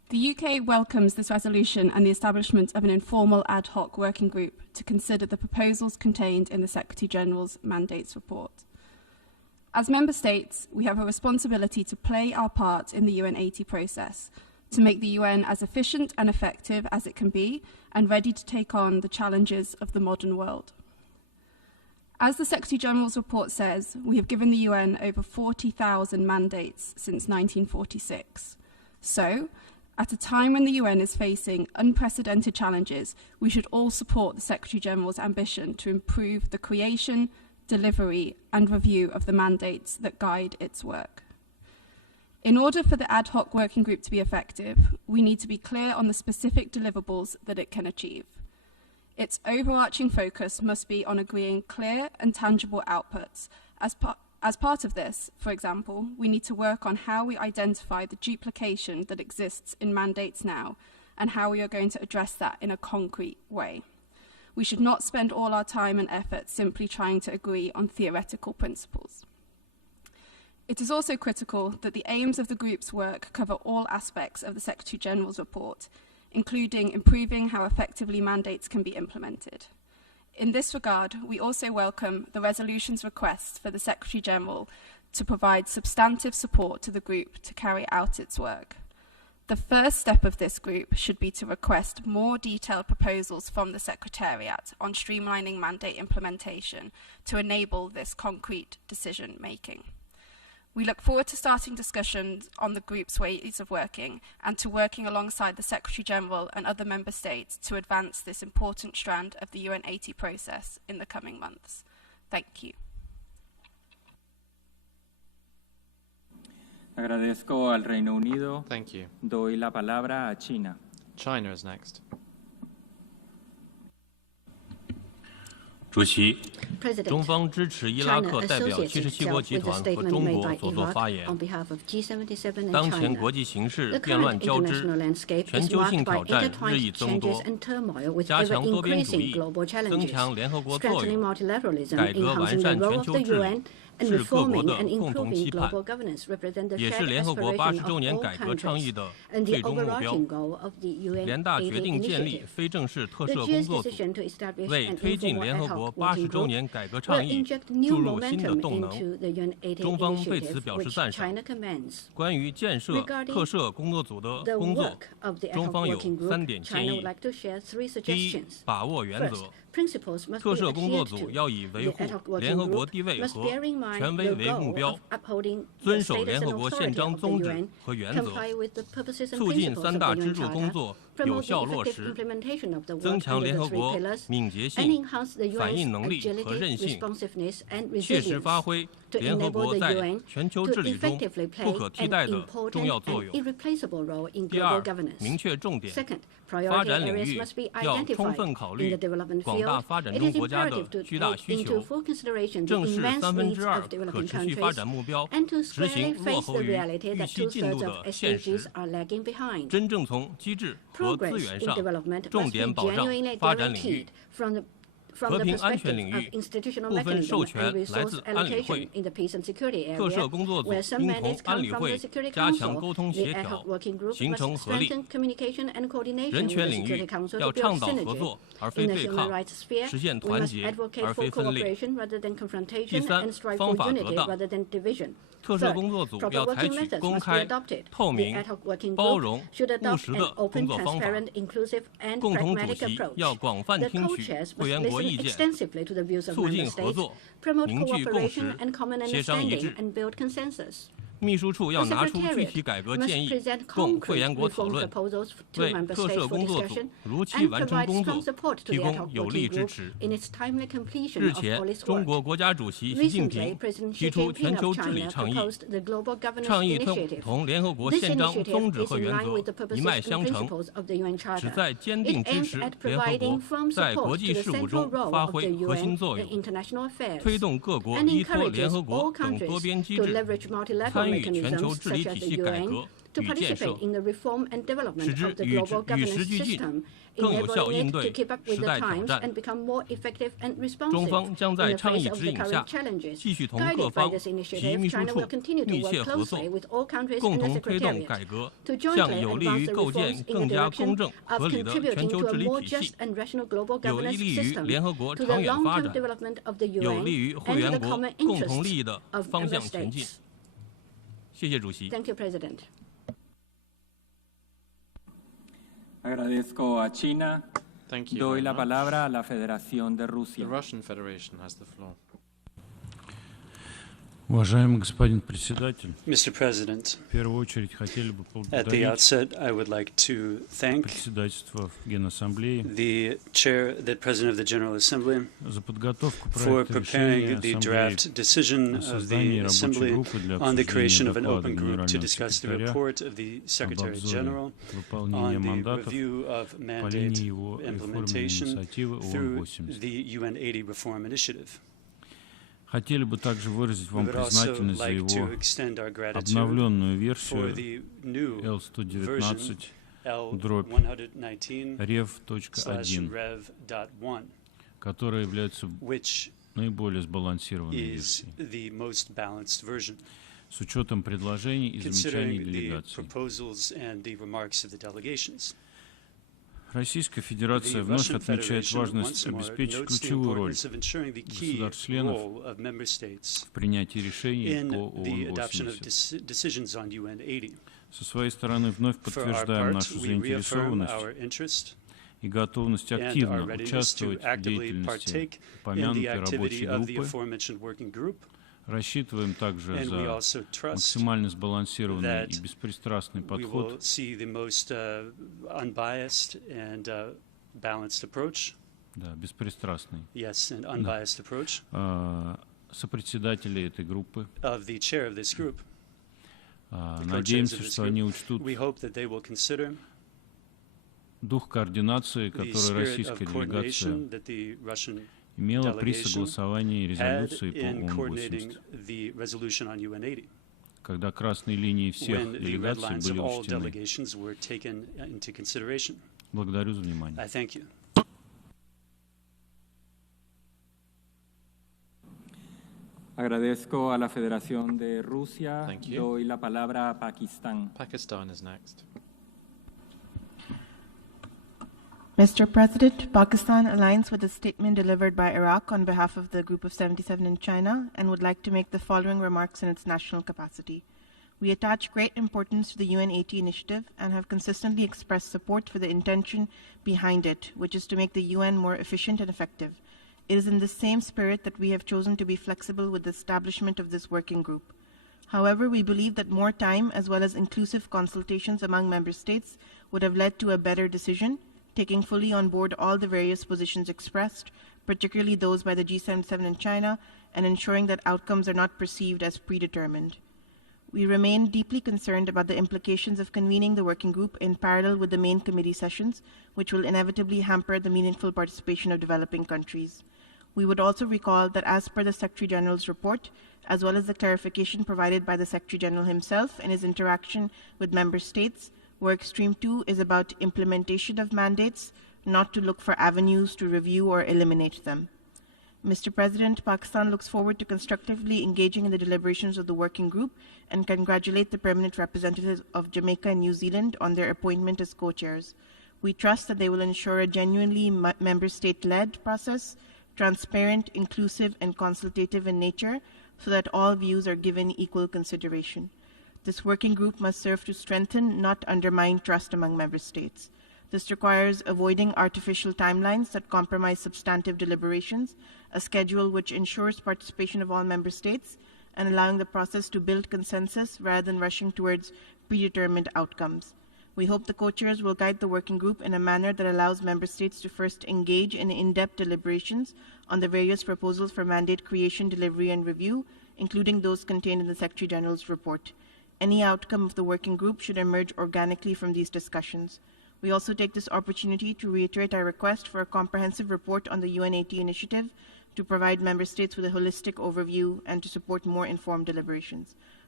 The UK welcomes this resolution and the establishment of an informal ad hoc working group to consider the proposals contained in the Secretary-General's mandates report. As Member States, we have a responsibility to play our part in the UN 80 process, to make the UN as efficient and effective as it can be and ready to take on the challenges of the modern world. As the Secretary-General's report says, we have given the UN over 40,000 mandates since 1946. So, at a time when the UN is facing unprecedented challenges, we should all support the Secretary-General's ambition to improve the creation, delivery and review of the mandates that guide its work. In order for the ad hoc working group to be effective, we need to be clear on the specific deliverables that it can achieve. Its overarching focus must be on agreeing clear and tangible outputs. As part of this, for example, we need to work on how we identify the duplication that exists in mandates now and how we are going to address that in a concrete way. We should not spend all our time and effort simply trying to agree on theoretical principles. It is also critical that the aims of the group's work cover all aspects of the Secretary-General's report, including improving how effectively mandates can be implemented. In this regard, we also welcome the resolution's request for the Secretary-General to provide substantive support to the group to carry out its work. The first step of this group should be to request more detailed proposals from the Secretariat on streamlining mandate implementation to enable this concrete decision-making. We look forward to starting discussions on the group's ways of working and to working alongside the Secretary-General and other Member States to advance this important strand of the UN 80 process in the coming months. Thank you. Agradezco al Reino Unido. Thank you. Doy la palabra a China. China is next. 主席，中方支持伊拉克代表77国集团和中国所作发言。当前国际形势变乱交织，全球性挑战日益增多，加强多边主义，增强联合国作用，改革完善全球治理，是各国的共同期盼，也是联合国80周年改革倡议的最终目标。联大决定建立非正式特设工作组，为推进联合国80周年改革倡议注入新的动能。中方对此表示赞赏。关于建设特设工作组的工作，中方有3点建议：第一，把握原则。特设工作组要以维护联合国地位和权威为目标，遵守联合国宪章宗旨和原则，促进3大支柱工作有效落实，增强联合国敏捷性、反应能力和韧性，切实发挥联合国在全球治理中不可替代的重要作用。第二，明确重点，发展领域要充分考虑广大发展中国家的巨大需求，正视2/3可持续发展目标执行落后于预期进度的现实，真正从机制和资源上重点保障发展领域。和平安全领域部分授权来自安理会，特设工作组应同安理会加强沟通协调，形成合力。人权领域要倡导合作而非对抗，实现团结而非分裂。第三，方法得当。特设工作组要采取公开、透明、包容、务实的工作方法。共同主席要广泛听取会员国意见，促进合作，凝聚共识，协商一致。秘书处要拿出具体改革建议供会员国讨论，为特设工作组如期完成工作提供有力支持。日前，中国国家主席习近平提出全球治理倡议，倡议同联合国宪章宗旨和原则一脉相承，旨在坚定支持联合国在国际事务中发挥核心作用，推动各国依托联合国等多边机制参与全球治理体系改革 to participate in the reform and development of the global governance system, enabling it to keep up with the times and become more effective and responsive in the face of the current challenges. Guided by this initiative, China will continue to work closely with all countries in the Secretariat to jointly advance the reforms in the direction of contributing to a more just and rational global governance system, to the long-term development of the UN and to the common interests of member states. Thank you, President. Agradezco a China. Thank you. Doy la palabra a la Federación de Rusia. The Russian Federation has the floor. Уважаемый господин председатель, Mr. President, в первую очередь хотели бы at the outset, I would like to thank председательство Генассамблеи the President of the General Assembly за подготовку for проекта preparing решения the Ассамблеи draft decision о of создании the рабочей Assembly группы для on the creation обсуждения of an доклада open group to Генерального discuss the секретаря report of the об Secretary обзоре General выполнения on the мандатов review of по mandate линии его реформенной implementation инициативы through ООН-80. the UN-80 Reform Initiative. Хотели бы также выразить вам We would also признательность за like его to extend our gratitude обновленную for версию the new version L119/Rev.1, L-1.1, которая является which наиболее сбалансированной is версией, the most balanced version, с учетом предложений и замечаний considering the делегаций. proposals and the remarks of the delegations. Российская Федерация вновь отмечает важность обеспечить ключевую роль государств-членов в принятии решений по ООН-80. Со своей стороны вновь подтверждаем нашу заинтересованность и готовность активно участвовать в деятельности упомянутой рабочей группы. Рассчитываем также за максимально сбалансированный и беспристрастный подход, беспристрастный, сопредседателей этой группы. Надеемся, что они учтут дух координации, который российская делегация имела при согласовании резолюции по ООН-80, когда красные линии всех делегаций были учтены. Благодарю за внимание. Agradezco a la Federación de Rusia. Doy la palabra a Pakistán. Pakistan is next. Mr. President, Pakistan aligns with the statement delivered by Iraq on behalf of the Group of 77 in China and would like to make the following remarks in its national capacity. We attach great importance to the UN-80 initiative and have consistently expressed support for the intention behind it, which is to make the UN more efficient and effective. It is in the same spirit that we have chosen to be flexible with the establishment of this working group. However, we believe that more time as well as inclusive consultations among member states would have led to a better decision, taking fully on board all the various positions expressed, particularly those by the G77 in China, and ensuring that outcomes are not perceived as predetermined. We remain deeply concerned about the implications of convening the working group in parallel with the main committee sessions, which will inevitably hamper the meaningful participation of developing countries. We would also recall that as per the Secretary General's report, as well as the clarification provided by the Secretary General himself in his interaction with member states, Work Stream 2 is about implementation of mandates, not to look for avenues to review or eliminate them. Mr. President, Pakistan looks forward to constructively engaging in the deliberations of the working group and congratulate the permanent representatives of Jamaica and New Zealand on their appointment as co-chairs. We trust that they will ensure a genuinely member state-led process, transparent, inclusive, and consultative in nature, so that all views are given equal consideration. This working group must serve to strengthen, not undermine, trust among member states. This requires avoiding artificial timelines that compromise substantive deliberations, a schedule which ensures participation of all member states, and allowing the process to build consensus rather than rushing towards predetermined outcomes. We hope the co-chairs will guide the working group in a manner that allows member states to first engage in in-depth deliberations on the various proposals for mandate creation, delivery, and review, including those contained in the Secretary General's report. Any outcome of the working group should emerge organically from these discussions. We also take this opportunity to reiterate our request for a comprehensive report on the UN-80 initiative to provide member states with a holistic overview and to support more informed deliberations.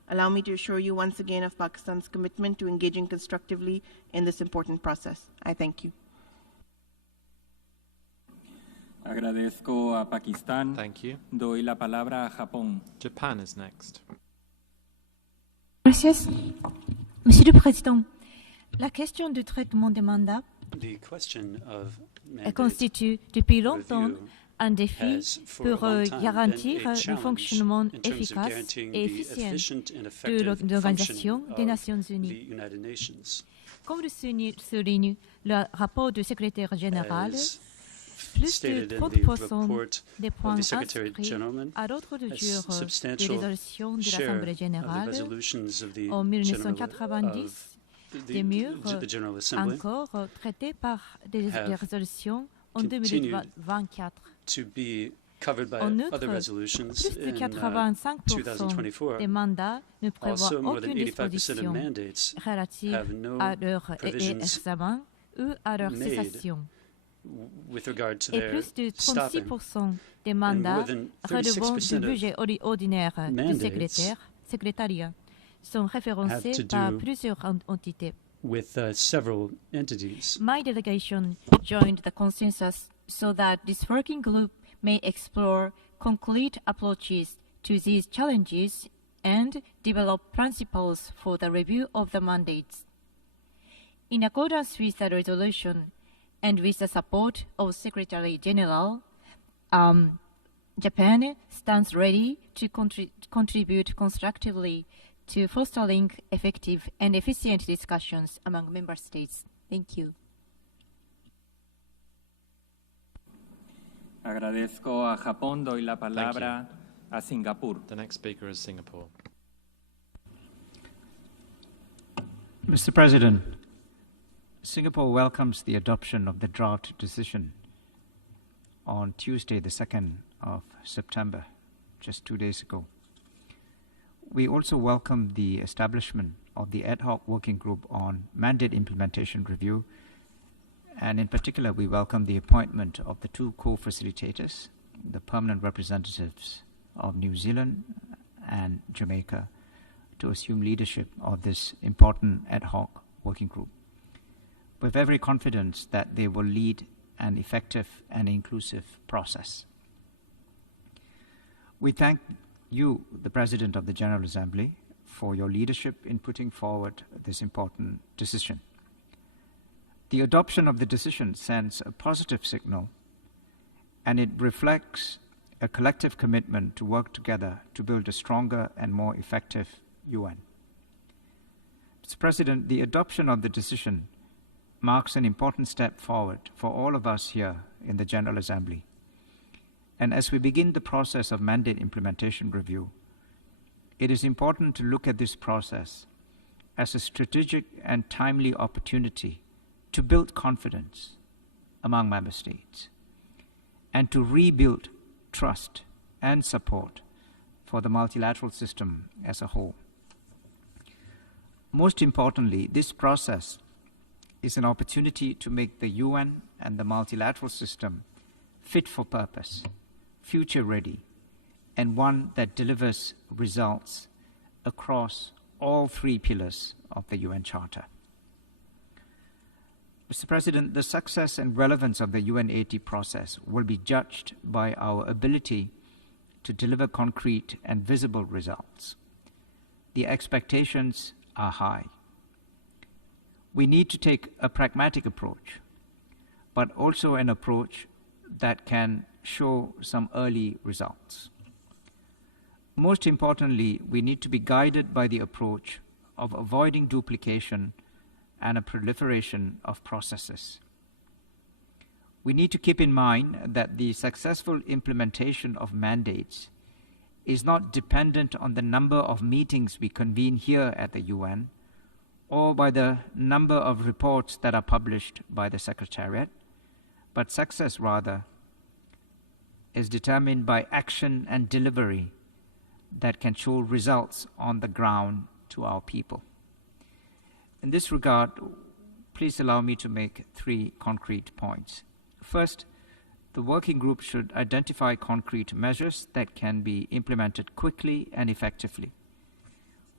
Allow me to assure you once again of Pakistan's commitment to engaging constructively in this important process. I thank you. Agradezco a Pakistán. Thank you. Doy la palabra a Japón. Japan is next. Gracias. Monsieur le Président, la question du traitement des mandats constitue depuis longtemps un défi pour garantir le fonctionnement efficace et efficient de l'Organisation des Nations Unies. Comme le souligne le rapport du secrétaire général, plus de 30% des points inscrits à l'ordre du jour des résolutions de l'Assemblée générale en 1990 demeurent encore traités par des résolutions en 2024. En outre, plus de 85% des mandats ne prévoient aucune disposition relative à leur examen ou à leur cessation. Et plus de 36% des mandats relevant du budget ordinaire du secrétariat sont référencés par plusieurs entités. My delegation joined the consensus so that this working group may explore concrete approaches to these challenges and develop principles for the review of the mandates. In accordance with the resolution, and with the support of Secretary General, Japan stands ready to contribute constructively to fostering effective and efficient discussions among member states. Thank you. Agradezco a Japón. Doy la palabra a Singapur. The next speaker is Singapore. Mr. President, Singapore welcomes the adoption of the draft decision on Tuesday, the 2nd of September, just 2 days ago. We also welcome the establishment of the ad hoc working group on mandate implementation review, and in particular, we welcome the appointment of the 2 co-facilitators, the permanent representatives of New Zealand and Jamaica, to assume leadership of this important ad hoc working group. With every confidence that they will lead an effective and inclusive process. We thank you, the President of the General Assembly, for your leadership in putting forward this important decision. The adoption of the decision sends a positive signal, and it reflects a collective commitment to work together to build a stronger and more effective UN. Mr. President, the adoption of the decision marks an important step forward for all of us here in the General Assembly. And as we begin the process of mandate implementation review, it is important to look at this process as a strategic and timely opportunity to build confidence among member states and to rebuild trust and support for the multilateral system as a whole. Most importantly, this process is an opportunity to make the UN and the multilateral system fit for purpose, future-ready, and one that delivers results across all 3 pillars of the UN Charter. Mr. President, the success and relevance of the UNAT process will be judged by our ability to deliver concrete and visible results. The expectations are high. We need to take a pragmatic approach, but also an approach that can show some early results. Most importantly, we need to be guided by the approach of avoiding duplication and a proliferation of processes. We need to keep in mind that the successful implementation of mandates is not dependent on the number of meetings we convene here at the UN, or by the number of reports that are published by the Secretariat, but success rather is determined by action and delivery that can show results on the ground to our people. In this regard, please allow me to make 3 concrete points. First, the working group should identify concrete measures that can be implemented quickly and effectively.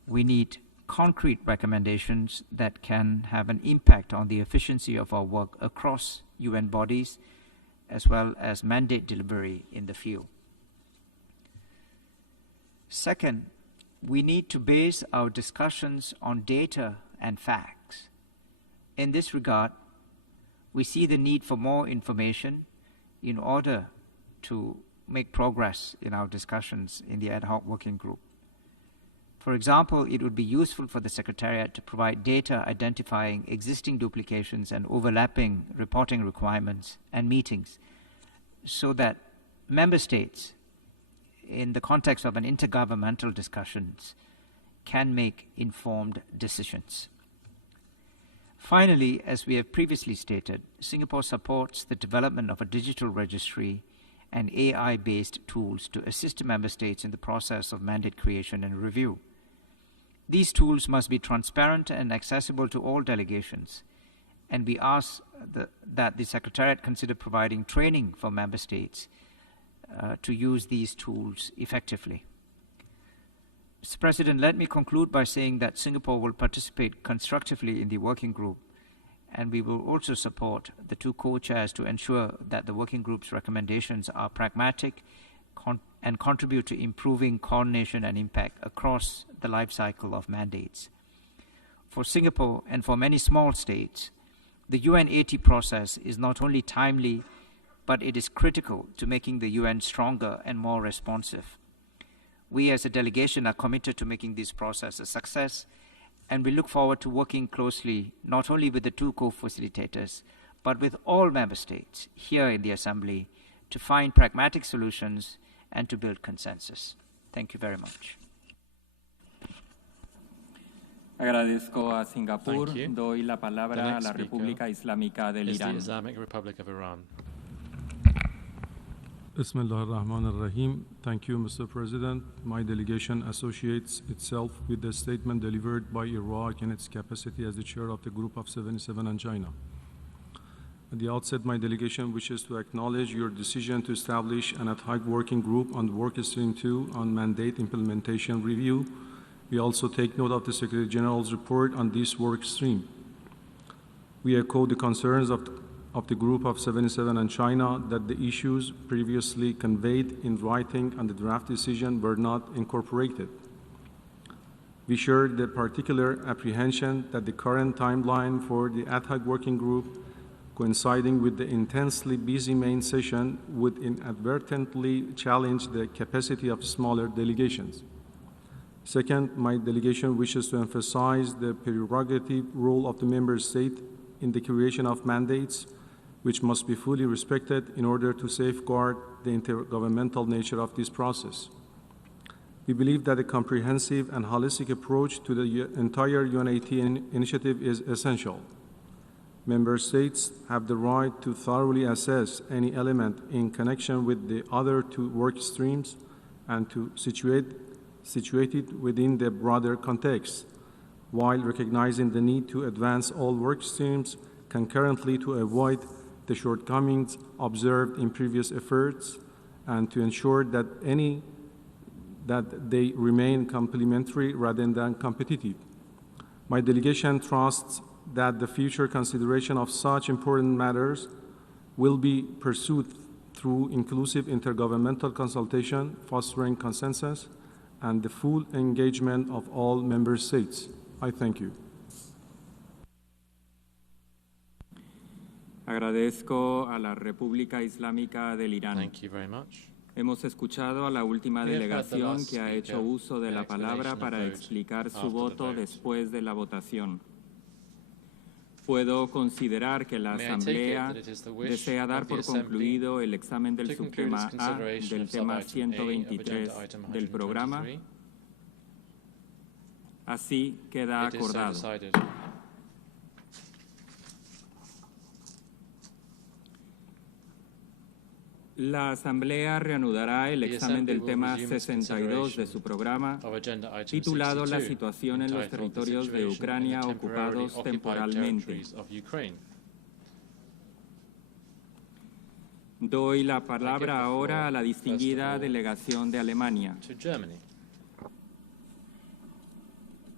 We need concrete recommendations that can have an impact on the efficiency of our work across UN bodies, as well as mandate delivery in the field. Second, we need to base our discussions on data and facts. In this regard, we see the need for more information in order to make progress in our discussions in the ad hoc working group. For example, it would be useful for the Secretariat to provide data identifying existing duplications and overlapping reporting requirements and meetings so that member states, in the context of an intergovernmental discussions, can make informed decisions. Finally, as we have previously stated, Singapore supports the development of a digital registry and AI-based tools to assist member states in the process of mandate creation and review. These tools must be transparent and accessible to all delegations, and we ask that the Secretariat consider providing training for member states to use these tools effectively. Mr. President, let me conclude by saying that Singapore will participate constructively in the working group, and we will also support the two co-chairs to ensure that the working group's recommendations are pragmatic and contribute to improving coordination and impact across the life cycle of mandates. For Singapore and for many small states, the UN80 process is not only timely, but it is critical to making the UN stronger and more responsive. We as a delegation are committed to making this process a success, and we look forward to working closely not only with the two co-facilitators, but with all member states here in the Assembly to find pragmatic solutions and to build consensus. Thank you very much. Agradezco a Singapur. Doy la palabra a la República Islámica del Irán. Islamic Republic of Iran. Bismillah ar-Rahman ar-Rahim. Thank you, Mr. President. My delegation associates itself with the statement delivered by Iraq in its capacity as the chair of the Group of 77 and China. At the outset, my delegation wishes to acknowledge your decision to establish an ad hoc working group on Work Stream 2 on mandate implementation review. We also take note of the Secretary General's report on this work stream. We echo the concerns of the Group of 77 and China that the issues previously conveyed in writing on the draft decision were not incorporated. We share the particular apprehension that the current timeline for the ad hoc working group, coinciding with the intensely busy main session, would inadvertently challenge the capacity of smaller delegations. Second, my delegation wishes to emphasize the prerogative role of the member state in the creation of mandates, which must be fully respected in order to safeguard the intergovernmental nature of this process. We believe that a comprehensive and holistic approach to the entire UN80 initiative is essential. Member states have the right to thoroughly assess any element in connection with the other two work streams and to situate it within the broader context, while recognizing the need to advance all work streams concurrently to avoid the shortcomings observed in previous efforts and to ensure that they remain complementary rather than competitive. My delegation trusts that the future consideration of such important matters will be pursued through inclusive intergovernmental consultation, fostering consensus, and the full engagement of all member states. I thank you. Agradezco a la República Islámica del Irán. Thank you very much. Hemos escuchado a la última delegación que ha hecho uso de la palabra para explicar su voto después de la votación. Puedo considerar que la Asamblea desea dar por concluido el examen del subtema A del tema 123 del programa. Así queda acordado. La Asamblea reanudará el examen del tema 62 de su programa, titulado La situación en los territorios de Ucrania ocupados temporalmente. Doy la palabra ahora a la distinguida delegación de Alemania.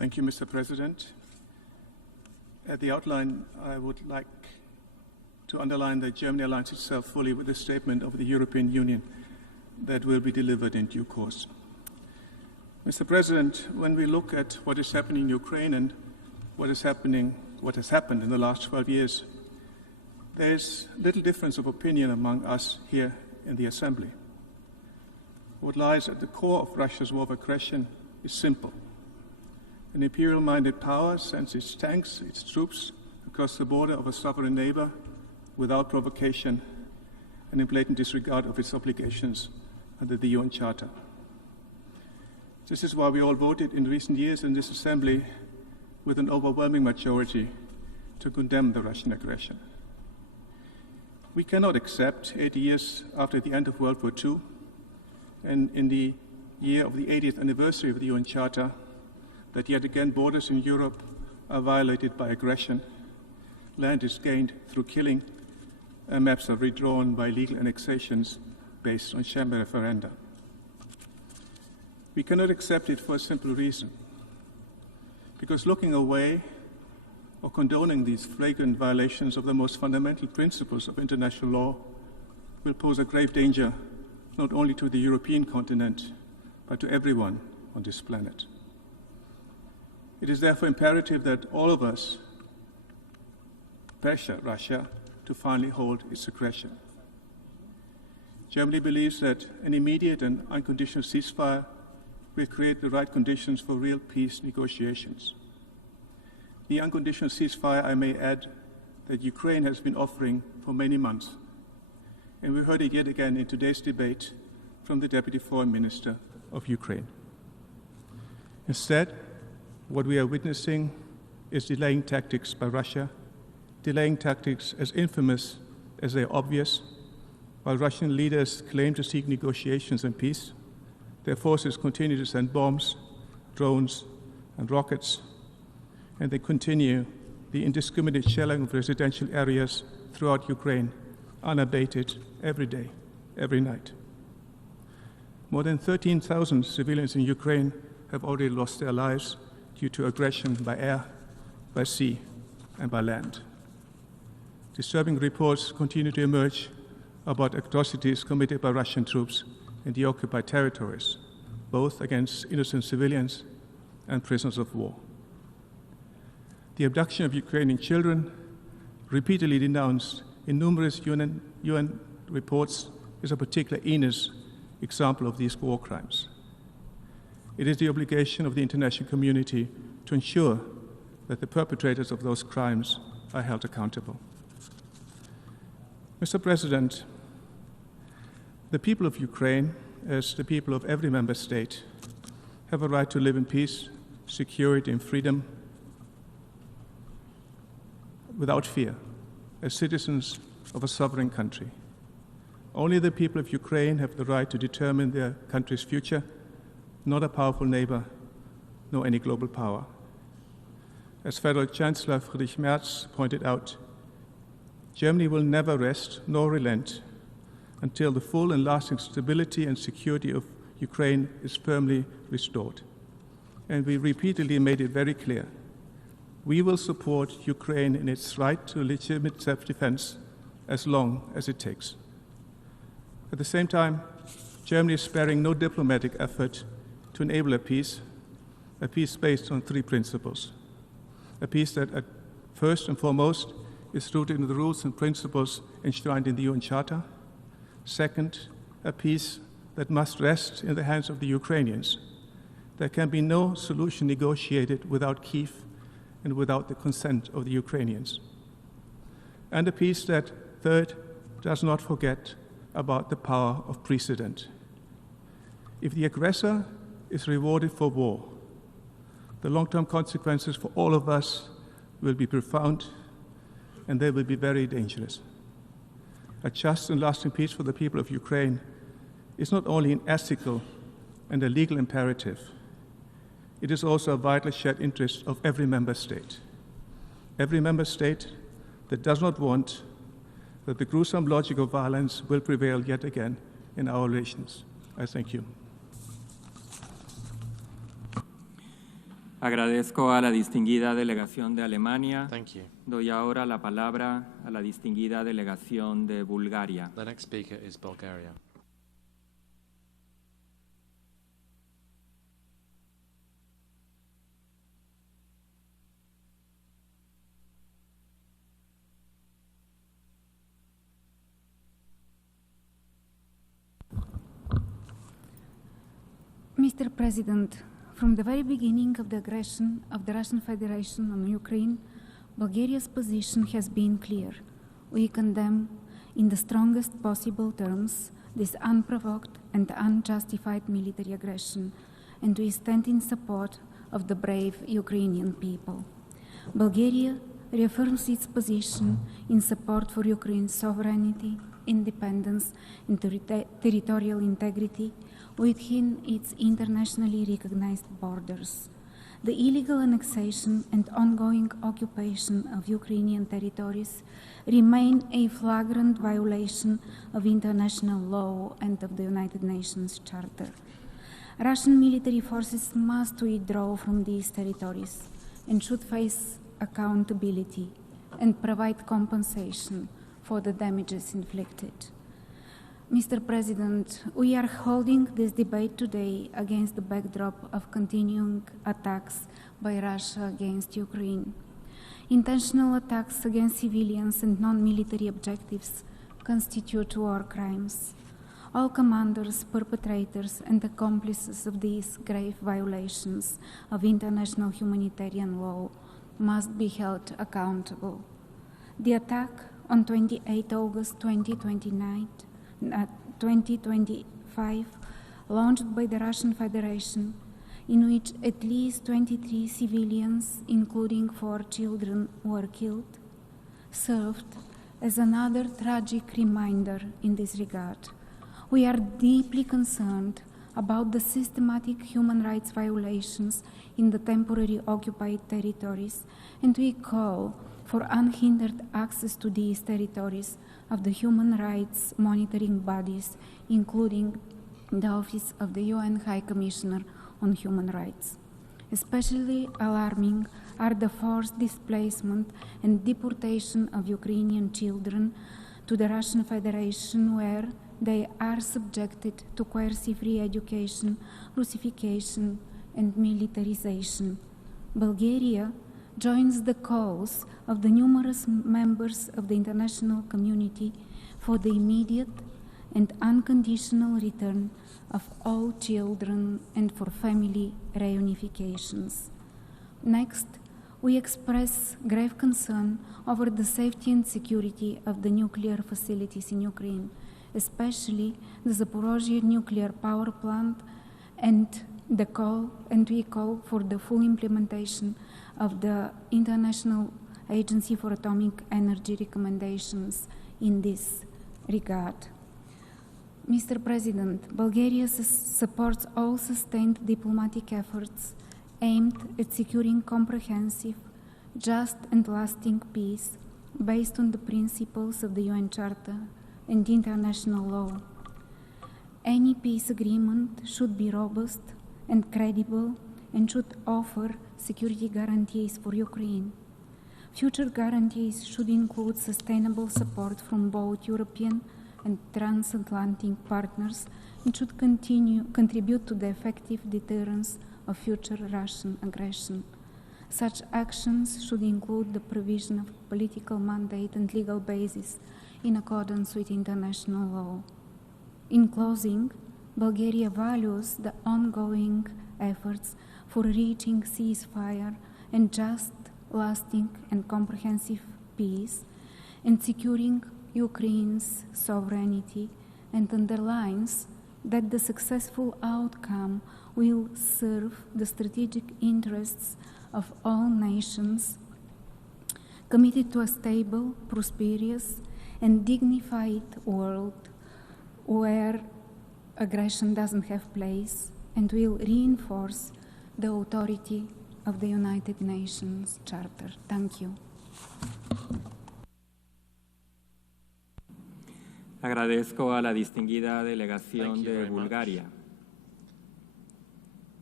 Thank you, Mr. President. At the outline, I would like to underline that Germany aligns itself fully with the statement of the European Union that will be delivered in due course. Mr. President, when we look at what is happening in Ukraine and what has happened in the last 12 years, there is little difference of opinion among us here in the Assembly. What lies at the core of Russia's war of aggression is simple. An imperial-minded power sends its tanks, its troops, across the border of a sovereign neighbor without provocation and in blatant disregard of its obligations under the UN Charter. This is why we all voted in recent years in this Assembly with an overwhelming majority to condemn the Russian aggression. We cannot accept 80 years after the end of World War II and in the year of the 80th anniversary of the UN Charter that yet again borders in Europe are violated by aggression, land is gained through killing, and maps are redrawn by legal annexations based on sham referenda. We cannot accept it for a simple reason, because looking away or condoning these flagrant violations of the most fundamental principles of international law will pose a grave danger not only to the European continent, but to everyone on this planet. It is therefore imperative that all of us pressure Russia to finally hold its aggression. Germany believes that an immediate and unconditional ceasefire will create the right conditions for real peace negotiations. The unconditional ceasefire, I may add, that Ukraine has been offering for many months, and we heard it yet again in today's debate from the Deputy Foreign Minister of Ukraine. Instead, what we are witnessing is delaying tactics by Russia, delaying tactics as infamous as they are obvious. While Russian leaders claim to seek negotiations and peace, their forces continue to send bombs, drones, and rockets, and they continue the indiscriminate shelling of residential areas throughout Ukraine, unabated, every day, every night. More than 13,000 civilians in Ukraine have already lost their lives due to aggression by air, by sea, and by land. Disturbing reports continue to emerge about atrocities committed by Russian troops in the occupied territories, both against innocent civilians and prisoners of war. The abduction of Ukrainian children, repeatedly denounced in numerous UN reports, is a particular heinous example of these war crimes. It is the obligation of the international community to ensure that the perpetrators of those crimes are held accountable. Mr. President, the people of Ukraine, as the people of every member state, have a right to live in peace, security, and freedom without fear, as citizens of a sovereign country. Only the people of Ukraine have the right to determine their country's future, not a powerful neighbor, nor any global power. As Federal Chancellor Friedrich Merz pointed out, Germany will never rest nor relent until the full and lasting stability and security of Ukraine is firmly restored. And we repeatedly made it very clear, we will support Ukraine in its right to legitimate self-defense as long as it takes. At the same time, Germany is sparing no diplomatic effort to enable a peace based on three principles. A peace that, at first and foremost, is rooted in the rules and principles enshrined in the UN Charter. Second, a peace that must rest in the hands of the Ukrainians. There can be no solution negotiated without Kyiv and without the consent of the Ukrainians. And a peace that, third, does not forget about the power of precedent. If the aggressor is rewarded for war, the long-term consequences for all of us will be profound, and they will be very dangerous. A just and lasting peace for the people of Ukraine is not only an ethical and a legal imperative, it is also a vital shared interest of every member state. Every member state that does not want that the gruesome logic of violence will prevail yet again in our relations. I thank you. Agradezco a la distinguida delegación de Alemania. Thank you. Doy ahora la palabra a la distinguida delegación de Bulgaria. The next speaker is Bulgaria. Mr. President, from the very beginning of the aggression of the Russian Federation on Ukraine, Bulgaria's position has been clear. We condemn in the strongest possible terms this unprovoked and unjustified military aggression, and we stand in support of the brave Ukrainian people. Bulgaria reaffirms its position in support for Ukraine's sovereignty, independence, and territorial integrity within its internationally recognized borders. The illegal annexation and ongoing occupation of Ukrainian territories remain a flagrant violation of international law and of the United Nations Charter. Russian military forces must withdraw from these territories and should face accountability and provide compensation for the damages inflicted. Mr. President, we are holding this debate today against the backdrop of continuing attacks by Russia against Ukraine. Intentional attacks against civilians and non-military objectives constitute war crimes. All commanders, perpetrators, and accomplices of these grave violations of international humanitarian law must be held accountable. The attack on 28 August 2025, launched by the Russian Federation, in which at least 23 civilians, including 4 children, were killed, served as another tragic reminder in this regard. We are deeply concerned about the systematic human rights violations in the temporarily occupied territories, and we call for unhindered access to these territories of the human rights monitoring bodies, including the Office of the UN High Commissioner on Human Rights. Especially alarming are the forced displacement and deportation of Ukrainian children to the Russian Federation, where they are subjected to coercive re-education, Russification, and militarization. Bulgaria joins the calls of the numerous members of the international community for the immediate and unconditional return of all children and for family reunifications. Next, we express grave concern over the safety and security of the nuclear facilities in Ukraine, especially the Zaporizhzhia nuclear power plant, and we call for the full implementation of the International Agency for Atomic Energy recommendations in this regard. Mr. President, Bulgaria supports all sustained diplomatic efforts aimed at securing comprehensive, just and lasting peace based on the principles of the UN Charter and international law. Any peace agreement should be robust and credible and should offer security guarantees for Ukraine. Future guarantees should include sustainable support from both European and transatlantic partners and should contribute to the effective deterrence of future Russian aggression. Such actions should include the provision of political mandate and legal basis in accordance with international law. In closing, Bulgaria values the ongoing efforts for reaching ceasefire and just, lasting and comprehensive peace and securing Ukraine's sovereignty, and underlines that the successful outcome will serve the strategic interests of all nations committed to a stable, prosperous, and dignified world where aggression doesn't have place, and will reinforce the authority of the United Nations Charter. Thank you. Agradezco a la distinguida delegación de Bulgaria.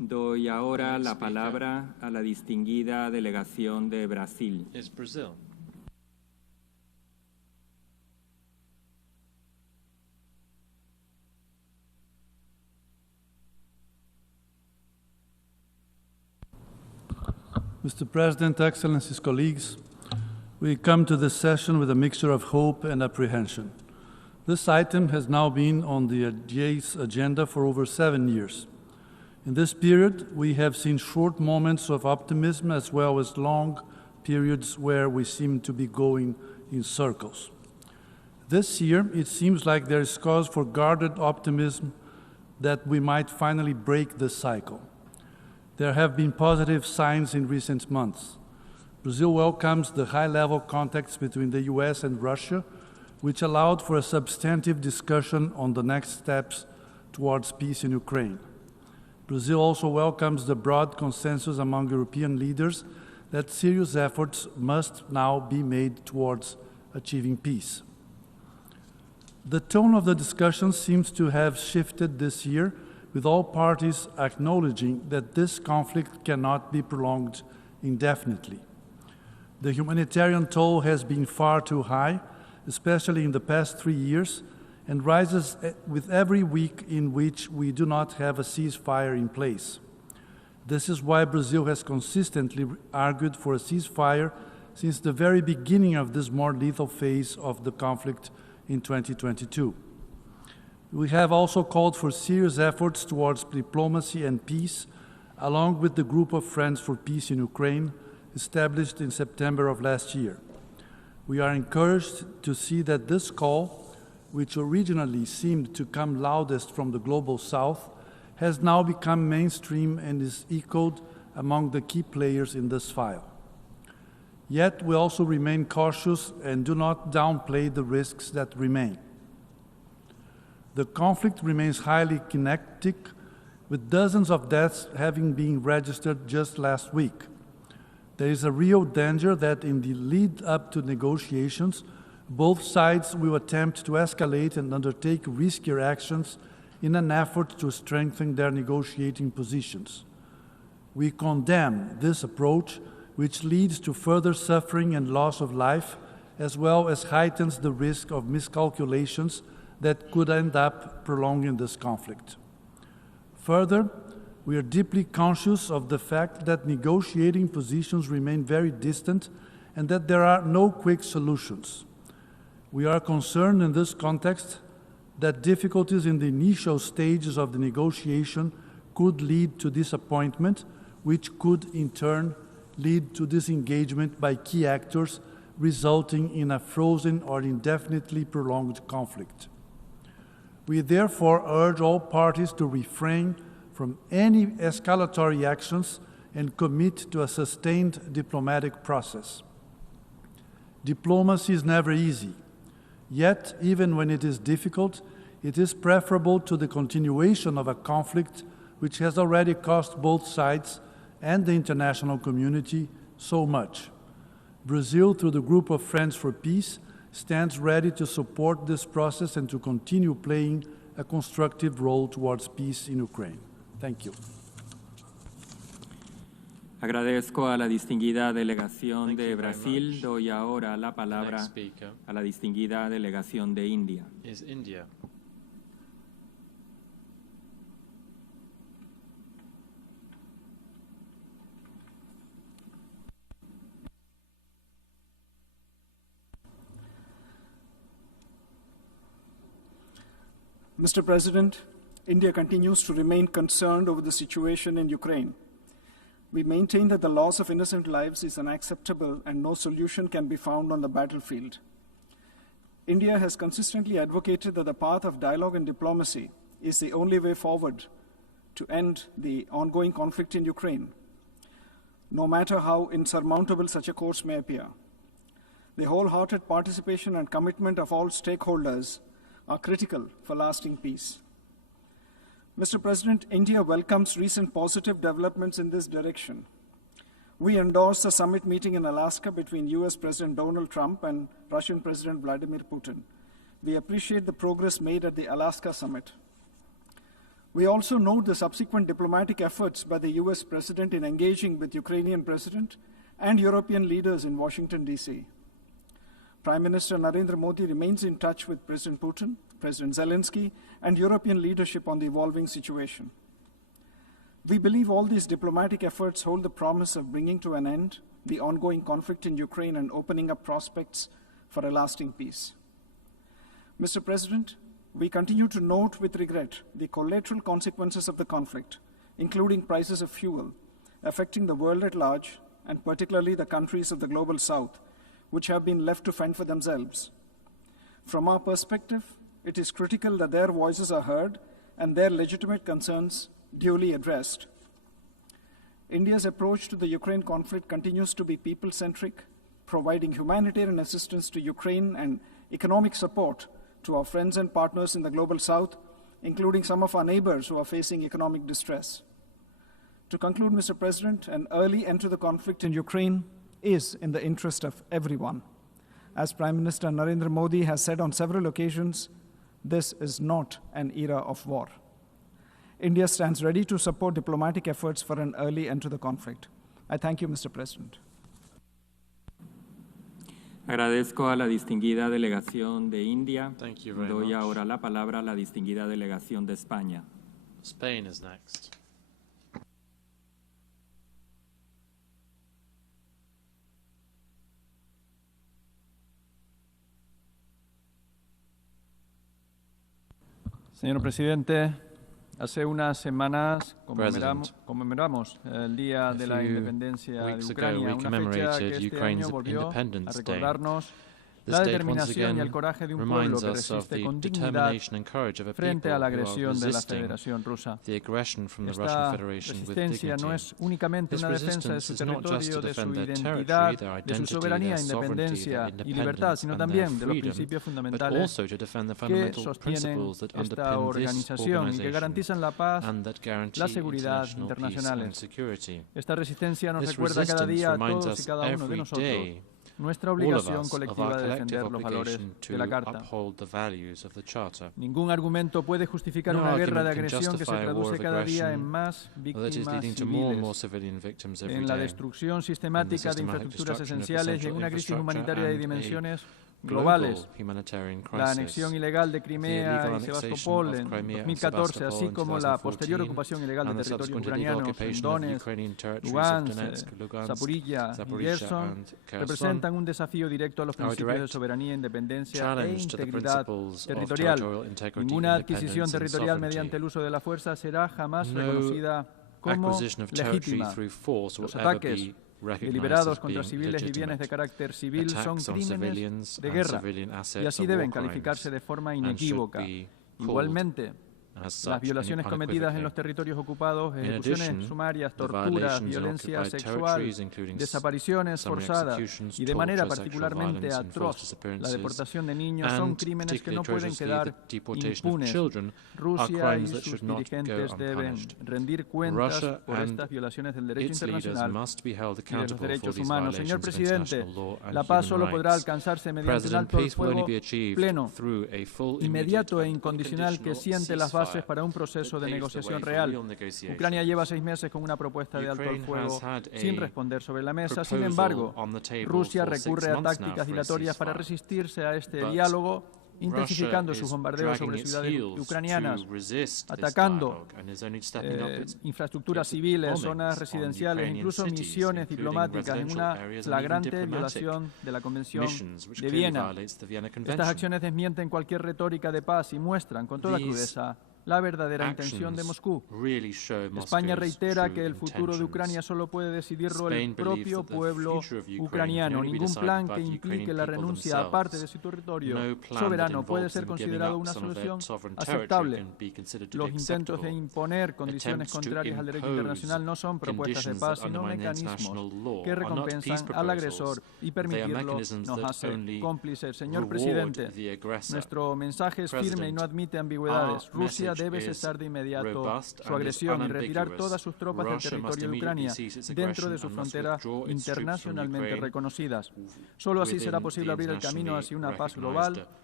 Doy ahora la palabra a la distinguida delegación de Brasil. Is Brazil. Mr. President, Excellencies, colleagues, we come to this session with a mixture of hope and apprehension. This item has now been on the GA's agenda for over 7 years. In this period, we have seen short moments of optimism as well as long periods where we seem to be going in circles. This year, it seems like there is cause for guarded optimism that we might finally break this cycle. There have been positive signs in recent months. Brazil welcomes the high-level contacts between the US and Russia, which allowed for a substantive discussion on the next steps towards peace in Ukraine. Brazil also welcomes the broad consensus among European leaders that serious efforts must now be made towards achieving peace. The tone of the discussion seems to have shifted this year, with all parties acknowledging that this conflict cannot be prolonged indefinitely. The humanitarian toll has been far too high, especially in the past 3 years, and rises with every week in which we do not have a ceasefire in place. This is why Brazil has consistently argued for a ceasefire since the very beginning of this more lethal phase of the conflict in 2022. We have also called for serious efforts towards diplomacy and peace, along with the Group of Friends for Peace in Ukraine, established in September of last year. We are encouraged to see that this call, which originally seemed to come loudest from the global south, has now become mainstream and is echoed among the key players in this file. Yet we also remain cautious and do not downplay the risks that remain. The conflict remains highly kinetic, with dozens of deaths having been registered just last week. There is a real danger that in the lead up to negotiations, both sides will attempt to escalate and undertake riskier actions in an effort to strengthen their negotiating positions. We condemn this approach, which leads to further suffering and loss of life, as well as heightens the risk of miscalculations that could end up prolonging this conflict. Further, we are deeply conscious of the fact that negotiating positions remain very distant and that there are no quick solutions. We are concerned in this context that difficulties in the initial stages of the negotiation could lead to disappointment, which could in turn lead to disengagement by key actors, resulting in a frozen or indefinitely prolonged conflict. We therefore urge all parties to refrain from any escalatory actions and commit to a sustained diplomatic process. Diplomacy is never easy, yet even when it is difficult, it is preferable to the continuation of a conflict which has already cost both sides and the international community so much. Brazil, through the Group of Friends for Peace, stands ready to support this process and to continue playing a constructive role towards peace in Ukraine. Thank you. Agradezco a la distinguida delegación de Brasil. Doy ahora la palabra a la distinguida delegación de India. Is India. Mr. President, India continues to remain concerned over the situation in Ukraine. We maintain that the loss of innocent lives is unacceptable and no solution can be found on the battlefield. India has consistently advocated that the path of dialogue and diplomacy is the only way forward to end the ongoing conflict in Ukraine, no matter how insurmountable such a course may appear. The wholehearted participation and commitment of all stakeholders are critical for lasting peace. Mr. President, India welcomes recent positive developments in this direction. We endorse the summit meeting in Alaska between US President Donald Trump and Russian President Vladimir Putin. We appreciate the progress made at the Alaska summit. We also note the subsequent diplomatic efforts by the US President in engaging with Ukrainian President and European leaders in Washington, D.C. Prime Minister Narendra Modi remains in touch with President Putin, President Zelensky, and European leadership on the evolving situation. We believe all these diplomatic efforts hold the promise of bringing to an end the ongoing conflict in Ukraine and opening up prospects for a lasting peace. Mr. President, we continue to note with regret the collateral consequences of the conflict, including prices of fuel, affecting the world at large, and particularly the countries of the Global South, which have been left to fend for themselves. From our perspective, it is critical that their voices are heard and their legitimate concerns duly addressed. India's approach to the Ukraine conflict continues to be people-centric, providing humanitarian assistance to Ukraine and economic support to our friends and partners in the Global South, including some of our neighbors who are facing economic distress. To conclude, Mr. President, an early end to the conflict in Ukraine is in the interest of everyone. As Prime Minister Narendra Modi has said on several occasions, this is not an era of war. India stands ready to support diplomatic efforts for an early end to the conflict. I thank you, Mr. President. Agradezco a la distinguida delegación de India. Thank you very Doy much. ahora la palabra a la distinguida delegación de España. Spain is next. Señor Presidente, hace unas semanas conmemoramos el Día de la Independencia de Ucrania, una fecha que este año volvió a recordarnos la determinación y el coraje de un pueblo que resiste con dignidad frente a la agresión de la Federación Rusa. Esta resistencia no es únicamente una defensa de su territorio, de su identidad, de su soberanía, independencia y libertad, sino también de los principios fundamentales que sostienen esta organización y que garantizan la paz, la seguridad internacionales. Esta resistencia nos recuerda cada día a todos y cada uno de nosotros nuestra obligación colectiva de defender los valores de la Carta. Ningún argumento puede justificar una guerra de agresión que se traduce cada día en más víctimas civiles, en la destrucción sistemática de infraestructuras esenciales y en una crisis humanitaria de dimensiones globales. La anexión ilegal de Crimea y Sebastopol en 2014, así como la posterior ocupación ilegal de territorios ucranianos en Donetsk, Luhansk, Zaporizhzhia y Kherson, representan un desafío directo a los principios de soberanía, independencia e integridad territorial. Ninguna adquisición territorial mediante el uso de la fuerza será jamás reconocida como legítima. Los ataques deliberados contra civiles y bienes de carácter civil son crímenes de guerra y así deben calificarse de forma inequívoca. Igualmente, las violaciones cometidas en los territorios ocupados, ejecuciones sumarias, torturas, violencia sexual, desapariciones forzadas y de manera particularmente atroz la deportación de niños son crímenes que no pueden quedar impunes. Rusia y sus dirigentes deben rendir cuentas por estas violaciones del derecho internacional y de los derechos humanos. Señor Presidente, la paz solo podrá alcanzarse mediante un alto el fuego pleno, inmediato e incondicional que siente las bases para un proceso de negociación real. Ucrania lleva 6 meses con una propuesta de alto el fuego sin responder sobre la mesa. Sin embargo, Rusia recurre a tácticas dilatorias para resistirse a este diálogo, intensificando sus bombardeos sobre ciudades ucranianas, atacando infraestructuras civiles, zonas residenciales, incluso misiones diplomáticas en una flagrante violación de la Convención de Viena. Estas acciones desmienten cualquier retórica de paz y muestran con toda crudeza la verdadera intención de Moscú. España reitera que el futuro de Ucrania solo puede decidirlo el propio pueblo ucraniano. Ningún plan que implique la renuncia a parte de su territorio soberano puede ser considerado una solución aceptable. Los intentos de imponer condiciones contrarias al derecho internacional no son propuestas de paz, sino mecanismos que recompensan al agresor y permitirlo nos hace cómplices. Señor Presidente, nuestro mensaje es firme y no admite ambigüedades. Rusia debe cesar de inmediato su agresión y retirar todas sus tropas del territorio de Ucrania dentro de sus fronteras internacionalmente reconocidas. Solo así será posible abrir el camino hacia una paz global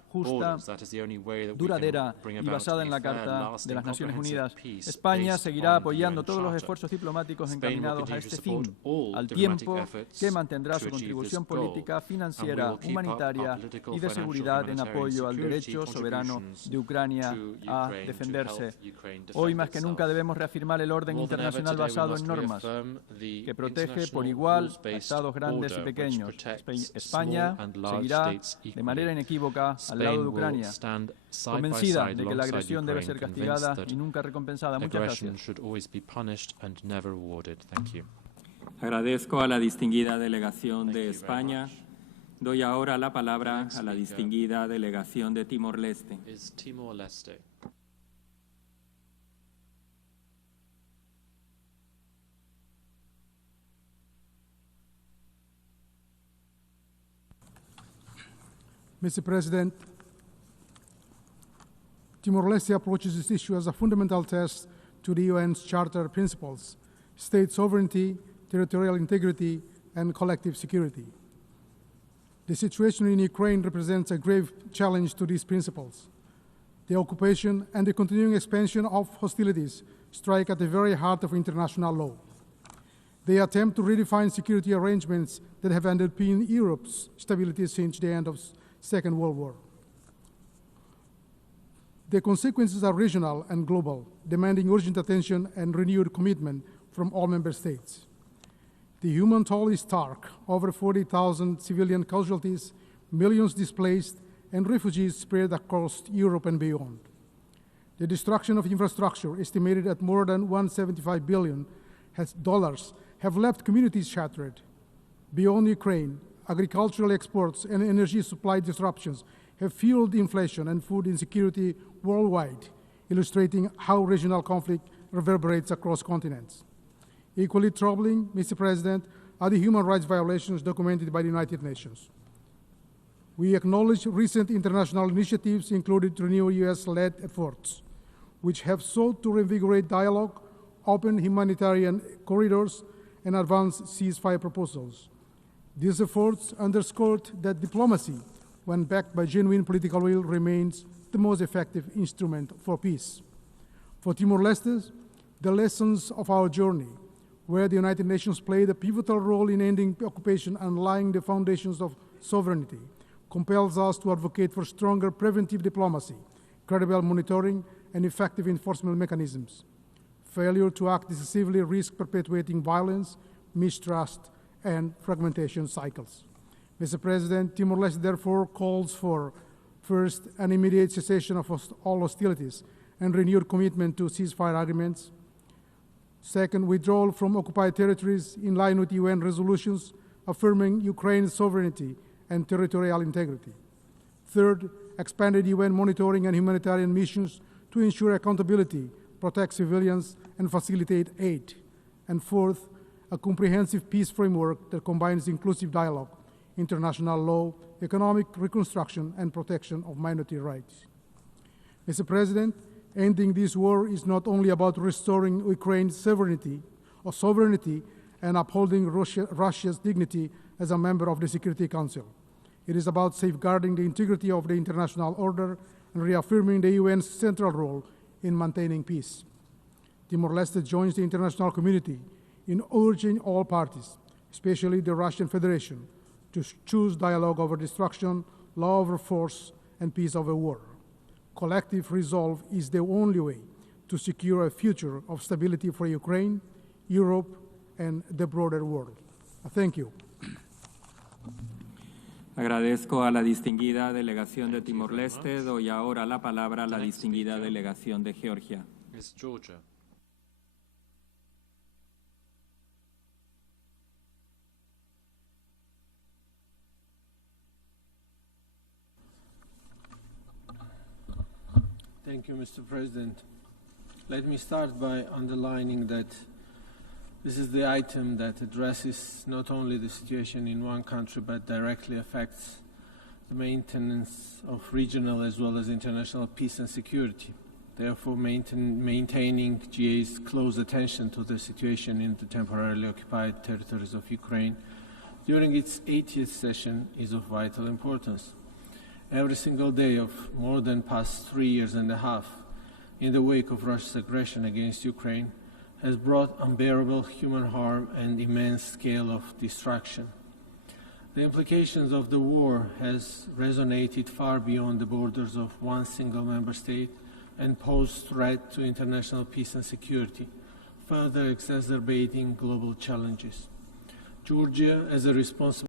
justa, duradera y basada en la Carta de las Naciones Unidas. España seguirá apoyando todos los esfuerzos diplomáticos encaminados a este fin, al tiempo que mantendrá su contribución política, financiera, humanitaria y de seguridad en apoyo al derecho soberano de Ucrania a defenderse. Hoy más que nunca debemos reafirmar el orden internacional basado en normas que protege por igual a estados grandes y pequeños. España seguirá de manera inequívoca al lado de Ucrania, convencida de que la agresión debe ser castigada y nunca recompensada. Muchas gracias. Agradezco a la distinguida delegación de España. Doy ahora la palabra a la distinguida delegación de Timor-Leste. Mr. President, Timor-Leste approaches this issue as a fundamental test to the UN's Charter principles, state sovereignty, territorial integrity, and collective security. The situation in Ukraine represents a grave challenge to these principles. The occupation and the continuing expansion of hostilities strike at the very heart of international law. They attempt to redefine security arrangements that have underpinned Europe's stability since the end of Second World War. The consequences are regional and global, demanding urgent attention and renewed commitment from all member states. The human toll is stark: over 40,000 civilian casualties, millions displaced, and refugees spread across Europe and beyond. The destruction of infrastructure, estimated at more than $175 billion, have left communities shattered. Beyond Ukraine, agricultural exports and energy supply disruptions have fueled inflation and food insecurity worldwide, illustrating how regional conflict reverberates across continents. Equally troubling, Mr. President, are the human rights violations documented by the United Nations. We acknowledge recent international initiatives, including new US-led efforts, which have sought to reinvigorate dialogue, open humanitarian corridors, and advance ceasefire proposals. These efforts underscored that diplomacy, when backed by genuine political will, remains the most effective instrument for peace. For Timor-Leste, the lessons of our journey, where the United Nations played a pivotal role in ending occupation and laying the foundations of sovereignty, compels us to advocate for stronger preventive diplomacy, credible monitoring, and effective enforcement mechanisms. Failure to act decisively risks perpetuating violence, mistrust, and fragmentation cycles. Mr. President, Timor-Leste therefore calls for, first, an immediate cessation of all hostilities and renewed commitment to ceasefire agreements. Second, withdrawal from occupied territories in line with UN resolutions affirming Ukraine's sovereignty and territorial integrity. Third, expanded UN monitoring and humanitarian missions to ensure accountability, protect civilians, and facilitate aid. And fourth, a comprehensive peace framework that combines inclusive dialogue, international law, economic reconstruction, and protection of minority rights. Mr. President, ending this war is not only about restoring Ukraine's sovereignty and upholding Russia's dignity as a member of the Security Council. It is about safeguarding the integrity of the international order and reaffirming the UN's central role in maintaining peace. Timor-Leste joins the international community in urging all parties, especially the Russian Federation, to choose dialogue over destruction, law over force, and peace over war. Collective resolve is the only way to secure a future of stability for Ukraine, Europe, and the broader world. Thank you. Agradezco a la distinguida delegación de Timor-Leste. Doy ahora la palabra a la distinguida delegación de Georgia. Georgia. Thank you, Mr. President. Let me start by underlining that this is the item that addresses not only the situation in one country, but directly affects the maintenance of regional as well as international peace and security. Therefore, maintaining GA's close attention to the situation in the temporarily occupied territories of Ukraine during its 80th session is of vital importance. every single day of more than past 3 years and a half in the wake of Russia's aggression against Ukraine has brought unbearable human harm and immense scale of destruction. The implications of the war has resonated far beyond the borders of one single member state and posed threat to international peace and security, further exacerbating global challenges. Georgia, as a responsible